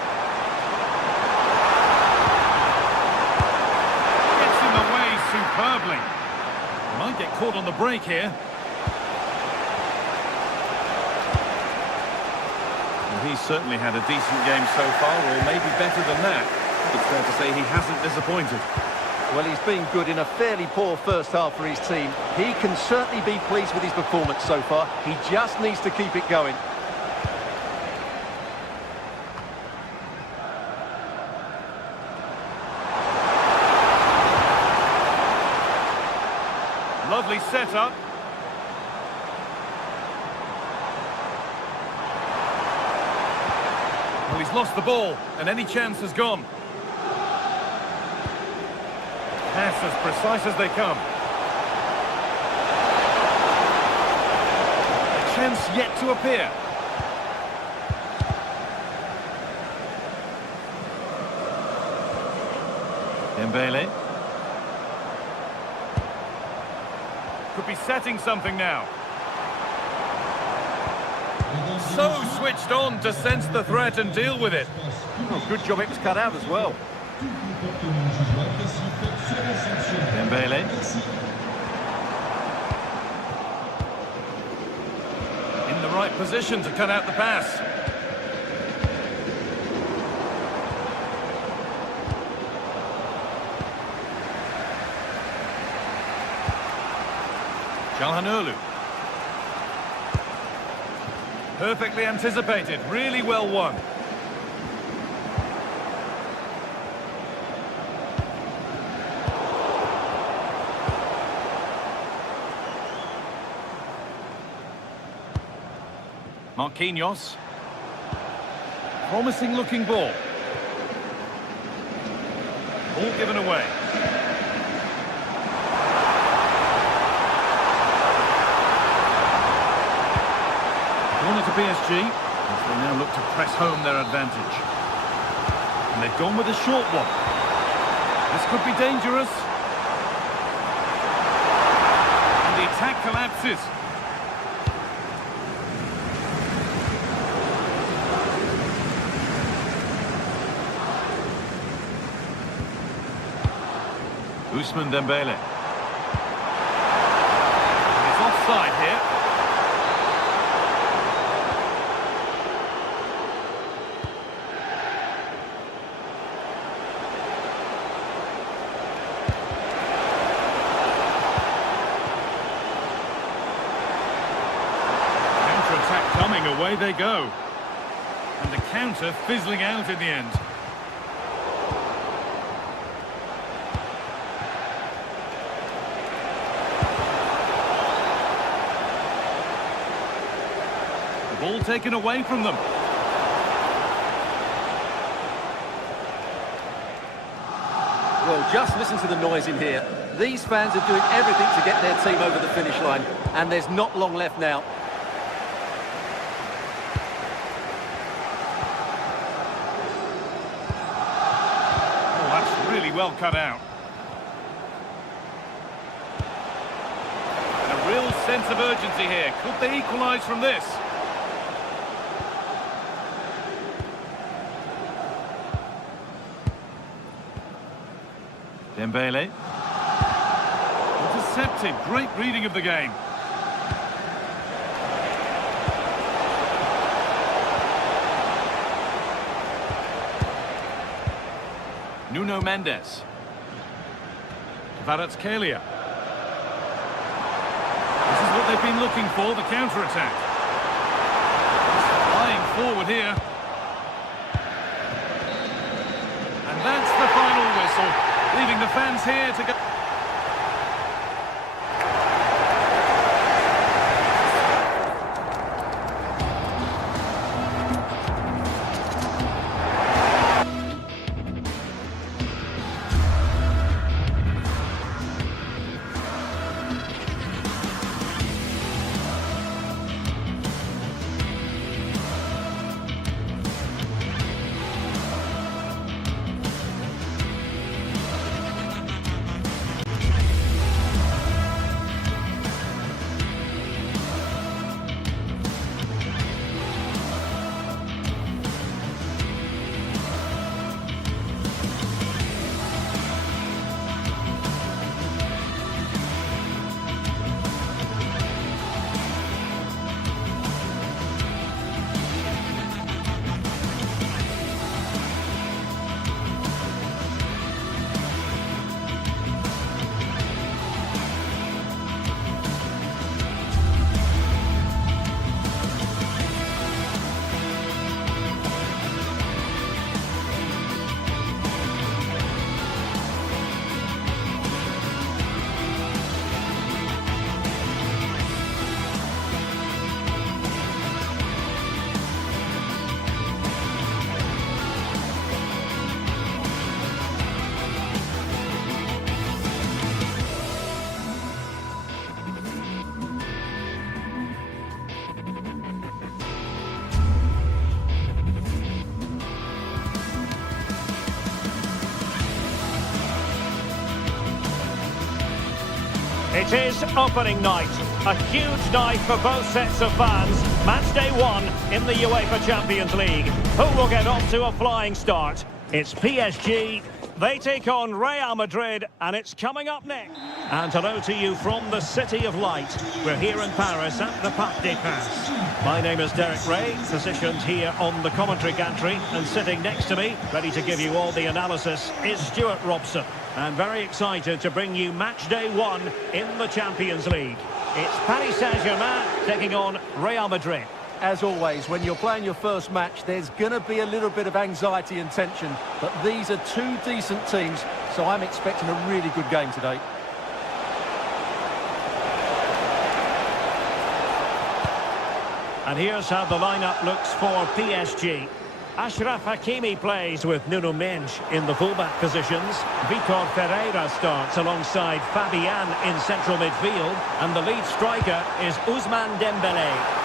Gets in the way superbly. Might get caught on the break here. Well, he's certainly had a decent game so far, or maybe better than that. It's fair to say he hasn't disappointed. Well, he's been good in a fairly poor first half for his team. He can certainly be pleased with his performance so far. He just needs to keep it going. Lovely setup. Well, he's lost the ball, and any chance has gone. Pass as precise as they come. A chance yet to appear. Dembele. Could be setting something now. So switched on to sense the threat and deal with it. Oh, good job it was cut out as well. Dembele. In the right position to cut out the pass. Çalhanoğlu. Perfectly anticipated, really well won. Marquinhos. Promising looking ball. All given away. Corner to PSG, as they now look to press home their advantage. And they've gone with a short one. This could be dangerous. And the attack collapses. Ousmane Dembele. It's offside here. Counter-attack coming, away they go. And the counter fizzling out in the end. Ball taken away from them. Well, just listen to the noise in here. These fans are doing everything to get their team over the finish line, and there's not long left now. Oh, that's really well cut out. And a real sense of urgency here. Could they equalise from this? Dembele. Intercepted. Great reading of the game. Nuno Mendes. Kvaratskhelia. This is what they've been looking for, the counter-attack. Flying forward here. And that's the final whistle. Leaving the fans here to go. It is opening night, a huge night for both sets of fans. Match day one in the UEFA Champions League. Who will get off to a flying start? It's PSG. They take on Real Madrid, and it's coming up next. And hello to you from the City of Light. We're here in Paris at the Parc des Princes. My name is Derek Ray, positioned here on the commentary gantry, and sitting next to me, ready to give you all the analysis, is Stuart Robson. And very excited to bring you match day one in the Champions League. It's Paris Saint-Germain taking on Real Madrid. As always, when you're playing your first match, there's going to be a little bit of anxiety and tension. But these are two decent teams, so I'm expecting a really good game today. And here's how the lineup looks for PSG. Achraf Hakimi plays with Nuno Mendes in the fullback positions. Vitor Ferreira starts alongside Fabian in central midfield. And the lead striker is Ousmane Dembélé.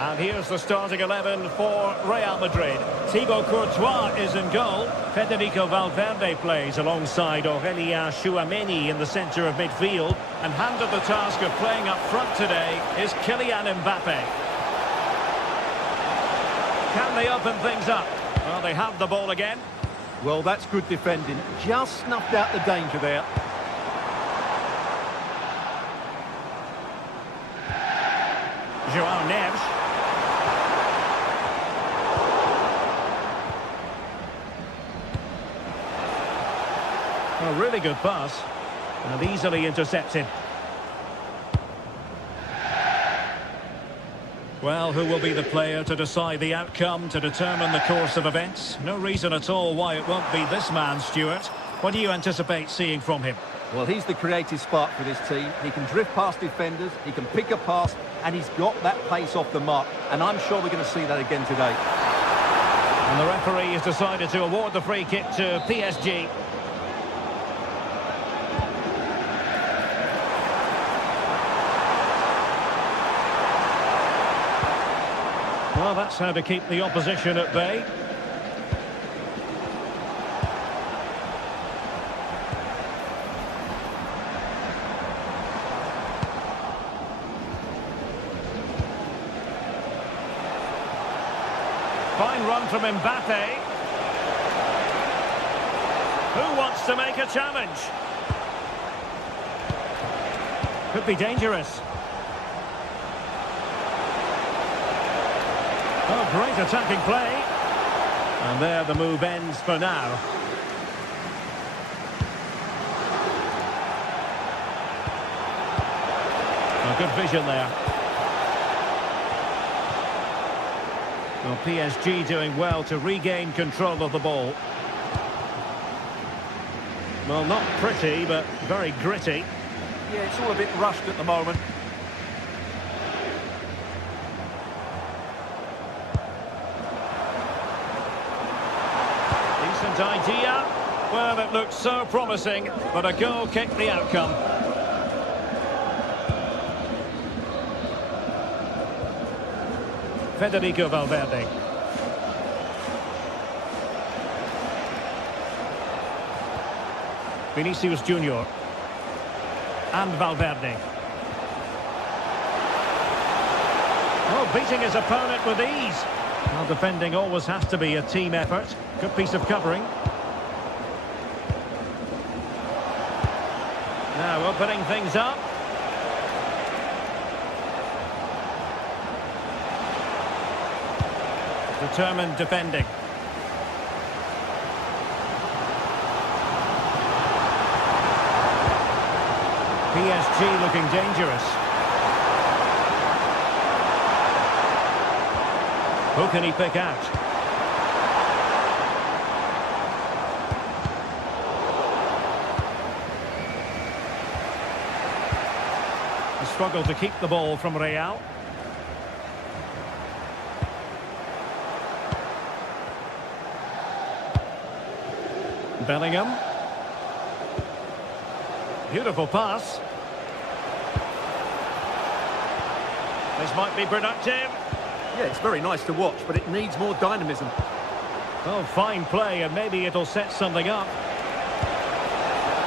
And here's the starting 11 for Real Madrid. Thibaut Courtois is in goal. Federico Valverde plays alongside Aurélien Tchouameni in the centre of midfield. And handed the task of playing up front today is Kylian Mbappe. Can they open things up? Well, they have the ball again. Well, that's good defending. Just snuffed out the danger there. João Neves. A really good pass. And easily intercepted. Well, who will be the player to decide the outcome, to determine the course of events? No reason at all why it won't be this man, Stuart. What do you anticipate seeing from him? Well, he's the creative spark for this team. He can drift past defenders, he can pick a pass, and he's got that pace off the mark. And I'm sure we're going to see that again today. And the referee has decided to award the free kick to PSG. Well, that's how to keep the opposition at bay. Fine run from Mbappe. Who wants to make a challenge? Could be dangerous. Oh, great attacking play. And there the move ends for now. Oh, good vision there. Well, PSG doing well to regain control of the ball. Well, not pretty, but very gritty. Yeah, it's all a bit rushed at the moment. Decent idea. Well, it looked so promising, but a goal kicked the outcome. Federico Valverde. Vinicius Junior. And Valverde. Oh, beating his opponent with ease. Well, defending always has to be a team effort. Good piece of covering. Now opening things up. Determined defending. PSG looking dangerous. Who can he pick out? A struggle to keep the ball from Real. Bellingham. Beautiful pass. This might be productive. Yeah, it's very nice to watch, but it needs more dynamism. Oh, fine play, and maybe it'll set something up.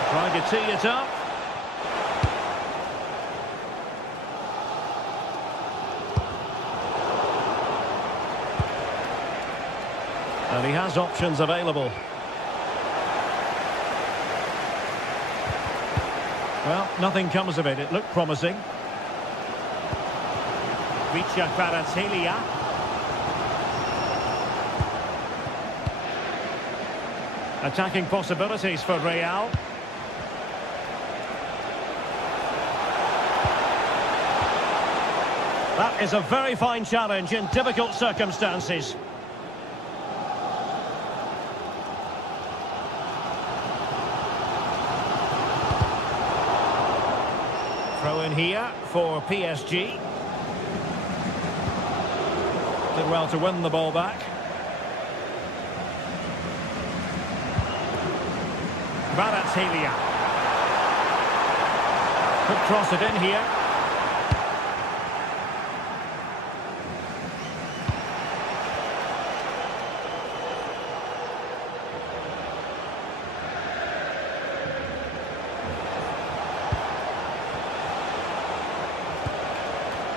Trying to tee it up. And he has options available. Well, nothing comes of it. It looked promising. Vicha Kvaratskhelia. Attacking possibilities for Real. That is a very fine challenge in difficult circumstances. Throw in here for PSG. Did well to win the ball back. Kvaratskhelia. Could cross it in here.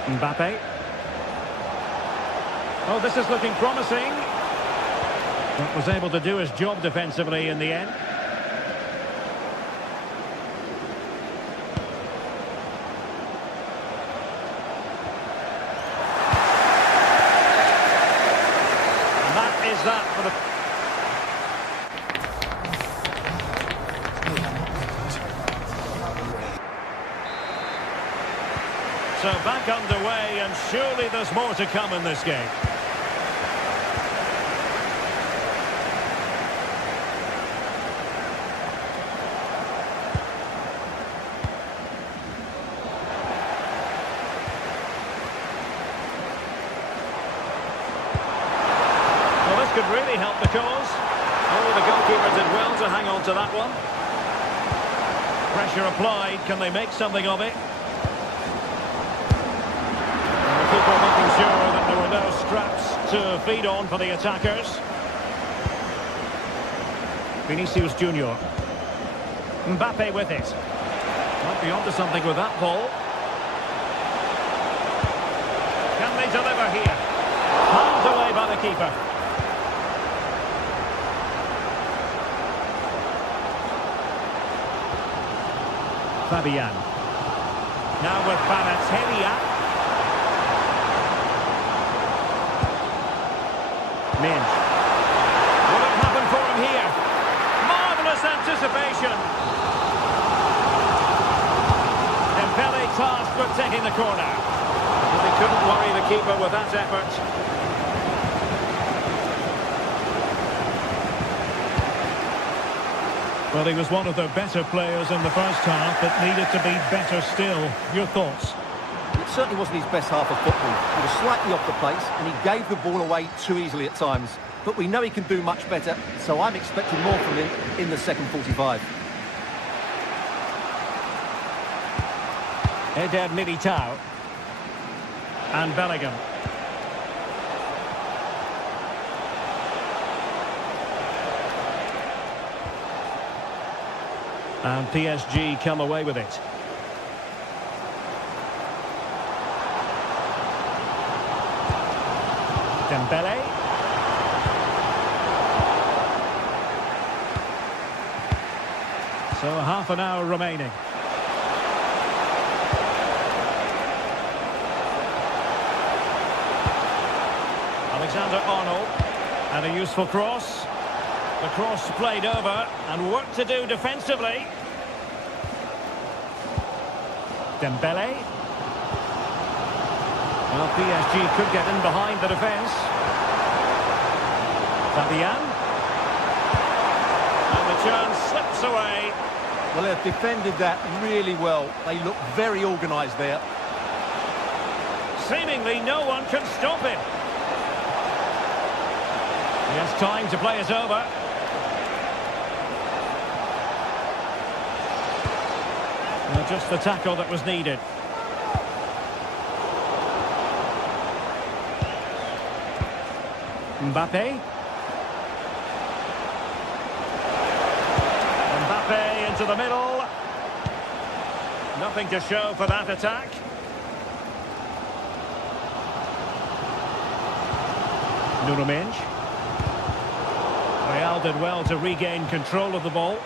Mbappe. Oh, this is looking promising. But was able to do his job defensively in the end. And that is that for the... So back underway, and surely there's more to come in this game. Well, this could really help the cause. Oh, the goalkeeper did well to hang on to that one. Pressure applied. Can they make something of it? People making sure that there were no scraps to feed on for the attackers. Vinicius Junior. Mbappe with it. Might be onto something with that ball. Can they deliver here? Palmed away by the keeper. Fabian. Now with Kvaratskhelia. Minge. Will it happen for him here? Marvellous anticipation. Dembele tasked with taking the corner. But they couldn't worry the keeper with that effort. Well, he was one of the better players in the first half, but needed to be better still. Your thoughts? It certainly wasn't his best half of football. He was slightly off the pace and he gave the ball away too easily at times. But we know he can do much better, so I'm expecting more from him in the second 45. Eder Militao. And Bellingham. And PSG come away with it. Dembele. So half an hour remaining. Alexander-Arnold. And a useful cross. The cross played over and work to do defensively. Dembele. Well, PSG could get in behind the defence. Fabian. And the chance slips away. Well, they've defended that really well. They look very organised there. Seemingly no one can stop him. He has time to play it over. Well, just the tackle that was needed. Mbappe. Mbappe into the middle. Nothing to show for that attack. Nuno Mendes. Real did well to regain control of the ball.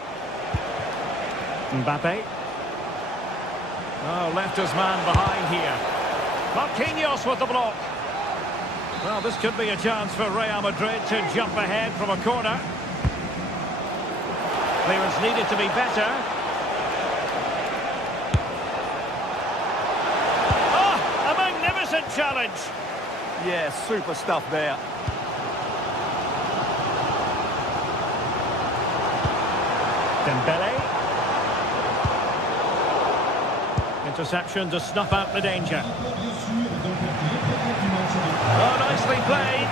Mbappe. Oh, left his man behind here. Marquinhos with the block. Well, this could be a chance for Real Madrid to jump ahead from a corner. Clearance needed to be better. Oh, a magnificent challenge. Yeah, super stuff there. Dembele. Interception to snuff out the danger. Oh, nicely played.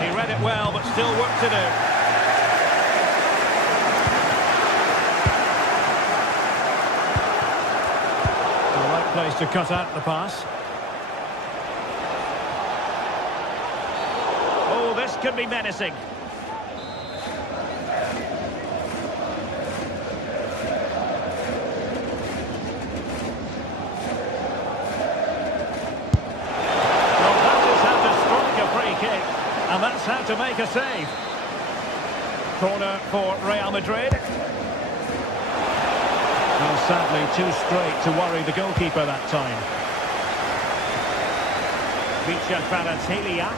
He read it well, but still work to do. The right place to cut out the pass. Oh, this could be menacing. And that's how to make a save. Corner for Real Madrid. Well, sadly, too straight to worry the goalkeeper that time. Vicha Kvaratskhelia.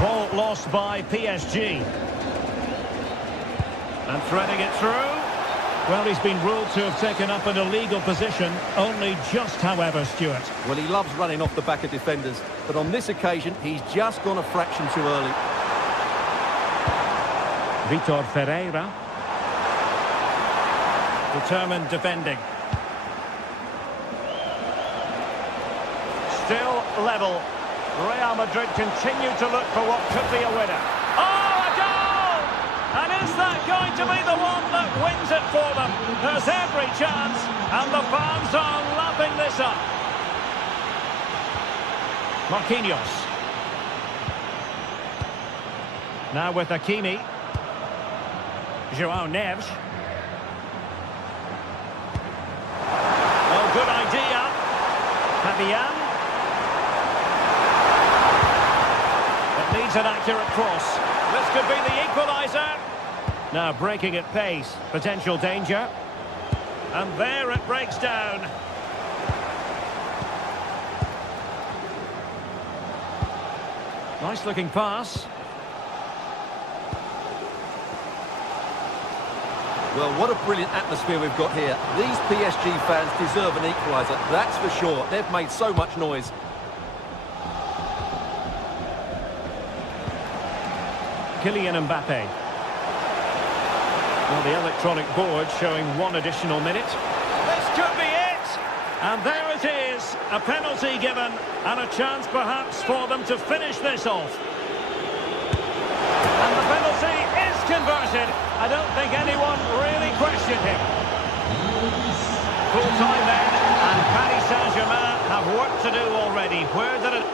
Ball lost by PSG. And threading it through. Well, he's been ruled to have taken up an illegal position, only just, however, Stuart. Well, he loves running off the back of defenders, but on this occasion, he's just gone a fraction too early. Vitor Ferreira. Determined defending. Still level. Real Madrid continue to look for what could be a winner. Oh, a goal! And is that going to be the one that wins it for them? There's every chance, and the fans are lapping this up. Marquinhos. Now with Hakimi. João Neves. Oh, good idea. Fabian. It needs an accurate cross. This could be the equaliser. Now breaking at pace. Potential danger. And there it breaks down. Nice looking pass. Well, what a brilliant atmosphere we've got here. These PSG fans deserve an equaliser, that's for sure. They've made so much noise. Kylian Mbappe. Well, the electronic board showing one additional minute. This could be it! And there it is. A penalty given and a chance perhaps for them to finish this off. And the penalty is converted. I don't think anyone really questioned him. Full time then, and Paris Saint-Germain have work to do already. Where did it...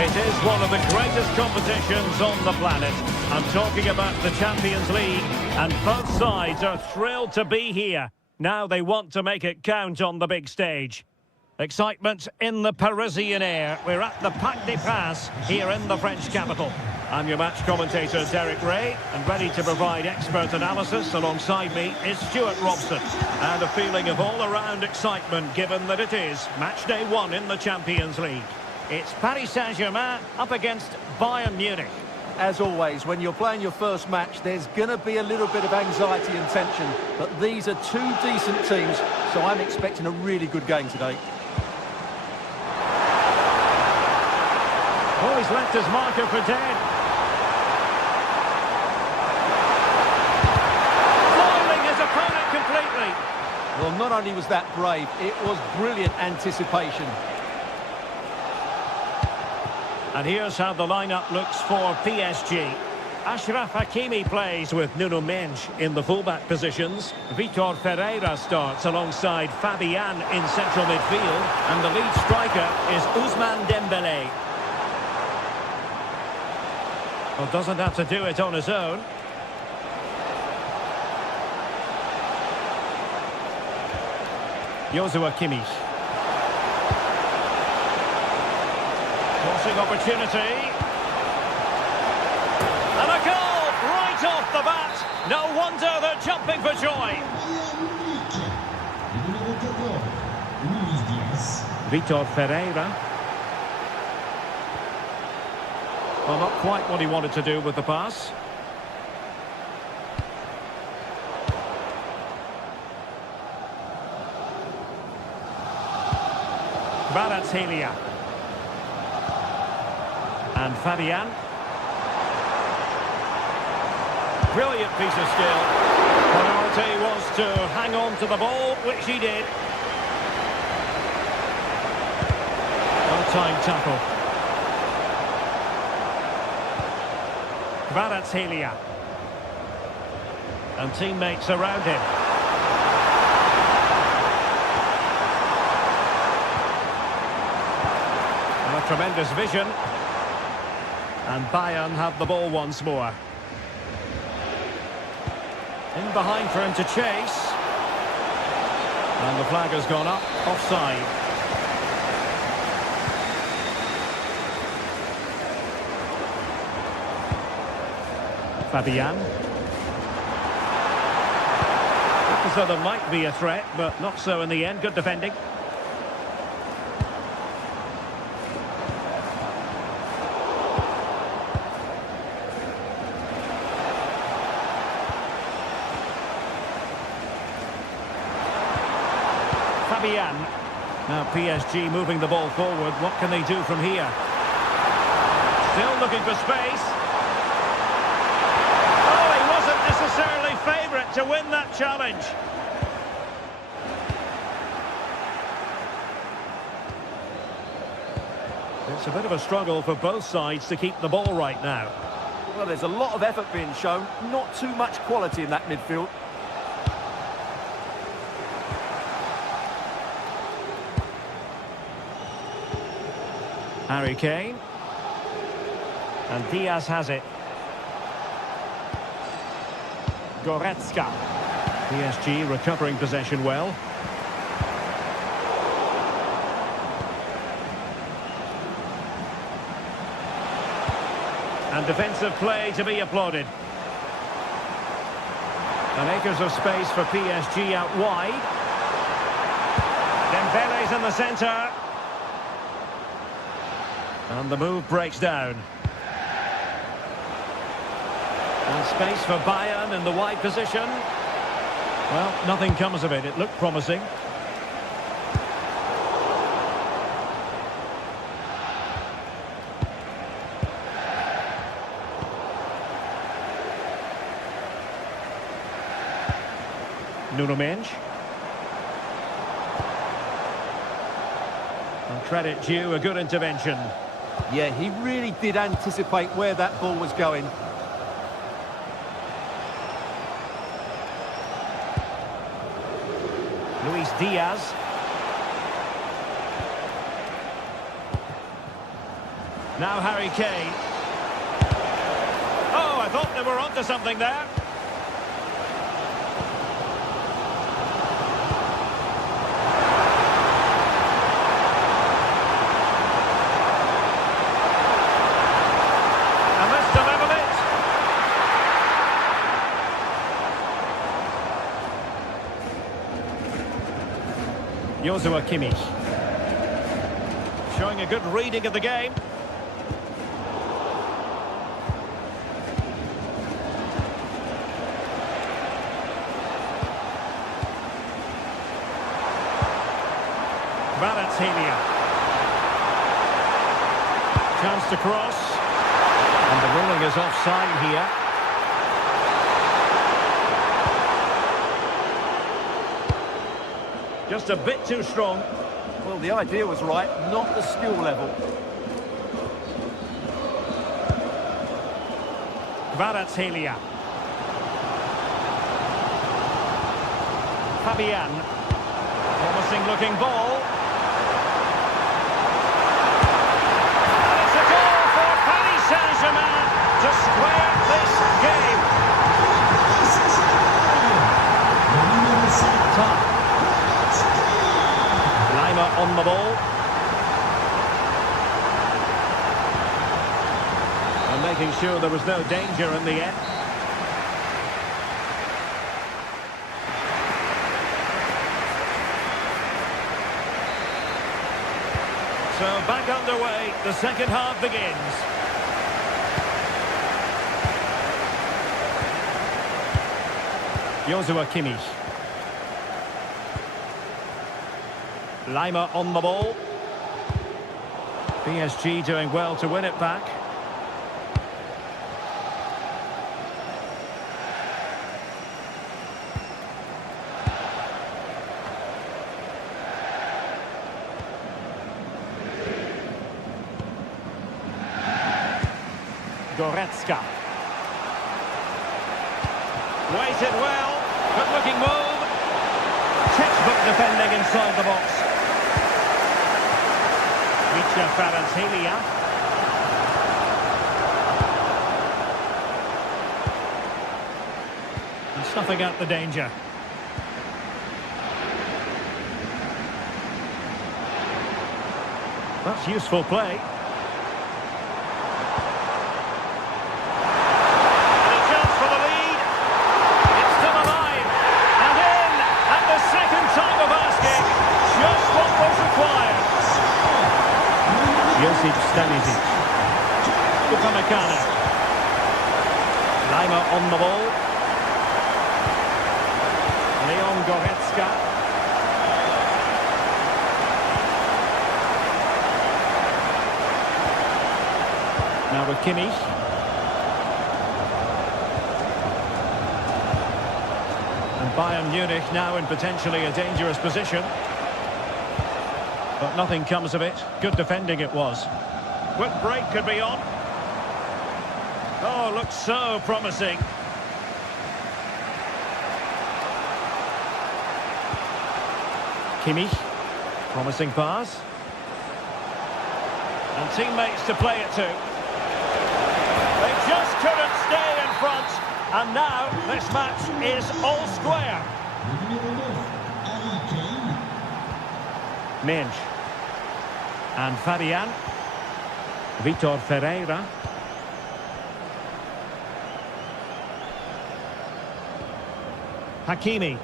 It is one of the greatest competitions on the planet. I'm talking about the Champions League, and both sides are thrilled to be here. Now they want to make it count on the big stage. Excitement in the Parisian air. We're at the Parc des Princes here in the French capital. I'm your match commentator, Derek Ray, and ready to provide expert analysis. Alongside me is Stuart Robson. And a feeling of all-around excitement, given that it is match day 1 in the Champions League. It's Paris Saint-Germain up against Bayern Munich. As always, when you're playing your first match, there's going to be a little bit of anxiety and tension. But these are two decent teams, so I'm expecting a really good game today. Oh, he's left his marker for dead. Foiling his opponent completely. Well, not only was that brave, it was brilliant anticipation. And here's how the lineup looks for PSG. Achraf Hakimi plays with Nuno Mendes in the fullback positions. Vitor Ferreira starts alongside Fabian in central midfield. And the lead striker is Ousmane Dembélé. Well, doesn't have to do it on his own. Joshua Kimmich. Crossing opportunity. And a goal right off the bat. No wonder they're jumping for joy. Vitor Ferreira. Well, not quite what he wanted to do with the pass. Kvaratskhelia. And Fabian. Brilliant piece of skill. Priority was to hang on to the ball, which he did. Well-timed tackle. Kvaratskhelia. And teammates around him. And a tremendous vision. And Bayern have the ball once more. In behind for him to chase. And the flag has gone up, offside. Fabian. Looked as though there might be a threat, but not so in the end. Good defending. Fabian. Now PSG moving the ball forward. What can they do from here? Still looking for space. Oh, he wasn't necessarily favourite to win that challenge. It's a bit of a struggle for both sides to keep the ball right now. Well, there's a lot of effort being shown, not too much quality in that midfield. Harry Kane. And Diaz has it. Goretzka. PSG recovering possession well. And defensive play to be applauded. And acres of space for PSG out wide. Dembele's in the centre. And the move breaks down. And space for Bayern in the wide position. Well, nothing comes of it. It looked promising. Nuno Mendes. And credit due, a good intervention. Yeah, he really did anticipate where that ball was going. Luis Diaz. Now Harry Kane. Oh, I thought they were onto something there. And this to level it. Joshua Kimmich. showing a good reading of the game. Kvaratskhelia. Chance to cross. And the ruling is offside here. Just a bit too strong. Well, the idea was right, not the skill level. Kvaratskhelia. Fabian. Promising looking ball. And it's a goal for Paris Saint-Germain to square this game. Top. Lima on the ball. And making sure there was no danger in the end. So back underway, the second half begins. Joshua Kimmich. Lima on the ball. PSG doing well to win it back. Goretzka. Waited well. Good looking move. Textbook defending inside the box. Micha Kvaratskhelia. And snuffing out the danger. That's useful play. Josip Stanisic. Upamecano. Lima on the ball. Leon Goretzka. Now with Kimmich. And Bayern Munich now in potentially a dangerous position. But nothing comes of it. Good defending it was. Quick break could be on. Oh, looks so promising. Kimmich. Promising pass. And teammates to play it to. They just couldn't stay in front. And now this match is all square. Minch. And Fabian. Vitor Ferreira. Hakimi.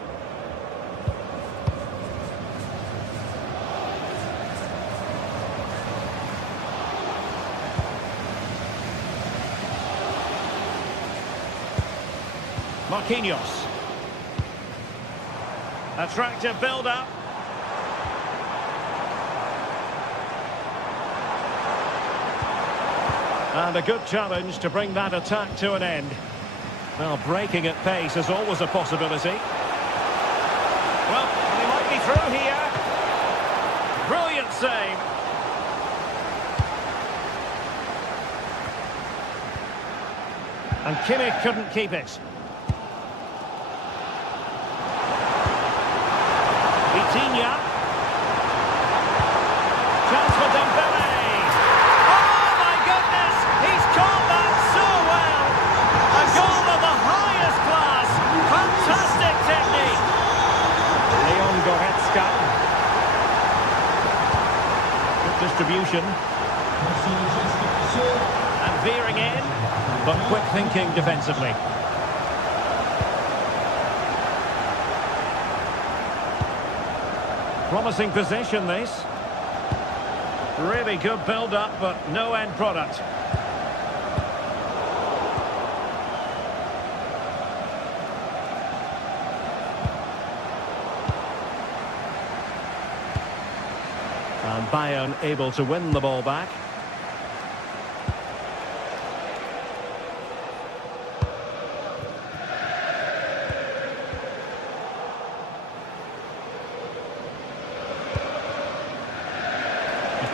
Marquinhos. Attractive build-up. And a good challenge to bring that attack to an end. Well, breaking at pace is always a possibility. Well, he might be through here. Brilliant save. And Kimmich couldn't keep it. Vitinha. Chance for Dembele. Oh my goodness! He's caught that so well. A goal of the highest class. Fantastic technique. Leon Goretzka. Good distribution. And veering in, but quick thinking defensively. Promising possession, this. Really good build-up, but no end product. And Bayern able to win the ball back.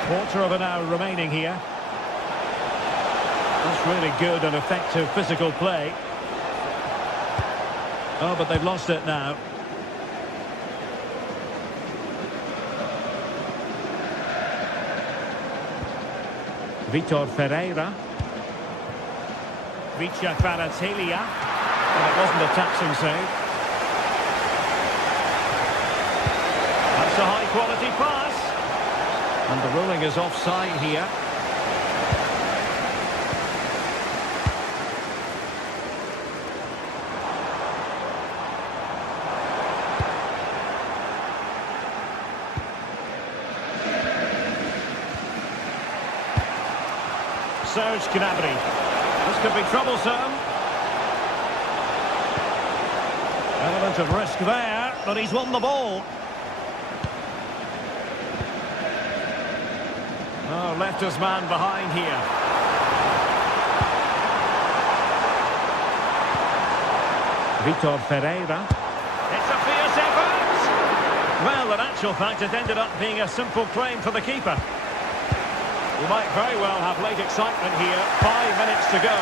Quarter of an hour remaining here. That's really good and effective physical play. Oh, but they've lost it now. Vitor Ferreira. Vicha Kvaratskhelia. And it wasn't a taxing save. That's a high-quality pass. And the ruling is offside here. Serge Gnabry. This could be troublesome. Element of risk there, but he's won the ball. Oh, left his man behind here. Vitor Ferreira. It's a fierce effort! Well, in actual fact, it ended up being a simple claim for the keeper. We might very well have late excitement here. 5 minutes to go,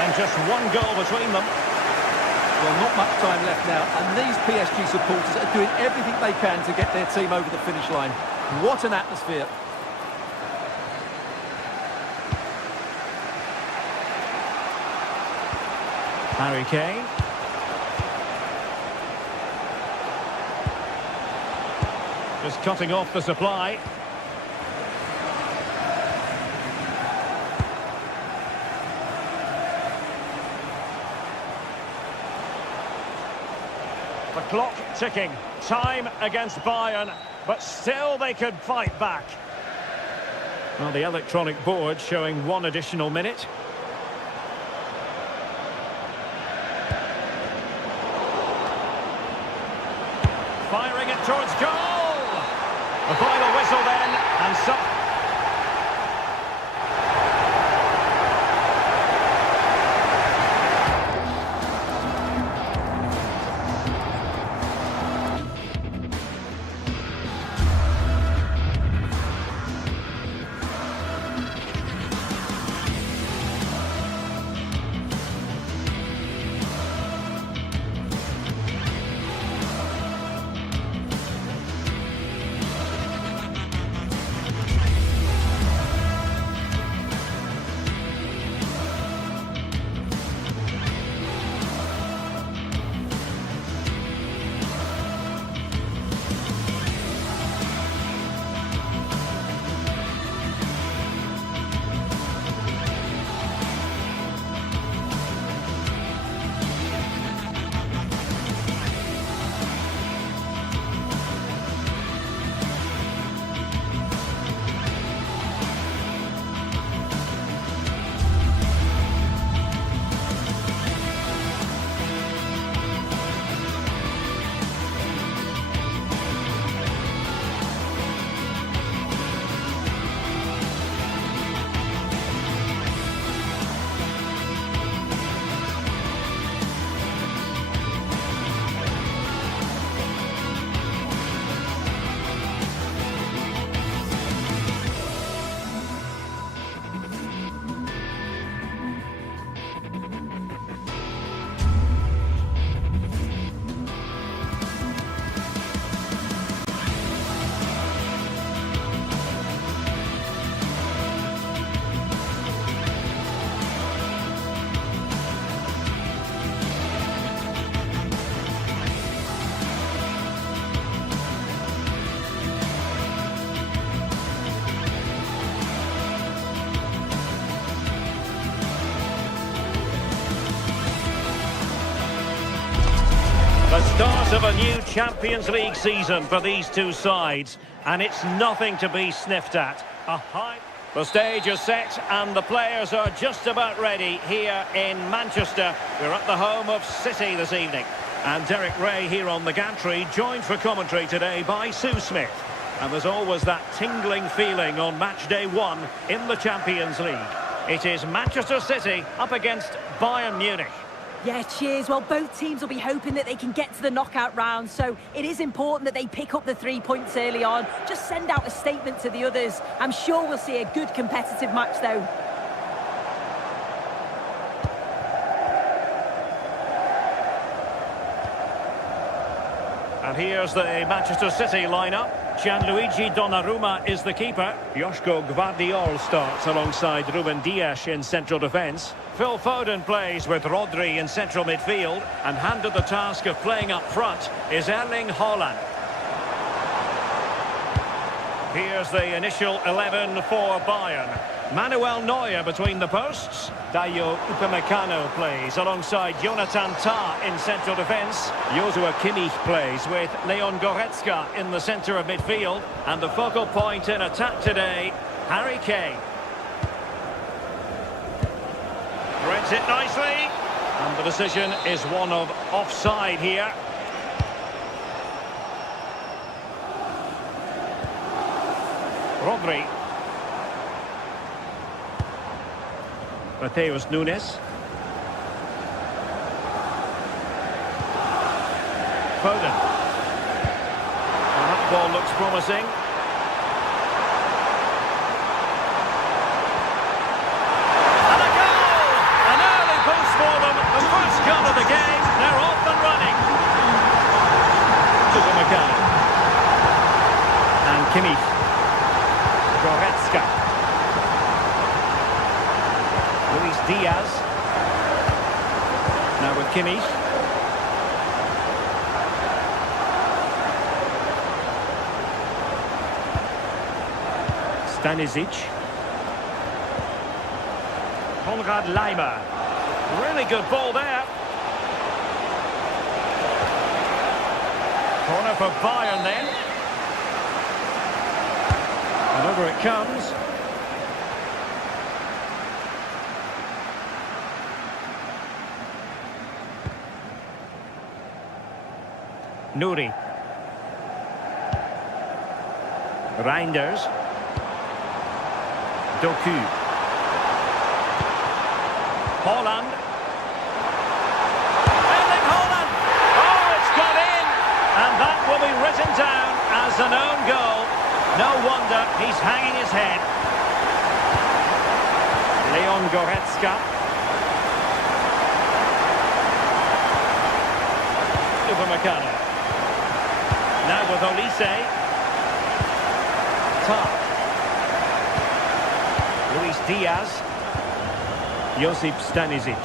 and just one goal between them. Well, not much time left now, and these PSG supporters are doing everything they can to get their team over the finish line. What an atmosphere. Harry Kane. Just cutting off the supply. The clock ticking. Time against Bayern, but still they could fight back. Well, the electronic board showing 1 additional minute. Firing it towards goal! The final whistle then, and so... new Champions League season for these two sides, and it's nothing to be sniffed at. The stage is set and the players are just about ready here in Manchester. We're at the home of City this evening. And Derek Ray here on the gantry, joined for commentary today by Sue Smith. And there's always that tingling feeling on match day 1 in the Champions League. It is Manchester City up against Bayern Munich. Yeah, cheers. Well, both teams will be hoping that they can get to the knockout round, so it is important that they pick up the 3 points early on. Just send out a statement to the others. I'm sure we'll see a good competitive match, though. And here's the Manchester City lineup. Gianluigi Donnarumma is the keeper. Joško Gvardiol starts alongside Ruben Dias in central defence. Phil Foden plays with Rodri in central midfield, and handed the task of playing up front is Erling Haaland. Here's the initial 11 for Bayern. Manuel Neuer between the posts. Dayo Upamecano plays alongside Jonathan Tah in central defence. Joshua Kimmich plays with Leon Goretzka in the centre of midfield. And the focal point in attack today, Harry Kane. Threads it nicely. And the decision is one of offside here. Rodri. Mateus Nunes. Foden. And that ball looks promising. And a goal! An early boost for them. The first goal of the game. They're off and running. Upamecano. And Kimmich. Goretzka. Luis Diaz. Now with Kimmich. Stanisic. Konrad Laimer. Really good ball there. Corner for Bayern then. And over it comes. Nuri. Reinders. Doku. Haaland. Erling Haaland! Oh, it's got in! And that will be written down as an own goal. No wonder he's hanging his head. Leon Goretzka. Upamecano. Now with Olise. Tah. Luis Diaz. Josip Stanisic.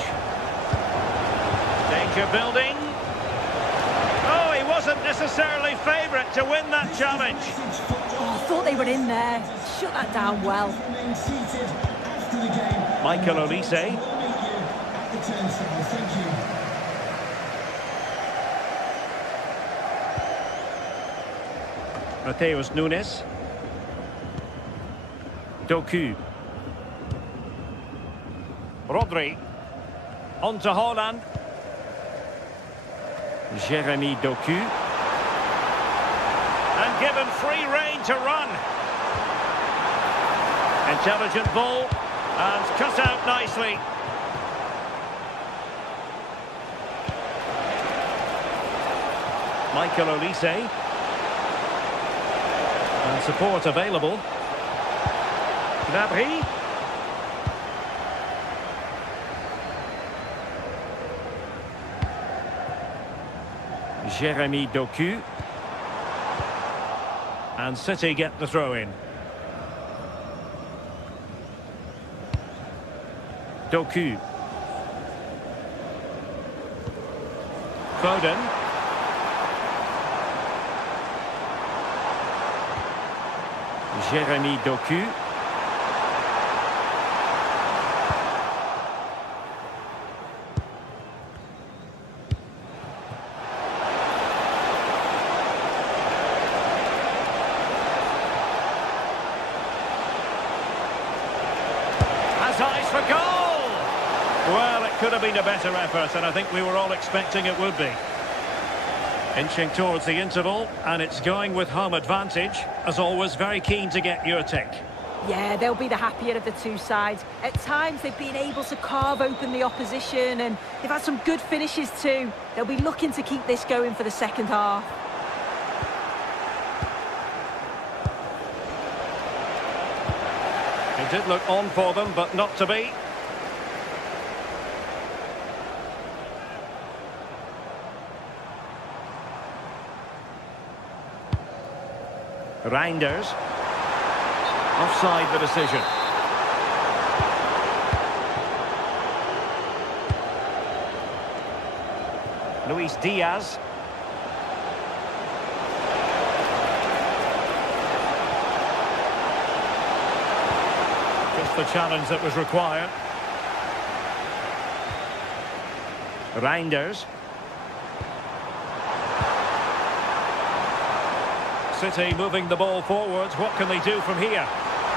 Danger building. Oh, he wasn't necessarily favourite to win that challenge. Oh, I thought they were in there. Shut that down well. Michael Olise. Mateus Nunes. Doku. Rodri. On to Haaland. Jeremy Doku. And given free rein to run. Intelligent ball. And cut out nicely. Michael Olise. And support available. Gnabry. Jeremy Doku. And City get the throw in. Doku. Foden. Jeremy Doku. for goal! Well, it could have been a better effort, and I think we were all expecting it would be. Inching towards the interval, and it's going with home advantage. As always, very keen to get your take. Yeah, they'll be the happier of the two sides. At times, they've been able to carve open the opposition, and they've had some good finishes too. They'll be looking to keep this going for the second half. It did look on for them, but not to be. Reinders. Offside the decision. Luis Diaz. Just the challenge that was required. Reinders. City moving the ball forwards. What can they do from here?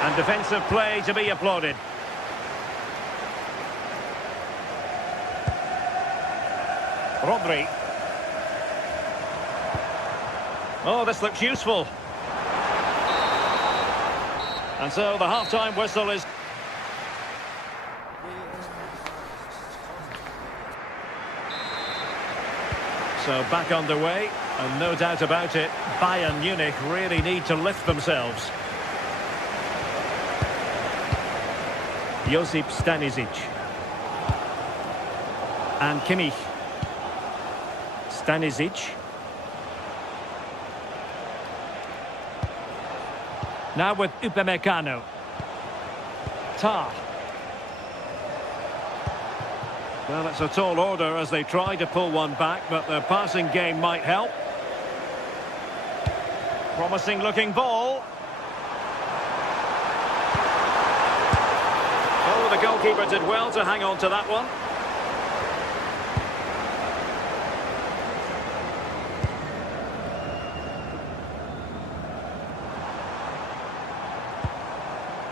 And defensive play to be applauded. Rodri. Oh, this looks useful. And so the half-time whistle is... So back underway, and no doubt about it, Bayern Munich really need to lift themselves. Josip Stanisic. And Kimmich. Stanisic. Now with Upamecano. Tar. Well, it's a tall order as they try to pull one back, but their passing game might help. Promising looking ball. Oh, the goalkeeper did well to hang on to that one.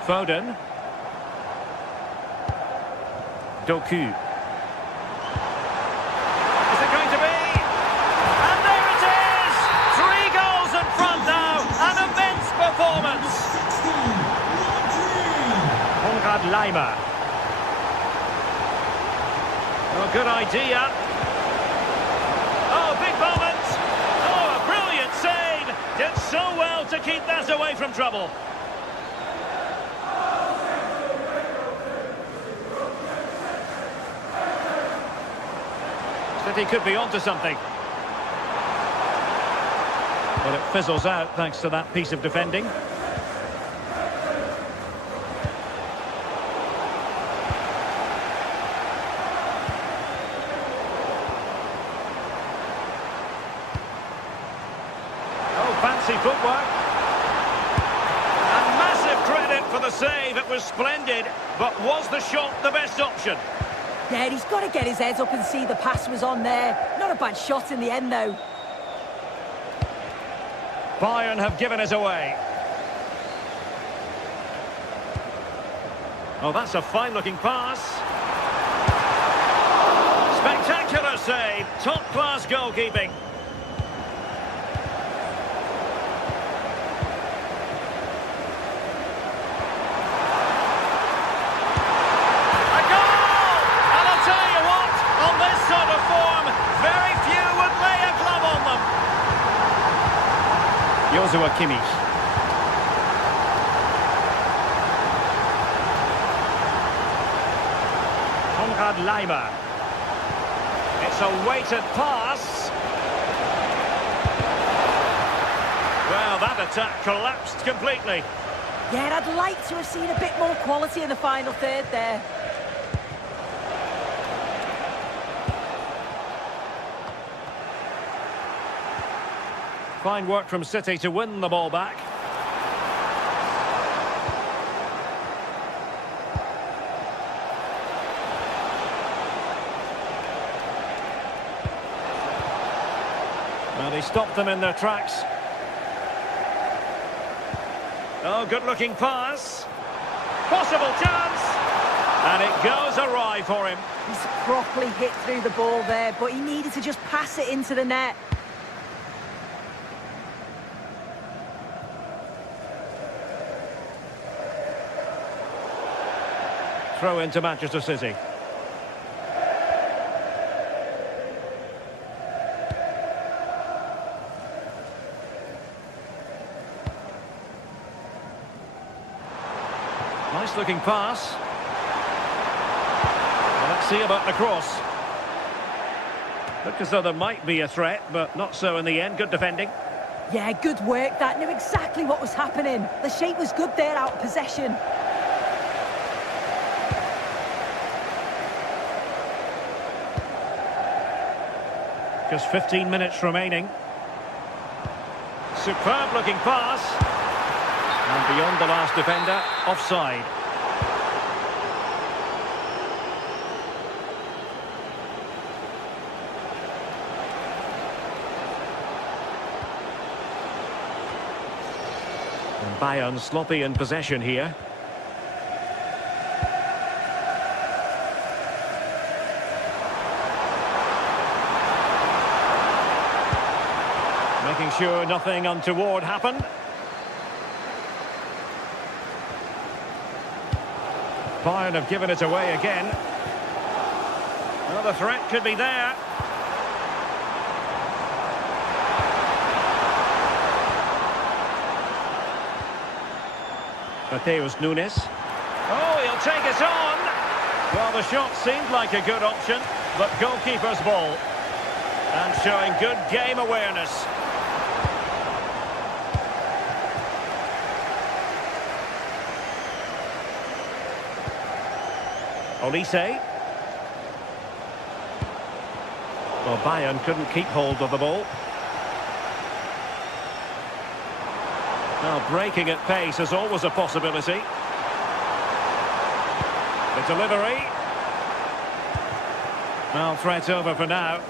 Foden. Doku. Is it going to be? And there it is! 3 goals in front now. An immense performance. Konrad Laimer. Oh, good idea. Oh, big moment. Oh, a brilliant save. Did so well to keep that away from trouble. City could be onto something. But it fizzles out thanks to that piece of defending. Oh, fancy footwork. And massive credit for the save. It was splendid, but was the shot the best option? Yeah, he's got to get his head up and see the pass was on there. Not a bad shot in the end, though. Bayern have given us away. Oh, that's a fine-looking pass. Spectacular save. Top-class goalkeeping. Joshua Kimmich. Konrad Laimer. It's a weighted pass. Well, that attack collapsed completely. Yeah, and I'd like to have seen a bit more quality in the final third there. Fine work from City to win the ball back. Well, they stopped them in their tracks. Oh, good-looking pass. Possible chance. And it goes awry for him. He's properly hit through the ball there, but he needed to just pass it into the net. Throw into Manchester City. Nice looking pass. Well, let's see about the cross. Looked as though there might be a threat, but not so in the end. Good defending. Yeah, good work. That knew exactly what was happening. The shape was good there out of possession. Just 15 minutes remaining. Superb looking pass. And beyond the last defender, offside. And Bayern sloppy in possession here. Making sure nothing untoward happened. Bayern have given it away again. Well, the threat could be there. Mateus Nunes. Oh, he'll take it on. Well, the shot seemed like a good option, but goalkeeper's ball. And showing good game awareness. Olise. Well, Bayern couldn't keep hold of the ball. Now, breaking at pace is always a possibility. The delivery. Well, threat over for now.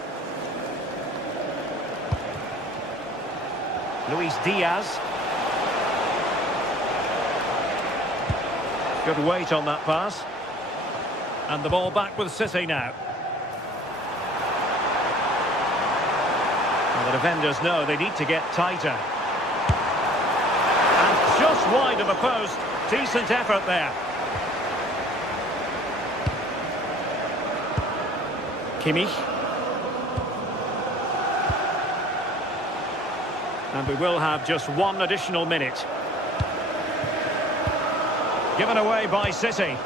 Luis Diaz. Good weight on that pass. And the ball back with City now. Well, the defenders know they need to get tighter. And just wide of the post. Decent effort there. Kimmich. And we will have just one additional minute. Given away by City.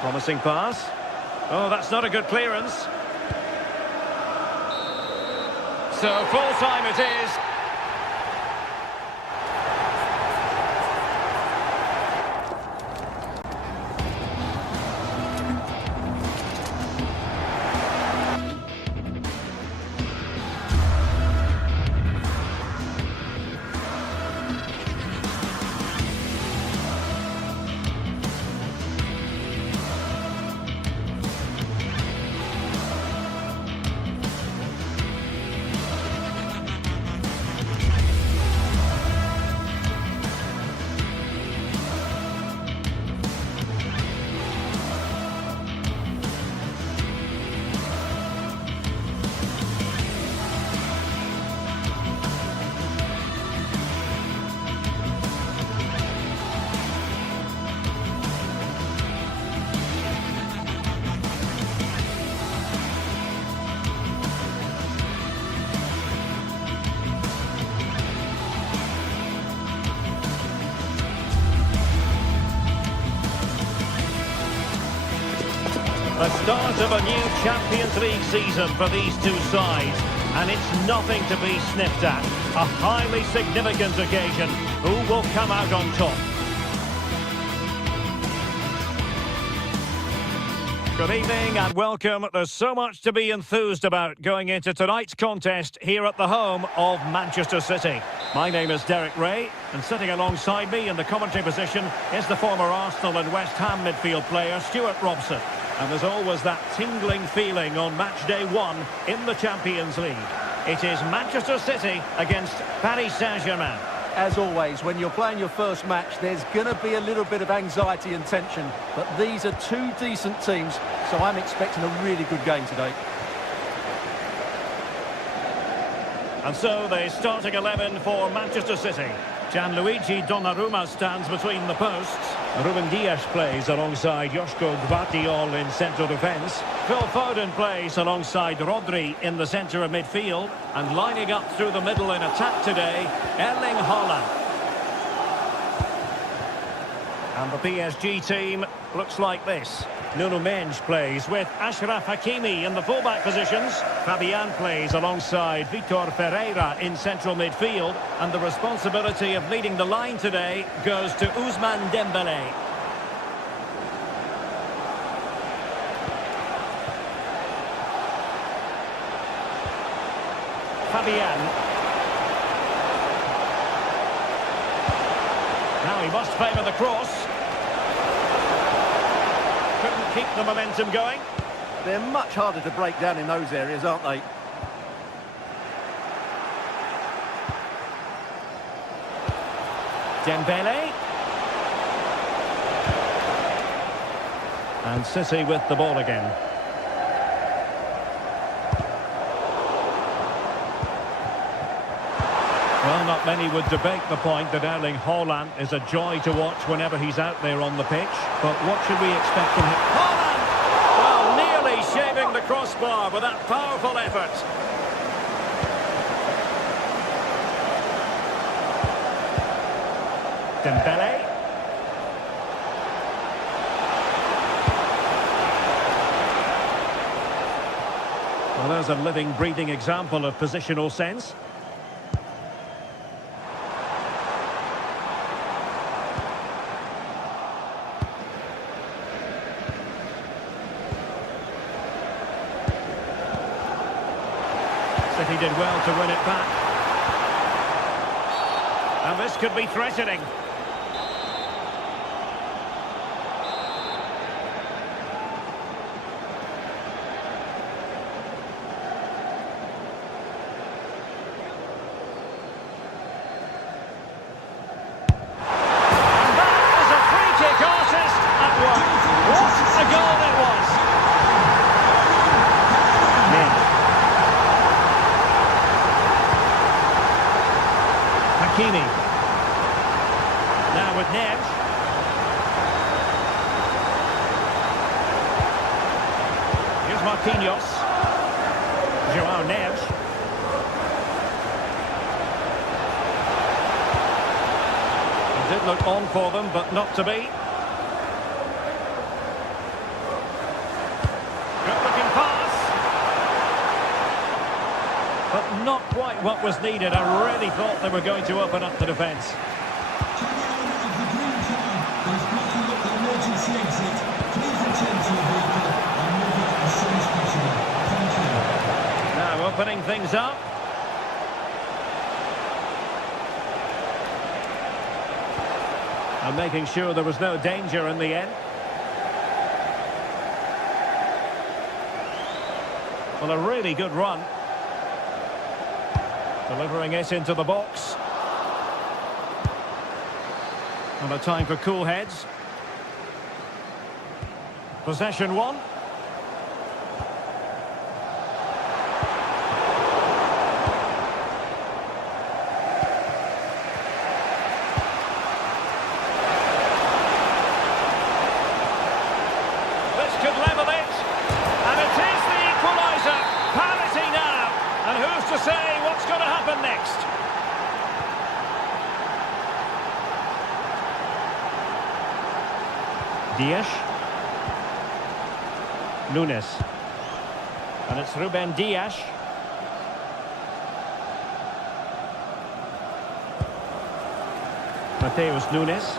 Promising pass. Oh, that's not a good clearance. So full time it is. The start of a new Champions League season for these two sides, and it's nothing to be sniffed at. A highly significant occasion. Who will come out on top? Good evening and welcome. There's so much to be enthused about going into tonight's contest here at the home of Manchester City. My name is Derek Ray, and sitting alongside me in the commentary position is the former Arsenal and West Ham midfield player Stuart Robson. And there's always that tingling feeling on match day one in the Champions League. It is Manchester City against Paris Saint-Germain. As always, when you're playing your first match, there's going to be a little bit of anxiety and tension. But these are two decent teams, so I'm expecting a really good game today. And so the starting 11 for Manchester City. Gianluigi Donnarumma stands between the posts. Ruben Dias plays alongside Joško Gvardiol in central defence. Phil Foden plays alongside Rodri in the centre of midfield. And lining up through the middle in attack today, Erling Haaland. And the PSG team looks like this. Nuno Mendes plays with Achraf Hakimi in the fullback positions. Fabian plays alongside Vitor Ferreira in central midfield. And the responsibility of leading the line today goes to Ousmane Dembélé. Fabian. Now he must favour the cross. Couldn't keep the momentum going. They're much harder to break down in those areas, aren't they? Dembélé. And City with the ball again. Well, not many would debate the point that Erling Haaland is a joy to watch whenever he's out there on the pitch. But what should we expect from him? Haaland! Well, nearly shaving the crossbar with that powerful effort. Dembélé. Well, there's a living, breathing example of positional sense. City did well to win it back. And this could be threatening. And that is a free-kick assist at work. What a goal it was! Hakimi. Now with Neves. Here's Marquinhos. João Neves. It did look on for them, but not to be. Good looking pass. But not quite what was needed. I really thought they were going to open up the defence. Now opening things up. And making sure there was no danger in the end. Well, a really good run. Delivering it into the box. And a time for cool heads. Possession one. This could level it. And it is the equaliser. Parity now. And who's to say what's going to happen next? Dias. Nunes. And it's Ruben Dias. Mateus Nunes.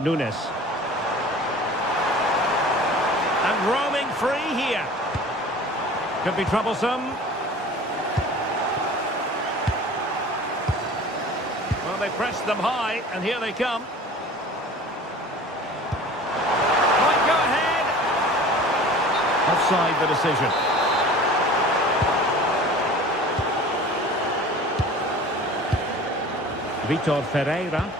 Nunes. And roaming free here. Could be troublesome. Well, they pressed them high, and here they come. Might go ahead. offside the decision. Vitor Ferreira.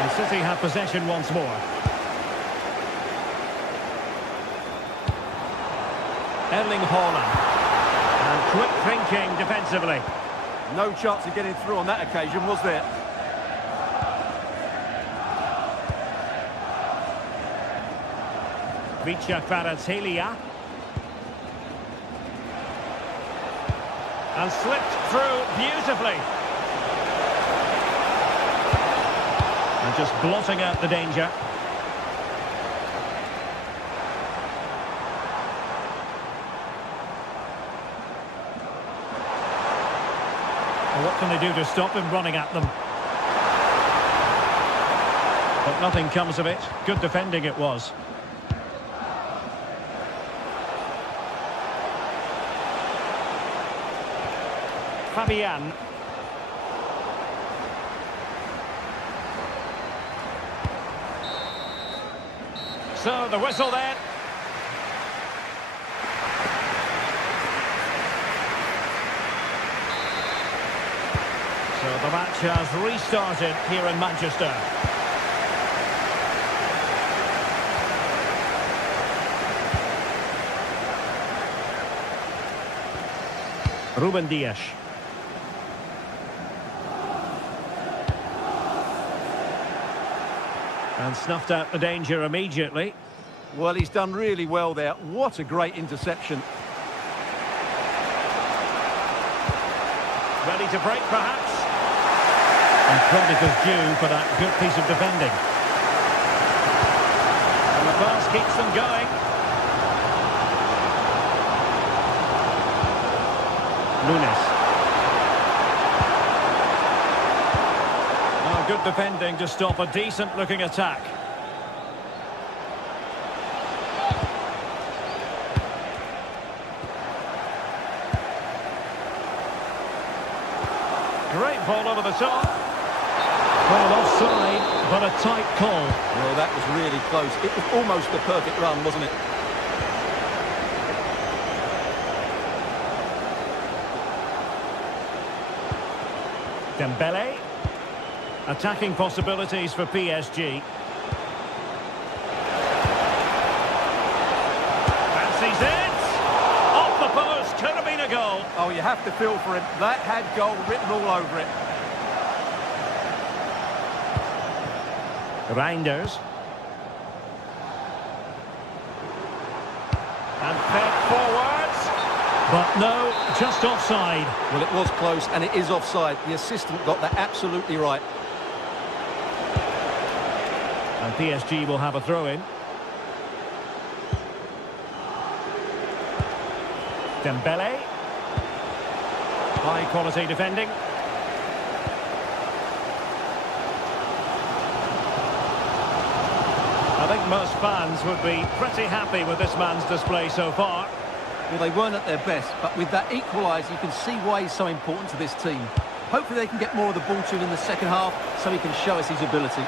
And City have possession once more. Erling Haaland. And quick thinking defensively. No chance of getting through on that occasion, was there? Vicha Kvaratskhelia. And slipped through beautifully. And just blotting out the danger. Well, what can they do to stop him running at them? But nothing comes of it. Good defending it was. Fabian. So the whistle then. So the match has restarted here in Manchester. Ruben Dias. And snuffed out the danger immediately. Well, he's done really well there. What a great interception. Ready to break, perhaps? And credit is due for that good piece of defending. And the pass keeps them going. Nunes. Oh, good defending to stop a decent-looking attack. Great ball over the top. Well, offside, but a tight call. Well, that was really close. It was almost a perfect run, wasn't it? Dembele. Attacking possibilities for PSG. Fancies it! Off the post, could have been a goal. Oh, you have to feel for him. That had goal written all over it. Reinders. And fed forwards. But no, just offside. Well, it was close, and it is offside. The assistant got that absolutely right. And PSG will have a throw-in. Dembele. High-quality defending. I think most fans would be pretty happy with this man's display so far. Well, they weren't at their best, but with that equaliser, you can see why he's so important to this team. Hopefully they can get more of the ball to him in the second half, so he can show us his ability.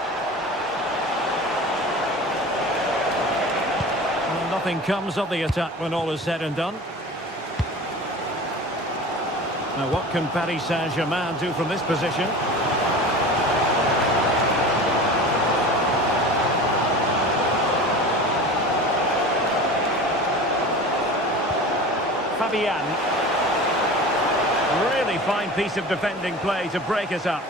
Well, nothing comes of the attack when all is said and done. Now, what can Paris Saint-Germain do from this position? Fabian. Really fine piece of defending play to break us up.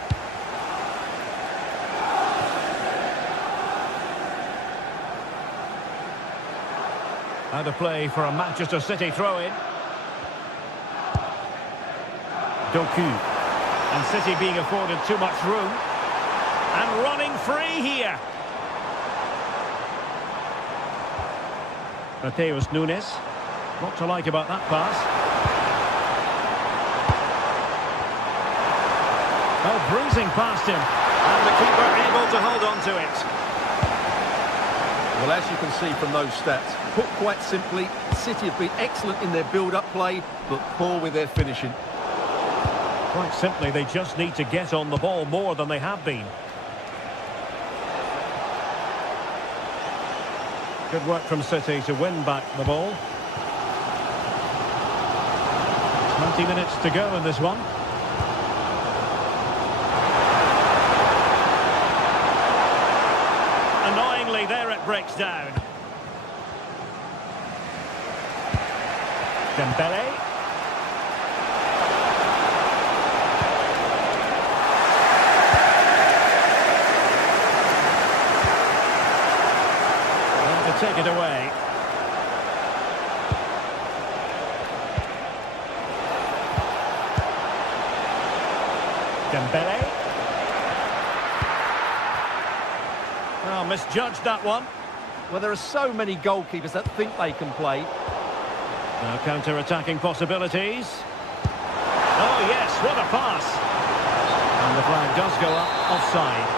Out of play for a Manchester City throw-in. Doku. And City being afforded too much room. And running free here. Mateus Nunes. What to like about that pass? Oh, bruising past him. And the keeper able to hold on to it. Well, as you can see from those stats, put quite simply, City have been excellent in their build-up play, but poor with their finishing. Quite simply, they just need to get on the ball more than they have been. Good work from City to win back the ball. 20 minutes to go in this one. Annoyingly, there it breaks down. Dembele. And to take it away. Dembele. Oh, misjudged that one. Well, there are so many goalkeepers that think they can play. Now counter-attacking possibilities. Oh yes, what a pass. And the flag does go up offside.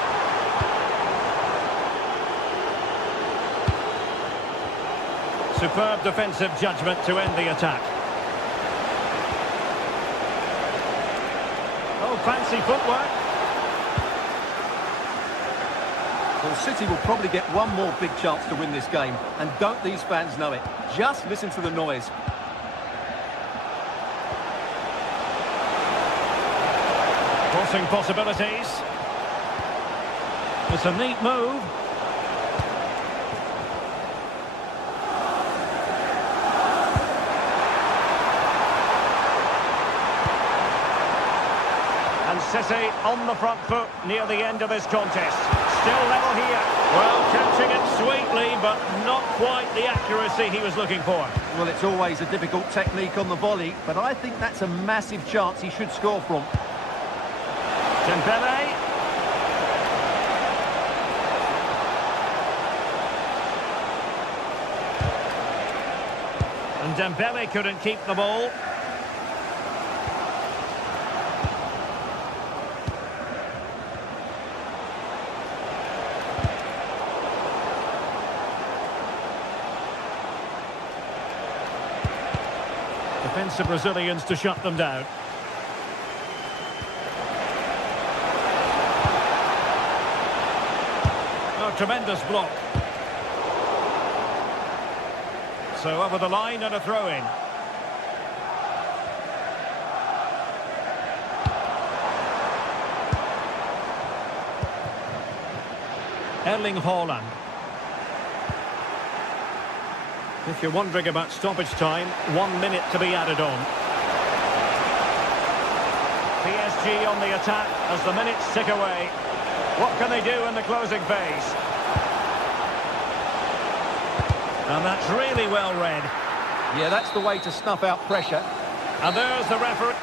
Superb defensive judgment to end the attack. Oh, fancy footwork. Well, City will probably get one more big chance to win this game. And don't these fans know it? Just listen to the noise. Crossing possibilities. It's a neat move. And City on the front foot near the end of this contest. Still level here. Well, catching it sweetly, but not quite the accuracy he was looking for. Well, it's always a difficult technique on the volley, but I think that's a massive chance he should score from. Dembele. And Dembele couldn't keep the ball. Defensive Brazilians to shut them down. Oh, tremendous block. So over the line and a throw-in. Erling Haaland. If you're wondering about stoppage time, 1 minute to be added on. PSG on the attack as the minutes tick away. What can they do in the closing phase? And that's really well read. Yeah, that's the way to snuff out pressure. And there's the referee.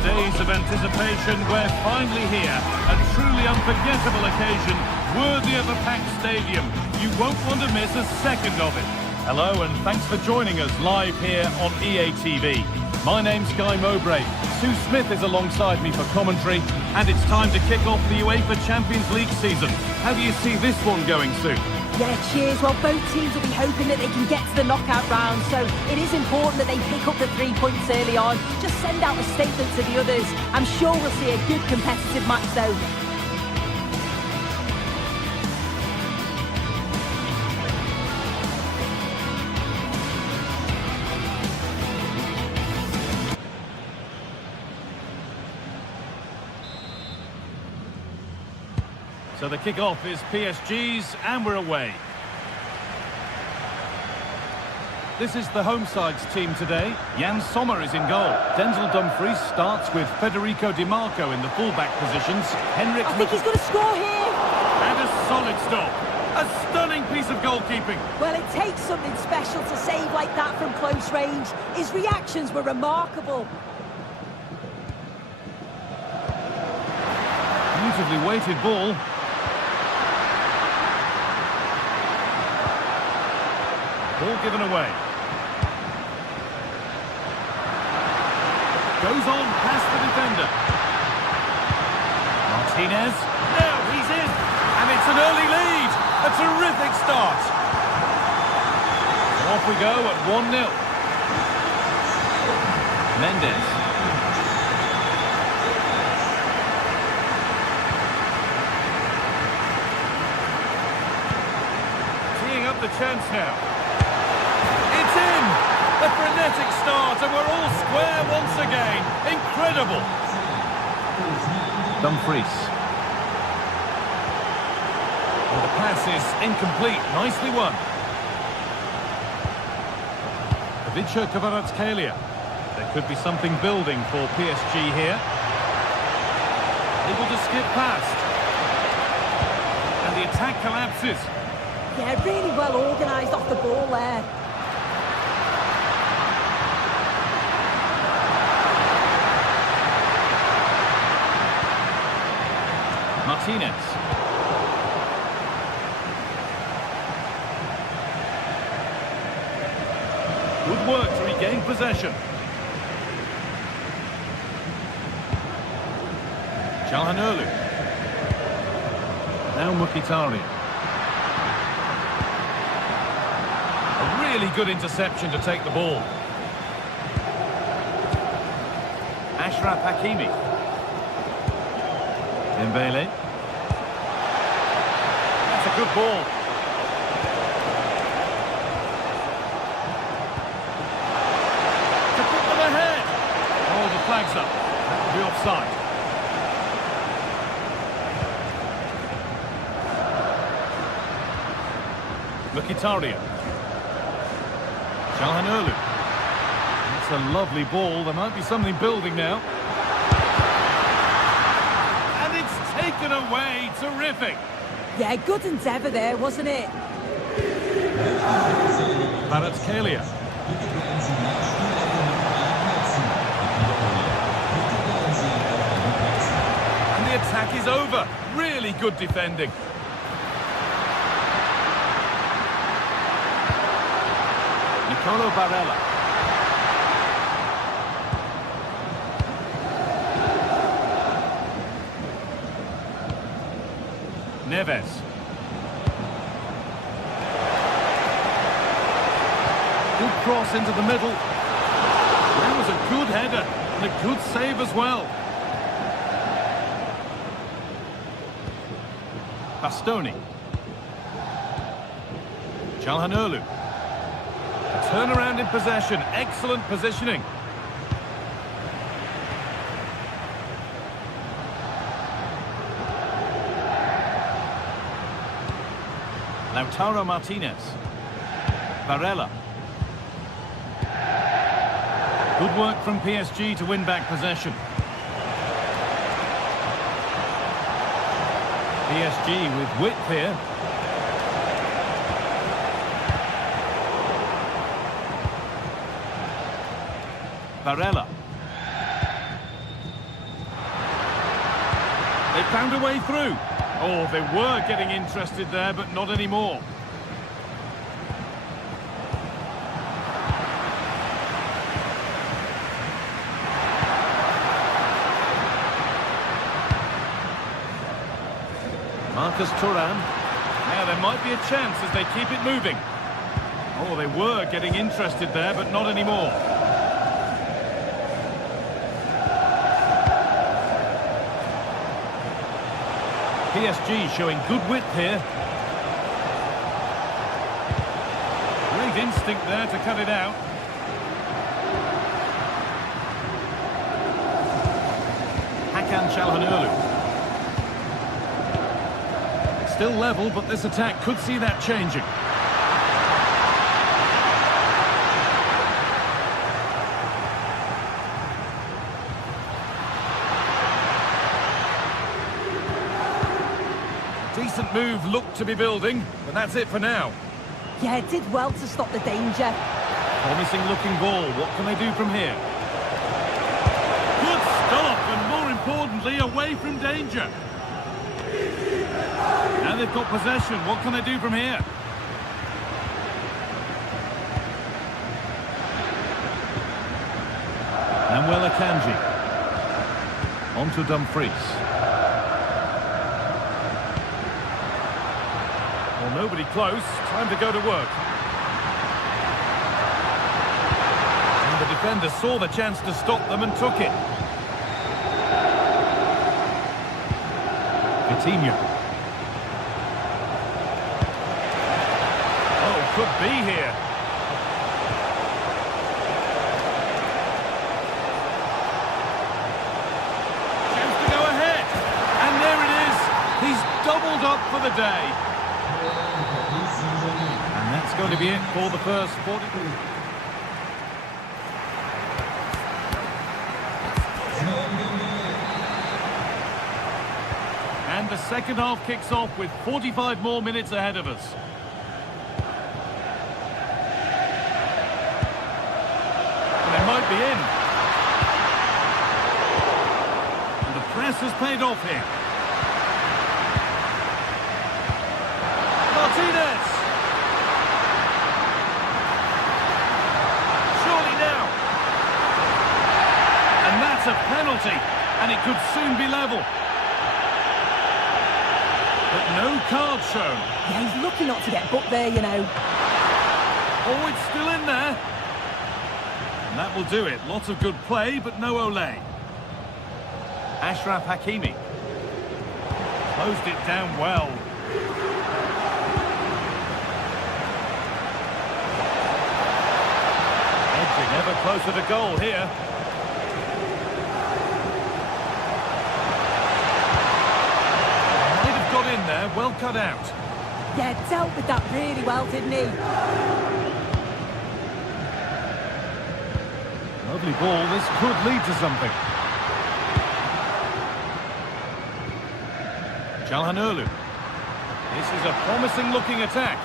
Days of anticipation, we're finally here. A truly unforgettable occasion, worthy of a packed stadium. You won't want to miss a second of it. Hello and thanks for joining us live here on EA TV. My name's Guy Mowbray. Sue Smith is alongside me for commentary, and it's time to kick off the UEFA Champions League season. How do you see this one going, Sue? Yeah, cheers. Well, both teams will be hoping that they can get to the knockout round, so it is important that they pick up the 3 points early on. Just send out a statement to the others. I'm sure we'll see a good competitive match, though. So the kick-off is PSG's, and we're away. This is the home side's team today. Jan Sommer is in goal. Denzel Dumfries starts with Federico Di Marco in the fullback positions. Henrik I think he's going to score here. And a solid stop. A stunning piece of goalkeeping. Well, it takes something special to save like that from close range. His reactions were remarkable. Beautifully weighted ball. Ball given away. Goes on past the defender. Martinez. Now he's in. And it's an early lead. A terrific start. So off we go at 1-0. Mendes. Teeing up the chance now. It's in! A frenetic start, and we're all square once again. Incredible! Dumfries. And the pass is incomplete. Nicely won. Ivica Kvaratskhelia. There could be something building for PSG here. Able to skip past. And the attack collapses. Yeah, really well organised off the ball there. Martinez. Good work to regain possession. Çalhanoğlu. Now Mkhitaryan. A really good interception to take the ball. Achraf Hakimi. Dembele. That's a good ball. To put them ahead. Oh, the flag's up. That will be offside. Mkhitaryan. Çalhanoğlu. That's a lovely ball. There might be something building now. And it's taken away. Terrific. Yeah, good endeavour there, wasn't it? Kvaratskhelia. And the attack is over. Really good defending. Nicolo Barella. Neves. Good cross into the middle. That was a good header and a good save as well. Bastoni. Çalhanoğlu. Turnaround in possession. Excellent positioning. Lautaro Martinez. Barella. Good work from PSG to win back possession. PSG with width here. Barella. They found a way through. Oh, they were getting interested there, but not anymore. Marcus Thuram. Now there might be a chance as they keep it moving. Oh, they were getting interested there, but not anymore. PSG showing good width here. Great instinct there to cut it out. Hakan Çalhanoğlu. Still level, but this attack could see that changing. decent move looked to be building, but that's it for now. Yeah, it did well to stop the danger. Promising looking ball. What can they do from here? Good stop, and more importantly, away from danger. Now they've got possession. What can they do from here? Manuel Akanji. On to Dumfries. Well, nobody close. Time to go to work. And the defender saw the chance to stop them and took it. Coutinho. Oh, could be here. Chance to go ahead. And there it is. He's doubled up for the day. And that's going to be it for the first 40. And the second half kicks off with 45 more minutes ahead of us. They might be in. And the press has paid off here. Martinez! Surely now. And that's a penalty. And it could soon be level. But no card shown. Yeah, he's lucky not to get booked there, you know. Oh, it's still in there. And that will do it. Lots of good play, but no Ole. Ashraf Hakimi. Closed it down well. Edging ever closer to goal here. Might have got in there, well cut out. Yeah, dealt with that really well, didn't he? Lovely ball, this could lead to something. Çalhanoğlu. This is a promising looking attack,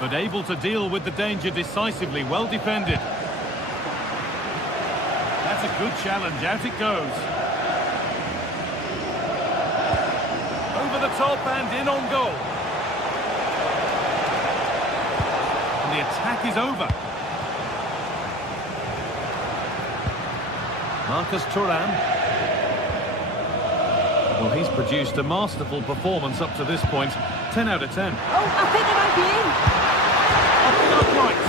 but able to deal with the danger decisively, well defended. That's a good challenge, out it goes. Over the top and in on goal. And the attack is over. Marcus Thuram. Well, he's produced a masterful performance up to this point. 10 out of 10. Oh, I think they might be in. Up and upright.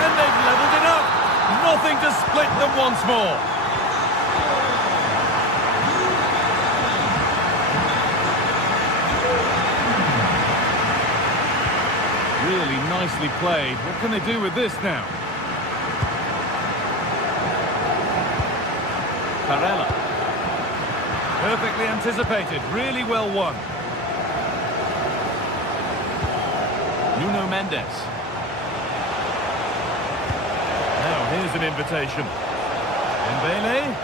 And they've levelled it up. Nothing to split them once more. Really nicely played. What can they do with this now? Barella. Perfectly anticipated, really well won. Nuno Mendes. Now here's an invitation. Dembele.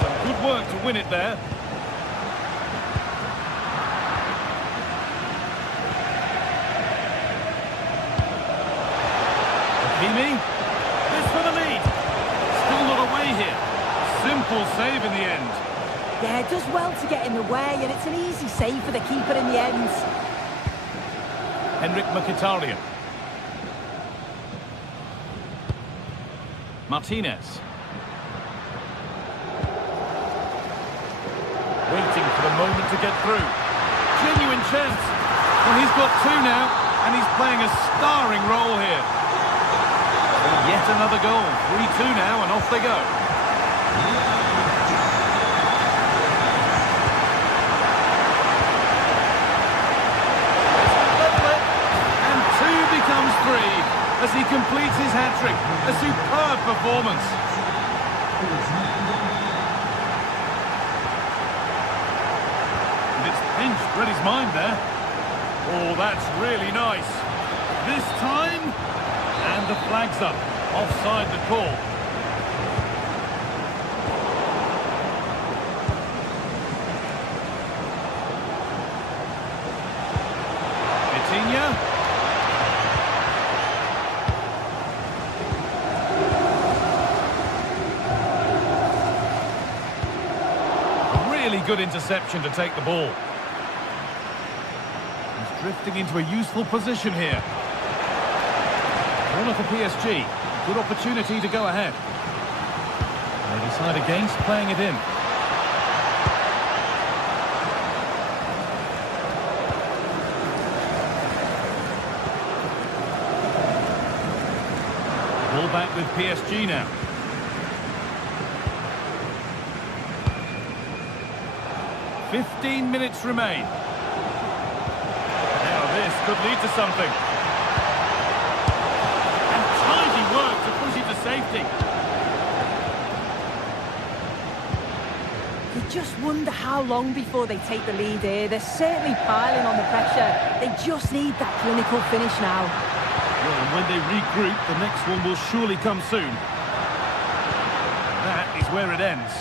Some good work to win it there. Hakimi. This for the lead. Still not away here. Simple save in the end. Yeah, it does well to get in the way, and it's an easy save for the keeper in the end. Henrik Mkhitaryan. Martinez. Waiting for the moment to get through. Genuine chance. Well, he's got two now, and he's playing a starring role here. And yet another goal. 3-2 now, and off they go. And two becomes three as he completes his hat-trick. A superb performance. And it's pinched Reddy's mind there. Oh, that's really nice. This time, and the flag's up. Offside the call. good interception to take the ball. He's drifting into a useful position here. Corner for PSG. Good opportunity to go ahead. They decide against playing it in. Ball back with PSG now. "15 minutes remain. Now this could lead to something. And tidy work to push it to safety. You just wonder how long before they take the lead here. They're certainly piling on the pressure. They just need that clinical finish now. Well, and when they regroup, the next one will surely come soon. That is where it ends.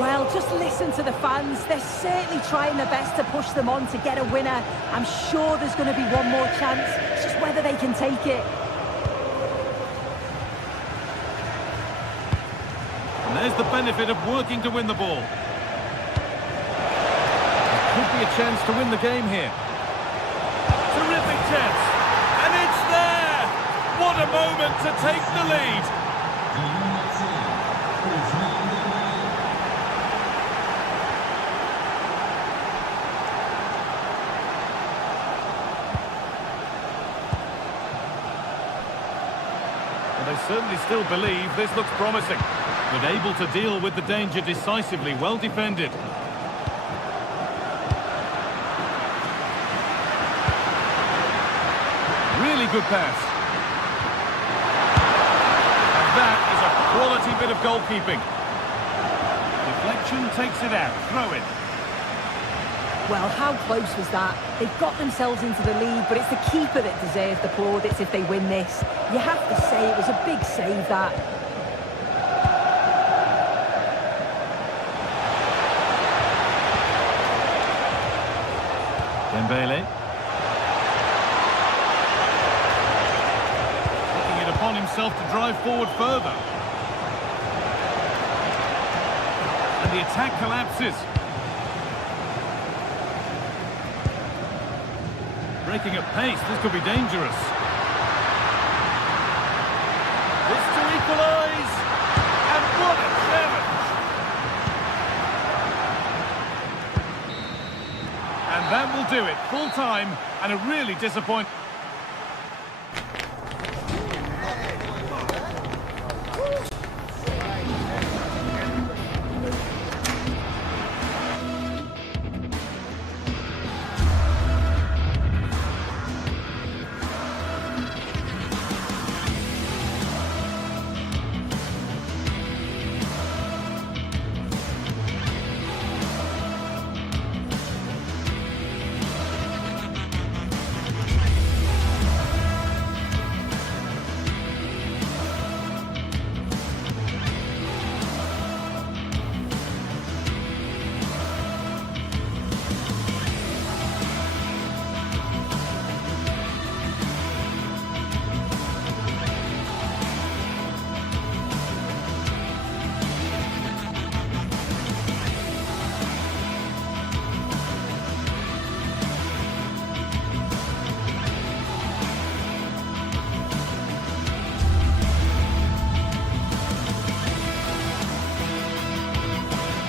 Well, just listen to the fans. They're certainly trying their best to push them on to get a winner. I'm sure there's going to be one more chance. It's just whether they can take it. And there's the benefit of working to win the ball. It could be a chance to win the game here. Terrific chance. And it's there! What a moment to take the lead. They certainly still believe this looks promising, but able to deal with the danger decisively. Well defended. Really good pass. And that is a quality bit of goalkeeping. Deflection takes it out. Throw it. Well, how close was that? They've got themselves into the lead, but it's the keeper that deserves the plaudits if they win this. You have to say it was a big save, that. Dembele. Taking it upon himself to drive forward further. And the attack collapses. Breaking at pace, this could be dangerous. This to equalise, and what a challenge! And that will do it, full time, and a really disappointing.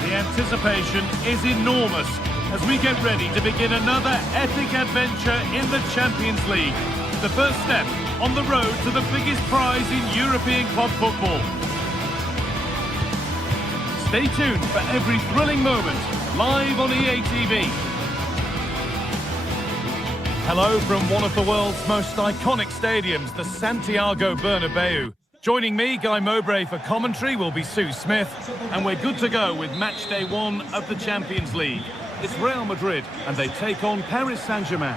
The anticipation is enormous as we get ready to begin another epic adventure in the Champions League. The first step on the road to the biggest prize in European club football. Stay tuned for every thrilling moment, live on EA TV. Hello from one of the world's most iconic stadiums, the Santiago Bernabeu. Joining me, Guy Mowbray, for commentary will be Sue Smith, and we're good to go with match day 1 of the Champions League. It's Real Madrid, and they take on Paris Saint-Germain.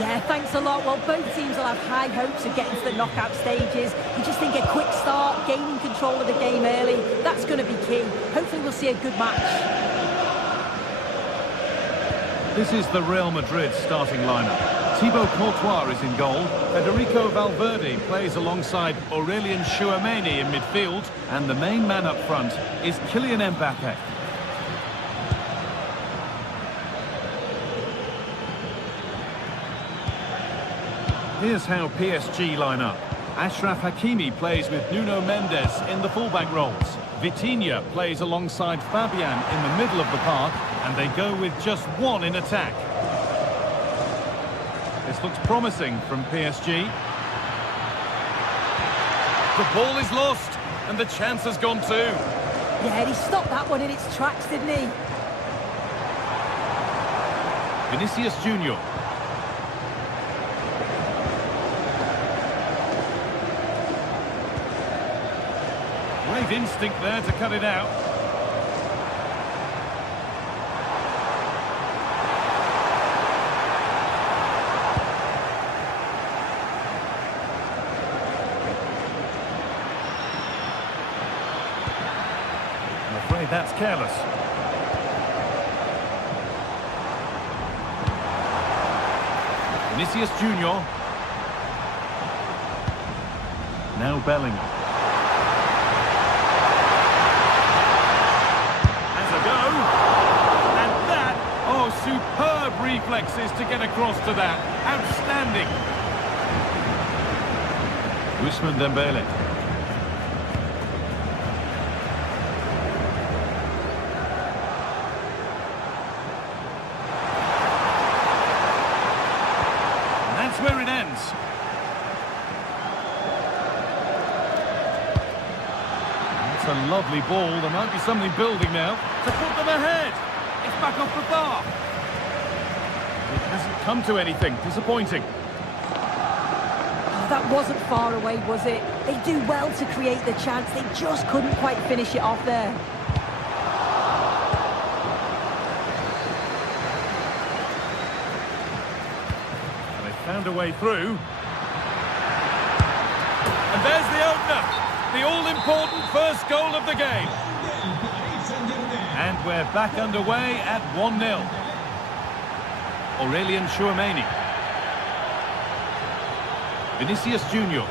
Yeah, thanks a lot. Well, both teams will have high hopes of getting to the knockout stages. You just think a quick start, gaining control of the game early, that's going to be key. Hopefully we'll see a good match. This is the Real Madrid starting lineup. Thibaut Courtois is in goal. Federico Valverde plays alongside Aurelien Tchouameni in midfield. And the main man up front is Kylian Mbappe. Here's how PSG line up. Achraf Hakimi plays with Nuno Mendes in the fullback roles. Vitinha plays alongside Fabian in the middle of the park, and they go with just one in attack. This looks promising from PSG. The ball is lost, and the chance has gone too. Yeah, he stopped that one in its tracks, didn't he? Vinicius Junior. Great instinct there to cut it out. I'm afraid that's careless. Vinicius Junior. Now Bellingham. Superb reflexes to get across to that. Outstanding. Ousmane Dembele. And that's where it ends. That's a lovely ball. There might be something building now to put them ahead. It's back off the bar. It hasn't come to anything. Disappointing. Oh, that wasn't far away, was it? They do well to create the chance. They just couldn't quite finish it off there. And they found a way through. And there's the opener. The all-important first goal of the game. And we're back underway at 1-0. Aurelien Chouameni. Vinicius Junior.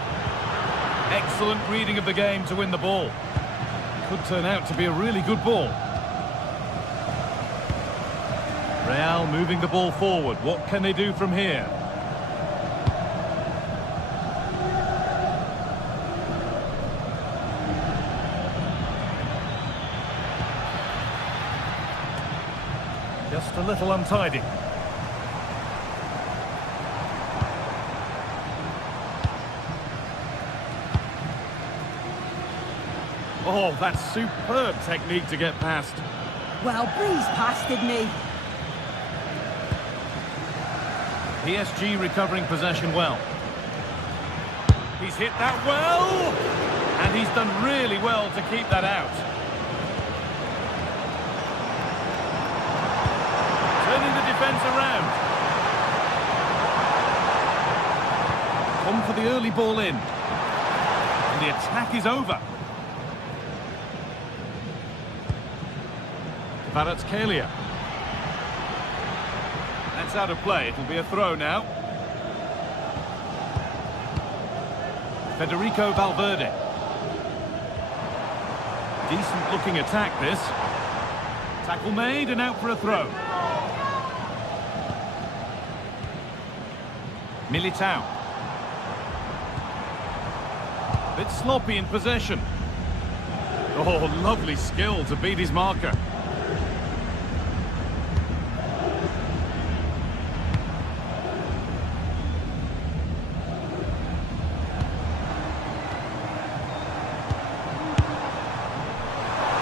Excellent reading of the game to win the ball. Could turn out to be a really good ball. Real moving the ball forward. What can they do from here? Just a little untidy. Oh, that's superb technique to get past. Well, breezed past, didn't he? PSG recovering possession well. He's hit that well! And he's done really well to keep that out. Turning the defence around. Come for the early ball in. And the attack is over. Kvaratskhelia. That's out of play. It'll be a throw now. Federico Valverde. Decent looking attack this. Tackle made and out for a throw. Militao. Bit sloppy in possession. Oh, lovely skill to beat his marker.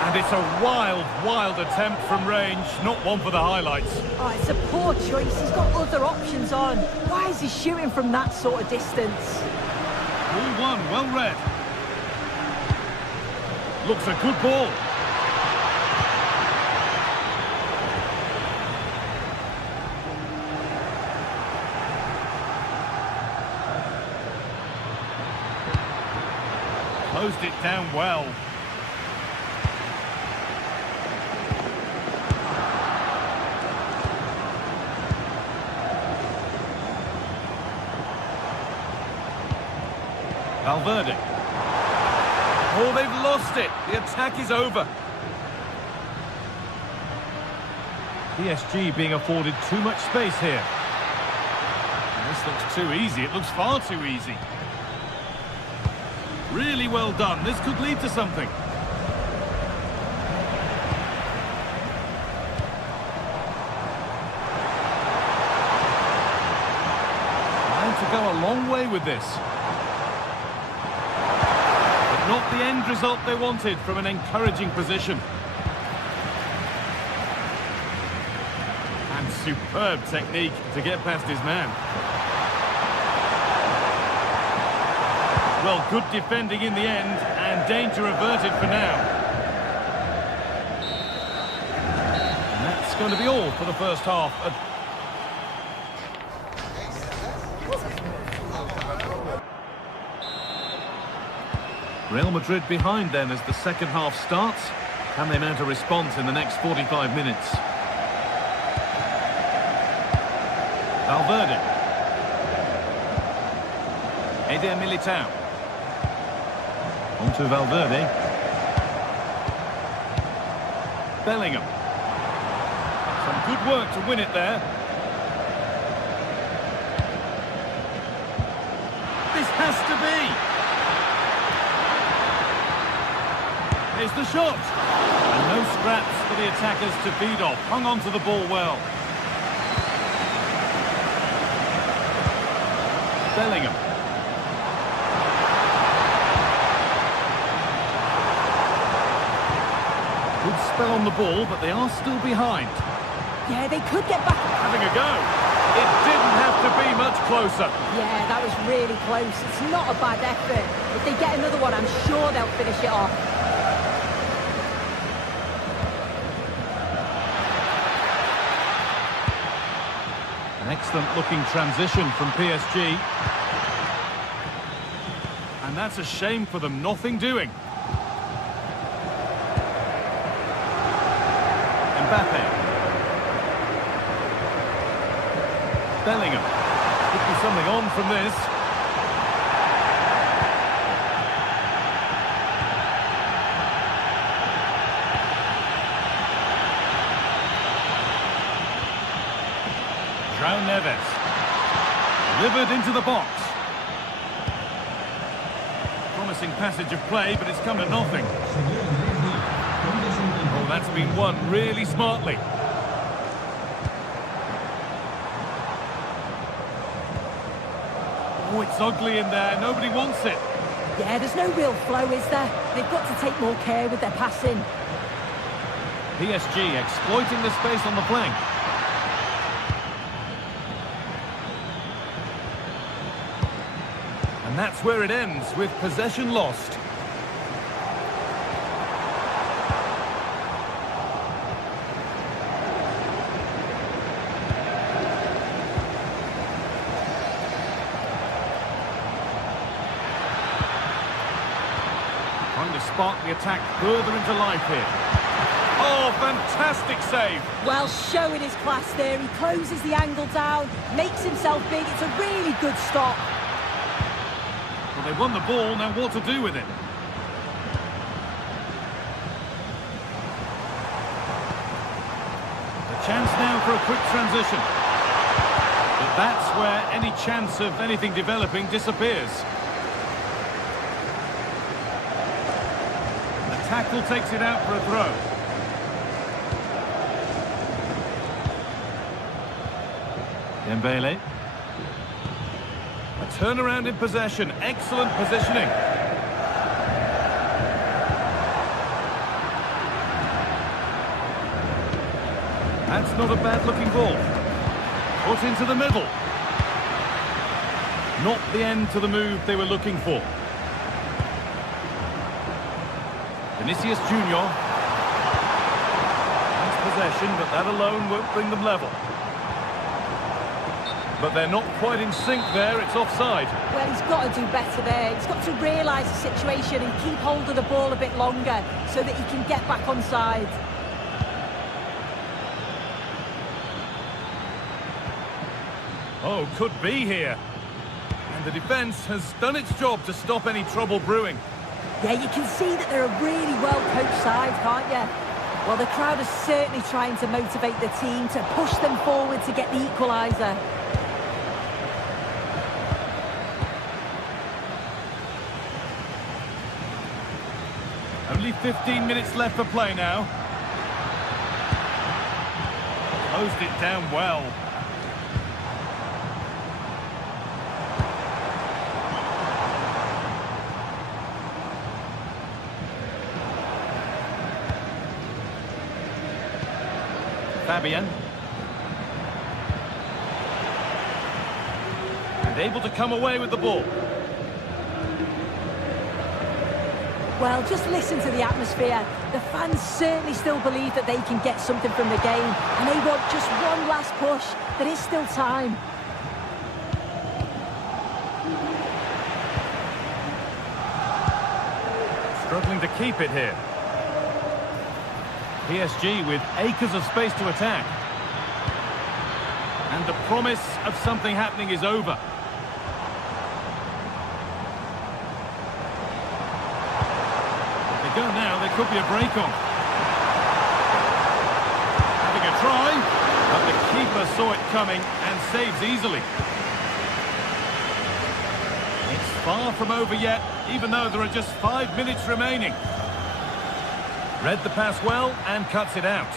And it's a wild, wild attempt from range, not one for the highlights. Oh, it's a poor choice. He's got other options on. Why is he shooting from that sort of distance? Ball one, well read. Looks a good ball. Closed it down well. Valverde. Oh, they've lost it. The attack is over. PSG being afforded too much space here. And this This looks too easy. It looks far too easy. Really well done. This could lead to something. Trying to go a long way with this. But not the end result they wanted from an encouraging position. And superb technique to get past his man. Well, good defending in the end, and danger averted for now. And that's going to be all for the first half. Real Madrid behind then as the second half starts. Can they mount a response in the next 45 minutes? Valverde. Eder Militao. On to Valverde. Bellingham. Some good work to win it there. This has to be. Here's the shot. And no scraps for the attackers to feed off. Hung on to the ball well. Bellingham. Good spell on the ball, but they are still behind. Yeah, they could get back. Having a go. It didn't have to be much closer. Yeah, that was really close. It's not a bad effort. If they get another one, I'm sure they'll finish it off. An excellent looking transition from PSG. And that's a shame for them, nothing doing. Mbappe. Bellingham. Could be something on from this. João Neves. Delivered into the box. Promising passage of play, but it's come to nothing. Oh, that's been won really smartly. Oh, it's ugly in there. Nobody wants it. Yeah, there's no real flow, is there? They've got to take more care with their passing. PSG exploiting the space on the flank. And that's where it ends, with possession lost. Trying to spark the attack further into life here. Oh, fantastic save! Well, showing his class there. He closes the angle down, makes himself big. It's a really good stop. Well, they won the ball, now what to do with it? A chance now for a quick transition. But that's where any chance of anything developing disappears. The tackle takes it out for a throw. Dembele. A turnaround in possession. Excellent positioning. That's not a bad looking ball. Put into the middle. Not the end to the move they were looking for. Vinicius Junior. Nice possession, but that alone won't bring them level. But they're not quite in sync there, it's offside. Well, he's got to do better there. He's got to realise the situation and keep hold of the ball a bit longer so that he can get back on side. Oh, could be here. And the defence has done its job to stop any trouble brewing. Yeah, you can see that they're a really well-coached side, can't you? Well, the crowd is certainly trying to motivate the team to push them forward to get the equaliser. Only 15 minutes left for play now. Closed it down well. Fabian. And able to come away with the ball. Well, just listen to the atmosphere. The fans certainly still believe that they can get something from the game, and they want just one last push. There is still time. Struggling to keep it here. PSG with acres of space to attack. And the promise of something happening is over. They go now, there could be a break on. Having a try, but the keeper saw it coming and saves easily. It's far from over yet, even though there are just 5 minutes remaining. Read the pass well and cuts it out.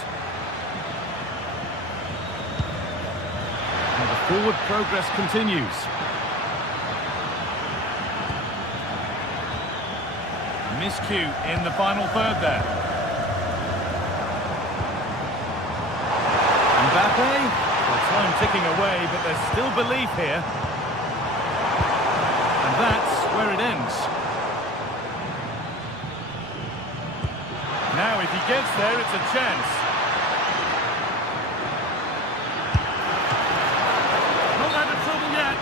And the forward progress continues. Miscue in the final third there. Mbappe, well, time ticking away, but there's still belief here. And that's where it ends. Now, if he gets there, it's a chance. Not out of trouble yet.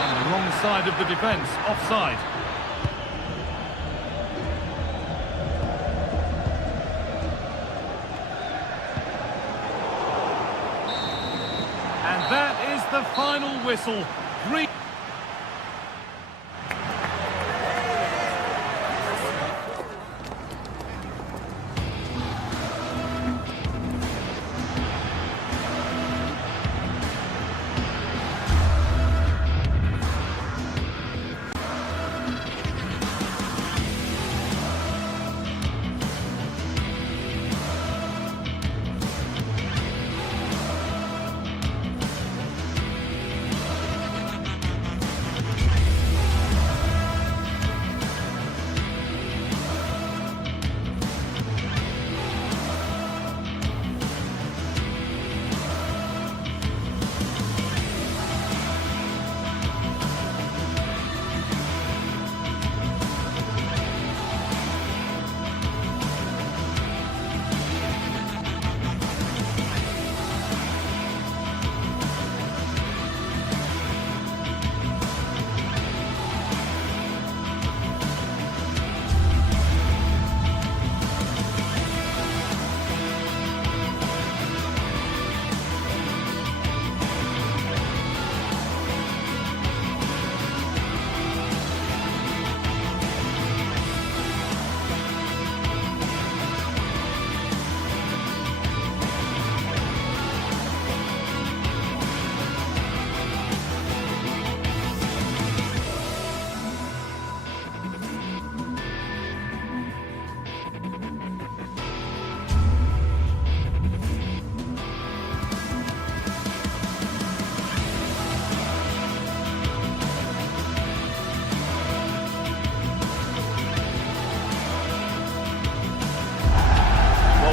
On the wrong side of the defence, offside. And that is the final whistle. 3.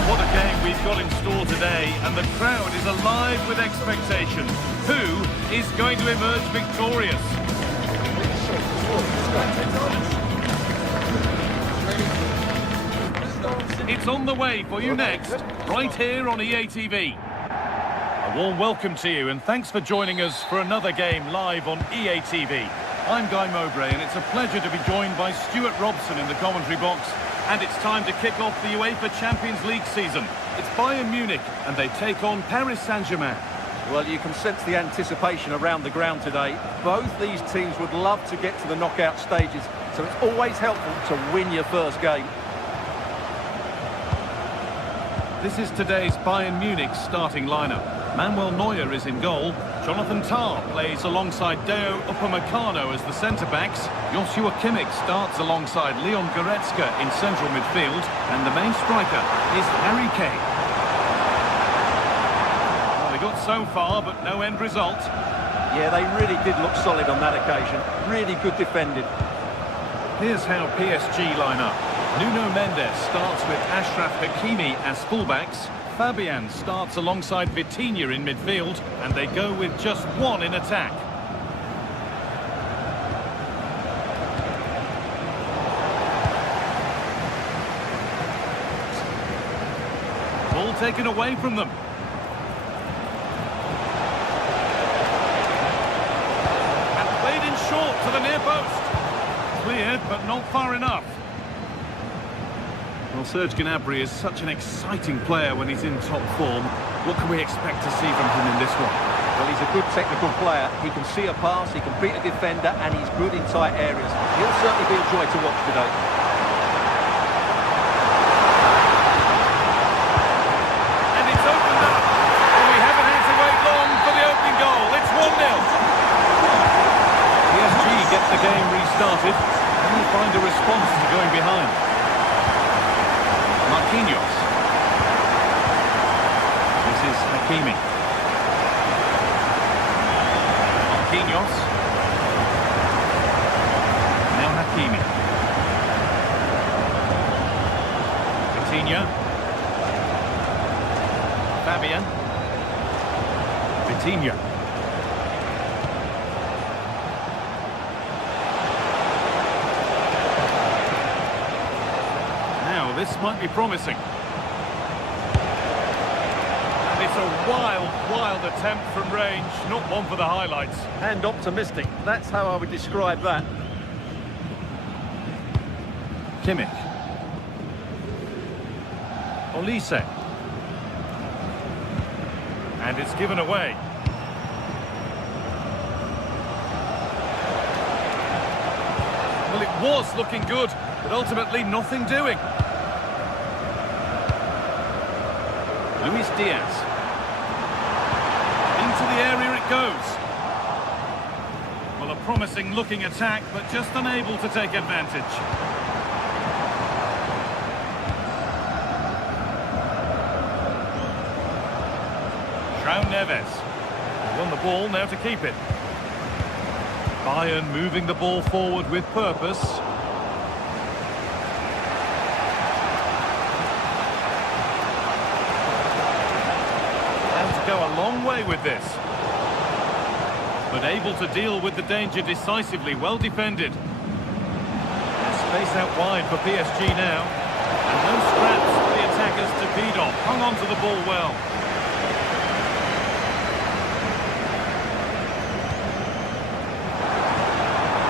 What a game we've got in store today, and the crowd is alive with expectation. Who is going to emerge victorious? It's on the way for you next, right here on EA TV. A warm welcome to you, and thanks for joining us for another game live on EA TV. I'm Guy Mowbray, and it's a pleasure to be joined by Stuart Robson in the commentary box. And it's time to kick off the UEFA Champions League season. It's Bayern Munich, and they take on Paris Saint-Germain. Well, you can sense the anticipation around the ground today. Both these teams would love to get to the knockout stages, so it's always helpful to win your first game. This is today's Bayern Munich starting lineup. Manuel Neuer is in goal. Jonathan Tah plays alongside Deo Upamecano as the centre-backs. Joshua Kimmich starts alongside Leon Goretzka in central midfield. And the main striker is Harry Kane. Well, they got so far, but no end result. Yeah, they really did look solid on that occasion. Really good defending. Here's how PSG line up. Nuno Mendes starts with Achraf Hakimi as fullbacks. Fabian starts alongside Vitinha in midfield, and they go with just one in attack. Ball taken away from them. And played in short to the near post. Cleared, but not far enough. Well, Serge Gnabry is such an exciting player when he's in top form. What can we expect to see from him in this one? Well, he's a good technical player. He can see a pass, he can beat a defender, and he's good in tight areas. He'll certainly be a joy to watch today. And it's opened up. And we haven't had to wait long for the opening goal. It's 1-0. PSG get the game restarted. Can they find a response to going behind? Marquinhos. This is Hakimi. Marquinhos. Now Hakimi. Vitinha. Fabian. Vitinha. This might be promising. And it's a wild attempt from range, not one for the highlights. And optimistic. That's how I would describe that. Kimmich. Olise. And it's given away. Well, it was looking good, but ultimately nothing doing. Luis Diaz. Into the area it goes. Well, a promising looking attack, but just unable to take advantage. João Neves. Won the ball, now to keep it. Bayern moving the ball forward with purpose. Go a long way with this, but able to deal with the danger decisively. Well defended. Space out wide for PSG now, and no scraps for the attackers to feed off. Hung on to the ball well.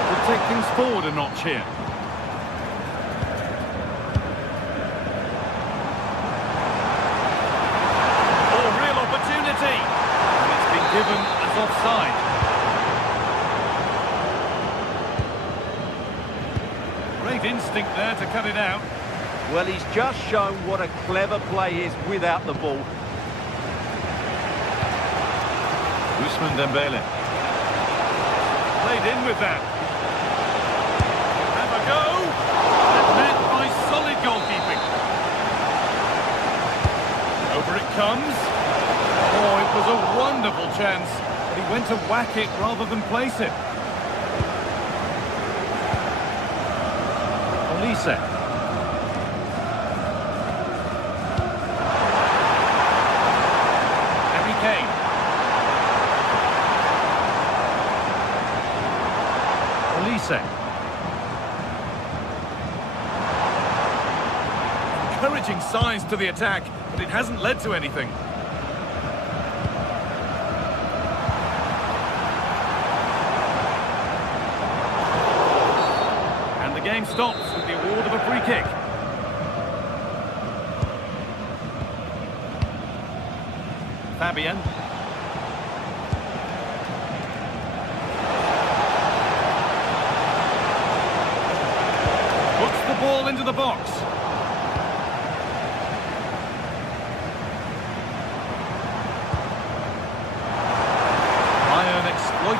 We'll take things forward a notch here. Given as offside. Great instinct there to cut it out. Well, he's just shown what a clever play is without the ball. Ousmane Dembele. Played in with that. Have a go. And met by solid goalkeeping. Over it comes. Oh, it was a wonderful chance. He went to whack it rather than place it. Olise. Harry Kane. Olise. Encouraging signs to the attack, but it hasn't led to anything. The game stops with the award of a free kick. Fabian. Puts the ball into the box.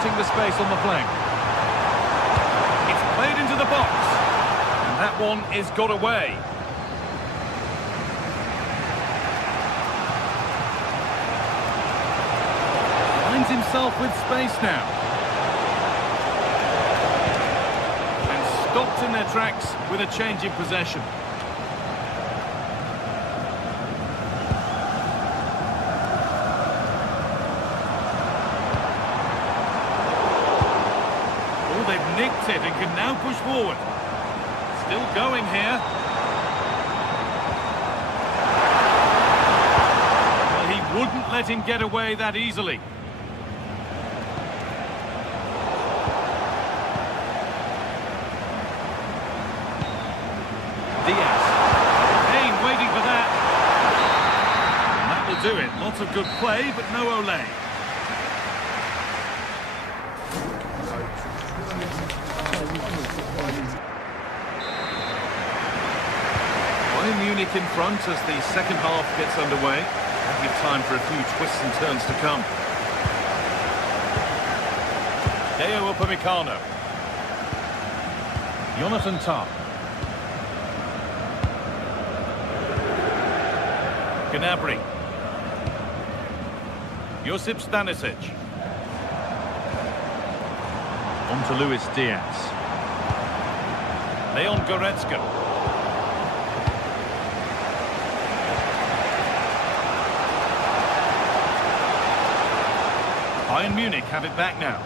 exploiting the space on the flank. It's played into the box. And that one is got away. Finds himself with space now. And stopped in their tracks with a change in possession. Oh, they've nicked it and can now push forward. Still going here. Well, he wouldn't let him get away that easily. Diaz. Kane waiting for that. And that will do it. Lots of good play, but no Olé. Bayern Munich in front as the second half gets underway. Plenty of time for a few twists and turns to come. Deo Upamecano. Jonathan Tah. Gnabry. Josip Stanisic. On to Luis Diaz. Leon Goretzka. Bayern Munich have it back now.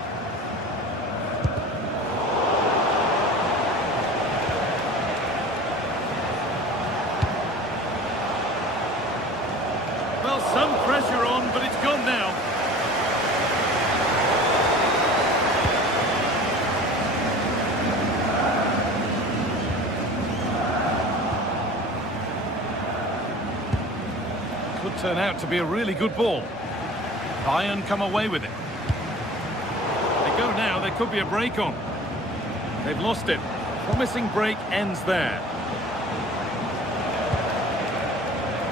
Well, some pressure on, but it's gone now. Could turn out to be a really good ball. Bayern come away with it. They go now, there could be a break on. They've lost it. Promising break ends there.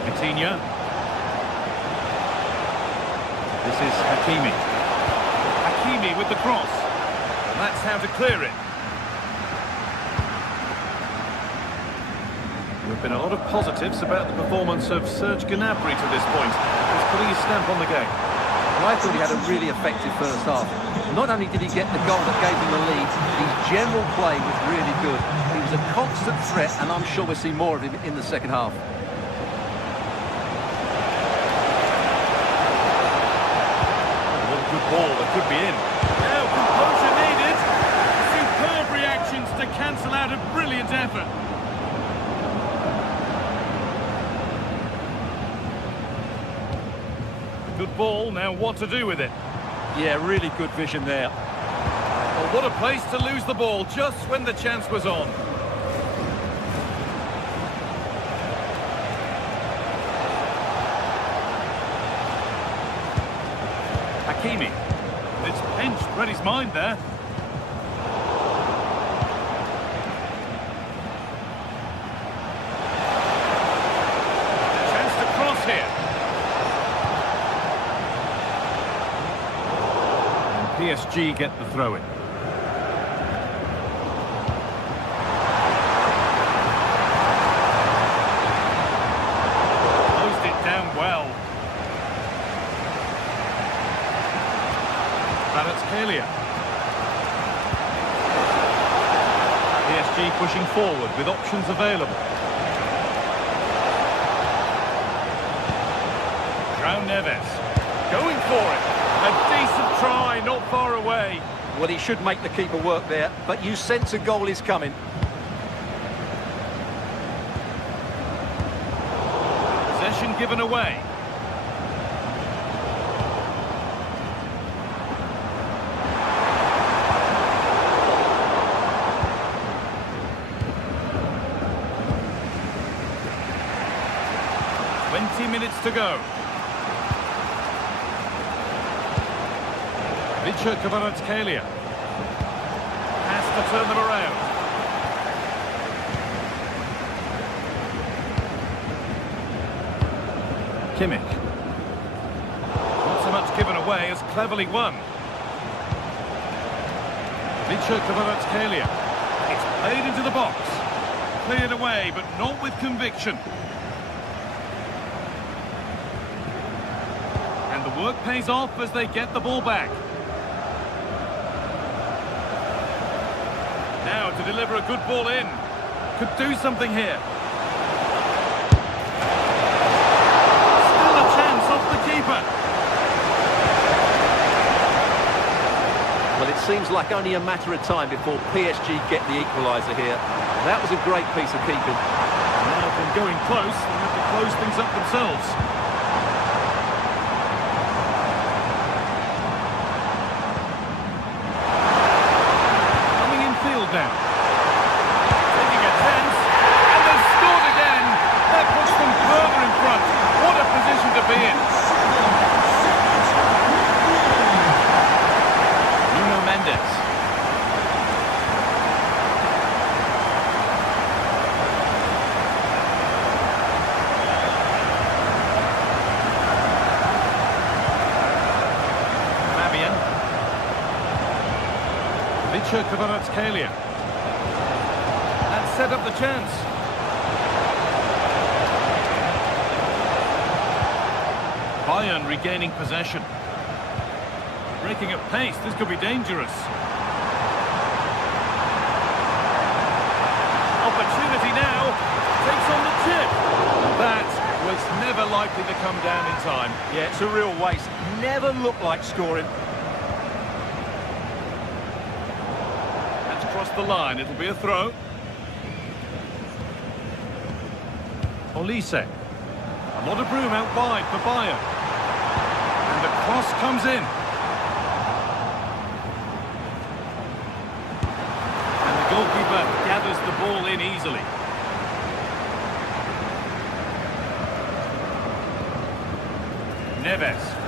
Coutinho. This is Hakimi. Hakimi with the cross. And that's how to clear it. There have been a lot of positives about the performance of Serge Gnabry to this point. He's putting his stamp on the game. Well, I thought he had a really effective first half. Not only did he get the goal that gave him the lead, his general play was really good. He was a constant threat, and I'm sure we'll see more of him in the second half. Good ball that could be in. Now composure needed. Superb reactions to cancel out a brilliant effort. Good ball, now what to do with it? Yeah, really good vision there. Well, what a place to lose the ball just when the chance was on. Hakimi. It's pinched, read his mind there. Chance to cross here. And PSG get the throw-in. Closed it down well. Kvaratskhelia. PSG pushing forward with options available. João Neves going for it. A decent try, not far away. Well, he should make the keeper work there, but you sense a goal is coming. Possession given away. Minutes to go. Vicha Kvaratskhelia has to turn them around. Kimmich. Not so much given away as cleverly won. Kvaratskhelia. It's played into the box. Cleared away, but not with conviction. And the work pays off as they get the ball back. Now to deliver a good ball in. Could do something here. Still a chance off the keeper. Well, it seems like only a matter of time before PSG get the equaliser here. That was a great piece of keeping. Now from going close, they have to close things up themselves. Coming in field now. Taking a chance, and they've scored again. That puts them further in front. What a position to be in. Kvaratskhelia. That set up the chance. Bayern regaining possession. Breaking at pace, this could be dangerous. Opportunity now. Takes on the chip. That was never likely to come down in time. Yeah, it's a real waste. Never looked like scoring. Across the line, it'll be a throw. Olise. A lot of room out wide for Bayern. And the cross comes in. And the goalkeeper gathers the ball in easily. Neves.